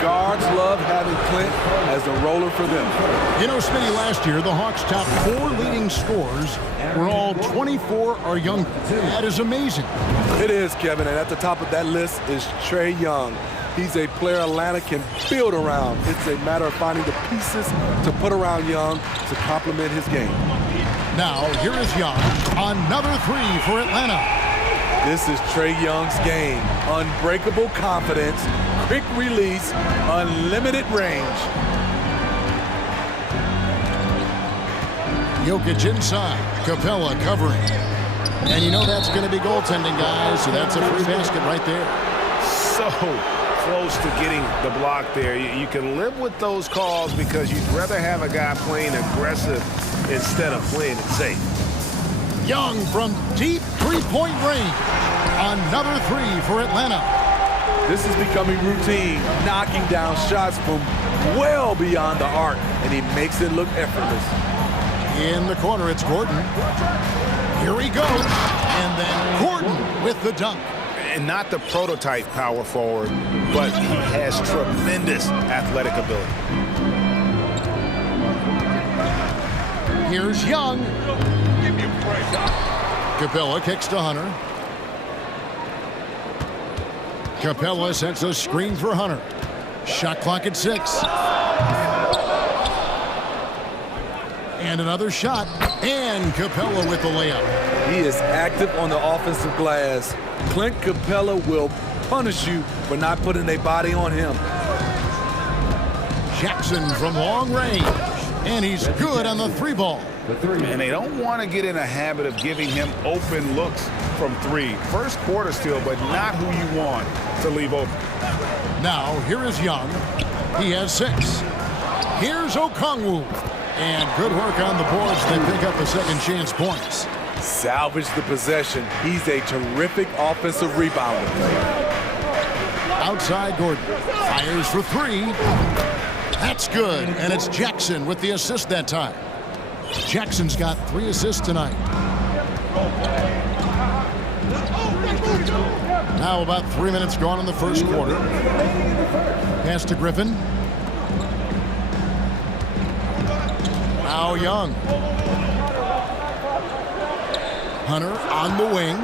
Guards love having Clint as a roller for them. You know, Smitty, last year, the Hawks' top 4 leading scorers were all 24 or younger. That is amazing. It is, Kevin, and at the top of that list is Trae Young. He's a player Atlanta can build around. It's a matter of finding the pieces to put around Young to complement his game. Now, here is Young. Another 3 for Atlanta. This is Trae Young's game. Unbreakable confidence, quick release, unlimited range. Jokic inside. Capella covering. And you know that's going to be goaltending, guys, so that's a free basket right there. So close to getting the block there. You can live with those calls because you'd rather have a guy playing aggressive instead of playing it safe. Young from deep three-point range. Another 3 for Atlanta. This is becoming routine, knocking down shots from well beyond the arc, and he makes it look effortless. In the corner, it's Gordon. Here he goes. And then Gordon with the dunk. And not the prototype power forward, but he has tremendous athletic ability. Here's Young. Capella kicks to Hunter. Capella sets a screen for Hunter. Shot clock at 6. And another shot. And Capella with the layup. He is active on the offensive glass. Clint Capella will punish you for not putting a body on him. Jackson from long range. And he's good on the 3-ball. And they don't want to get in a habit of giving him open looks from 3. First quarter still, but not who you want to leave open. Now, here is Young. He has 6. Here's Okongwu. And good work on the boards. They pick up the second chance points. Salvage the possession. He's a terrific offensive rebounder. Outside Gordon. Fires for 3. That's good. And it's Jackson with the assist that time. Jackson's got 3 assists tonight. Now about 3 minutes gone in the first quarter. Pass to Griffin. Now Young. Hunter on the wing.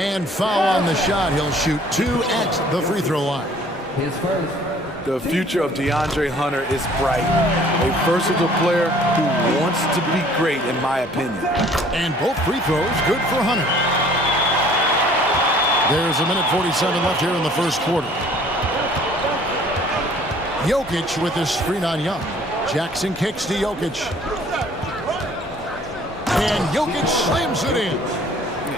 And foul on the shot. He'll shoot 2 at the free throw line. His first. The future of DeAndre Hunter is bright. A versatile player who wants to be great, in my opinion. And both free throws good for Hunter. There's 1:47 left here in the first quarter. Jokic with his screen on Young. Jackson kicks to Jokic. And Jokic slams it in.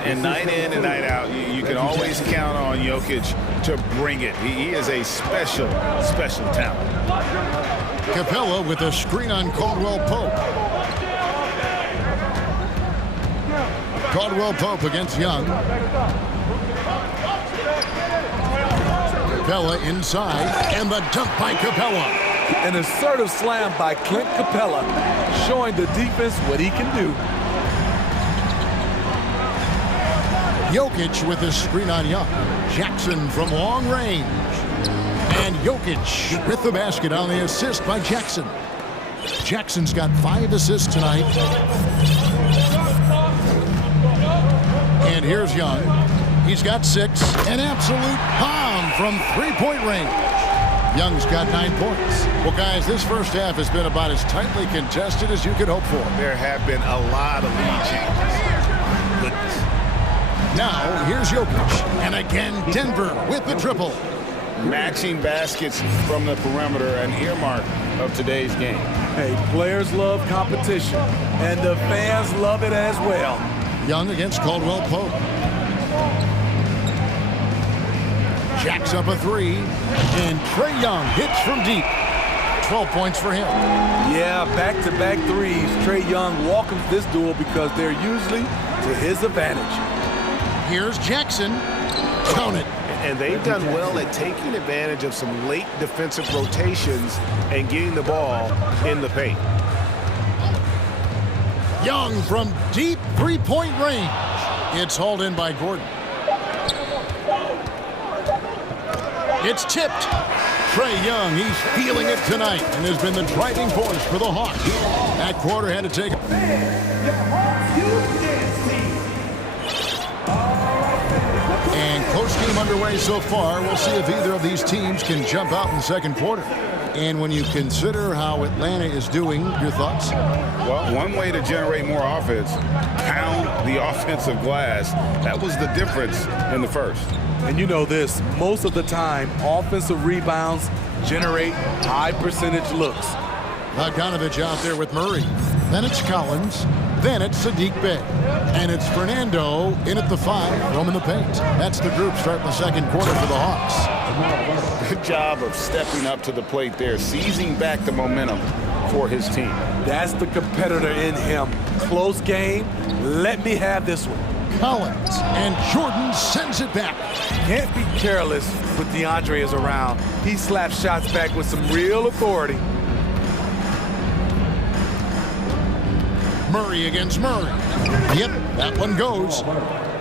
And night in and night out, you can always count on Jokic to bring it. He is a special, special talent. Capella with a screen on Caldwell Pope. Caldwell Pope against Young. Capella inside, and the dunk by Capella. An assertive slam by Clint Capella, showing the defense what he can do. Jokic with his screen on Young. Jackson from long range. Jokic with the basket on the assist by Jackson. Jackson's got 5 assists tonight. And here's Young. He's got 6. An absolute bomb from three-point range. Young's got 9 points. Well, guys, this first half has been about as tightly contested as you could hope for. There have been a lot of lead changes. Goodness. Now, here's Jokic. And again, Denver with the triple. Matching baskets from the perimeter, an earmark of today's game. Hey, players love competition, and the fans love it as well. Young against Caldwell Pope. Jacks up a 3, and Trae Young hits from deep. 12 points for him. Yeah, back-to-back threes. Trae Young welcomes this duel because they're usually to his advantage. Here's Jackson. Count it. And they've done well at taking advantage of some late defensive rotations and getting the ball in the paint. Young from deep three-point range. It's hauled in by Gordon. It's tipped. Trae Young, he's feeling it tonight and has been the driving force for the Hawks. That quarter had to take... And close game underway so far. We'll see if either of these teams can jump out in the second quarter. And when you consider how Atlanta is doing, your thoughts? Well, one way to generate more offense, pound the offensive glass. That was the difference in the first. And you know this, most of the time, offensive rebounds generate high percentage looks. Bogdanovich out there with Murray. Then it's Collins. Then it's Saddiq Bey. And it's Fernando in at the 5, roaming the paint. That's the group starting the second quarter for the Hawks. Good job of stepping up to the plate there, seizing back the momentum for his team. That's the competitor in him. Close game. Let me have this one. Collins, and Jordan sends it back. Can't be careless when DeAndre is around. He slaps shots back with some real authority. Murray against Murray. Yep, that one goes.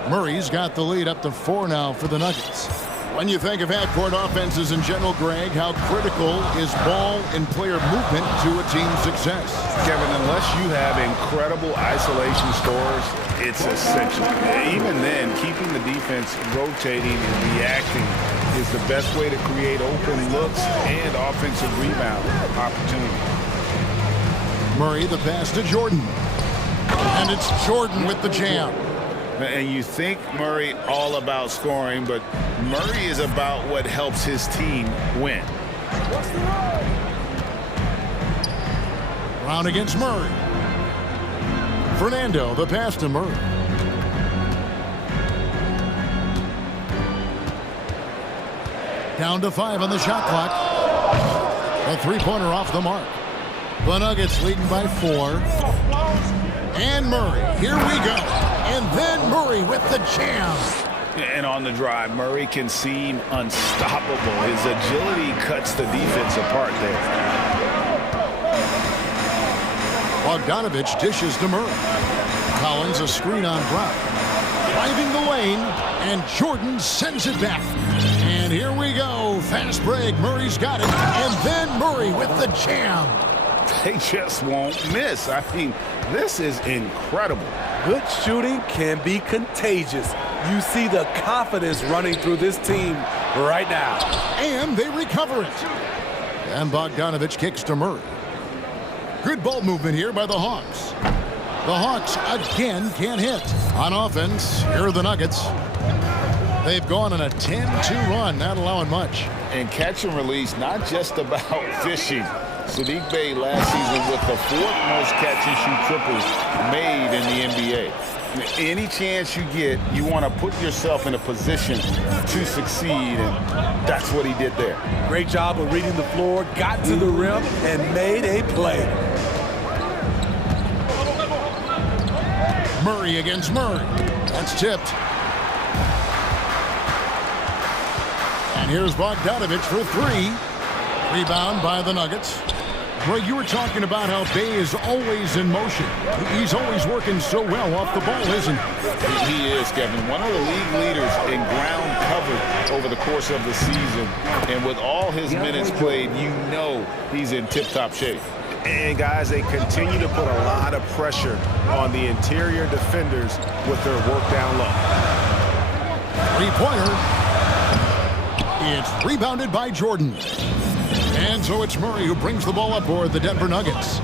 Murray's got the lead up to 4 now for the Nuggets. When you think of half-court offenses in general, Greg, how critical is ball and player movement to a team's success? Kevin, unless you have incredible isolation stores, it's essential. Even then, keeping the defense rotating and reacting is the best way to create open looks and offensive rebound opportunities. Murray, the pass to Jordan. And it's Jordan with the jam. And you think Murray all about scoring, but Murray is about what helps his team win. Brown against Murray. Fernando, the pass to Murray. Down to 5 on the shot clock. A three-pointer off the mark. The Nuggets leading by 4. And Murray, here we go. And then Murray with the jam. And on the drive, Murray can seem unstoppable. His agility cuts the defense apart there. Bogdanovich dishes to Murray. Collins a screen on Brown. Driving the lane, and Jordan sends it back. And here we go. Fast break. Murray's got it. And then Murray with the jam. They just won't miss. I mean, this is incredible. Good shooting can be contagious. You see the confidence running through this team right now. And they recover it. And Bogdanovich kicks to Murray. Good ball movement here by the Hawks. The Hawks again can't hit. On offense, here are the Nuggets. They've gone on a 10-2 run, not allowing much. And catch and release, not just about fishing. Saddiq Bey last season with the 4th most catch-and-shoot triples made in the NBA. Any chance you get, you want to put yourself in a position to succeed, and that's what he did there. Great job of reading the floor, got to the rim, and made a play. Murray against Murray. That's tipped. And here's Bogdanovich for 3. Rebound by the Nuggets. Greg, you were talking about how Bay is always in motion. He's always working so well off the ball, isn't he? He is, Kevin. One of the league leaders in ground covered over the course of the season. And with all his minutes played, you know he's in tip-top shape. And, guys, they continue to put a lot of pressure on the interior defenders with their work down low. Three-pointer. It's rebounded by Jordan. And so it's Murray who brings the ball up for the Denver Nuggets.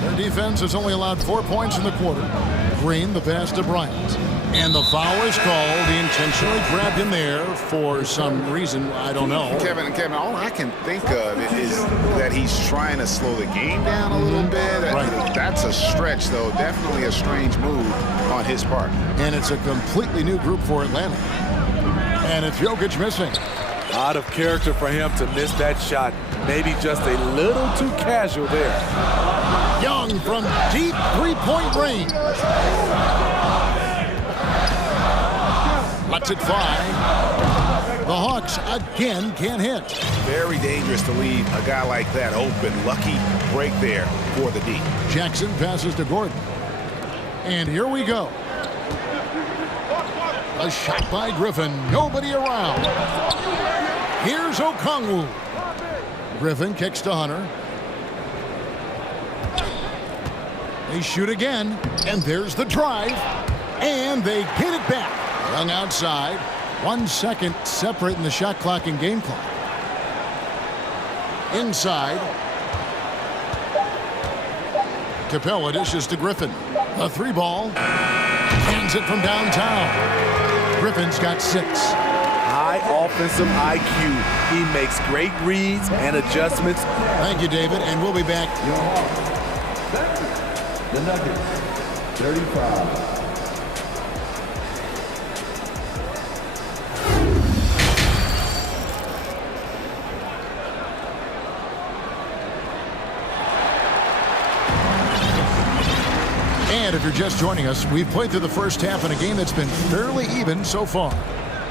Their defense has only allowed 4 points in the quarter. Green, the pass to Bryant. And the foul is called. He intentionally grabbed him there for some reason. I don't know. Kevin, all I can think of is that he's trying to slow the game down a little bit. Right. That's a stretch, though. Definitely a strange move on his part. And it's a completely new group for Atlanta. And it's Jokic missing. Out of character for him to miss that shot. Maybe just a little too casual there. Young from deep three-point range. Lets it fly. The Hawks again can't hit. Very dangerous to leave a guy like that open. Lucky break there for the D. Jackson passes to Gordon. And here we go. A shot by Griffin. Nobody around. Here's Okongwu. Griffin kicks to Hunter. They shoot again. And there's the drive. And they get it back. Young outside. 1 second separating the shot clock and game clock. Inside. Capella dishes to Griffin. A three ball. Hands it from downtown. Griffin's got 6. High offensive IQ. He makes great reads and adjustments. Thank you, David, and we'll be back. The Nuggets, 35. And if you're just joining us, we've played through the first half in a game that's been fairly even so far.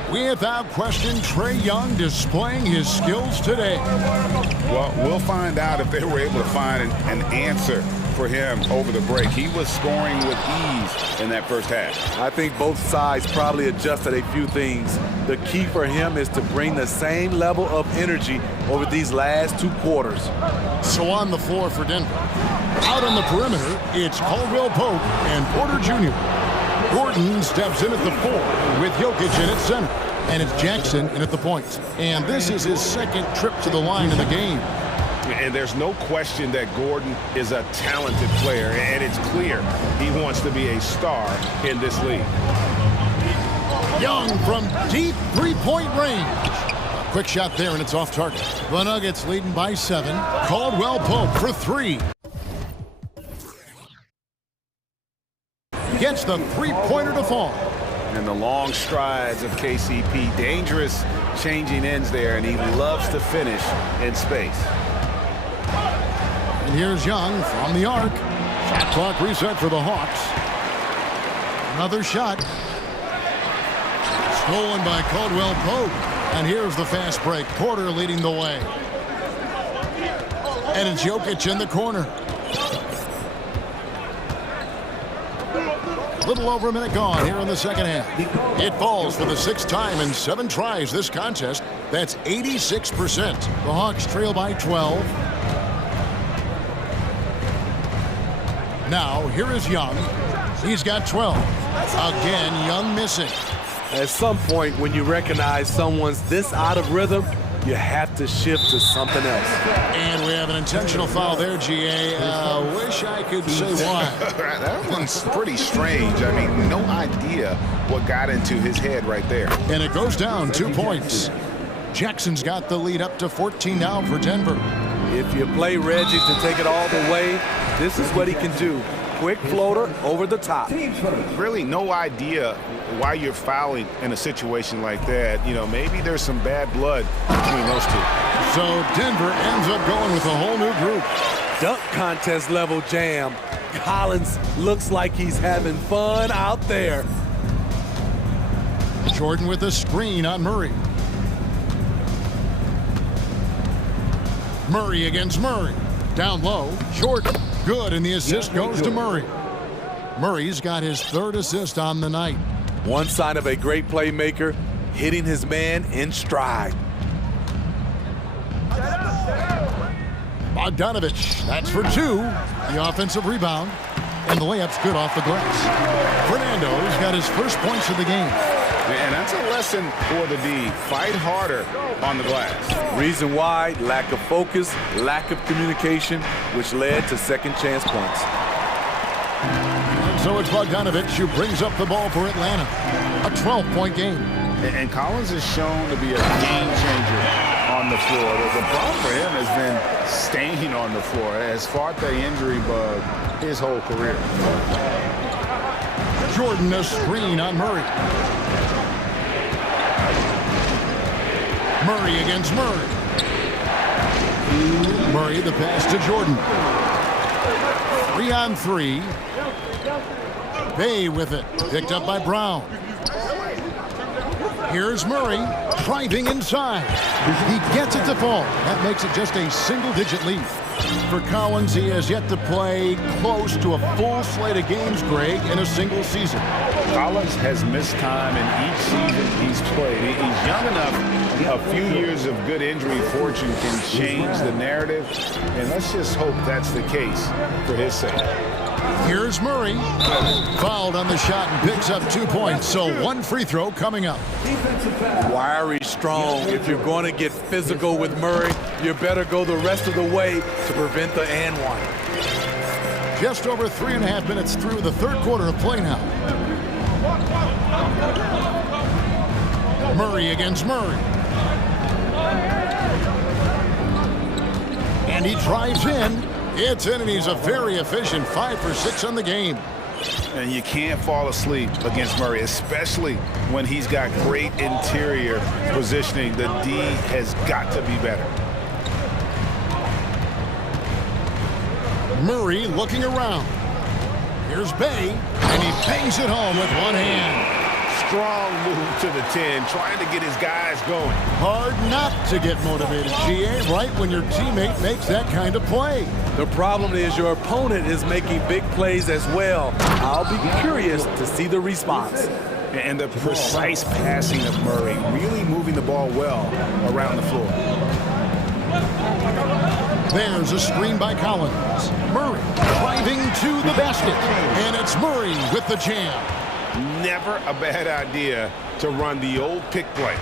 Without question, Trae Young displaying his skills today. Well, we'll find out if they were able to find an answer for him over the break. He was scoring with ease in that first half. I think both sides probably adjusted a few things. The key for him is to bring the same level of energy over these last 2 quarters. So on the floor for Denver. Out on the perimeter, it's Caldwell Pope and Porter Jr. Gordon steps in at the 4 with Jokic in at center. And it's Jackson in at the point. And this is his second trip to the line in the game. And there's no question that Gordon is a talented player, and it's clear he wants to be a star in this league. Young from deep three-point range. A quick shot there, and it's off target. The Nuggets leading by 7. Caldwell Pope for 3. Gets the three-pointer to fall. And the long strides of KCP. Dangerous changing ends there, and he loves to finish in space. And here's Young from the arc. Shot clock reset for the Hawks. Another shot. Stolen by Caldwell Pope. And here's the fast break. Porter leading the way. And it's Jokic in the corner. A little over a minute gone here in the second half. It falls for the 6th time in 7 tries this contest. That's 86%. The Hawks trail by 12. Now, here is Young. He's got 12. Again, Young missing. At some point, when you recognize someone's this out of rhythm, you have to shift to something else. And we have an intentional foul there, GA. Wish I could say why. That one's pretty strange. I mean, no idea what got into his head right there. And it goes down 2 points. Jackson's got the lead up to 14 now for Denver. If you play Reggie to take it all the way, this is what he can do. Quick floater over the top. Really no idea why you're fouling in a situation like that. You know, maybe there's some bad blood between those two. So Denver ends up going with a whole new group. Dunk contest level jam. Collins looks like he's having fun out there. Jordan with a screen on Murray. Murray against Murray. Down low, Jordan. Good, and the assist goes to Murray. Murray's got his 3rd assist on the night. One sign of a great playmaker, hitting his man in stride. Bogdanovich, that's for 2. The offensive rebound, and the layup's good off the glass. Fernando's got his first points of the game. And that's a lesson for the D. Fight harder on the glass. Reason why, lack of focus, lack of communication, which led to second chance points. And so it's Bogdanovich who brings up the ball for Atlanta. A 12-point game. And Collins is shown to be a game changer on the floor. The problem for him has been staying on the floor. Has fought the injury bug his whole career. Jordan, a screen on Murray. Murray against Murray. Murray, the pass to Jordan. 3 on 3. Bay with it. Picked up by Brown. Here's Murray driving inside. He gets it to fall. That makes it just a single-digit lead. For Collins, he has yet to play close to a full slate of games, Greg, in a single season. Collins has missed time in each season he's played. He's young enough. A few years of good injury fortune can change the narrative, and let's just hope that's the case for his sake. Here's Murray. Fouled on the shot and picks up 2 points. So 1 free throw coming up. Wiry, strong. If you're going to get physical with Murray, you better go the rest of the way to prevent the and one. Just over 3.5 minutes through the 3rd quarter of play now. Murray against Murray. And he drives in. It's in, and he's a very efficient 5 for 6 on the game. And you can't fall asleep against Murray, especially when he's got great interior positioning. The D has got to be better. Murray looking around. Here's Bay, and he bangs it home with one hand. Strong move to the 10, trying to get his guys going. Hard not to get motivated, GA, right when your teammate makes that kind of play. The problem is your opponent is making big plays as well. I'll be curious to see the response. And the precise passing of Murray, really moving the ball well around the floor. There's a screen by Collins. Murray driving to the basket. And it's Murray with the jam. Never a bad idea to run the old pick play.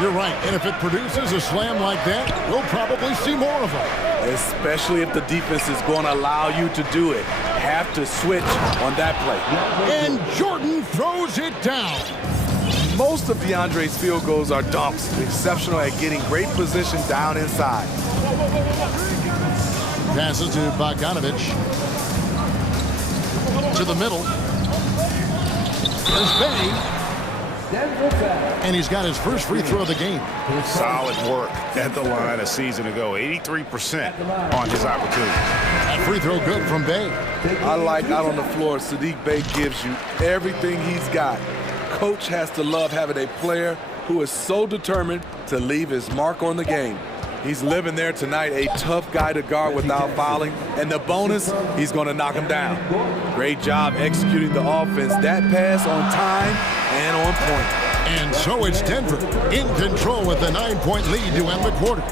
You're right. And if it produces a slam like that, we'll probably see more of them. Especially if the defense is going to allow you to do it. Have to switch on that play. And Jordan throws it down. Most of DeAndre's field goals are dunks. Exceptional at getting great position down inside. Passes to Bogdanovich. To the middle. There's Bay. And he's got his first free throw of the game. Solid work at the line a season ago. 83% on his opportunity. That free throw good from Bay. I like out on the floor, Saddiq Bey gives you everything he's got. Coach has to love having a player who is so determined to leave his mark on the game. He's living there tonight, a tough guy to guard without fouling. And the bonus, he's going to knock him down. Great job executing the offense. That pass on time and on point. And so it's Denver in control with a 9-point lead to end the quarter.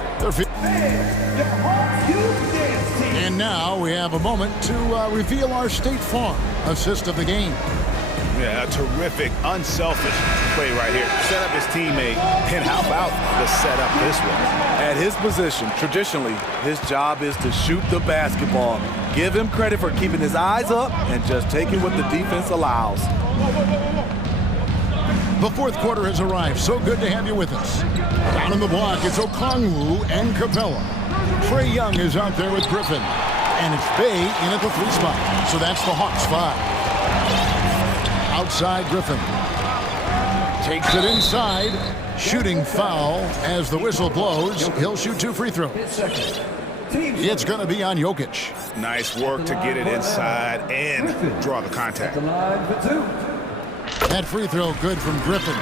And now we have a moment to reveal our State Farm assist of the game. Yeah, a terrific, unselfish play right here. Set up his teammate, and how about the setup this was? At his position, traditionally, his job is to shoot the basketball. Give him credit for keeping his eyes up and just taking what the defense allows. The 4th quarter has arrived. So good to have you with us. Down in the block, it's Okongwu and Capella. Trae Young is out there with Griffin. And it's Bay in at the 3 spot. So that's the Hawks 5. Outside Griffin. Takes it inside. Shooting foul as the whistle blows. He'll shoot 2 free throws. It's going to be on Jokic. Nice work to get it inside and draw the contact. That free throw good from Griffin.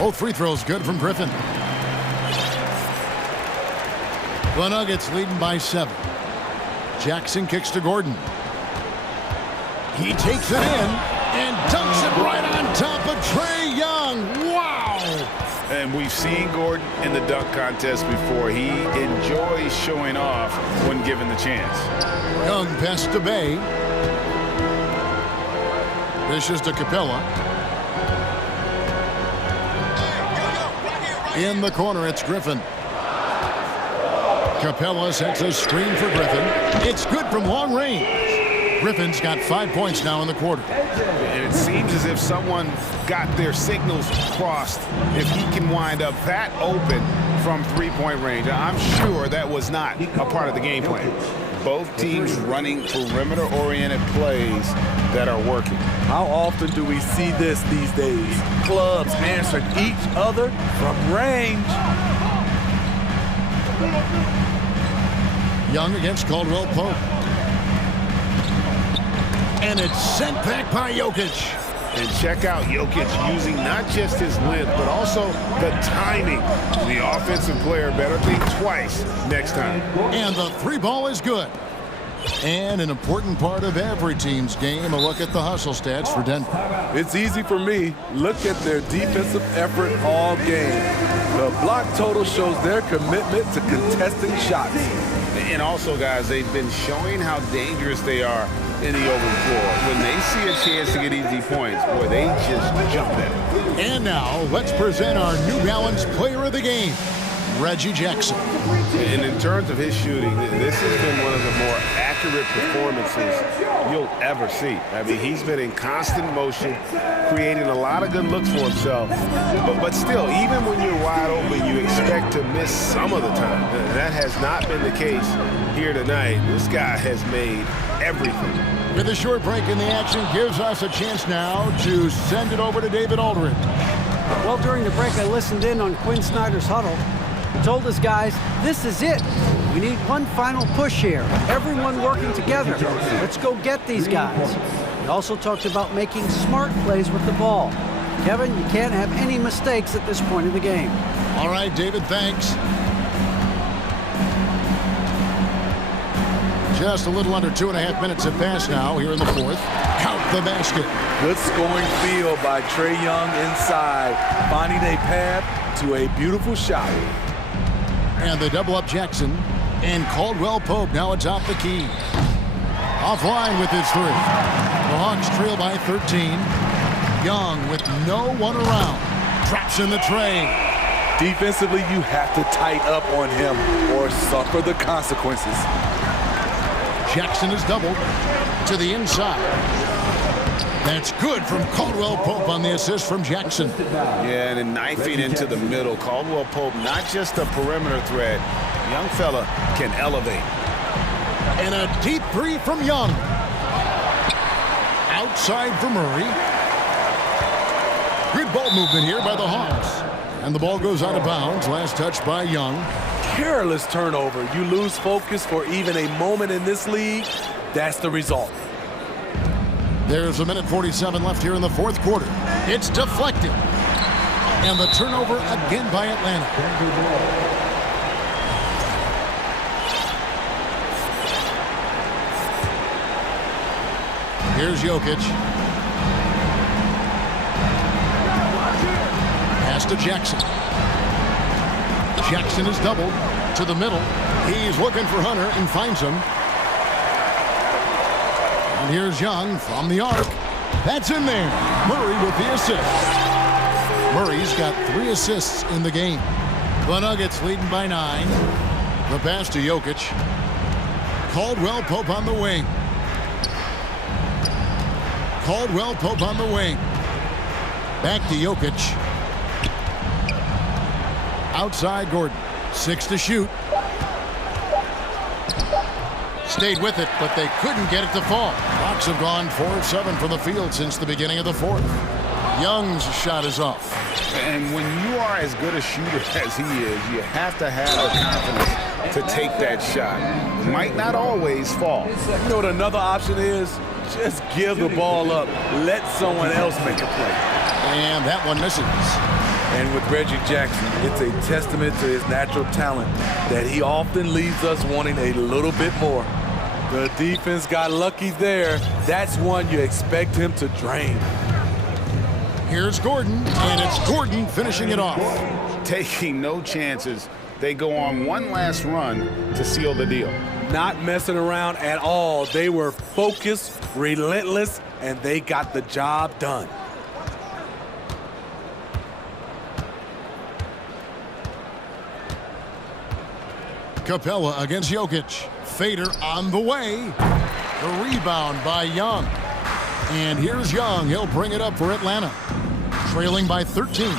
Both free throws good from Griffin. The Nuggets leading by 7. Jackson kicks to Gordon. He takes it in and dunks it right on top of Trae Young. Wow! And we've seen Gordon in the dunk contest before. He enjoys showing off when given the chance. Young pass to Bay. Dishes to Capella. In the corner, it's Griffin. Capella sets a screen for Griffin. It's good from long range. Griffin's got 5 points now in the quarter. And it seems as if someone got their signals crossed if he can wind up that open from three-point range. I'm sure that was not a part of the game plan. Both teams running perimeter-oriented plays that are working. How often do we see this these days? Clubs answering each other from range. Young against Caldwell Pope. And it's sent back by Jokic. And check out Jokic using not just his length, but also the timing. The offensive player better think twice next time. And the three ball is good. And an important part of every team's game, a look at the hustle stats for Denver. It's easy for me. Look at their defensive effort all game. The block total shows their commitment to contesting shots. And also, guys, they've been showing how dangerous they are in the open floor. When they see a chance to get easy points, boy, they just jump at it. And now, let's present our New Balance Player of the Game, Reggie Jackson. And in terms of his shooting, this has been one of the more accurate performances you'll ever see. I mean, he's been in constant motion, creating a lot of good looks for himself. But still, even when you're wide open, you expect to miss some of the time. That has not been the case here tonight. This guy has made everything. With a short break in the action, gives us a chance now to send it over to David Aldridge. Well, during the break, I listened in on Quinn Snyder's huddle. He told his guys, this is it. We need one final push here. Everyone working together. Let's go get these guys. He also talked about making smart plays with the ball. Kevin, you can't have any mistakes at this point in the game. All right, David, thanks. Just a little under 2.5 minutes have passed now here in the fourth. Count the basket. Good scoring field by Trae Young inside, finding a path to a beautiful shot. And they double up Jackson. And Caldwell Pope now atop the key. Offline with his three. The Hawks trail by 13. Young with no one around. Drops in the tray. Defensively, you have to tighten up on him or suffer the consequences. Jackson is doubled to the inside. That's good from Caldwell Pope on the assist from Jackson. Yeah, and then knifing into the middle. Caldwell Pope, not just a perimeter threat. Young fella can elevate. And a deep three from Young. Outside for Murray. Good ball movement here by the Hawks. And the ball goes out of bounds. Last touch by Young. Careless turnover. You lose focus for even a moment in this league. That's the result. There's a minute 47 left here in the fourth quarter. It's deflected. And the turnover again by Atlanta. Here's Jokic. Pass to Jackson. Jackson is doubled to the middle. He's looking for Hunter and finds him. And here's Young from the arc. That's in there. Murray with the assist. Murray's got 3 assists in the game. The Nuggets leading by 9. The pass to Jokic. Caldwell Pope on the wing. Caldwell Pope on the wing. Back to Jokic. Outside Gordon. 6 to shoot. Stayed with it, but they couldn't get it to fall. Hawks have gone 4 of 7 from the field since the beginning of the fourth. Young's shot is off. And when you are as good a shooter as he is, you have to have the confidence to take that shot. It might not always fall. You know what another option is? Just give the ball up. Let someone else make a play. And that one misses. And with Reggie Jackson, it's a testament to his natural talent that he often leaves us wanting a little bit more. The defense got lucky there. That's one you expect him to drain. Here's Gordon, and it's Gordon finishing it off. Taking no chances. They go on one last run to seal the deal. Not messing around at all. They were focused, relentless, and they got the job done. Capella against Jokic. Fader on the way. The rebound by Young. And here's Young. He'll bring it up for Atlanta. Trailing by 13.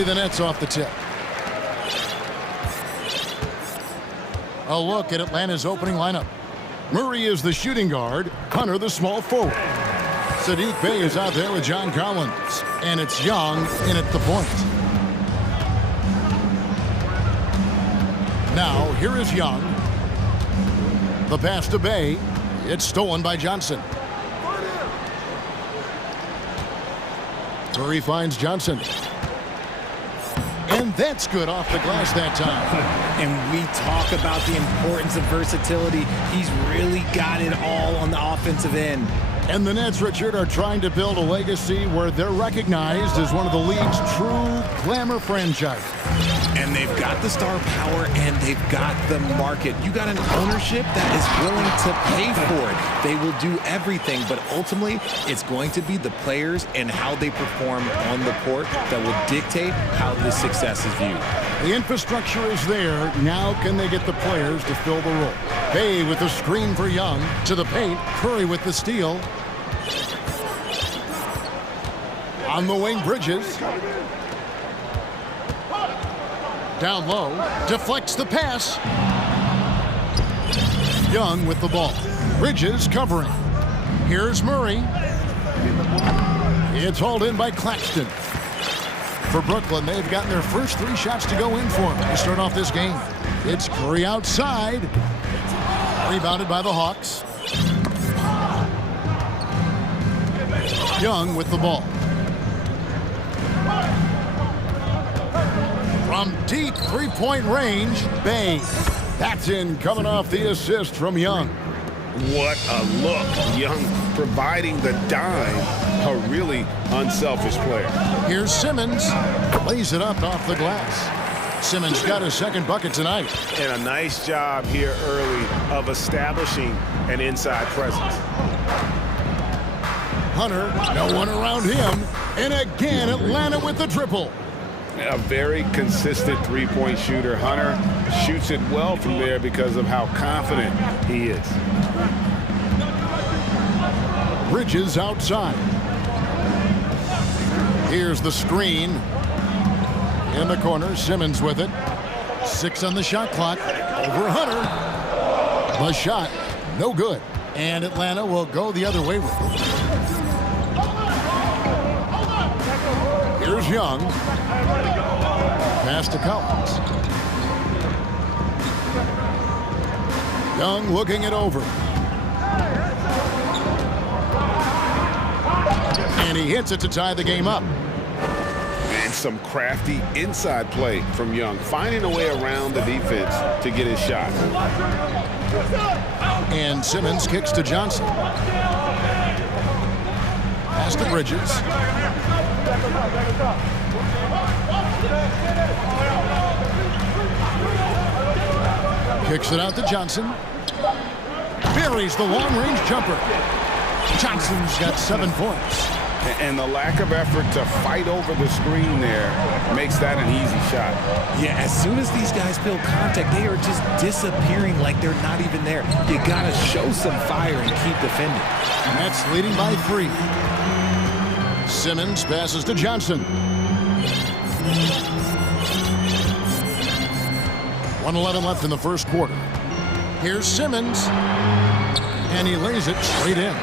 be the Nets off the tip. A look at Atlanta's opening lineup. Murray is the shooting guard. Hunter the small forward. Saddiq Bey is out there with John Collins. And it's Young in at the point. Now, here is Young. The pass to Bey. It's stolen by Johnson. Murray finds Johnson. And that's good off the glass that time. And we talk about the importance of versatility. He's really got it all on the offensive end. And the Nets, Richard, are trying to build a legacy where they're recognized as one of the league's true glamour franchises. And they've got the star power and they've got the market. You got an ownership that is willing to pay for it. They will do everything, but ultimately it's going to be the players and how they perform on the court that will dictate how this success is viewed. The infrastructure is there. Now can they get the players to fill the role? Bey with the screen for Young. To the paint. Curry with the steal. On the wing, Bridges. Down low. Deflects the pass. Young with the ball. Bridges covering. Here's Murray. It's hauled in by Claxton. For Brooklyn, they've gotten their first 3 shots to go in for them to start off this game. It's Curry outside. Rebounded by the Hawks. Young with the ball. From deep three-point range, Bey. That's in, coming off the assist from Young. What a look. Young providing the dime. A really unselfish player. Here's Simmons. Lays it up off the glass. Simmons got his second bucket tonight. And a nice job here early of establishing an inside presence. Hunter, no one around him. And again, Atlanta with the triple. A very consistent three-point shooter. Hunter shoots it well from there because of how confident he is. Bridges outside. Here's the screen. In the corner, Simmons with it. 6 on the shot clock. Over Hunter. The shot, no good. And Atlanta will go the other way with it. Here's Young. Pass to Collins. Young looking it over. And he hits it to tie the game up. And some crafty inside play from Young, finding a way around the defense to get his shot. And Simmons kicks to Johnson. Pass to Bridges. Kicks it out to Johnson. Buries the long-range jumper. Johnson's got 7 points. And the lack of effort to fight over the screen there makes that an easy shot. Yeah, as soon as these guys feel contact, they are just disappearing like they're not even there. You gotta show some fire and keep defending. Nets leading by 3. Simmons passes to Johnson. 1:11 left in the first quarter. Here's Simmons. And he lays it straight in.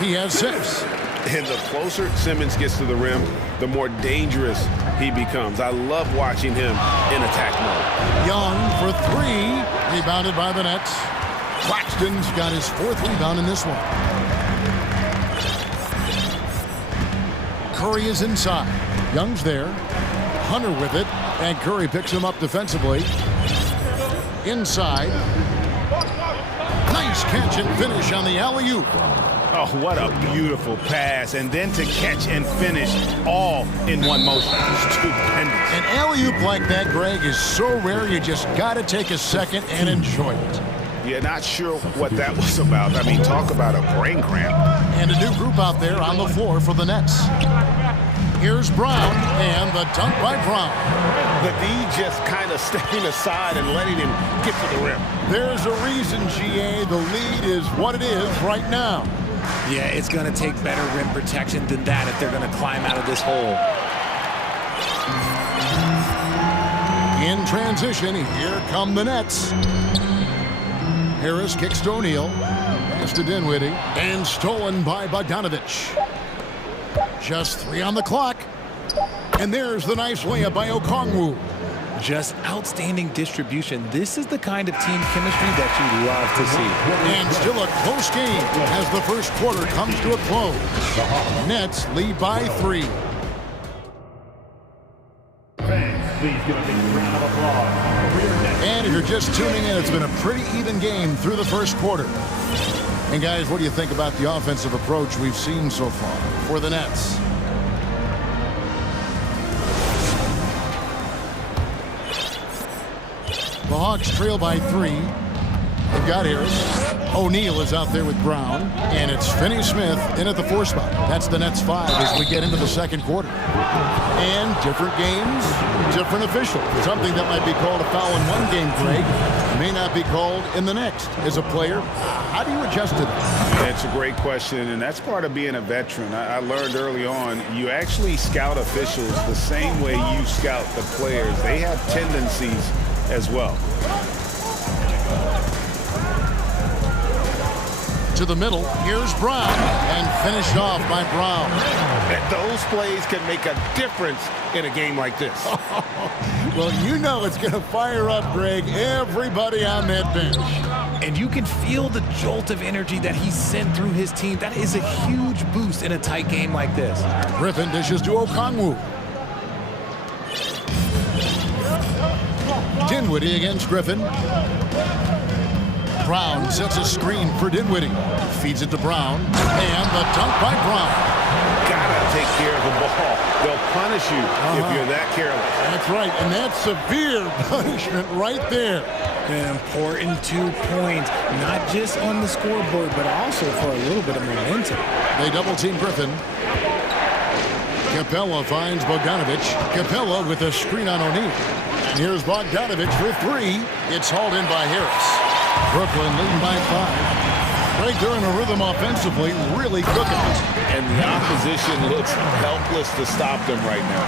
He has 6. And the closer Simmons gets to the rim, the more dangerous he becomes. I love watching him in attack mode. Young for 3. Rebounded by the Nets. Claxton's got his 4th rebound in this one. Curry is inside. Young's there. Hunter with it. And Curry picks him up defensively. Inside. Nice catch and finish on the alley-oop. Oh, what a beautiful pass. And then to catch and finish all in one motion. Stupendous. An alley-oop like that, Greg, is so rare you just got to take a second and enjoy it. Yeah, not sure what that was about. I mean, talk about a brain cramp. And a new group out there on the floor for the Nets. Here's Brown, and the dunk by Brown. The D just kind of stepping aside and letting him get to the rim. There's a reason, GA, the lead is what it is right now. Yeah, it's going to take better rim protection than that if they're going to climb out of this hole. In transition, here come the Nets. Harris kicks to O'Neal. Pass to Dinwiddie. And stolen by Bogdanovich. Just 3 on the clock. And there's the nice layup by Okongwu. Just outstanding distribution. This is the kind of team chemistry that you love to see. And still a close game as the first quarter comes to a close. Nets lead by 3. Please give a big round of applause. And if you're just tuning in, it's been a pretty even game through the first quarter. And guys, what do you think about the offensive approach we've seen so far for the Nets? The Hawks trail by 3. They've got Harris. O'Neal is out there with Brown. And it's Finney-Smith in at the 4 spot. That's the Nets 5 as we get into the second quarter. And different games, different officials. Something that might be called a foul in one game, Greg, may not be called in the next. As a player, how do you adjust to that? That's a great question, and that's part of being a veteran. I learned early on, you actually scout officials the same way you scout the players. They have tendencies as well. To the middle, here's Brown, and finished off by Brown. Those plays can make a difference in a game like this. Well, you know it's going to fire up, Greg, everybody on that bench. And you can feel the jolt of energy that he sent through his team. That is a huge boost in a tight game like this. Griffin dishes to Okongwu. Dinwiddie against Griffin. Brown sets a screen for Dinwiddie. Feeds it to Brown. And the dunk by Brown. Gotta take care of the ball. They'll punish you if you're that careless. That's right, and that's severe punishment right there. An important 2 points, not just on the scoreboard, but also for a little bit of momentum. They double-team Griffin. Capella finds Bogdanovich. Capella with a screen on O'Neal. And here's Bogdanovich for 3. It's hauled in by Harris. Brooklyn leading by 5. Right, they're in a rhythm offensively, really cooking. And the opposition looks helpless to stop them right now.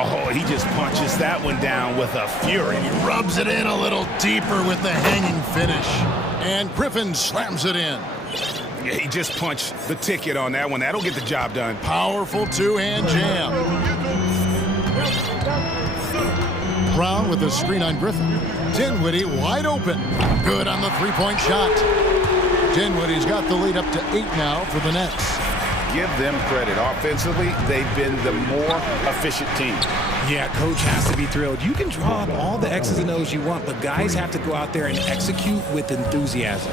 Oh, he just punches that one down with a fury. He rubs it in a little deeper with the hanging finish. And Griffin slams it in. Yeah, he just punched the ticket on that one. That'll get the job done. Powerful two-hand jam. Brown with a screen on Griffin. Dinwiddie wide open. Good on the three-point shot. Dinwiddie's got the lead up to 8 now for the Nets. Give them credit. Offensively, they've been the more efficient team. Yeah, coach has to be thrilled. You can draw up all the X's and O's you want, but guys have to go out there and execute with enthusiasm.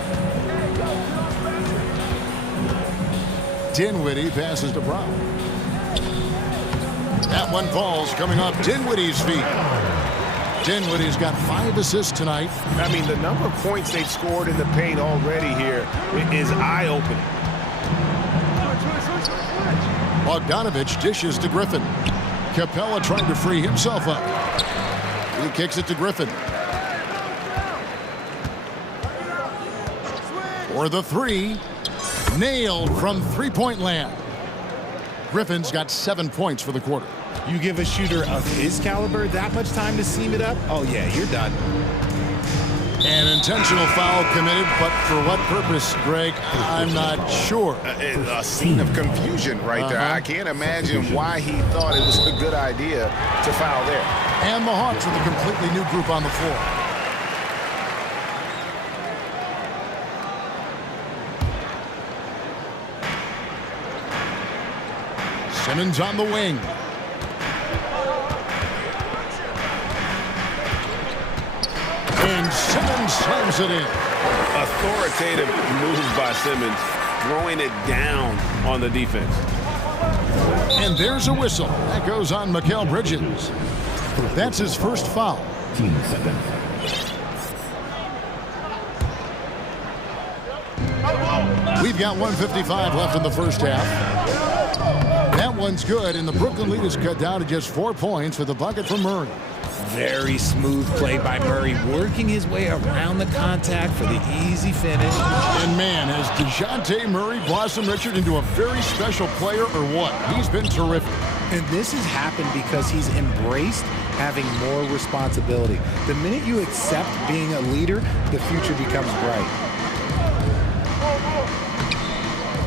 Dinwiddie passes to Brown. That one falls coming off Dinwiddie's feet. Dinwiddie's got 5 assists tonight. I mean, the number of points they've scored in the paint already here is eye-opening. Bogdanovich dishes to Griffin. Capella trying to free himself up. He kicks it to Griffin. For the 3. Nailed from three-point land. Griffin's got 7 points for the quarter. You give a shooter of his caliber that much time to seam it up, oh yeah, you're done. An intentional foul committed, but for what purpose, Greg? I'm not sure. A scene of confusion right there. I can't imagine why he thought it was a good idea to foul there. And the Hawks with a completely new group on the floor. Simmons on the wing. And Simmons slams it in. Authoritative move by Simmons, throwing it down on the defense. And there's a whistle. That goes on Mikal Bridges. That's his first foul. 15 seconds. We've got 1:55 left in the first half. That one's good, and the Brooklyn lead is cut down to just 4 points with a bucket from Murray. Very smooth play by Murray, working his way around the contact for the easy finish. And man, has DeJounte Murray blossomed Richard into a very special player or what? He's been terrific. And this has happened because he's embraced having more responsibility. The minute you accept being a leader, the future becomes bright.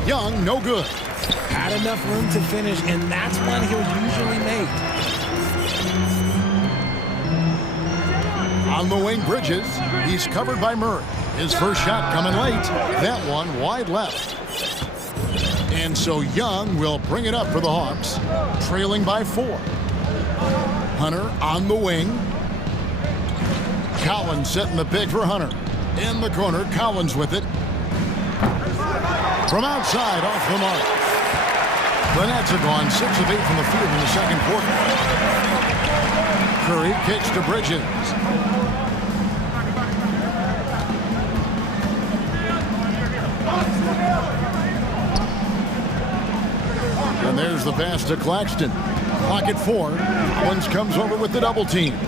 Young, no good. Had enough room to finish, and that's one he'll usually make. On the wing, Bridges. He's covered by Murray. His first shot coming late. That one wide left. And so Young will bring it up for the Hawks, trailing by 4. Hunter on the wing. Collins setting the pick for Hunter. In the corner, Collins with it. From outside, off the mark. The Nets are gone 6 of 8 from the field in the second quarter. Curry kicks to Bridges. And there's the pass to Claxton. Clock at 4. Collins comes over with the double team.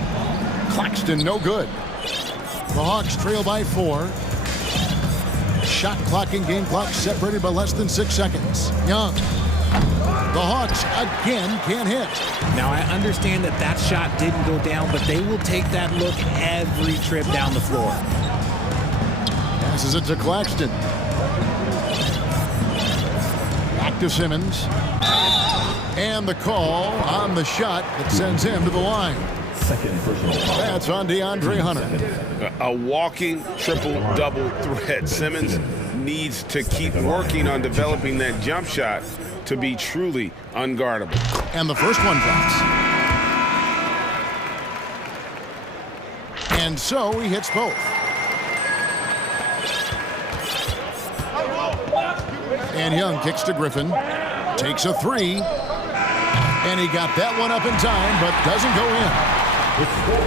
Claxton no good. The Hawks trail by 4. Shot clock and game clock separated by less than 6 seconds. Young. The Hawks again can't hit. Now I understand that that shot didn't go down, but they will take that look every trip down the floor. Passes it to Claxton. Back to Simmons. And the call on the shot that sends him to the line. Second personal foul. That's on DeAndre Hunter. A walking triple-double threat. Simmons needs to keep working on developing that jump shot to be truly unguardable. And the first one drops. And so he hits both. And Young kicks to Griffin. Takes a 3. And he got that one up in time, but doesn't go in.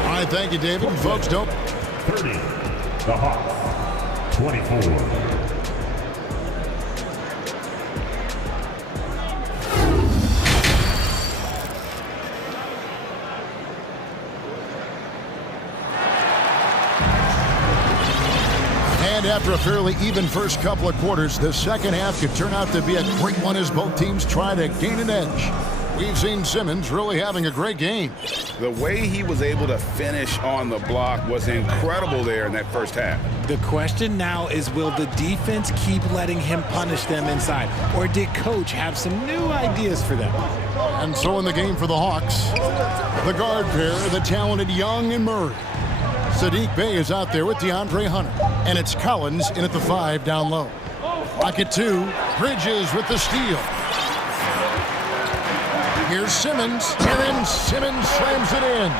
All right, thank you, David. And folks, don't... 30. The Hawks. 24. And after a fairly even first couple of quarters, the second half could turn out to be a great one as both teams try to gain an edge. We've seen Simmons really having a great game. The way he was able to finish on the block was incredible there in that first half. The question now is, will the defense keep letting him punish them inside? Or did Coach have some new ideas for them? And so in the game for the Hawks, the guard pair, the talented Young and Murray. Saddiq Bey is out there with DeAndre Hunter. And it's Collins in at the 5 down low. Lock at 2. Bridges with the steal. Here's Simmons. And Simmons slams it in.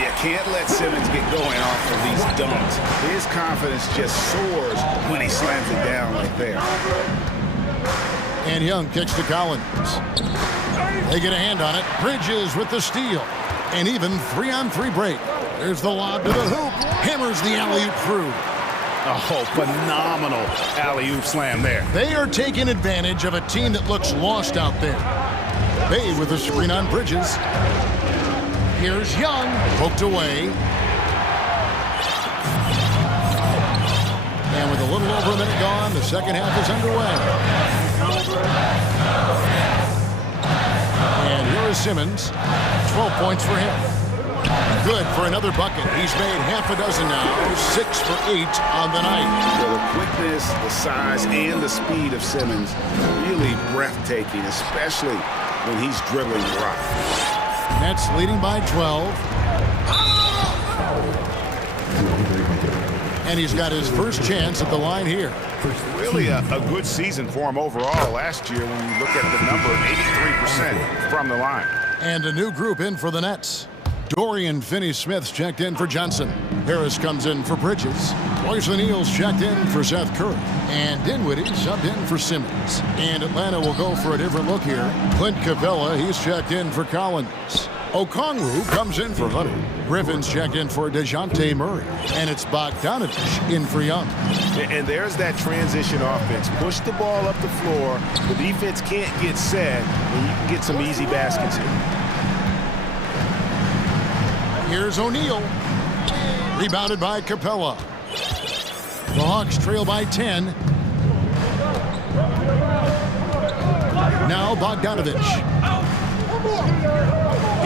You can't let Simmons get going off of these dunks. His confidence just soars when he slams it down like there. And Young kicks to Collins. They get a hand on it. Bridges with the steal. And even 3-on-3 break. There's the lob to the hoop. Hammers the alley-oop through. Oh, phenomenal alley-oop slam there. They are taking advantage of a team that looks lost out there. Bay with a screen on Bridges. Here's Young, poked away. And with a little over a minute gone, the second half is underway. And here is Simmons. 12 points for him. Good for another bucket. He's made half a dozen now. 6 for 8 on the night. Well, the quickness, the size, and the speed of Simmons really breathtaking, especially when he's dribbling the rock. Nets leading by 12. And he's got his first chance at the line here. Really a good season for him overall last year when you look at the number, 83% from the line. And a new group in for the Nets. Dorian Finney-Smith's checked in for Johnson. Harris comes in for Bridges. Royce O'Neal's checked in for Seth Curry. And Dinwiddie subbed in for Simmons. And Atlanta will go for a different look here. Clint Capella, he's checked in for Collins. Okongwu comes in for Hunter. Griffin's checked in for DeJounte Murray. And it's Bogdanovich in for Young. And there's that transition offense. Push the ball up the floor. The defense can't get set, and you can get some easy baskets here. Here's O'Neal. Rebounded by Capella. The Hawks trail by 10. Now Bogdanovich.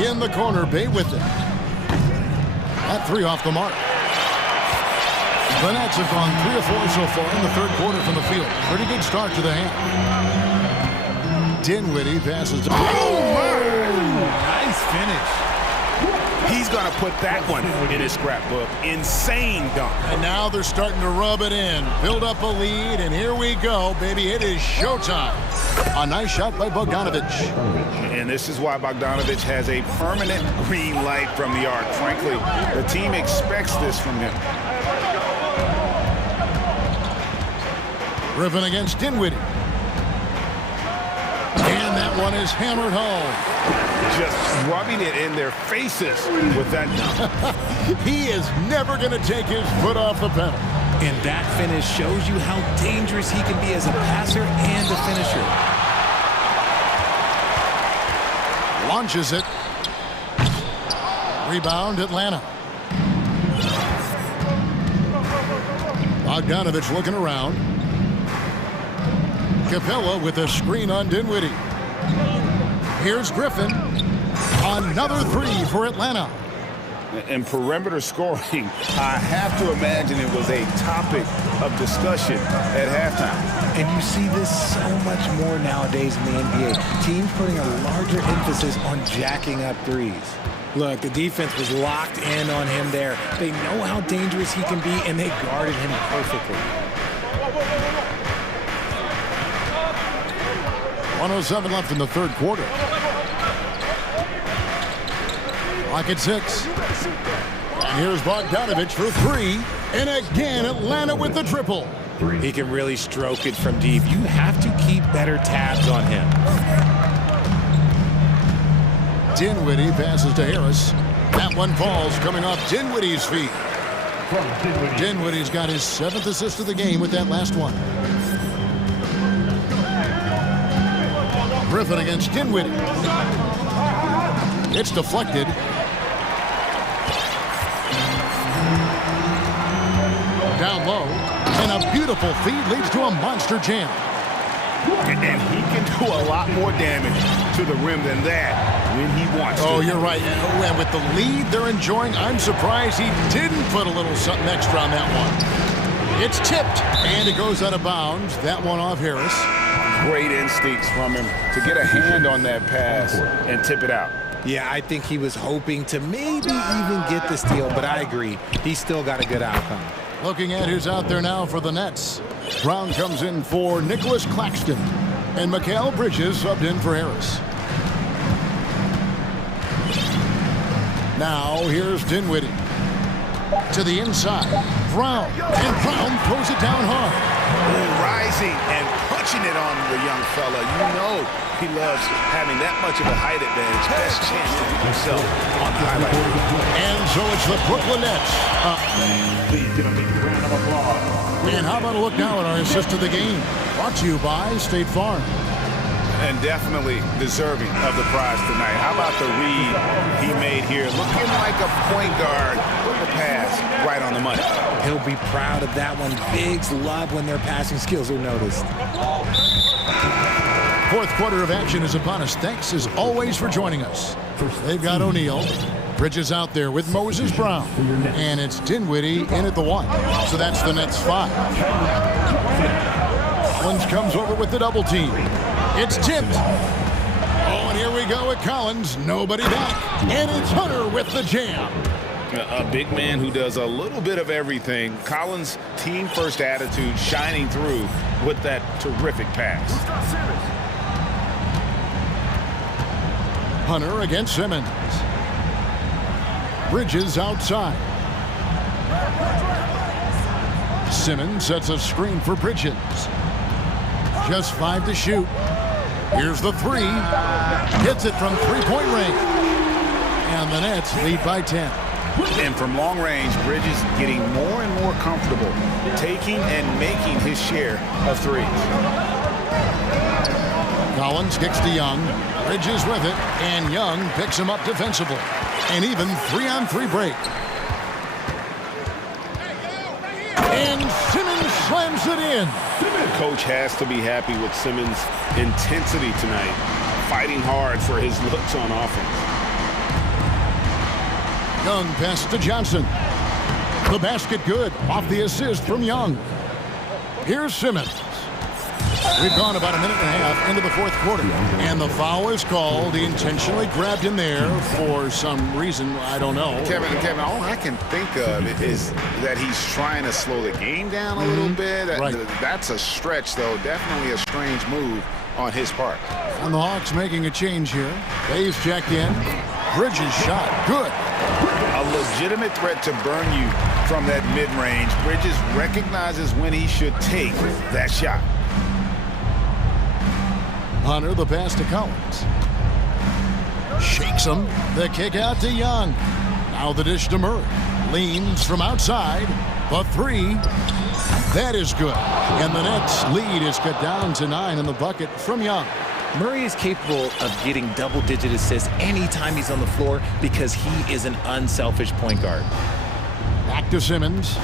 In the corner, Bay with it. That three off the mark. The Nets have gone 3 of 4 so far in the third quarter from the field. Pretty good start to the hand. Dinwiddie passes to... Nice finish. He's going to put that one in his scrapbook. Insane dunk. And now they're starting to rub it in. Build up a lead, and here we go, baby. It is showtime. A nice shot by Bogdanovic. And this is why Bogdanovic has a permanent green light from the arc. Frankly, the team expects this from him. Griffin against Dinwiddie. And that one is hammered home. Just rubbing it in their faces with that dunk. He is never going to take his foot off the pedal. And that finish shows you how dangerous he can be as a passer and a finisher. Launches it. Rebound, Atlanta. Bogdanovic looking around. Capella with a screen on Dinwiddie. Here's Griffin. Another three for Atlanta. And perimeter scoring, I have to imagine it was a topic of discussion at halftime. And you see this so much more nowadays in the NBA. Teams putting a larger emphasis on jacking up threes. Look, the defense was locked in on him there. They know how dangerous he can be, and they guarded him perfectly. 1:07 left in the third quarter. Clock at 6. And here's Bogdanovic for three. And again, Atlanta with the triple. He can really stroke it from deep. You have to keep better tabs on him. Dinwiddie passes to Harris. That one falls coming off Dinwiddie's feet. Dinwiddie's got his 7th assist of the game with that last one. Griffin against Dinwiddie. It's deflected. Down low. And a beautiful feed leads to a monster jam. And he can do a lot more damage to the rim than that when he wants to. Oh, you're right. And with the lead they're enjoying, I'm surprised he didn't put a little something extra on that one. It's tipped, and it goes out of bounds. That one off Harris. Great instincts from him to get a hand on that pass and tip it out. Yeah, I think he was hoping to maybe even get the steal, but I agree. He's still got a good outcome. Looking at who's out there now for the Nets. Brown comes in for Nicholas Claxton. And Mikal Bridges subbed in for Harris. Now here's Dinwiddie. To the inside. Brown. And Brown throws it down hard. Rising and punching it on the young fella. You know he loves having that much of a height advantage. Best chance to do himself on the highlight. And so it's the Brooklyn Nets. Please give a big round of applause. And how about a look now at our assist of the game? Brought to you by State Farm. And definitely deserving of the prize tonight. How about the read he made here? Looking like a point guard with the pass right on the money. He'll be proud of that one. Bigs love when their passing skills are noticed. Fourth quarter of action is upon us. Thanks as always for joining us. They've got O'Neal. Bridges out there with Moses Brown. And it's Dinwiddie in at the 1. So that's the Nets 5. Collins comes over with the double team. It's tipped. Oh, and here we go with Collins. Nobody back. And it's Hunter with the jam. A big man who does a little bit of everything. Collins' team-first attitude shining through with that terrific pass. Hunter against Simmons. Bridges outside. Simmons sets a screen for Bridges. Just 5 to shoot. Here's the 3. Hits it from three-point range. And the Nets lead by 10. And from long range, Bridges getting more and more comfortable taking and making his share of threes. Collins kicks to Young. Bridges with it. And Young picks him up defensively. And even 3-on-3 break. And Simmons slams it in. The coach has to be happy with Simmons' intensity tonight, fighting hard for his looks on offense. Young pass to Johnson. The basket good off the assist from Young. Here's Simmons. We've gone about a minute and a half into the fourth quarter, and the foul is called. He intentionally grabbed him there for some reason. I don't know. Kevin, all I can think of is that he's trying to slow the game down a little bit. Right. That's a stretch, though. Definitely a strange move on his part. And the Hawks making a change here. Bayes checked in. Bridges shot. Good. A legitimate threat to burn you from that mid-range. Bridges recognizes when he should take that shot. Hunter, the pass to Collins. Shakes him. The kick out to Young. Now the dish to Murray. Leans from outside. The three. That is good. And the Nets lead is cut down to 9 in the bucket from Young. Murray is capable of getting double-digit assists anytime he's on the floor because he is an unselfish point guard. Back to Simmons.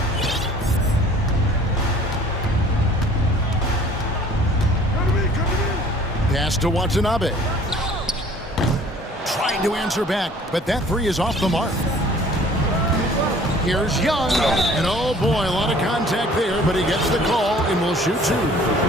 Pass to Watanabe. Trying to answer back, but that three is off the mark. Here's Young, and oh boy, a lot of contact there, but he gets the call and will shoot two.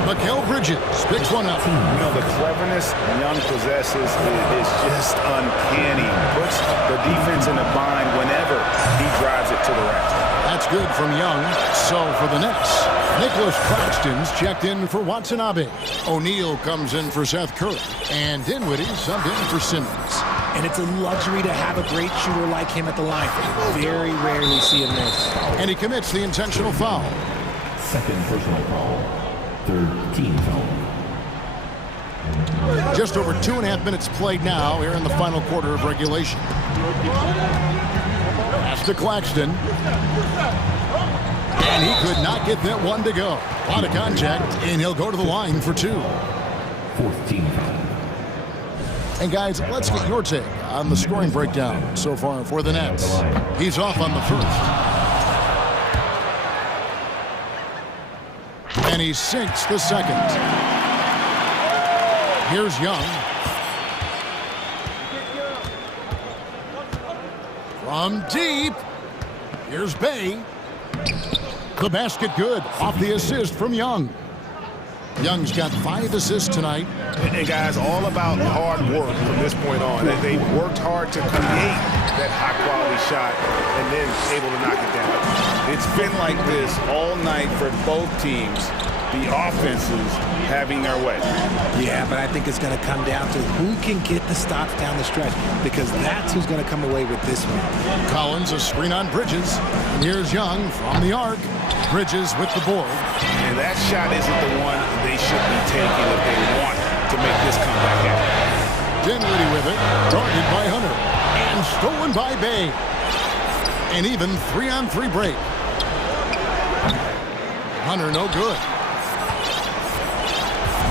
Mikal Bridges picks one up. You know, the cleverness Young possesses is just uncanny. Puts the defense in a bind whenever he drives it to the rack. That's good from Young. So for the Nets, Nicholas Claxton's checked in for Watanabe. O'Neal comes in for Seth Curry, and Dinwiddie subbed in for Simmons. And it's a luxury to have a great shooter like him at the line. Very rarely see him miss. And he commits the intentional foul. Second personal foul. Third team foul. Just over 2.5 minutes played now here in the final quarter of regulation. Pass to Claxton. And he could not get that one to go. A lot of contact, and he'll go to the line for two. Fourth team foul. And guys, let's get your take on the scoring breakdown so far for the Nets. He's off on the first. And he sinks the second. Here's Young. From deep. Here's Bay. The basket good off the assist from Young. Young's got 5 assists tonight. And guys, all about hard work from this point on. They've worked hard to create that high-quality shot and then able to knock it down. It's been like this all night for both teams. The offenses having their way. Yeah, but I think it's going to come down to who can get the stops down the stretch, because that's who's going to come away with this one. Collins, a screen on Bridges. And here's Young from the arc. Bridges with the board. And that shot isn't the one they should be taking if they want to make this comeback happen. Dinwiddie with it. Guarded by Hunter. And stolen by Bay. An even 3-on-3 break. Hunter no good.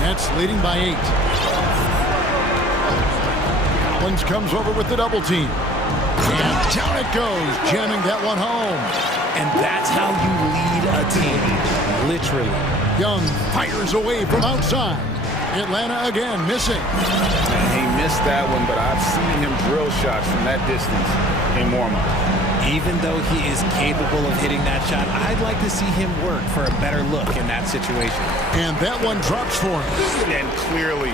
Nets leading by 8. Collins comes over with the double team. And down it goes, jamming that one home. And that's how you lead a team, literally. Young fires away from outside. Atlanta again missing. He missed that one, but I've seen him drill shots from that distance in warm-up. Even though he is capable of hitting that shot, I'd like to see him work for a better look in that situation. And that one drops for him. And clearly,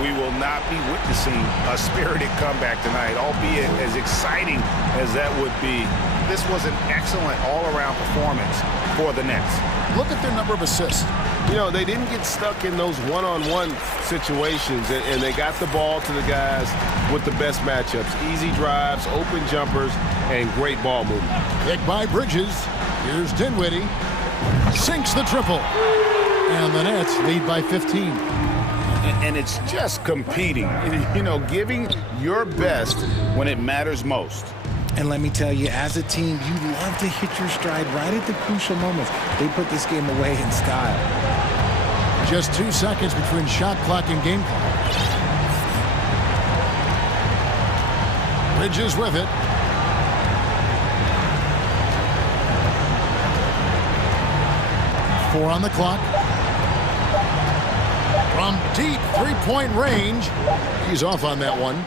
we will not be witnessing a spirited comeback tonight, albeit as exciting as that would be. This was an excellent all-around performance for the Nets. Look at their number of assists. You know, they didn't get stuck in those one-on-one situations, and they got the ball to the guys with the best matchups. Easy drives, open jumpers, and great ball movement. Picked by Bridges. Here's Dinwiddie. Sinks the triple. And the Nets lead by 15. And it's just competing, you know, giving your best when it matters most. And let me tell you, as a team, you love to hit your stride right at the crucial moments. They put this game away in style. Just 2 seconds between shot clock and game clock. Bridges with it. Four on the clock. From deep three-point range. He's off on that one.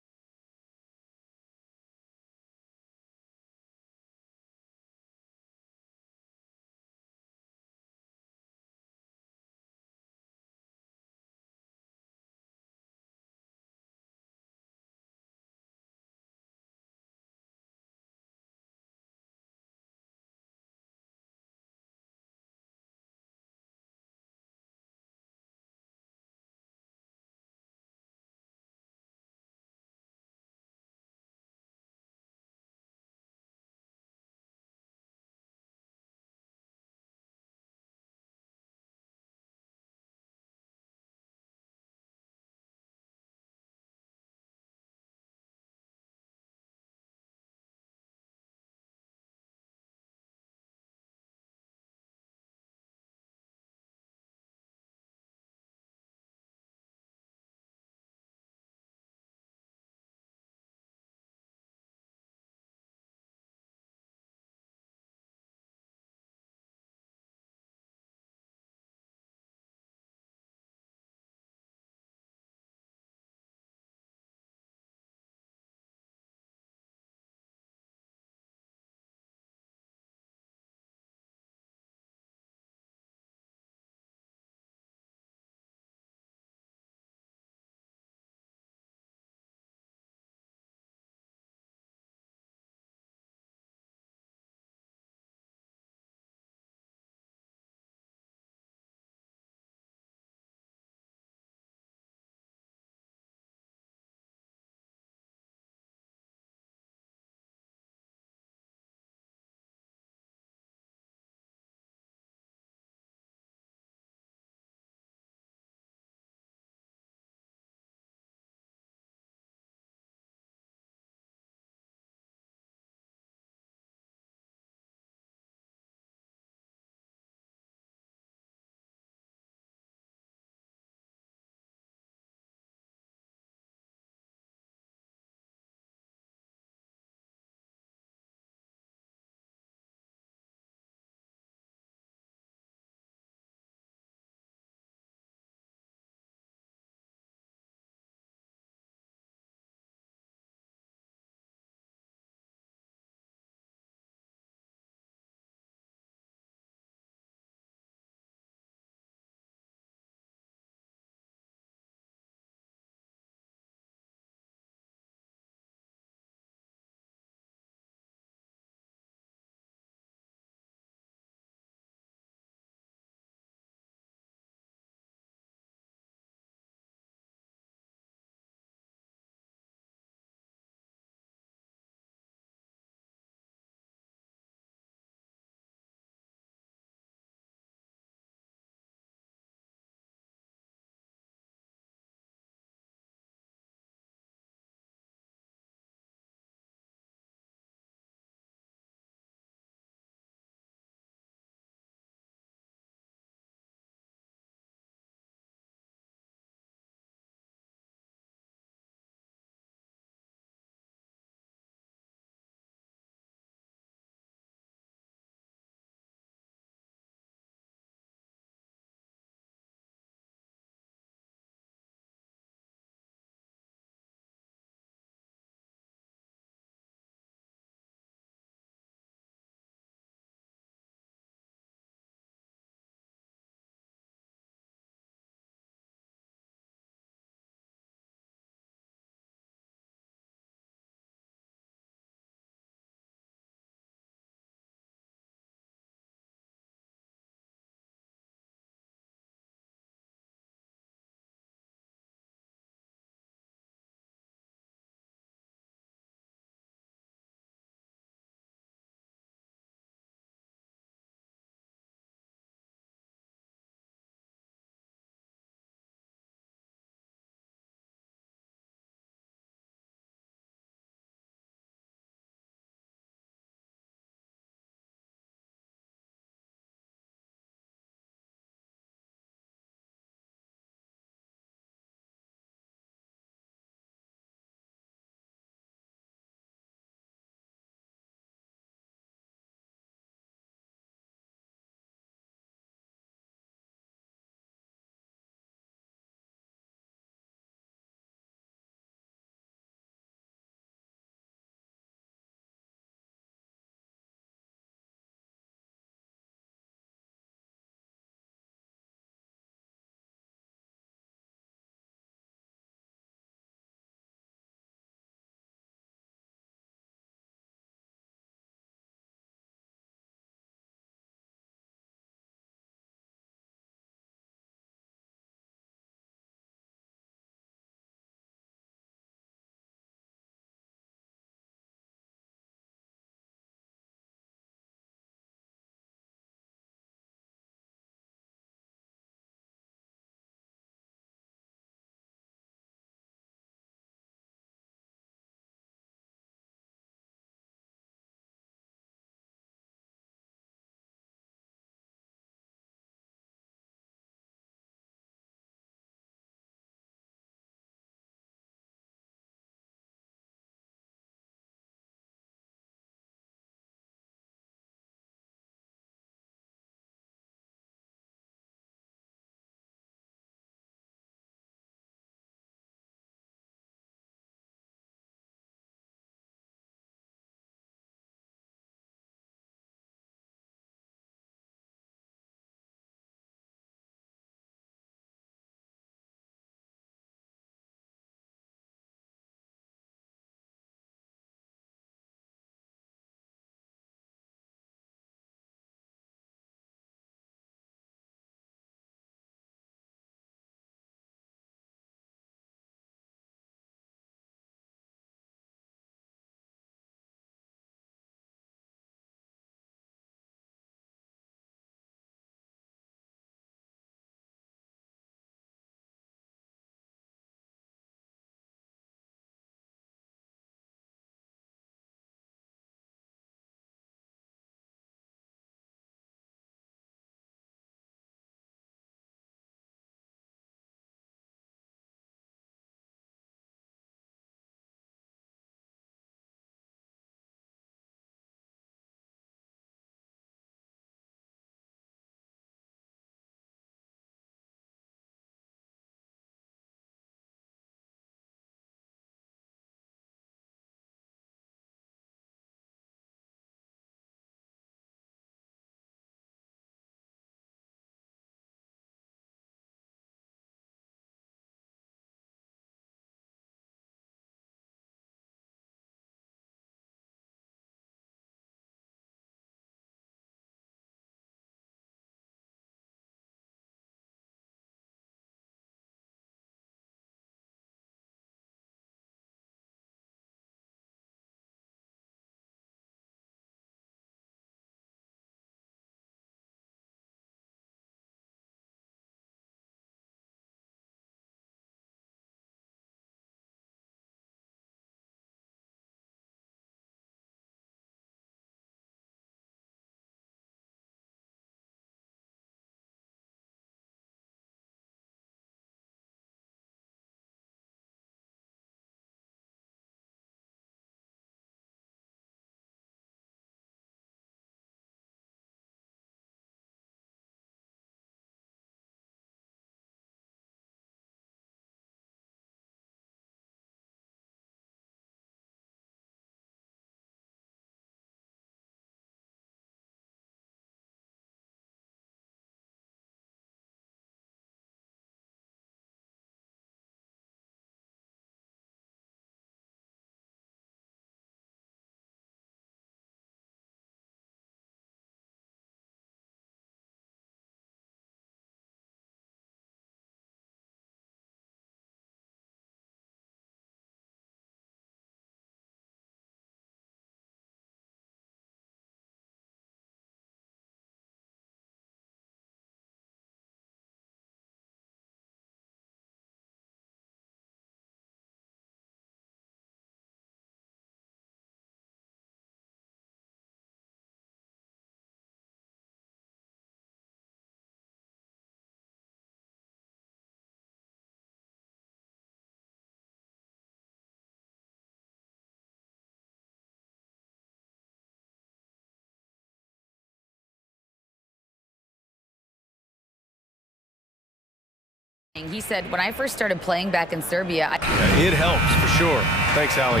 He said, when I first started playing back in Serbia, It helps, for sure. Thanks, Allie.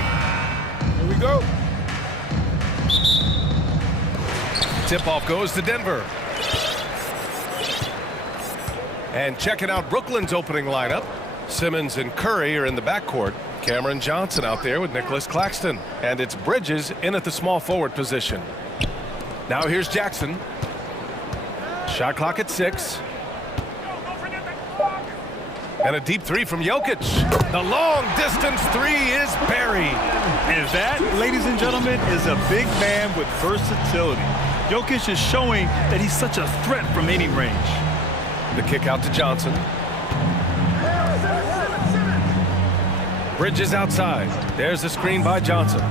Here we go. Tip-off goes to Denver. And checking out Brooklyn's opening lineup. Simmons and Curry are in the backcourt. Cameron Johnson out there with Nicholas Claxton. And it's Bridges in at the small forward position. Now here's Jackson. Shot clock at 6. And a deep three from Jokic. The long-distance three is buried. And that, ladies and gentlemen, is a big man with versatility. Jokic is showing that he's such a threat from any range. The kick out to Johnson. Bridges outside. There's the screen by Johnson.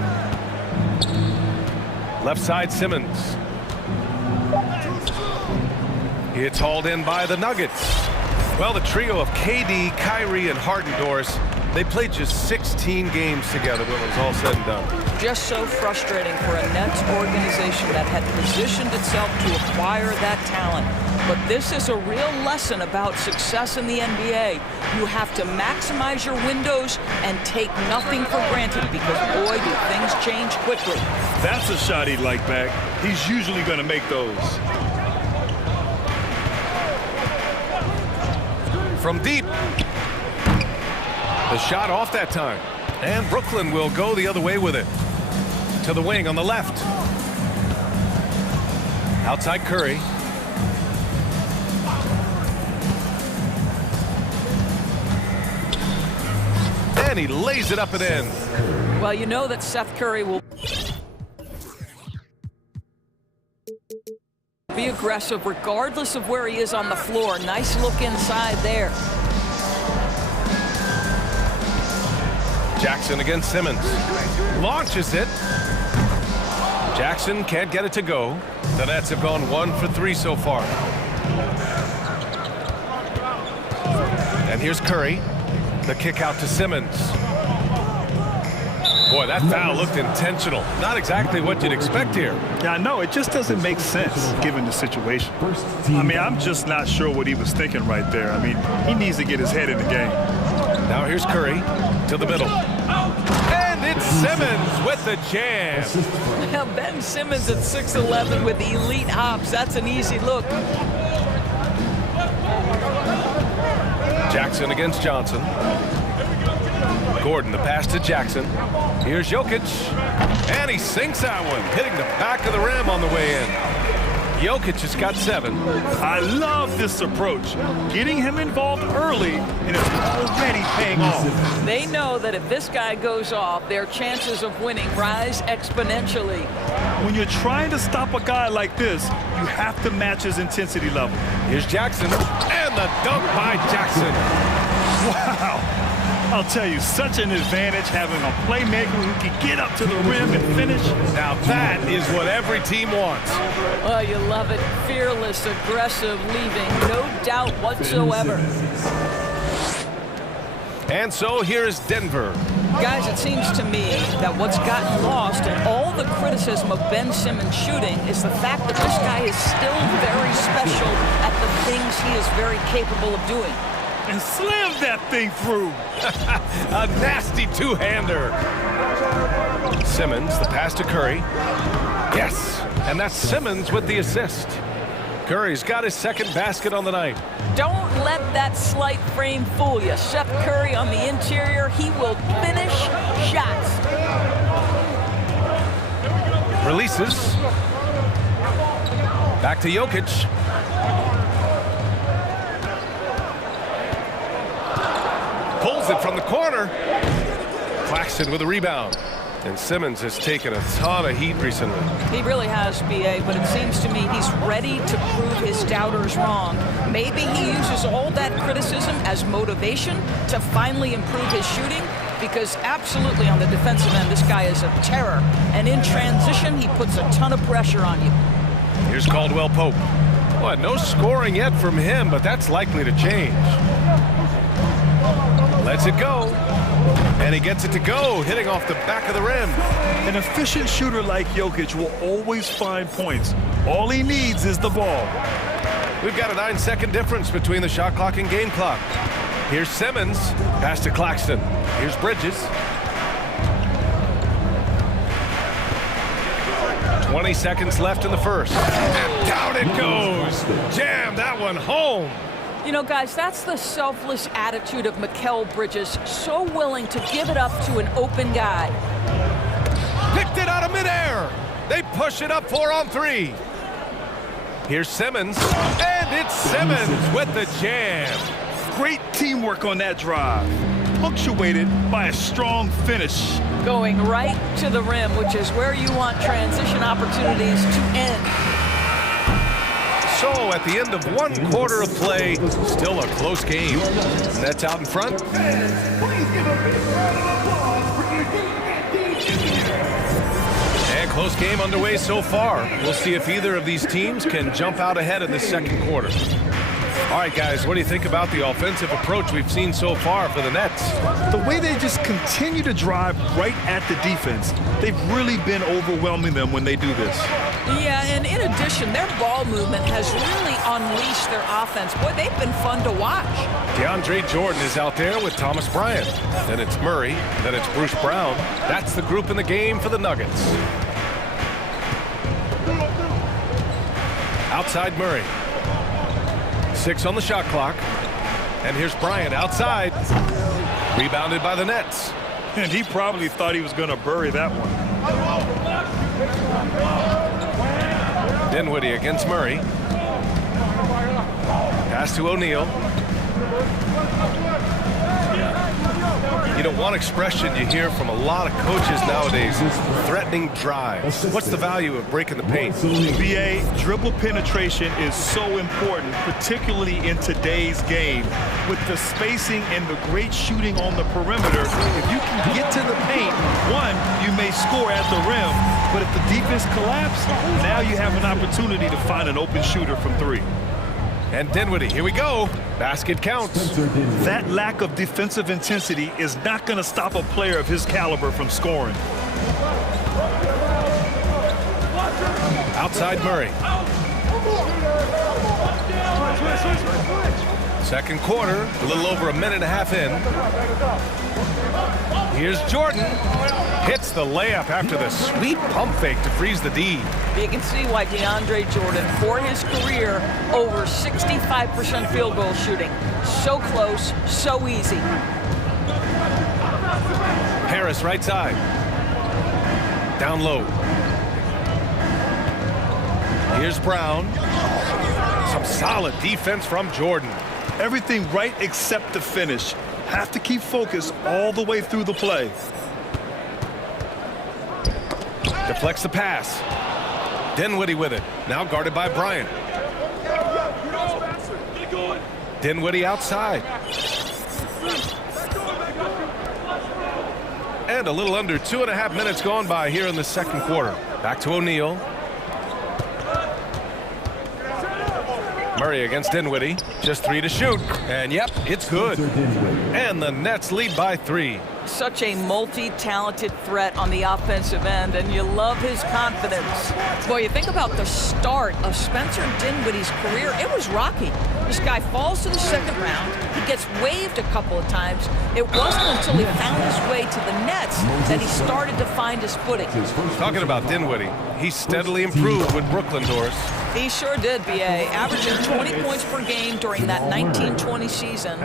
Left side, Simmons. It's hauled in by the Nuggets. Well, the trio of KD, Kyrie, and Harden, Doris, they played just 16 games together when it was all said and done. Just so frustrating for a Nets organization that had positioned itself to acquire that talent. But this is a real lesson about success in the NBA. You have to maximize your windows and take nothing for granted because, boy, do things change quickly. That's a shot he'd like back. He's usually going to make those. From deep. The shot off that time. And Brooklyn will go the other way with it. To the wing on the left. Outside Curry. And he lays it up and in. Well, you know that Seth Curry will be aggressive regardless of where he is on the floor. Nice look inside there. Jackson against Simmons. Launches it. Jackson can't get it to go. The Nets have gone 1 for 3 so far. And here's Curry. The kick out to Simmons. Boy, that foul looked intentional. Not exactly what you'd expect here. Yeah, I know. It just doesn't make sense given the situation. I mean, I'm just not sure what he was thinking right there. I mean, he needs to get his head in the game. Now here's Curry to the middle. And it's Simmons with the jam. Well, Ben Simmons at 6'11" with elite hops. That's an easy look. Jackson against Johnson. Gordon, the pass to Jackson. Here's Jokic. And he sinks that one, hitting the back of the rim on the way in. Jokic has got 7. I love this approach. Getting him involved early, and it's already paying off. They know that if this guy goes off, their chances of winning rise exponentially. When you're trying to stop a guy like this, you have to match his intensity level. Here's Jackson, and the dunk by Jackson. Wow. I'll tell you, such an advantage having a playmaker who can get up to the rim and finish. Now that is what every team wants. Well, you love it. Fearless, aggressive, leaving. No doubt whatsoever. And so here's Denver. Guys, it seems to me that what's gotten lost in all the criticism of Ben Simmons shooting is the fact that this guy is still very special at the things he is very capable of doing. And slammed that thing through. A nasty two-hander. Simmons, the pass to Curry. Yes, and that's Simmons with the assist. Curry's got his second basket on the night. Don't let that slight frame fool you. Seth Curry on the interior, he will finish shots. Releases. Back to Jokic. Pulls it from the corner. Claxton with a rebound. And Simmons has taken a ton of heat recently. He really has, B.A., but it seems to me he's ready to prove his doubters wrong. Maybe he uses all that criticism as motivation to finally improve his shooting, because absolutely on the defensive end, this guy is a terror. And in transition, he puts a ton of pressure on you. Here's Caldwell Pope. Well, no scoring yet from him, but that's likely to change. Lets it go. And he gets it to go, hitting off the back of the rim. An efficient shooter like Jokic will always find points. All he needs is the ball. We've got a 9-second difference between the shot clock and game clock. Here's Simmons. Pass to Claxton. Here's Bridges. 20 seconds left in the first. And down it goes. Jam that one home. You know, guys, that's the selfless attitude of Mikal Bridges. So willing to give it up to an open guy. Picked it out of midair. They push it up 4-on-3. Here's Simmons. And it's Simmons with the jam. Great teamwork on that drive. Punctuated by a strong finish. Going right to the rim, which is where you want transition opportunities to end. So at the end of one quarter of play, still a close game. Nets out in front. And close game underway so far. We'll see if either of these teams can jump out ahead in the second quarter. All right, guys, what do you think about the offensive approach we've seen so far for the Nets? The way they just continue to drive right at the defense, they've really been overwhelming them when they do this. Yeah, and in addition, their ball movement has really unleashed their offense. Boy, they've been fun to watch. DeAndre Jordan is out there with Thomas Bryant. Then it's Murray. Then it's Bruce Brown. That's the group in the game for the Nuggets. Outside Murray. 6 on the shot clock. And here's Bryant outside. Rebounded by the Nets. And he probably thought he was going to bury that one. Dinwiddie against Murray. Pass to O'Neal. You know, one expression you hear from a lot of coaches nowadays, threatening drives. What's the value of breaking the paint? BA, dribble penetration is so important, particularly in today's game. With the spacing and the great shooting on the perimeter, if you can get to the paint, one, you may score at the rim, but if the defense collapses, now you have an opportunity to find an open shooter from 3. And Dinwiddie, here we go. Basket counts. That lack of defensive intensity is not going to stop a player of his caliber from scoring. Outside Murray. Second quarter, a little over a minute and a half in. Here's Jordan. Hits the layup after the sweet pump fake to freeze the D. You can see why DeAndre Jordan, for his career, over 65% field goal shooting. So close, so easy. Harris right side. Down low. Here's Brown. Some solid defense from Jordan. Everything right except the finish. Have to keep focus all the way through the play. Deflects the pass. Dinwiddie with it. Now guarded by Bryant. Dinwiddie outside. And a little under 2.5 minutes gone by here in the second quarter. Back to O'Neal. Murray against Dinwiddie. Just 3 to shoot. And yep, it's good. And the Nets lead by 3. Such a multi-talented threat on the offensive end, and you love his confidence. Boy, you think about the start of Spencer Dinwiddie's career, it was rocky. This guy falls to the second round. He gets waived a couple of times. It wasn't until he found his way to the Nets that he started to find his footing. Talking about Dinwiddie, he steadily improved with Brooklyn, Doris. He sure did, B.A., averaging 20 points per game during that 1920 season.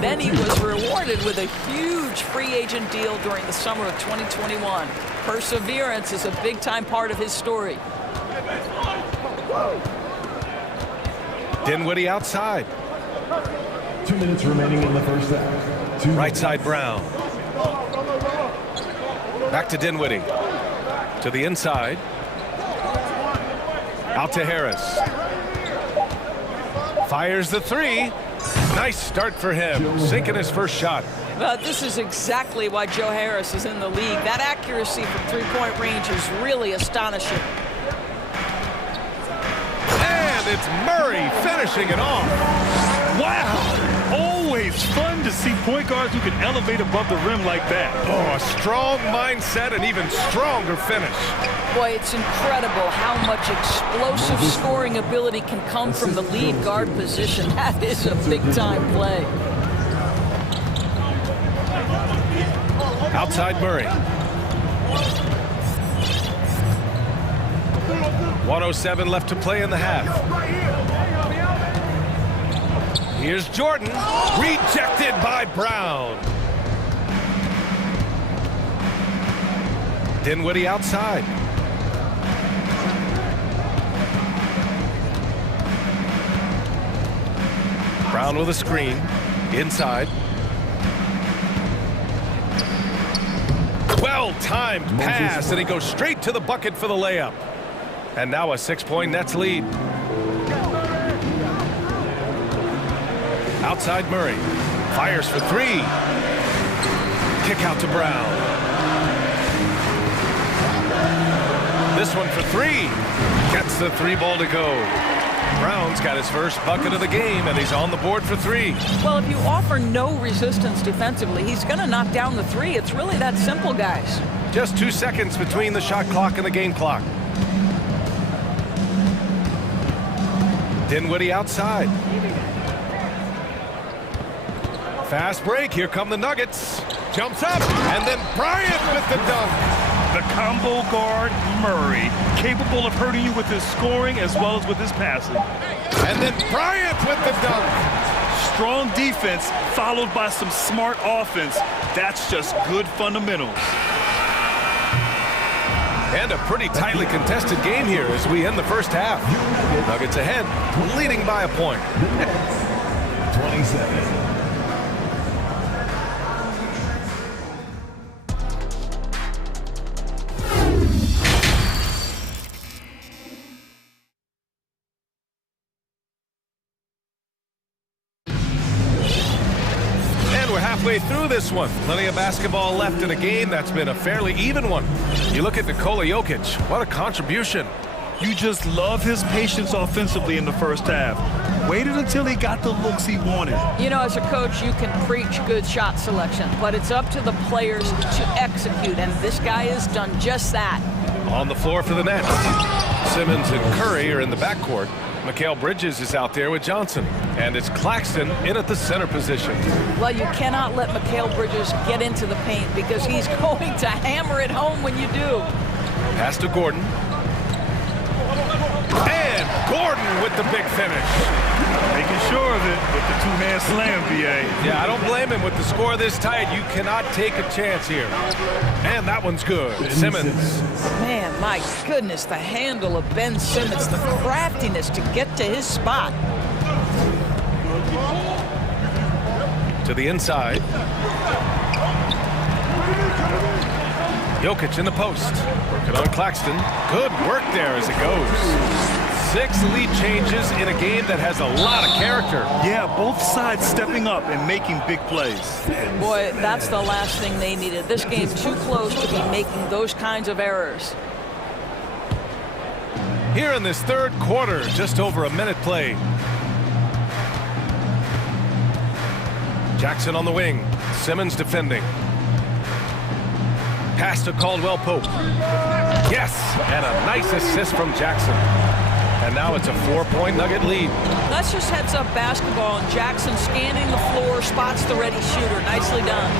Then he was rewarded with a huge free agent deal during the summer of 2021. Perseverance is a big-time part of his story. Dinwiddie outside. 2 minutes remaining in the first half. Right side Brown. Back to Dinwiddie. To the inside. Out to Harris. Fires the 3. Nice start for him. Sinking his first shot. This is exactly why Joe Harris is in the league. That accuracy from three-point range is really astonishing. And it's Murray finishing it off. Wow! Always fun to see point guards who can elevate above the rim like that. Oh, a strong mindset and even stronger finish. Boy, it's incredible how much explosive scoring ability can come from the lead guard position. That is a big-time play. Outside Murray. 1:07 left to play in the half. Here's Jordan. Rejected by Brown. Dinwiddie outside. Brown with a screen. Inside. Well-timed pass, and he goes straight to the bucket for the layup. And now a 6-point Nets lead. Outside Murray. Fires for three. Kick out to Brown. This one for three. Gets the three ball to go. Brown's got his first bucket of the game, and he's on the board for three. Well, if you offer no resistance defensively, he's going to knock down the three. It's really that simple, guys. Just 2 seconds between the shot clock and the game clock. Dinwiddie outside. Fast break. Here come the Nuggets. Jumps up, and then Bryant with the dunk. The combo guard, Murray, capable of hurting you with his scoring as well as with his passing. And then Bryant with the dunk. Strong defense followed by some smart offense. That's just good fundamentals. And a pretty tightly contested game here as we end the first half. Nuggets ahead, leading by a point. 27. Halfway through this one. Plenty of basketball left in a game that's been a fairly even one. You look at Nikola Jokic, what a contribution. You just love his patience offensively in the first half. Waited until he got the looks he wanted. You know, as a coach, you can preach good shot selection, but it's up to the players to execute, and this guy has done just that. On the floor for the Nets. Simmons and Curry are in the backcourt. Mikal Bridges is out there with Johnson. And it's Claxton in at the center position. Well, you cannot let Mikal Bridges get into the paint because he's going to hammer it home when you do. Pass to Gordon. And Gordon with the big finish. Making sure of it with the two-hand slam, B.A. Yeah, I don't blame him. With the score this tight, you cannot take a chance here. And that one's good. Simmons. Man, my goodness, the handle of Ben Simmons, the craftiness to get to his spot. To the inside. Jokic in the post. Working on Claxton. Good work there as it goes. 6 lead changes in a game that has a lot of character. Yeah, both sides stepping up and making big plays. Boy, that's the last thing they needed. This game too close to be making those kinds of errors. Here in this third quarter, just over a minute played. Jackson on the wing. Simmons defending. Pass to Caldwell Pope. Yes, and a nice assist from Jackson. And now it's a 4-point Nugget lead. That's just heads-up basketball, and Jackson scanning the floor, spots the ready shooter. Nicely done.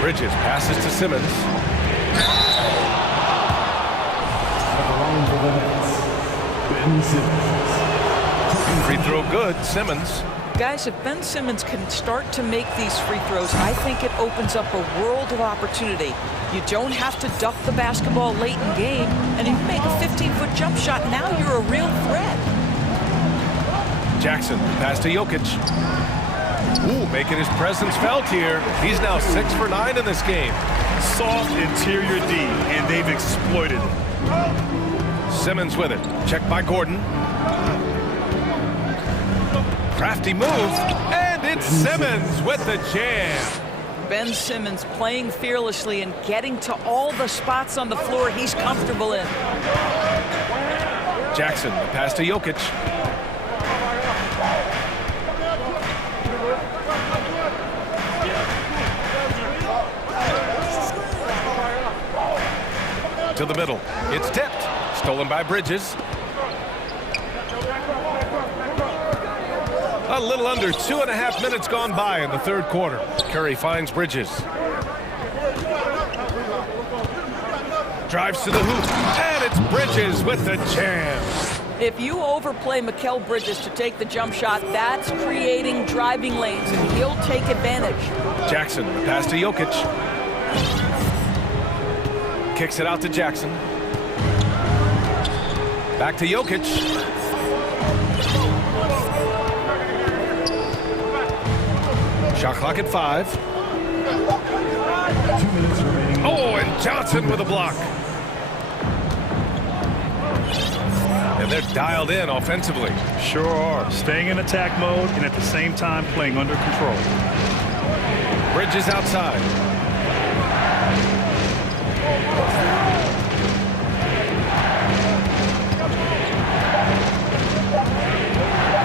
Bridges passes to Simmons. Free throw good, Simmons. Guys, if Ben Simmons can start to make these free throws, I think it opens up a world of opportunity. You don't have to duck the basketball late in game, and if you make a 15-foot jump shot, now you're a real threat. Jackson, pass to Jokic. Ooh, making his presence felt here. He's now 6 for 9 in this game. Soft interior D, and they've exploited it. Simmons with it. Checked by Gordon. Crafty move, and it's Simmons with the jam. Ben Simmons playing fearlessly and getting to all the spots on the floor he's comfortable in. Jackson, the pass to Jokic. To the middle. It's tipped. Stolen by Bridges. A little under 2.5 minutes gone by in the third quarter. Curry finds Bridges. Drives to the hoop, and it's Bridges with the jam. If you overplay Mikal Bridges to take the jump shot, that's creating driving lanes, and he'll take advantage. Jackson, pass to Jokic. Kicks it out to Jackson. Back to Jokic. Shot clock at 5. 2 minutes remaining. Oh, and Johnson with a block. And they're dialed in offensively. Sure are. Staying in attack mode and at the same time playing under control. Bridges outside.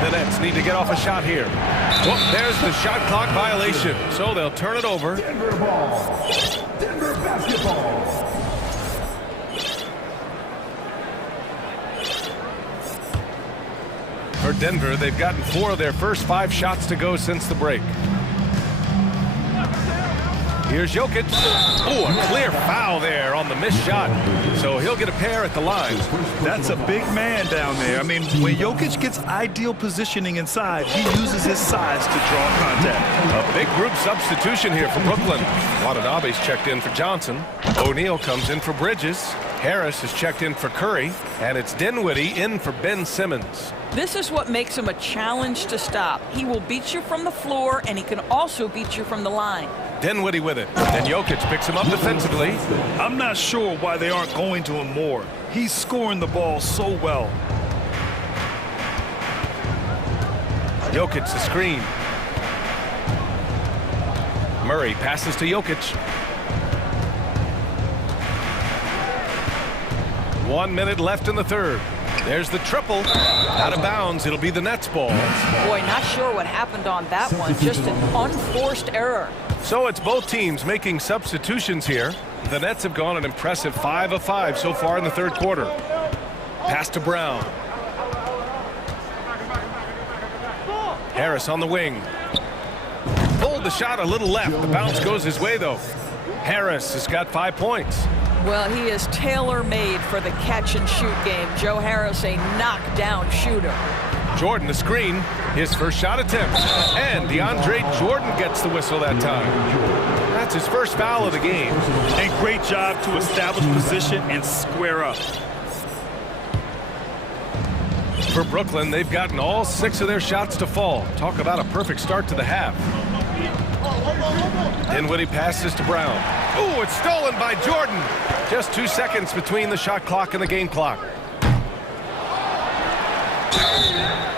The Nets need to get off a shot here. Well, there's the shot clock violation, so they'll turn it over. Denver ball. Denver basketball. For Denver, they've gotten 4 of their first 5 shots to go since the break. Here's Jokic. Oh, a clear foul there on the missed shot. So he'll get a pair at the line. That's a big man down there. I mean, when Jokic gets ideal positioning inside, he uses his size to draw contact. A big group substitution here for Brooklyn. Watanabe's checked in for Johnson. O'Neal comes in for Bridges. Harris is checked in for Curry. And it's Dinwiddie in for Ben Simmons. This is what makes him a challenge to stop. He will beat you from the floor, and he can also beat you from the line. Dinwiddie with it. And Jokic picks him up defensively. I'm not sure why they aren't going to him more. He's scoring the ball so well. Jokic the screen. Murray passes to Jokic. 1 minute left in the third. There's the triple. Out of bounds. It'll be the Nets ball. Boy, not sure what happened on that one. Just an unforced error. So it's both teams making substitutions here. The Nets have gone an impressive 5 of 5 so far in the third quarter. Pass to Brown. Harris on the wing. Pulled the shot a little left. The bounce goes his way, though. Harris has got 5 points. Well, he is tailor-made for the catch-and-shoot game. Joe Harris, a knockdown shooter. Jordan the screen. His first shot attempt. And DeAndre Jordan gets the whistle that time. That's his first foul of the game. And great job to establish position and square up. For Brooklyn, they've gotten all 6 of their shots to fall. Talk about a perfect start to the half. Dinwiddie passes to Brown. Ooh, it's stolen by Jordan. Just 2 seconds between the shot clock and the game clock.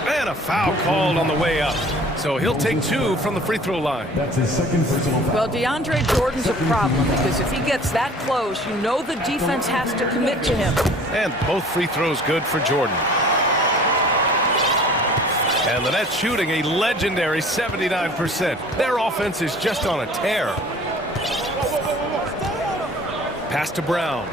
And a foul called on the way up. So he'll take 2 from the free throw line. That's his second personal foul. Well, DeAndre Jordan's a problem because if he gets that close, you know the defense has to commit to him. And both free throws good for Jordan. And the Nets shooting a legendary 79%. Their offense is just on a tear. Pass to Brown.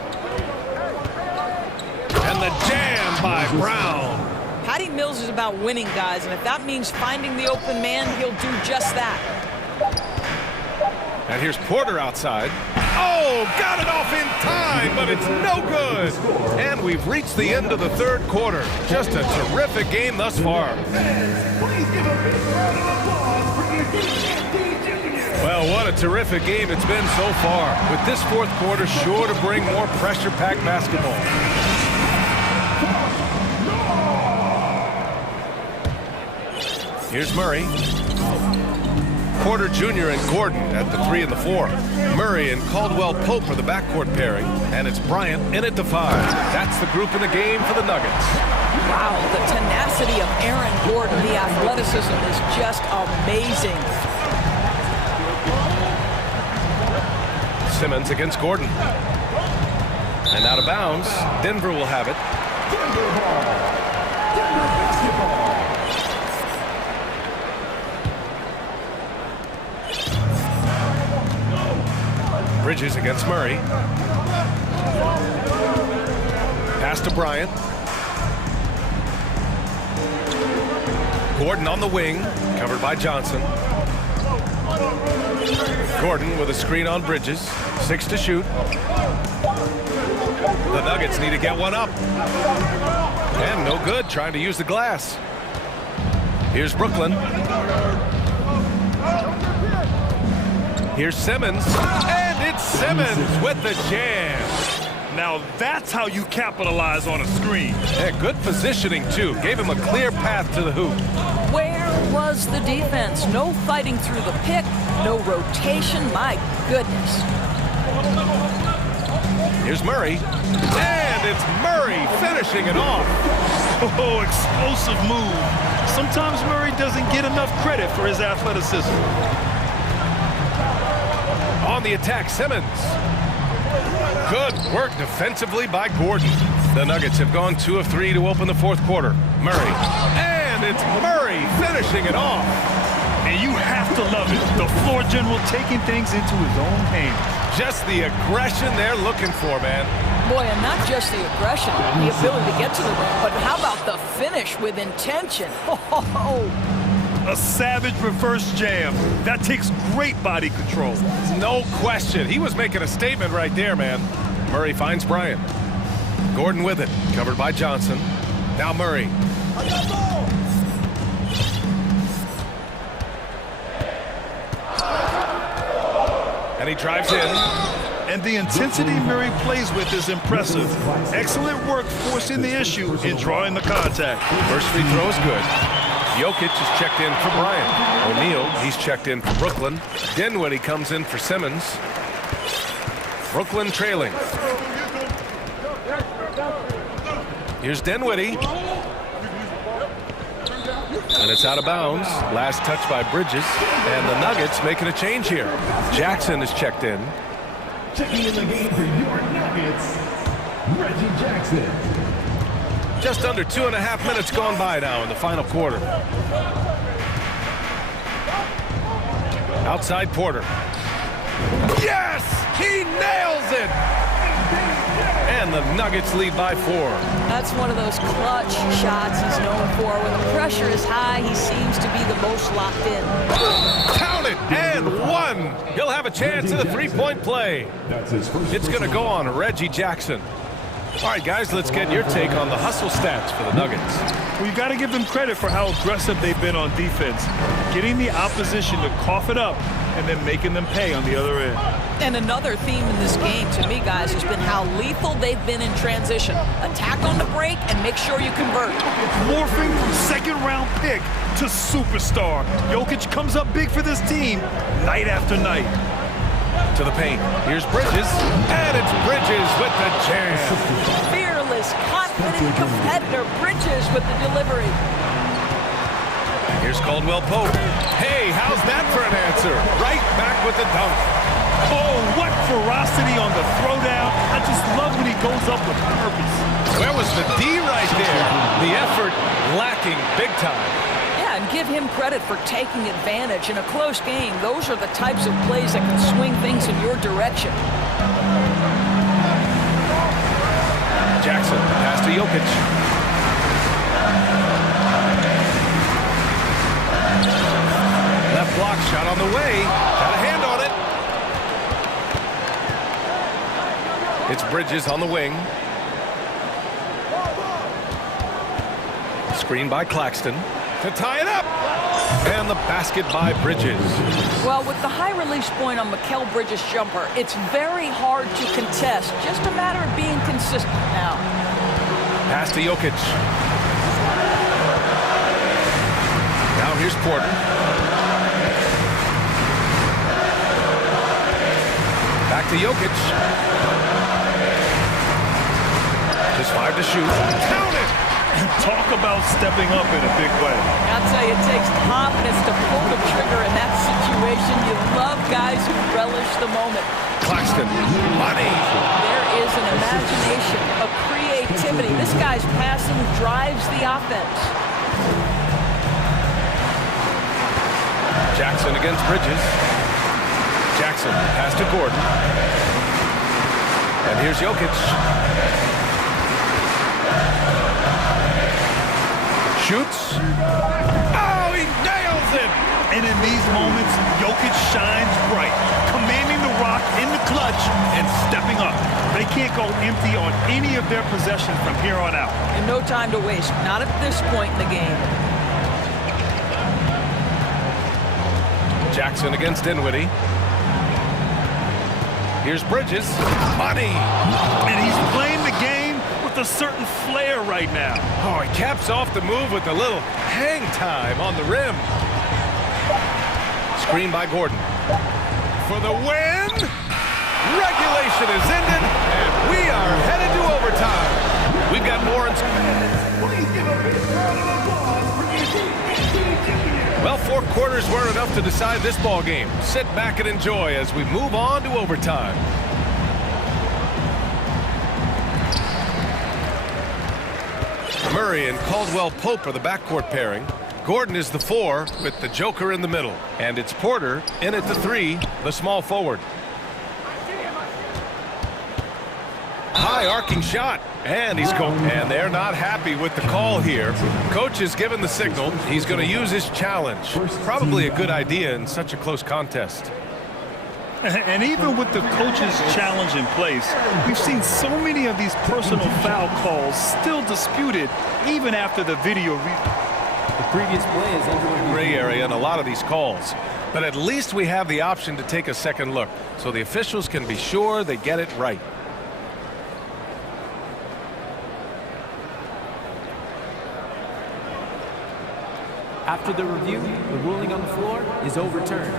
And the jam by Brown. Patty Mills is about winning, guys, and if that means finding the open man, he'll do just that. And here's Porter outside. Oh, got it off in time, but it's no good. And we've reached the end of the third quarter. Just a terrific game thus far. Well, what a terrific game it's been so far. With this fourth quarter sure to bring more pressure-packed basketball. Here's Murray. Porter Jr. and Gordon at the 3 and the 4. Murray and Caldwell Pope are the backcourt pairing, and it's Bryant in at the 5. That's the group in the game for the Nuggets. Wow, the tenacity of Aaron Gordon, the athleticism is just amazing. Simmons against Gordon. And out of bounds, Denver will have it. Denver ball. Denver basketball. Bridges against Murray. Pass to Bryant. Gordon on the wing, covered by Johnson. Gordon with a screen on Bridges. 6 to shoot. The Nuggets need to get one up. And no good, trying to use the glass. Here's Brooklyn. Here's Simmons. And it's Simmons with the jam. Now that's how you capitalize on a screen. Yeah, good positioning, too. Gave him a clear path to the hoop. Where was the defense? No fighting through the pick, no rotation. My goodness. Here's Murray. And it's Murray finishing it off. Oh, explosive move. Sometimes Murray doesn't get enough credit for his athleticism. On the attack, Simmons. Good work defensively by Gordon. The Nuggets have gone 2 of 3 to open the fourth quarter. Murray. And it's Murray finishing it off. And you have to love it. The floor general taking things into his own hands. Just the aggression they're looking for, man. Boy, and not just the aggression, the ability to get to the rim, but how about the finish with intention? A savage reverse jam. That takes great body control. No question. He was making a statement right there, man. Murray finds Bryant. Gordon with it, covered by Johnson. Now Murray. And he drives in. And the intensity Murray plays with is impressive. Excellent work forcing the issue and drawing the contact. First free throw is good. Jokic is checked in for Bryant. O'Neal, he's checked in for Brooklyn. Dinwiddie comes in for Simmons. Brooklyn trailing. Here's Dinwiddie. And it's out of bounds. Last touch by Bridges. And the Nuggets making a change here. Jackson is checked in. Checking in the game for your Nuggets, Reggie Jackson. Just under 2.5 minutes gone by now in the final quarter. Outside Porter. Yes! He nails it! And the Nuggets lead by 4. That's one of those clutch shots he's known for. When the pressure is high, he seems to be the most locked in. Count it! And 1! He'll have a chance at a three-point play. It's going to go on Reggie Jackson. All right, guys, let's get your take on the hustle stats for the Nuggets. Well, you got to give them credit for how aggressive they've been on defense. Getting the opposition to cough it up and then making them pay on the other end. And another theme in this game, to me, guys, has been how lethal they've been in transition. Attack on the break and make sure you convert. Morphing from second-round pick to superstar. Jokic comes up big for this team night after night. To the paint. Here's Bridges. And it's Bridges with the jam. Fearless, confident competitor. Bridges with the delivery. Here's Caldwell Pope. Hey, how's that for an answer? Right back with the dunk. Oh, what ferocity on the throwdown. I just love when he goes up with purpose. Where was the D right there? The effort lacking big time. Yeah, and give him credit for taking advantage. In a close game, those are the types of plays that can swing things in your direction. Jackson, pass to Jokic. Left block shot on the way. Got a hand on it. It's Bridges on the wing. Screen by Claxton to tie it up. And the basket by Bridges. Well, with the high release point on Mikal Bridges' jumper, it's very hard to contest. Just a matter of being consistent now. Pass to Jokic. Now here's Porter. Back to Jokic. Just 5 to shoot. Count it! Talk about stepping up in a big way. I'll tell you, it takes confidence to pull the trigger in that situation. You love guys who relish the moment. Claxton, money. There is an imagination, a creativity. This guy's passing drives the offense. Jackson against Bridges. Jackson, pass to Gordon. And here's Jokic. Shoots. Ah! nails it! And in these moments, Jokic shines bright, commanding the rock in the clutch and stepping up. They can't go empty on any of their possessions from here on out. And no time to waste, not at this point in the game. Jackson against Dinwiddie. Here's Bridges. Money! And he's playing the game with a certain flair right now. Oh, he caps off the move with a little hang time on the rim. Screen by Gordon. For the win! Regulation is ended, and we are headed to overtime. We've got more in... Well, 4 quarters weren't enough to decide this ball game. Sit back and enjoy as we move on to overtime. Murray and Caldwell-Pope are the backcourt pairing. Gordon is the 4 with the Joker in the middle. And it's Porter in at the 3, the small forward. High arcing shot, and he's going. And they're not happy with the call here. Coach has given the signal. He's going to use his challenge. Probably a good idea in such a close contest. And even with the coach's challenge in place, we've seen so many of these personal foul calls still disputed even after the video. The previous play is under the gray area in a lot of these calls. But at least we have the option to take a second look, so the officials can be sure they get it right. After the review, the ruling on the floor is overturned.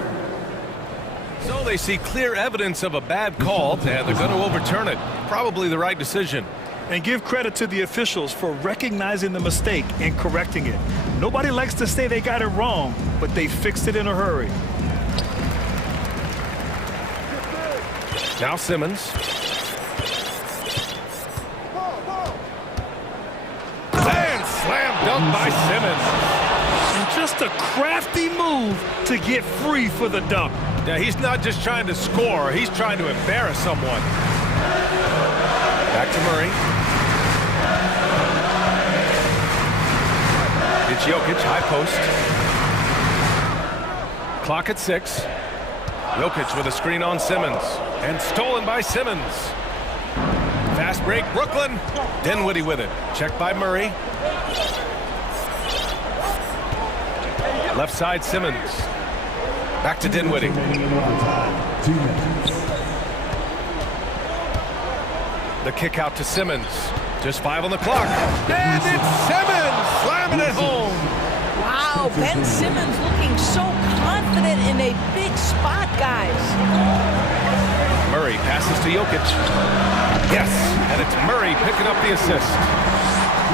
So they see clear evidence of a bad call, and they're going to overturn it. Probably the right decision. And give credit to the officials for recognizing the mistake and correcting it. Nobody likes to say they got it wrong, but they fixed it in a hurry. Now Simmons. And slam dunk by Simmons. And just a crafty move to get free for the dunk. Now, he's not just trying to score, he's trying to embarrass someone. Back to Murray. It's Jokic, high post. Clock at 6. Jokic with a screen on Simmons. And stolen by Simmons. Fast break, Brooklyn. Dinwiddie with it. Checked by Murray. Left side, Simmons. Back to Dinwiddie. The kick out to Simmons. Just 5 on the clock. And it's Simmons slamming it home. Wow, Ben Simmons looking so confident in a big spot, guys. Murray passes to Jokic. Yes, and it's Murray picking up the assist.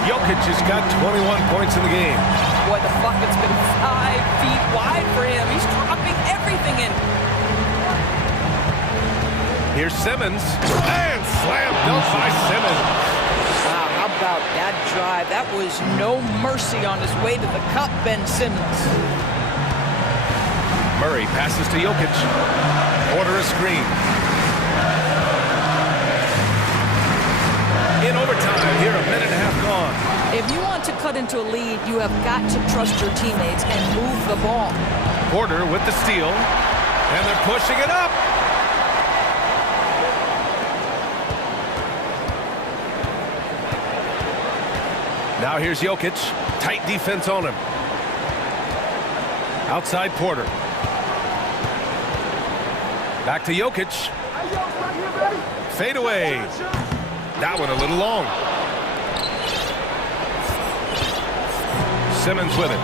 Jokic has got 21 points in the game. Boy, the bucket's been 5 feet wide for him. He's dropping everything in. Here's Simmons. And slam dunk by Simmons. Wow, how about that drive? That was no mercy on his way to the cup, Ben Simmons. Murray passes to Jokic. Order a screen. In overtime, here a minute and a half gone. If you want to cut into a lead, you have got to trust your teammates and move the ball. Porter with the steal, and they're pushing it up. Now here's Jokic. Tight defense on him. Outside Porter. Back to Jokic. Fade away. That one a little long. Simmons with it.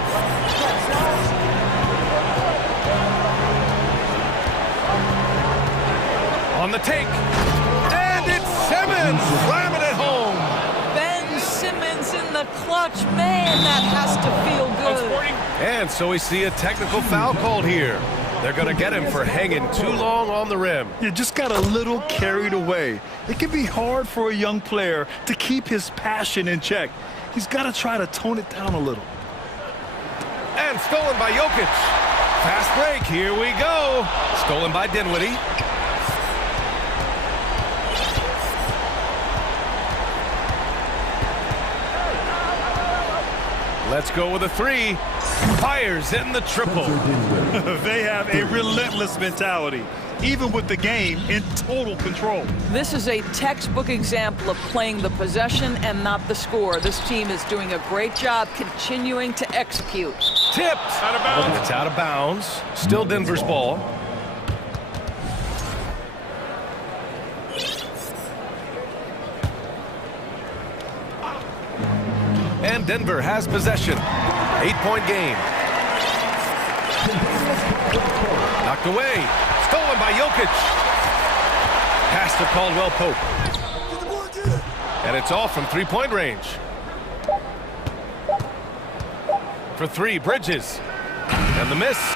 On the take. And it's Simmons slamming it home. Ben Simmons in the clutch. Man, that has to feel good. And so we see a technical foul called here. They're going to get him for hanging too long on the rim. You just got a little carried away. It can be hard for a young player to keep his passion in check. He's got to try to tone it down a little. And stolen by Jokic. Fast break, here we go. Stolen by Dinwiddie. Let's go with a three. Fires in the triple. They have a relentless mentality, even with the game in total control. This is a textbook example of playing the possession and not the score. This team is doing a great job continuing to execute. Tipped. Out of bounds. It's out of bounds. Still Denver's ball. And Denver has possession. 8-point game. Knocked away. Stolen by Jokic. Pass to Caldwell Pope. And it's off from three-point range. For three, Bridges. And the miss.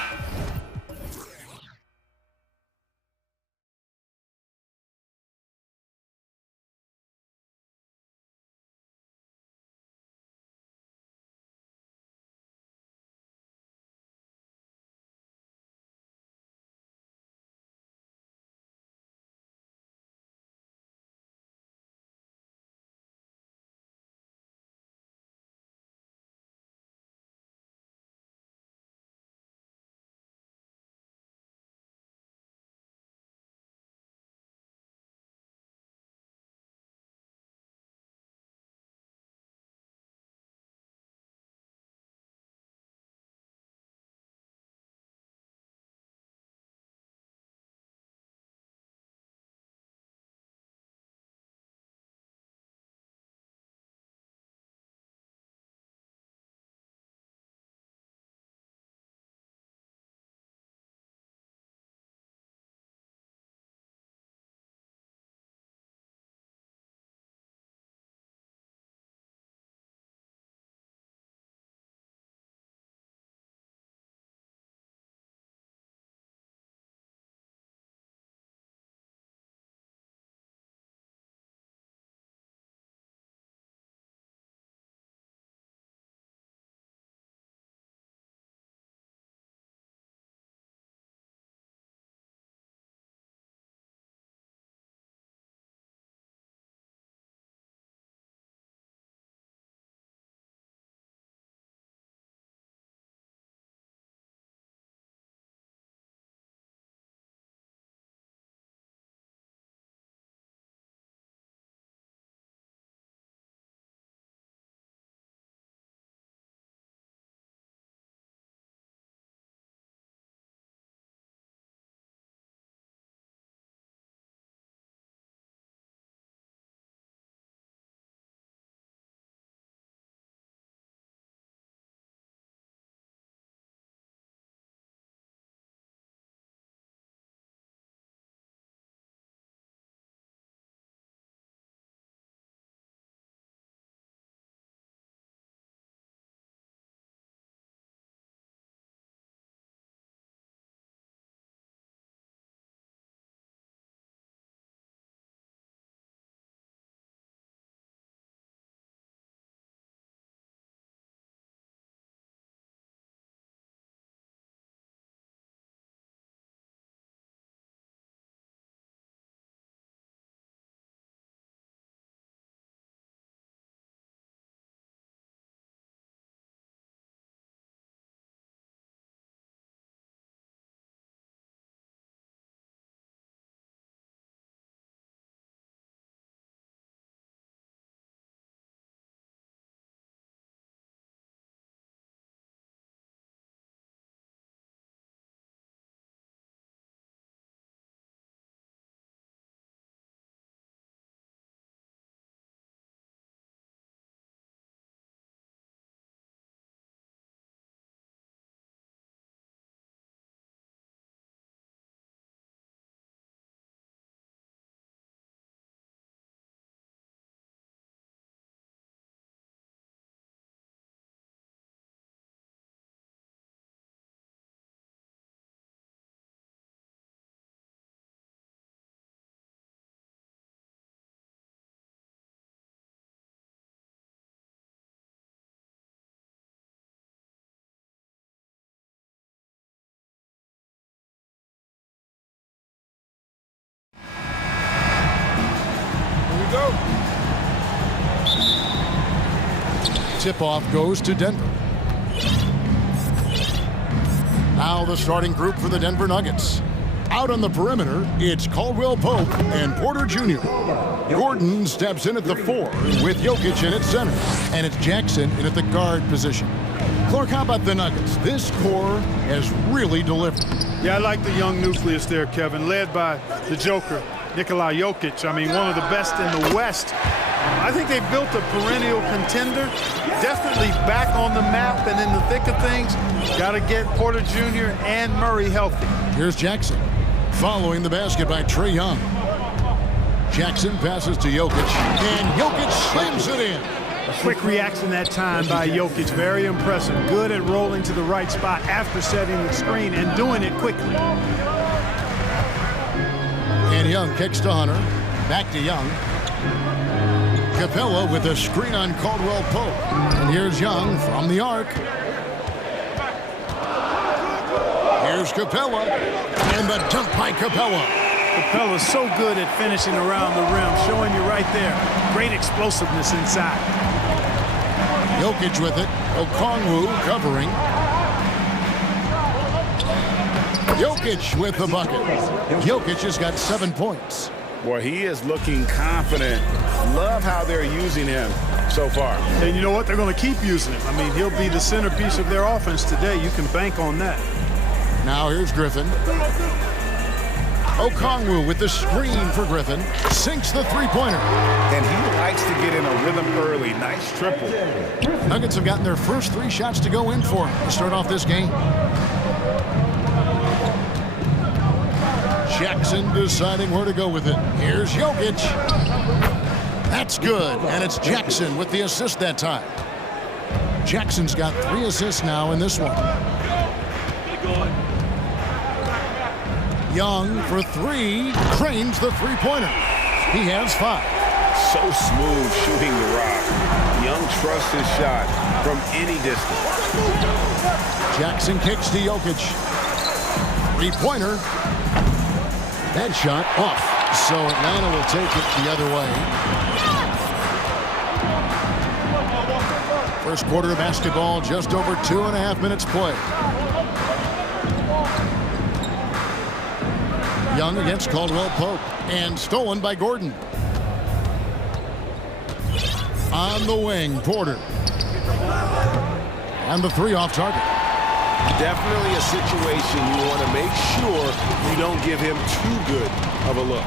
Tip-off goes to Denver. Now the starting group for the Denver Nuggets. Out on the perimeter, it's Caldwell Pope and Porter Jr. Gordon steps in at the 4 with Jokic in at center. And it's Jackson in at the guard position. Clark, how about the Nuggets? This core has really delivered. Yeah, I like the young nucleus there, Kevin, led by the Joker, Nikola Jokic. I mean, one of the best in the West. I think they built a perennial contender, definitely back on the map and in the thick of things. Got to get Porter Jr. and Murray healthy. Here's Jackson, following the basket by Trae Young. Jackson passes to Jokic, and Jokic slams it in. A quick reaction that time by Jokic, very impressive. Good at rolling to the right spot after setting the screen and doing it quickly. And Young kicks to Hunter, back to Young. Capella with a screen on Caldwell Pope. And here's Young from the arc. Here's Capella, and the dunk by Capella. Capella's so good at finishing around the rim, showing you right there. Great explosiveness inside. Jokic with it. Okongwu covering. Jokic with the bucket. Jokic has got 7 points. Boy, he is looking confident. Love how they're using him so far. And you know what? They're going to keep using him. I mean, he'll be the centerpiece of their offense today. You can bank on that. Now here's Griffin. Okongwu with the screen for Griffin. Sinks the three-pointer. And he likes to get in a rhythm early. Nice triple. Nuggets have gotten their first 3 shots to go in for him to start off this game. Jackson deciding where to go with it. Here's Jokic. That's good. And it's Jackson with the assist that time. Jackson's got 3 assists now in this one. Young for 3, trains the three-pointer. He has 5. So smooth shooting the rock. Young trusts his shot from any distance. Jackson kicks to Jokic. Three-pointer. That shot off. So Atlanta will take it the other way. First quarter of basketball, just over 2.5 minutes play. Young against Caldwell Pope, and stolen by Gordon. On the wing, Porter. And the 3 off target. Definitely a situation you want to make sure you don't give him too good of a look.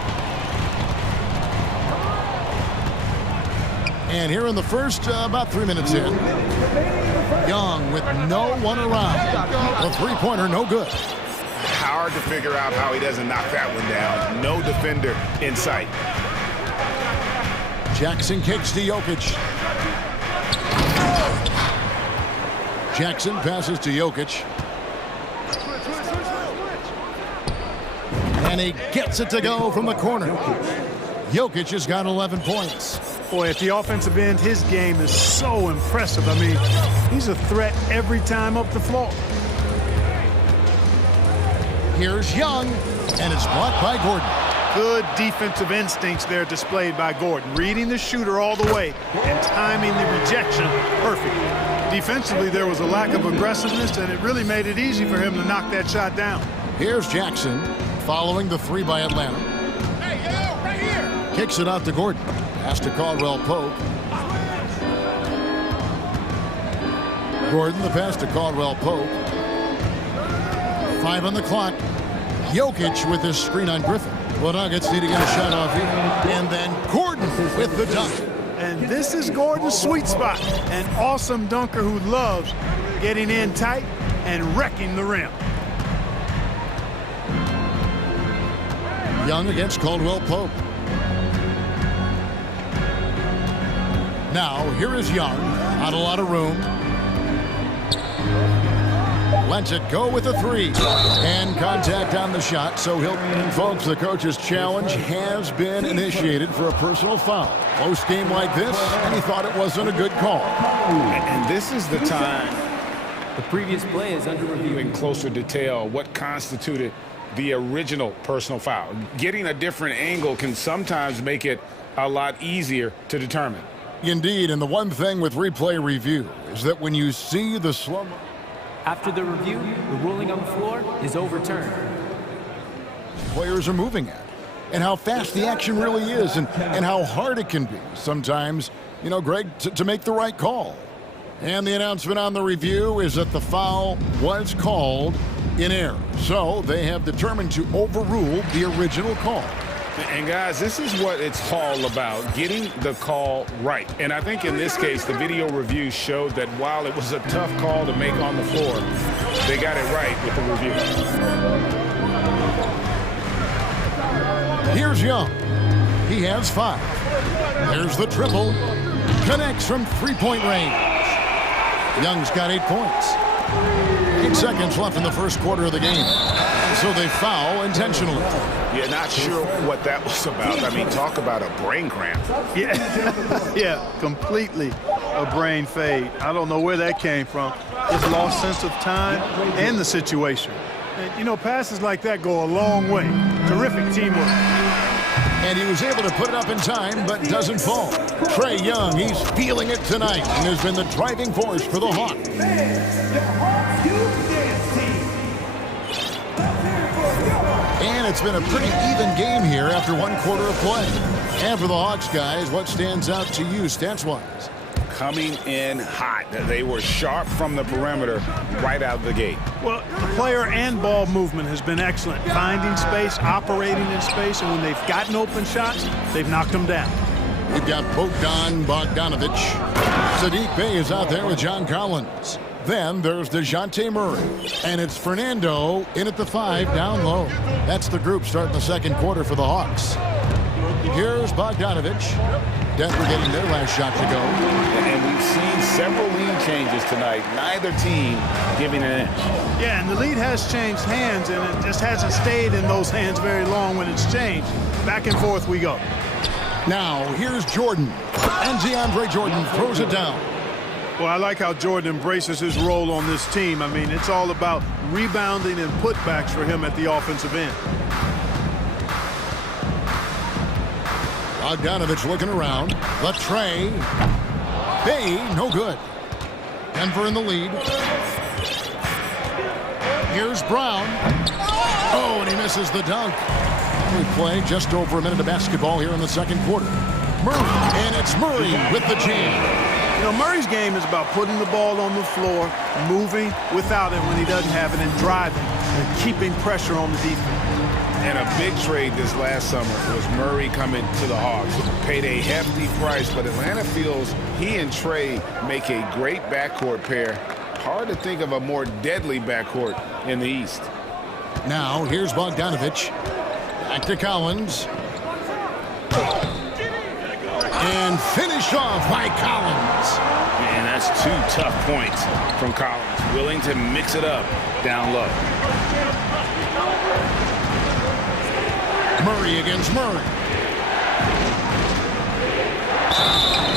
And here in the first, about 3 minutes in, Young with no one around. The three-pointer, no good. Hard to figure out how he doesn't knock that one down. No defender in sight. Jackson kicks to Jokic. Jackson passes to Jokic. And he gets it to go from the corner. Jokic has got 11 points. Boy, at the offensive end, his game is so impressive. I mean, he's a threat every time up the floor. Here's Young, and it's blocked by Gordon. Good defensive instincts there displayed by Gordon. Reading the shooter all the way and timing the rejection perfect. Defensively, there was a lack of aggressiveness, and it really made it easy for him to knock that shot down. Here's Jackson, following the 3 by Atlanta. Hey, yo, right here. Kicks it out to Gordon. Pass to Caldwell Pope. Gordon, the pass to Caldwell Pope. 5 on the clock. Jokic with his screen on Griffin. Well, Nuggets need to get a shot off here. And then Gordon with the dunk. And this is Gordon's sweet spot. An awesome dunker who loves getting in tight and wrecking the rim. Young against Caldwell Pope. Now, here is Young. Not a lot of room. Lets it go with a 3. And contact on the shot, so he'll... And folks, the coach's challenge has been initiated for a personal foul. Close game like this, and he thought it wasn't a good call. And this is the time... The previous play is under review. In closer detail, what constituted the original personal foul. Getting a different angle can sometimes make it a lot easier to determine. Indeed, and the one thing with replay review is that when you see the slow... After the review, the ruling on the floor is overturned. Players are moving at, and how fast the action really is, and how hard it can be sometimes, you know, Greg, to make the right call. And the announcement on the review is that the foul was called in error. So they have determined to overrule the original call. And guys, this is what it's all about, getting the call right. And I think in this case, the video review showed that while it was a tough call to make on the floor, they got it right with the review. Here's Young. He has 5. There's the triple. Connects from three-point range. Young's got 8 points. 8 seconds left in the first quarter of the game. So they foul intentionally. Yeah, not sure what that was about. I mean, talk about a brain cramp. Yeah, yeah, completely a brain fade. I don't know where that came from. Just lost sense of time and the situation. And, you know, passes like that go a long way. Terrific teamwork. And he was able to put it up in time, but doesn't fall. Trae Young, he's feeling it tonight, and has been the driving force for the Hawks. And it's been a pretty even game here after 1 quarter of play. And for the Hawks guys, what stands out to you stats-wise? Coming in hot. They were sharp from the perimeter right out of the gate. Well, the player and ball movement has been excellent. Finding space, operating in space, and when they've gotten open shots, they've knocked them down. We've got Bogdanovich. Sadiq Bey is out there with John Collins. Then there's DeJounte Murray. And it's Fernando in at the 5 down low. That's the group starting the second quarter for the Hawks. Here's Bogdanovich. Denver getting their last shot to go. And we've seen several lead changes tonight. Neither team giving an inch. Yeah, and the lead has changed hands, and it just hasn't stayed in those hands very long when it's changed. Back and forth we go. Now, here's Jordan. And DeAndre Jordan throws it down. Well, I like how Jordan embraces his role on this team. I mean, it's all about rebounding and putbacks for him at the offensive end. Bogdanovich looking around. The tray. Bay, no good. Denver in the lead. Here's Brown. Oh, and he misses the dunk. We play just over a minute of basketball here in the second quarter. Murray, and it's Murray with the jam. You know, Murray's game is about putting the ball on the floor, moving without it when he doesn't have it, and driving and keeping pressure on the defense. And a big trade this last summer was Murray coming to the Hawks. Paid a hefty price, but Atlanta feels he and Trae make a great backcourt pair. Hard to think of a more deadly backcourt in the East. Now, here's Bogdanovich. Back to Collins. And finish off by Collins. Man, that's 2 tough points from Collins. Willing to mix it up down low. Murray against Murray.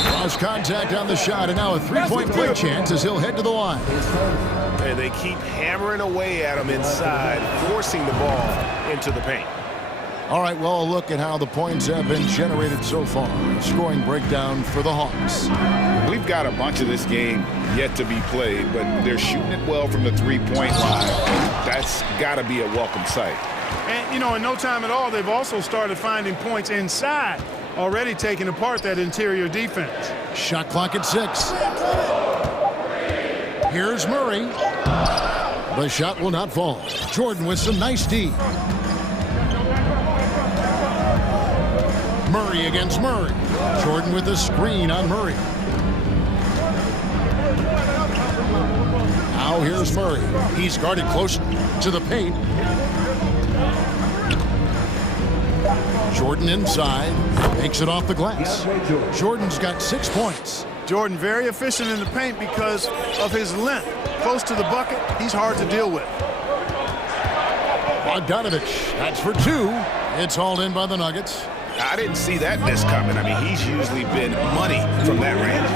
Cross contact on the shot, and now a 3-point play chance as he'll head to the line. And they keep hammering away at him inside, forcing the ball into the paint. All right, well, a look at how the points have been generated so far. A scoring breakdown for the Hawks. We've got a bunch of this game yet to be played, but they're shooting it well from the 3-point line. That's got to be a welcome sight. And, you know, in no time at all, they've also started finding points inside, already taking apart that interior defense. Shot clock at 6. Here's Murray. The shot will not fall. Jordan with some nice D. Murray against Murray. Jordan with a screen on Murray. Now here's Murray. He's guarded close to the paint. Jordan inside. Makes it off the glass. Jordan's got 6 points. Jordan very efficient in the paint because of his length. Close to the bucket, he's hard to deal with. Bogdanovich, that's for 2. It's hauled in by the Nuggets. I didn't see that miss coming. I mean, he's usually been money from that range.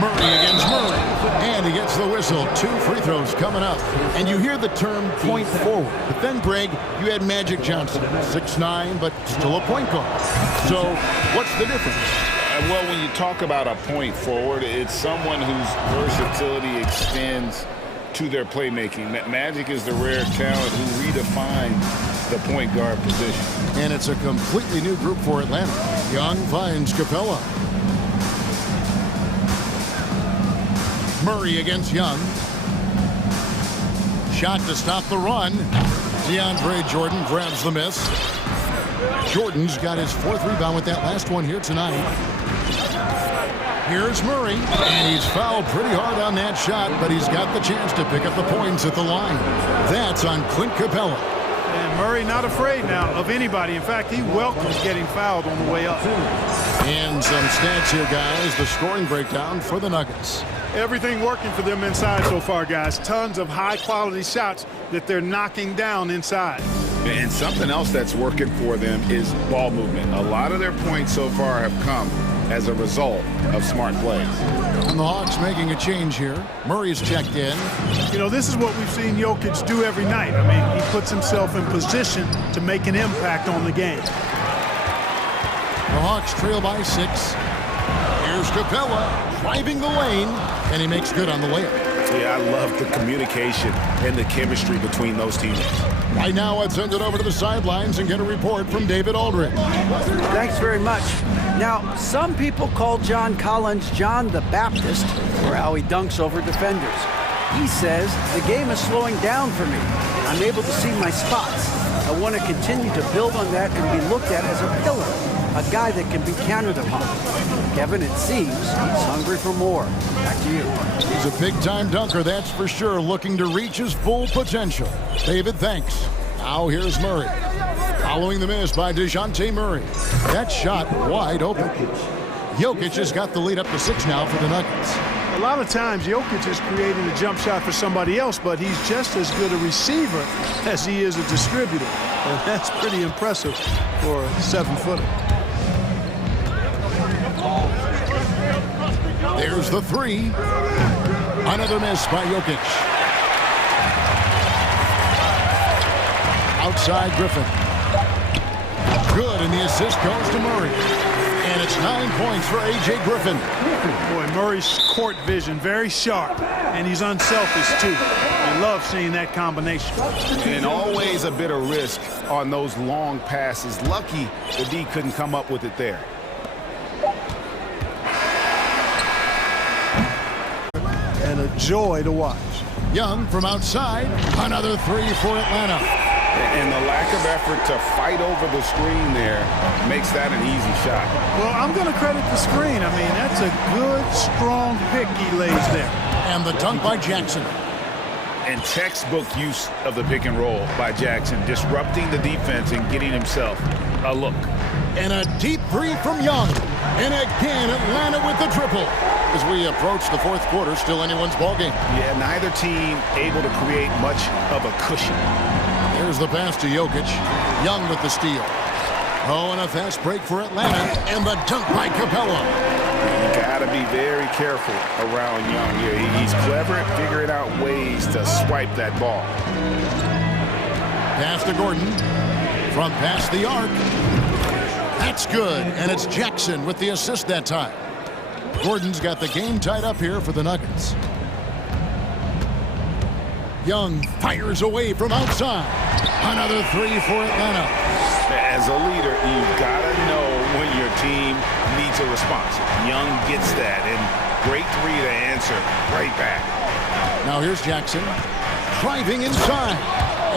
Murray against Murray. And he gets the whistle. 2 free throws coming up. And you hear the term point forward. But then, Greg, you had Magic Johnson. 6'9", but still a point guard. So what's the difference? Well, when you talk about a point forward, it's someone whose versatility extends to their playmaking. Magic is the rare talent who redefines the point guard position. And it's a completely new group for Atlanta. Young finds Capella. Murray against Young. Shot to stop the run. DeAndre Jordan grabs the miss. Jordan's got his 4th rebound with that last one here tonight. Here's Murray, and he's fouled pretty hard on that shot, but he's got the chance to pick up the points at the line. That's on Clint Capella. And Murray not afraid now of anybody. In fact, he welcomes getting fouled on the way up. And some stats here, guys. The scoring breakdown for the Nuggets. Everything working for them inside so far, guys. Tons of high-quality shots that they're knocking down inside. And something else that's working for them is ball movement. A lot of their points so far have come as a result of smart plays. And the Hawks making a change here. Murray's checked in. You know, this is what we've seen Jokic do every night. I mean, he puts himself in position to make an impact on the game. The Hawks trail by 6. Here's Capella driving the lane, and he makes good on the layup. Yeah, I love the communication and the chemistry between those teammates. Right now, let's send it over to the sidelines and get a report from David Aldridge. Thanks very much. Now, some people call John Collins John the Baptist for how he dunks over defenders. He says, the game is slowing down for me. I'm able to see my spots. I want to continue to build on that and be looked at as a pillar, a guy that can be counted upon. Kevin, it seems he's hungry for more. Back to you. He's a big-time dunker, that's for sure, looking to reach his full potential. David, thanks. Now here's Murray. Following the miss by DeJounte Murray. That shot wide open. Jokic has got the lead up to 6 now for the Nuggets. A lot of times, Jokic is creating a jump shot for somebody else, but he's just as good a receiver as he is a distributor. And that's pretty impressive for a 7-footer. There's the 3. Another miss by Jokic. Outside Griffin. Good, and the assist goes to Murray. And it's 9 points for A.J. Griffin. Boy, Murray's court vision, very sharp, and he's unselfish, too. I love seeing that combination. And always a bit of risk on those long passes. Lucky the D couldn't come up with it there. And a joy to watch. Young from outside. Another 3 for Atlanta. And the lack of effort to fight over the screen there makes that an easy shot. Well, I'm going to credit the screen. I mean, that's a good, strong pick he lays there. And the dunk by Jackson. And textbook use of the pick and roll by Jackson, disrupting the defense and getting himself a look. And a deep 3 from Young. And again, Atlanta with the triple. As we approach the 4th quarter, still anyone's ballgame. Yeah, neither team able to create much of a cushion. There's the pass to Jokic. Young with the steal. Oh, and a fast break for Atlanta. And the dunk by Capella. You got to be very careful around Young here. He's clever at figuring out ways to swipe that ball. Pass to Gordon. From past the arc. That's good. And it's Jackson with the assist that time. Gordon's got the game tied up here for the Nuggets. Young fires away from outside. Another 3 for Atlanta. As a leader, you've got to know when your team needs a response. Young gets that, and great 3 to answer right back. Now here's Jackson. Driving inside.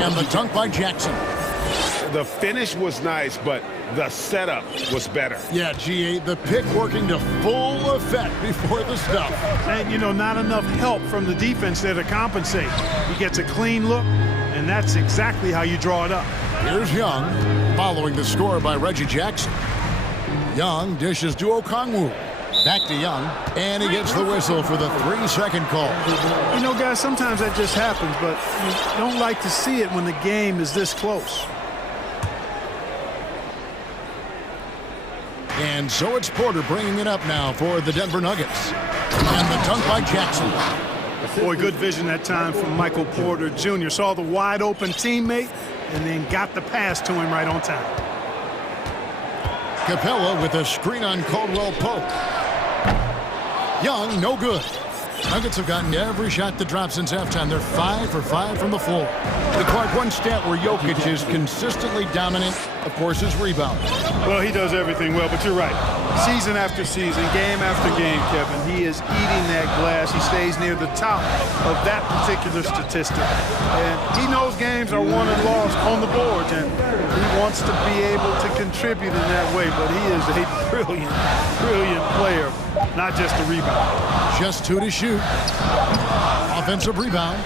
And the dunk by Jackson. The finish was nice, but the setup was better. Yeah, G8, the pick working to full effect before the stuff. And, you know, not enough help from the defense there to compensate. He gets a clean look, and that's exactly how you draw it up. Here's Young, following the score by Reggie Jackson. Young dishes to Okongwu. Back to Young, and he gets the whistle for the 3-second call. You know, guys, sometimes that just happens, but you don't like to see it when the game is this close. And so it's Porter bringing it up now for the Denver Nuggets. And the dunk by Jackson. Boy, good vision that time from Michael Porter Jr. Saw the wide open teammate and then got the pass to him right on time. Capella with a screen on Caldwell Pope. Young, no good. Nuggets have gotten every shot that dropped since halftime. They're 5 for 5 from the floor. The Clark, one stat where Jokic is consistently dominant, of course, is rebound. Well, he does everything well, but you're right. Season after season, game after game, Kevin, he is eating that glass. He stays near the top of that particular statistic. And he knows games are won and lost on the boards, and he wants to be able to contribute in that way, but he is a brilliant, brilliant player, not just a rebounder. Just 2 to shoot. Offensive rebound.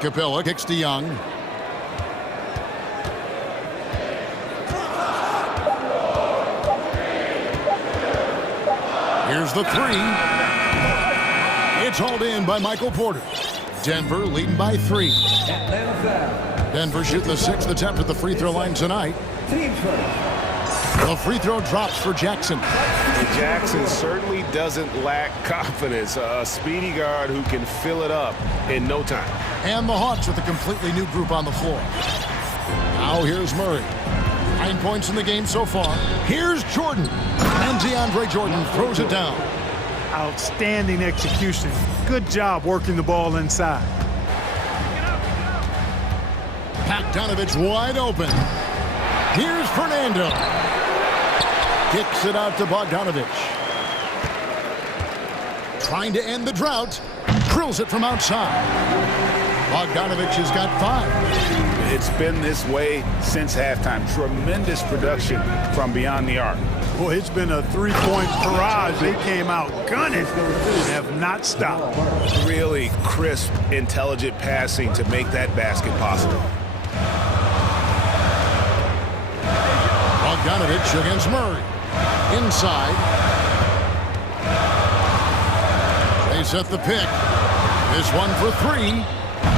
Capella kicks to Young. Here's the three. It's hauled in by Michael Porter. Denver leading by 3. Denver shooting the 6th attempt at the free throw line tonight. The free throw drops for Jackson. And Jackson certainly doesn't lack confidence. A speedy guard who can fill it up in no time. And the Hawks with a completely new group on the floor. Now here's Murray. 9 points in the game so far. Here's Jordan. And DeAndre Jordan throws it down. Outstanding execution. Good job working the ball inside. Bogdanovich wide open. Here's Fernando. Kicks it out to Bogdanovich. Trying to end the drought. Drills it from outside. Bogdanovich has got 5. It's been this way since halftime. Tremendous production from beyond the arc. Boy, it's been a three-point barrage. They came out gunning and have not stopped. Really crisp, intelligent passing to make that basket possible. Bogdanovich against Murray. Inside. They set the pick. This one for 3.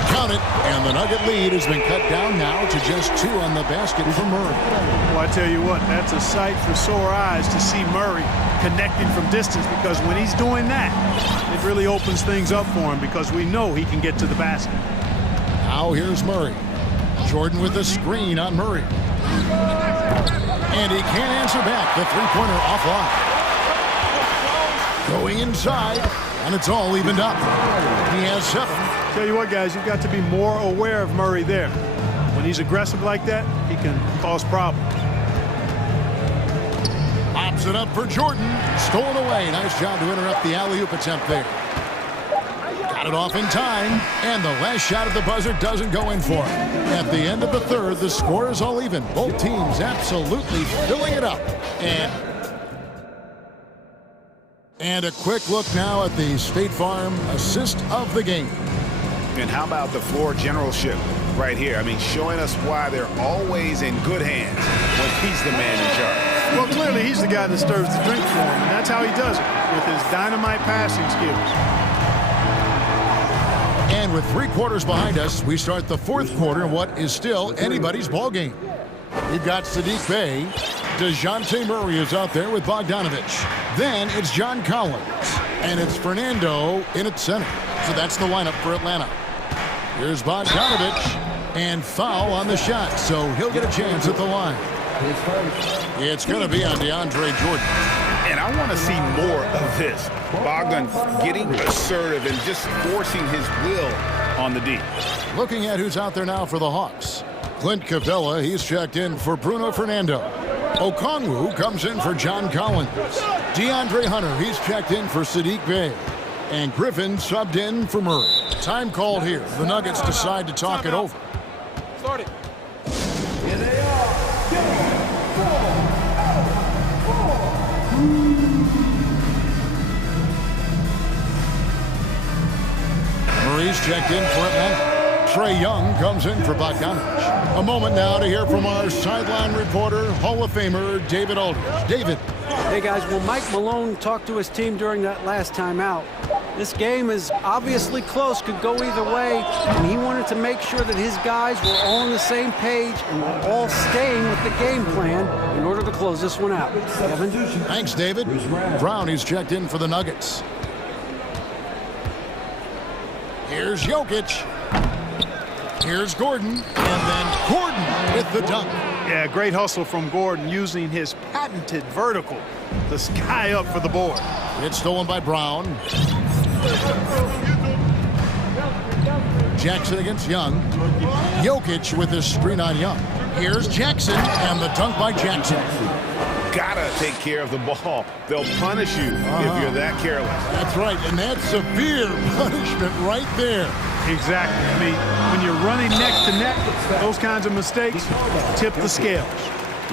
Count it, and the Nugget lead has been cut down now to just 2 on the basket for Murray. Well, I tell you what, that's a sight for sore eyes to see Murray connecting from distance, because when he's doing that, it really opens things up for him, because we know he can get to the basket. Now here's Murray. Jordan with the screen on Murray. And he can't answer back. The three-pointer offline. Going inside, and it's all evened up. He has 7. Tell you what, guys, you've got to be more aware of Murray there. When he's aggressive like that, he can cause problems. Pops it up for Jordan. Stolen away. Nice job to interrupt the alley-oop attempt there. Got it off in time, and the last shot at the buzzer doesn't go in for him. At the end of the third, the score is all even. Both teams absolutely filling it up. And a quick look now at the State Farm assist of the game. And how about the floor generalship right here? I mean, showing us why they're always in good hands when he's the man in charge. Well, clearly he's the guy that stirs the drink for him, and that's how he does it, with his dynamite passing skills. And with 3 quarters behind us, we start the 4th quarter in what is still anybody's ball game. We've got Saddiq Bey. DeJounte Murray is out there with Bogdanovich. Then it's John Collins. And it's Fernando in at center. So that's the lineup for Atlanta. Here's Bogdanovich. And foul on the shot. So he'll get a chance at the line. It's going to be on DeAndre Jordan. And I want to see more of this. Bogdan getting assertive and just forcing his will on the D. Looking at who's out there now for the Hawks. Clint Capella, he's checked in for Bruno Fernando. Okongwu comes in for John Collins. DeAndre Hunter, he's checked in for Saddiq Bey. And Griffin subbed in for Murray. Time called here. The Nuggets decide to talk it over. Start it. Here they are. Game 4. Murray's checked in for Atlanta. Trae Young comes in for Bogdanovich. A moment now to hear from our sideline reporter, Hall of Famer David Aldridge. David. Hey guys, well, Mike Malone talked to his team during that last timeout. This game is obviously close, could go either way, and he wanted to make sure that his guys were all on the same page and were all staying with the game plan in order to close this one out. Kevin? Thanks, David. Brown, he's checked in for the Nuggets. Here's Jokic. Here's Gordon, and then Gordon with the dunk. Yeah, great hustle from Gordon using his patented vertical to sky up for the board. It's stolen by Brown. Jackson against Young. Jokic with his screen on Young. Here's Jackson, and the dunk by Jackson. Gotta take care of the ball. They'll punish you if you're that careless. That's right, and that's severe punishment right there. Exactly. I mean, when you're running neck to neck, those kinds of mistakes tip the scales.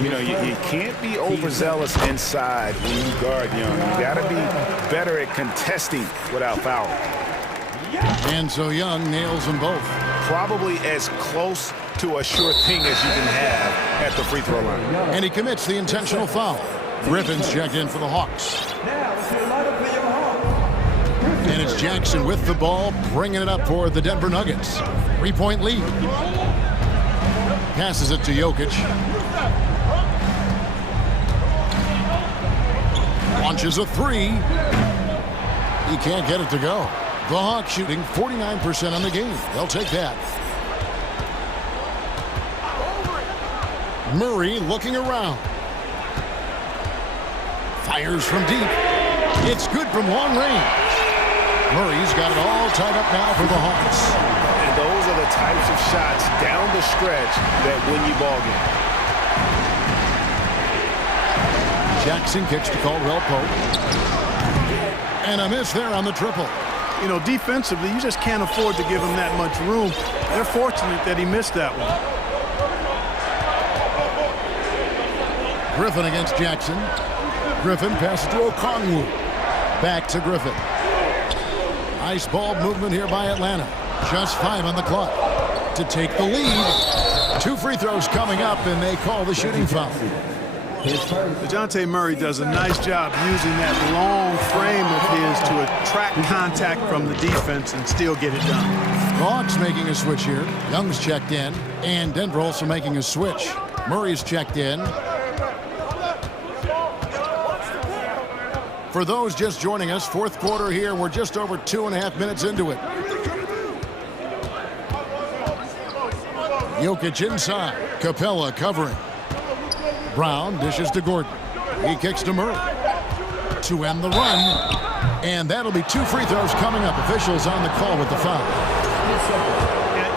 You know, you can't be overzealous inside when you guard Young. You gotta be better at contesting without fouling. And so Young nails them both. Probably as close to a sure thing as you can have at the free throw line. And he commits the intentional foul. Griffin's checked in for the Hawks. And it's Jackson with the ball, bringing it up for the Denver Nuggets. 3-point lead. Passes it to Jokic. Launches a three. He can't get it to go. The Hawks shooting 49% on the game. They'll take that. Murray looking around. Fires from deep. It's good from long range. Murray's got it all tied up now for the Hawks. And those are the types of shots down the stretch that win you ball game. Jackson kicks to Caldwell Pope. And a miss there on the triple. You know, defensively, you just can't afford to give him that much room. They're fortunate that he missed that one. Griffin against Jackson. Griffin passes to Okongwu. Back to Griffin. Nice ball movement here by Atlanta. Just 5 on the clock to take the lead. 2 free throws coming up, and they call the shooting foul. DeJounte Murray does a nice job using that long frame of his to attract contact from the defense and still get it done. Hawks making a switch here. Young's checked in, and Denver also making a switch. Murray's checked in. For those just joining us, fourth quarter here. We're just over 2.5 minutes into it. Jokic inside. Capella covering. Brown dishes to Gordon. He kicks to Murray to end the run. And that'll be 2 free throws coming up. Officials on the call with the foul.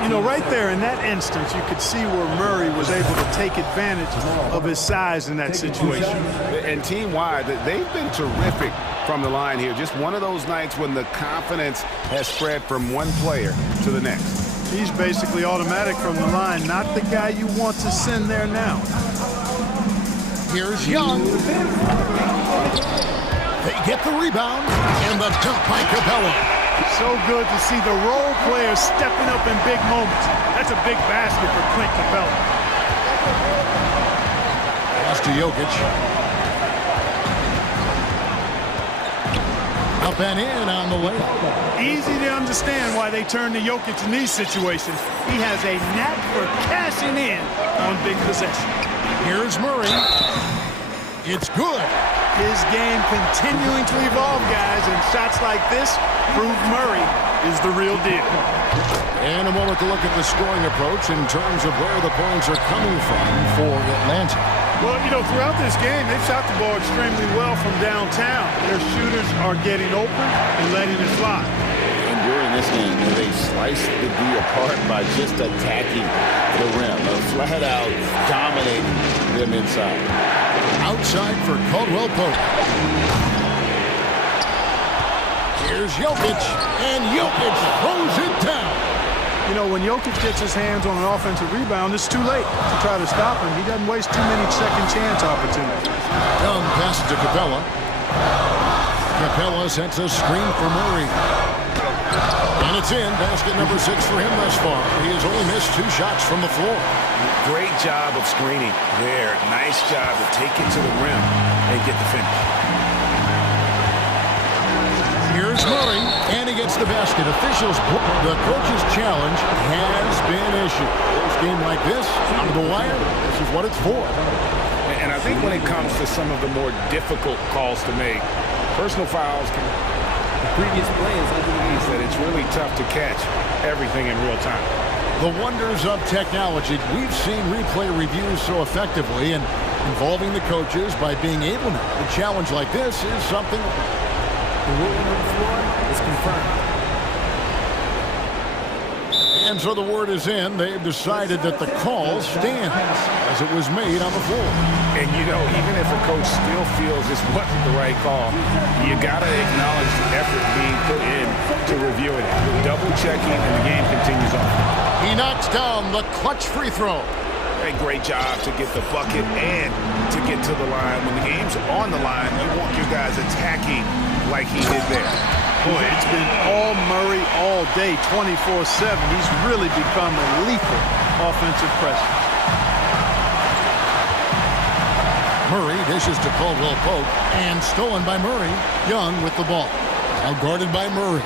You know, right there in that instance, you could see where Murray was able to take advantage of his size in that situation. And team-wide, they've been terrific from the line here. Just one of those nights when the confidence has spread from one player to the next. He's basically automatic from the line, not the guy you want to send there now. Here's Young. They get the rebound, and the dunk by Capella. So good to see the role players stepping up in big moments. That's a big basket for Clint Capella. Pass to Jokic. Up and in on the layup. Easy to understand why they turn to Jokic in these situations. He has a knack for cashing in on big possessions. Here's Murray. It's good. His game continuing to evolve, guys, and shots like this prove Murray is the real deal. And a moment to look at the scoring approach in terms of where the points are coming from for Atlanta. Well, you know, throughout this game, they've shot the ball extremely well from downtown. Their shooters are getting open and letting it fly. And during this game, they sliced the D apart by just attacking the rim, flat out dominating them inside. Outside for Caldwell Pope. Here's Jokic, and Jokic throws it down. You know, when Jokic gets his hands on an offensive rebound, it's too late to try to stop him. He doesn't waste too many second chance opportunities. Young passes to Capella. Capella sets a screen for Murray. And it's in. Basket number 6 for him thus far. He has only missed 2 shots from the floor. Great job of screening there. Nice job to take it to the rim and get the finish. Here's Murray, and he gets the basket. Officials, the coach's challenge has been issued. A game like this, out of the wire, this is what it's for. And I think when it comes to some of the more difficult calls to make, personal fouls can... The previous play is underneath that it's really tough to catch everything in real time. The wonders of technology. We've seen replay reviews so effectively, and involving the coaches by being able to. A challenge like this is something. The ruling on the floor is confirmed. And so the word is in. They've decided that the call stands as it was made on the floor. And, you know, even if a coach still feels this wasn't the right call, you got to acknowledge the effort being put in to review it. Double-checking, and the game continues on. He knocks down the clutch free throw. A great job to get the bucket and to get to the line. When the game's on the line, you want your guys attacking like he did there. Boy, it's been all Murray all day, 24/7. He's really become a lethal offensive presence. Murray dishes to Caldwell Pope, and stolen by Murray. Young with the ball. Now guarded by Murray.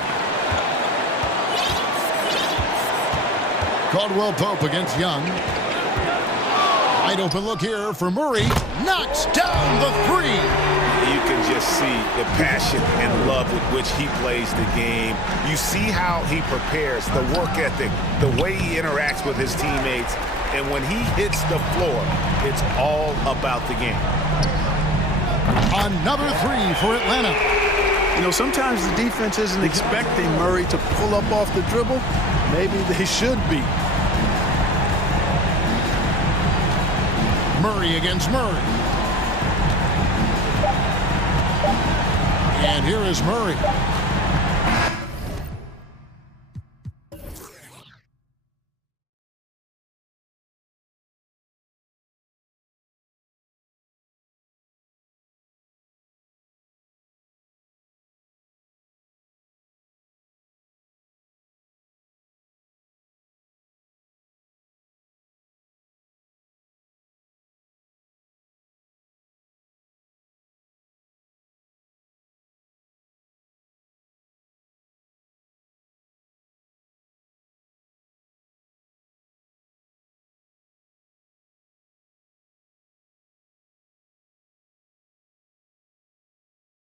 Caldwell Pope against Young. Wide open look here for Murray. Knocks down the three. You can just see the passion and love with which he plays the game. You see how he prepares, the work ethic, the way he interacts with his teammates. And when he hits the floor, it's all about the game. Another three for Atlanta. You know, sometimes the defense isn't expecting Murray to pull up off the dribble. Maybe they should be. Murray against Murray. And here is Murray.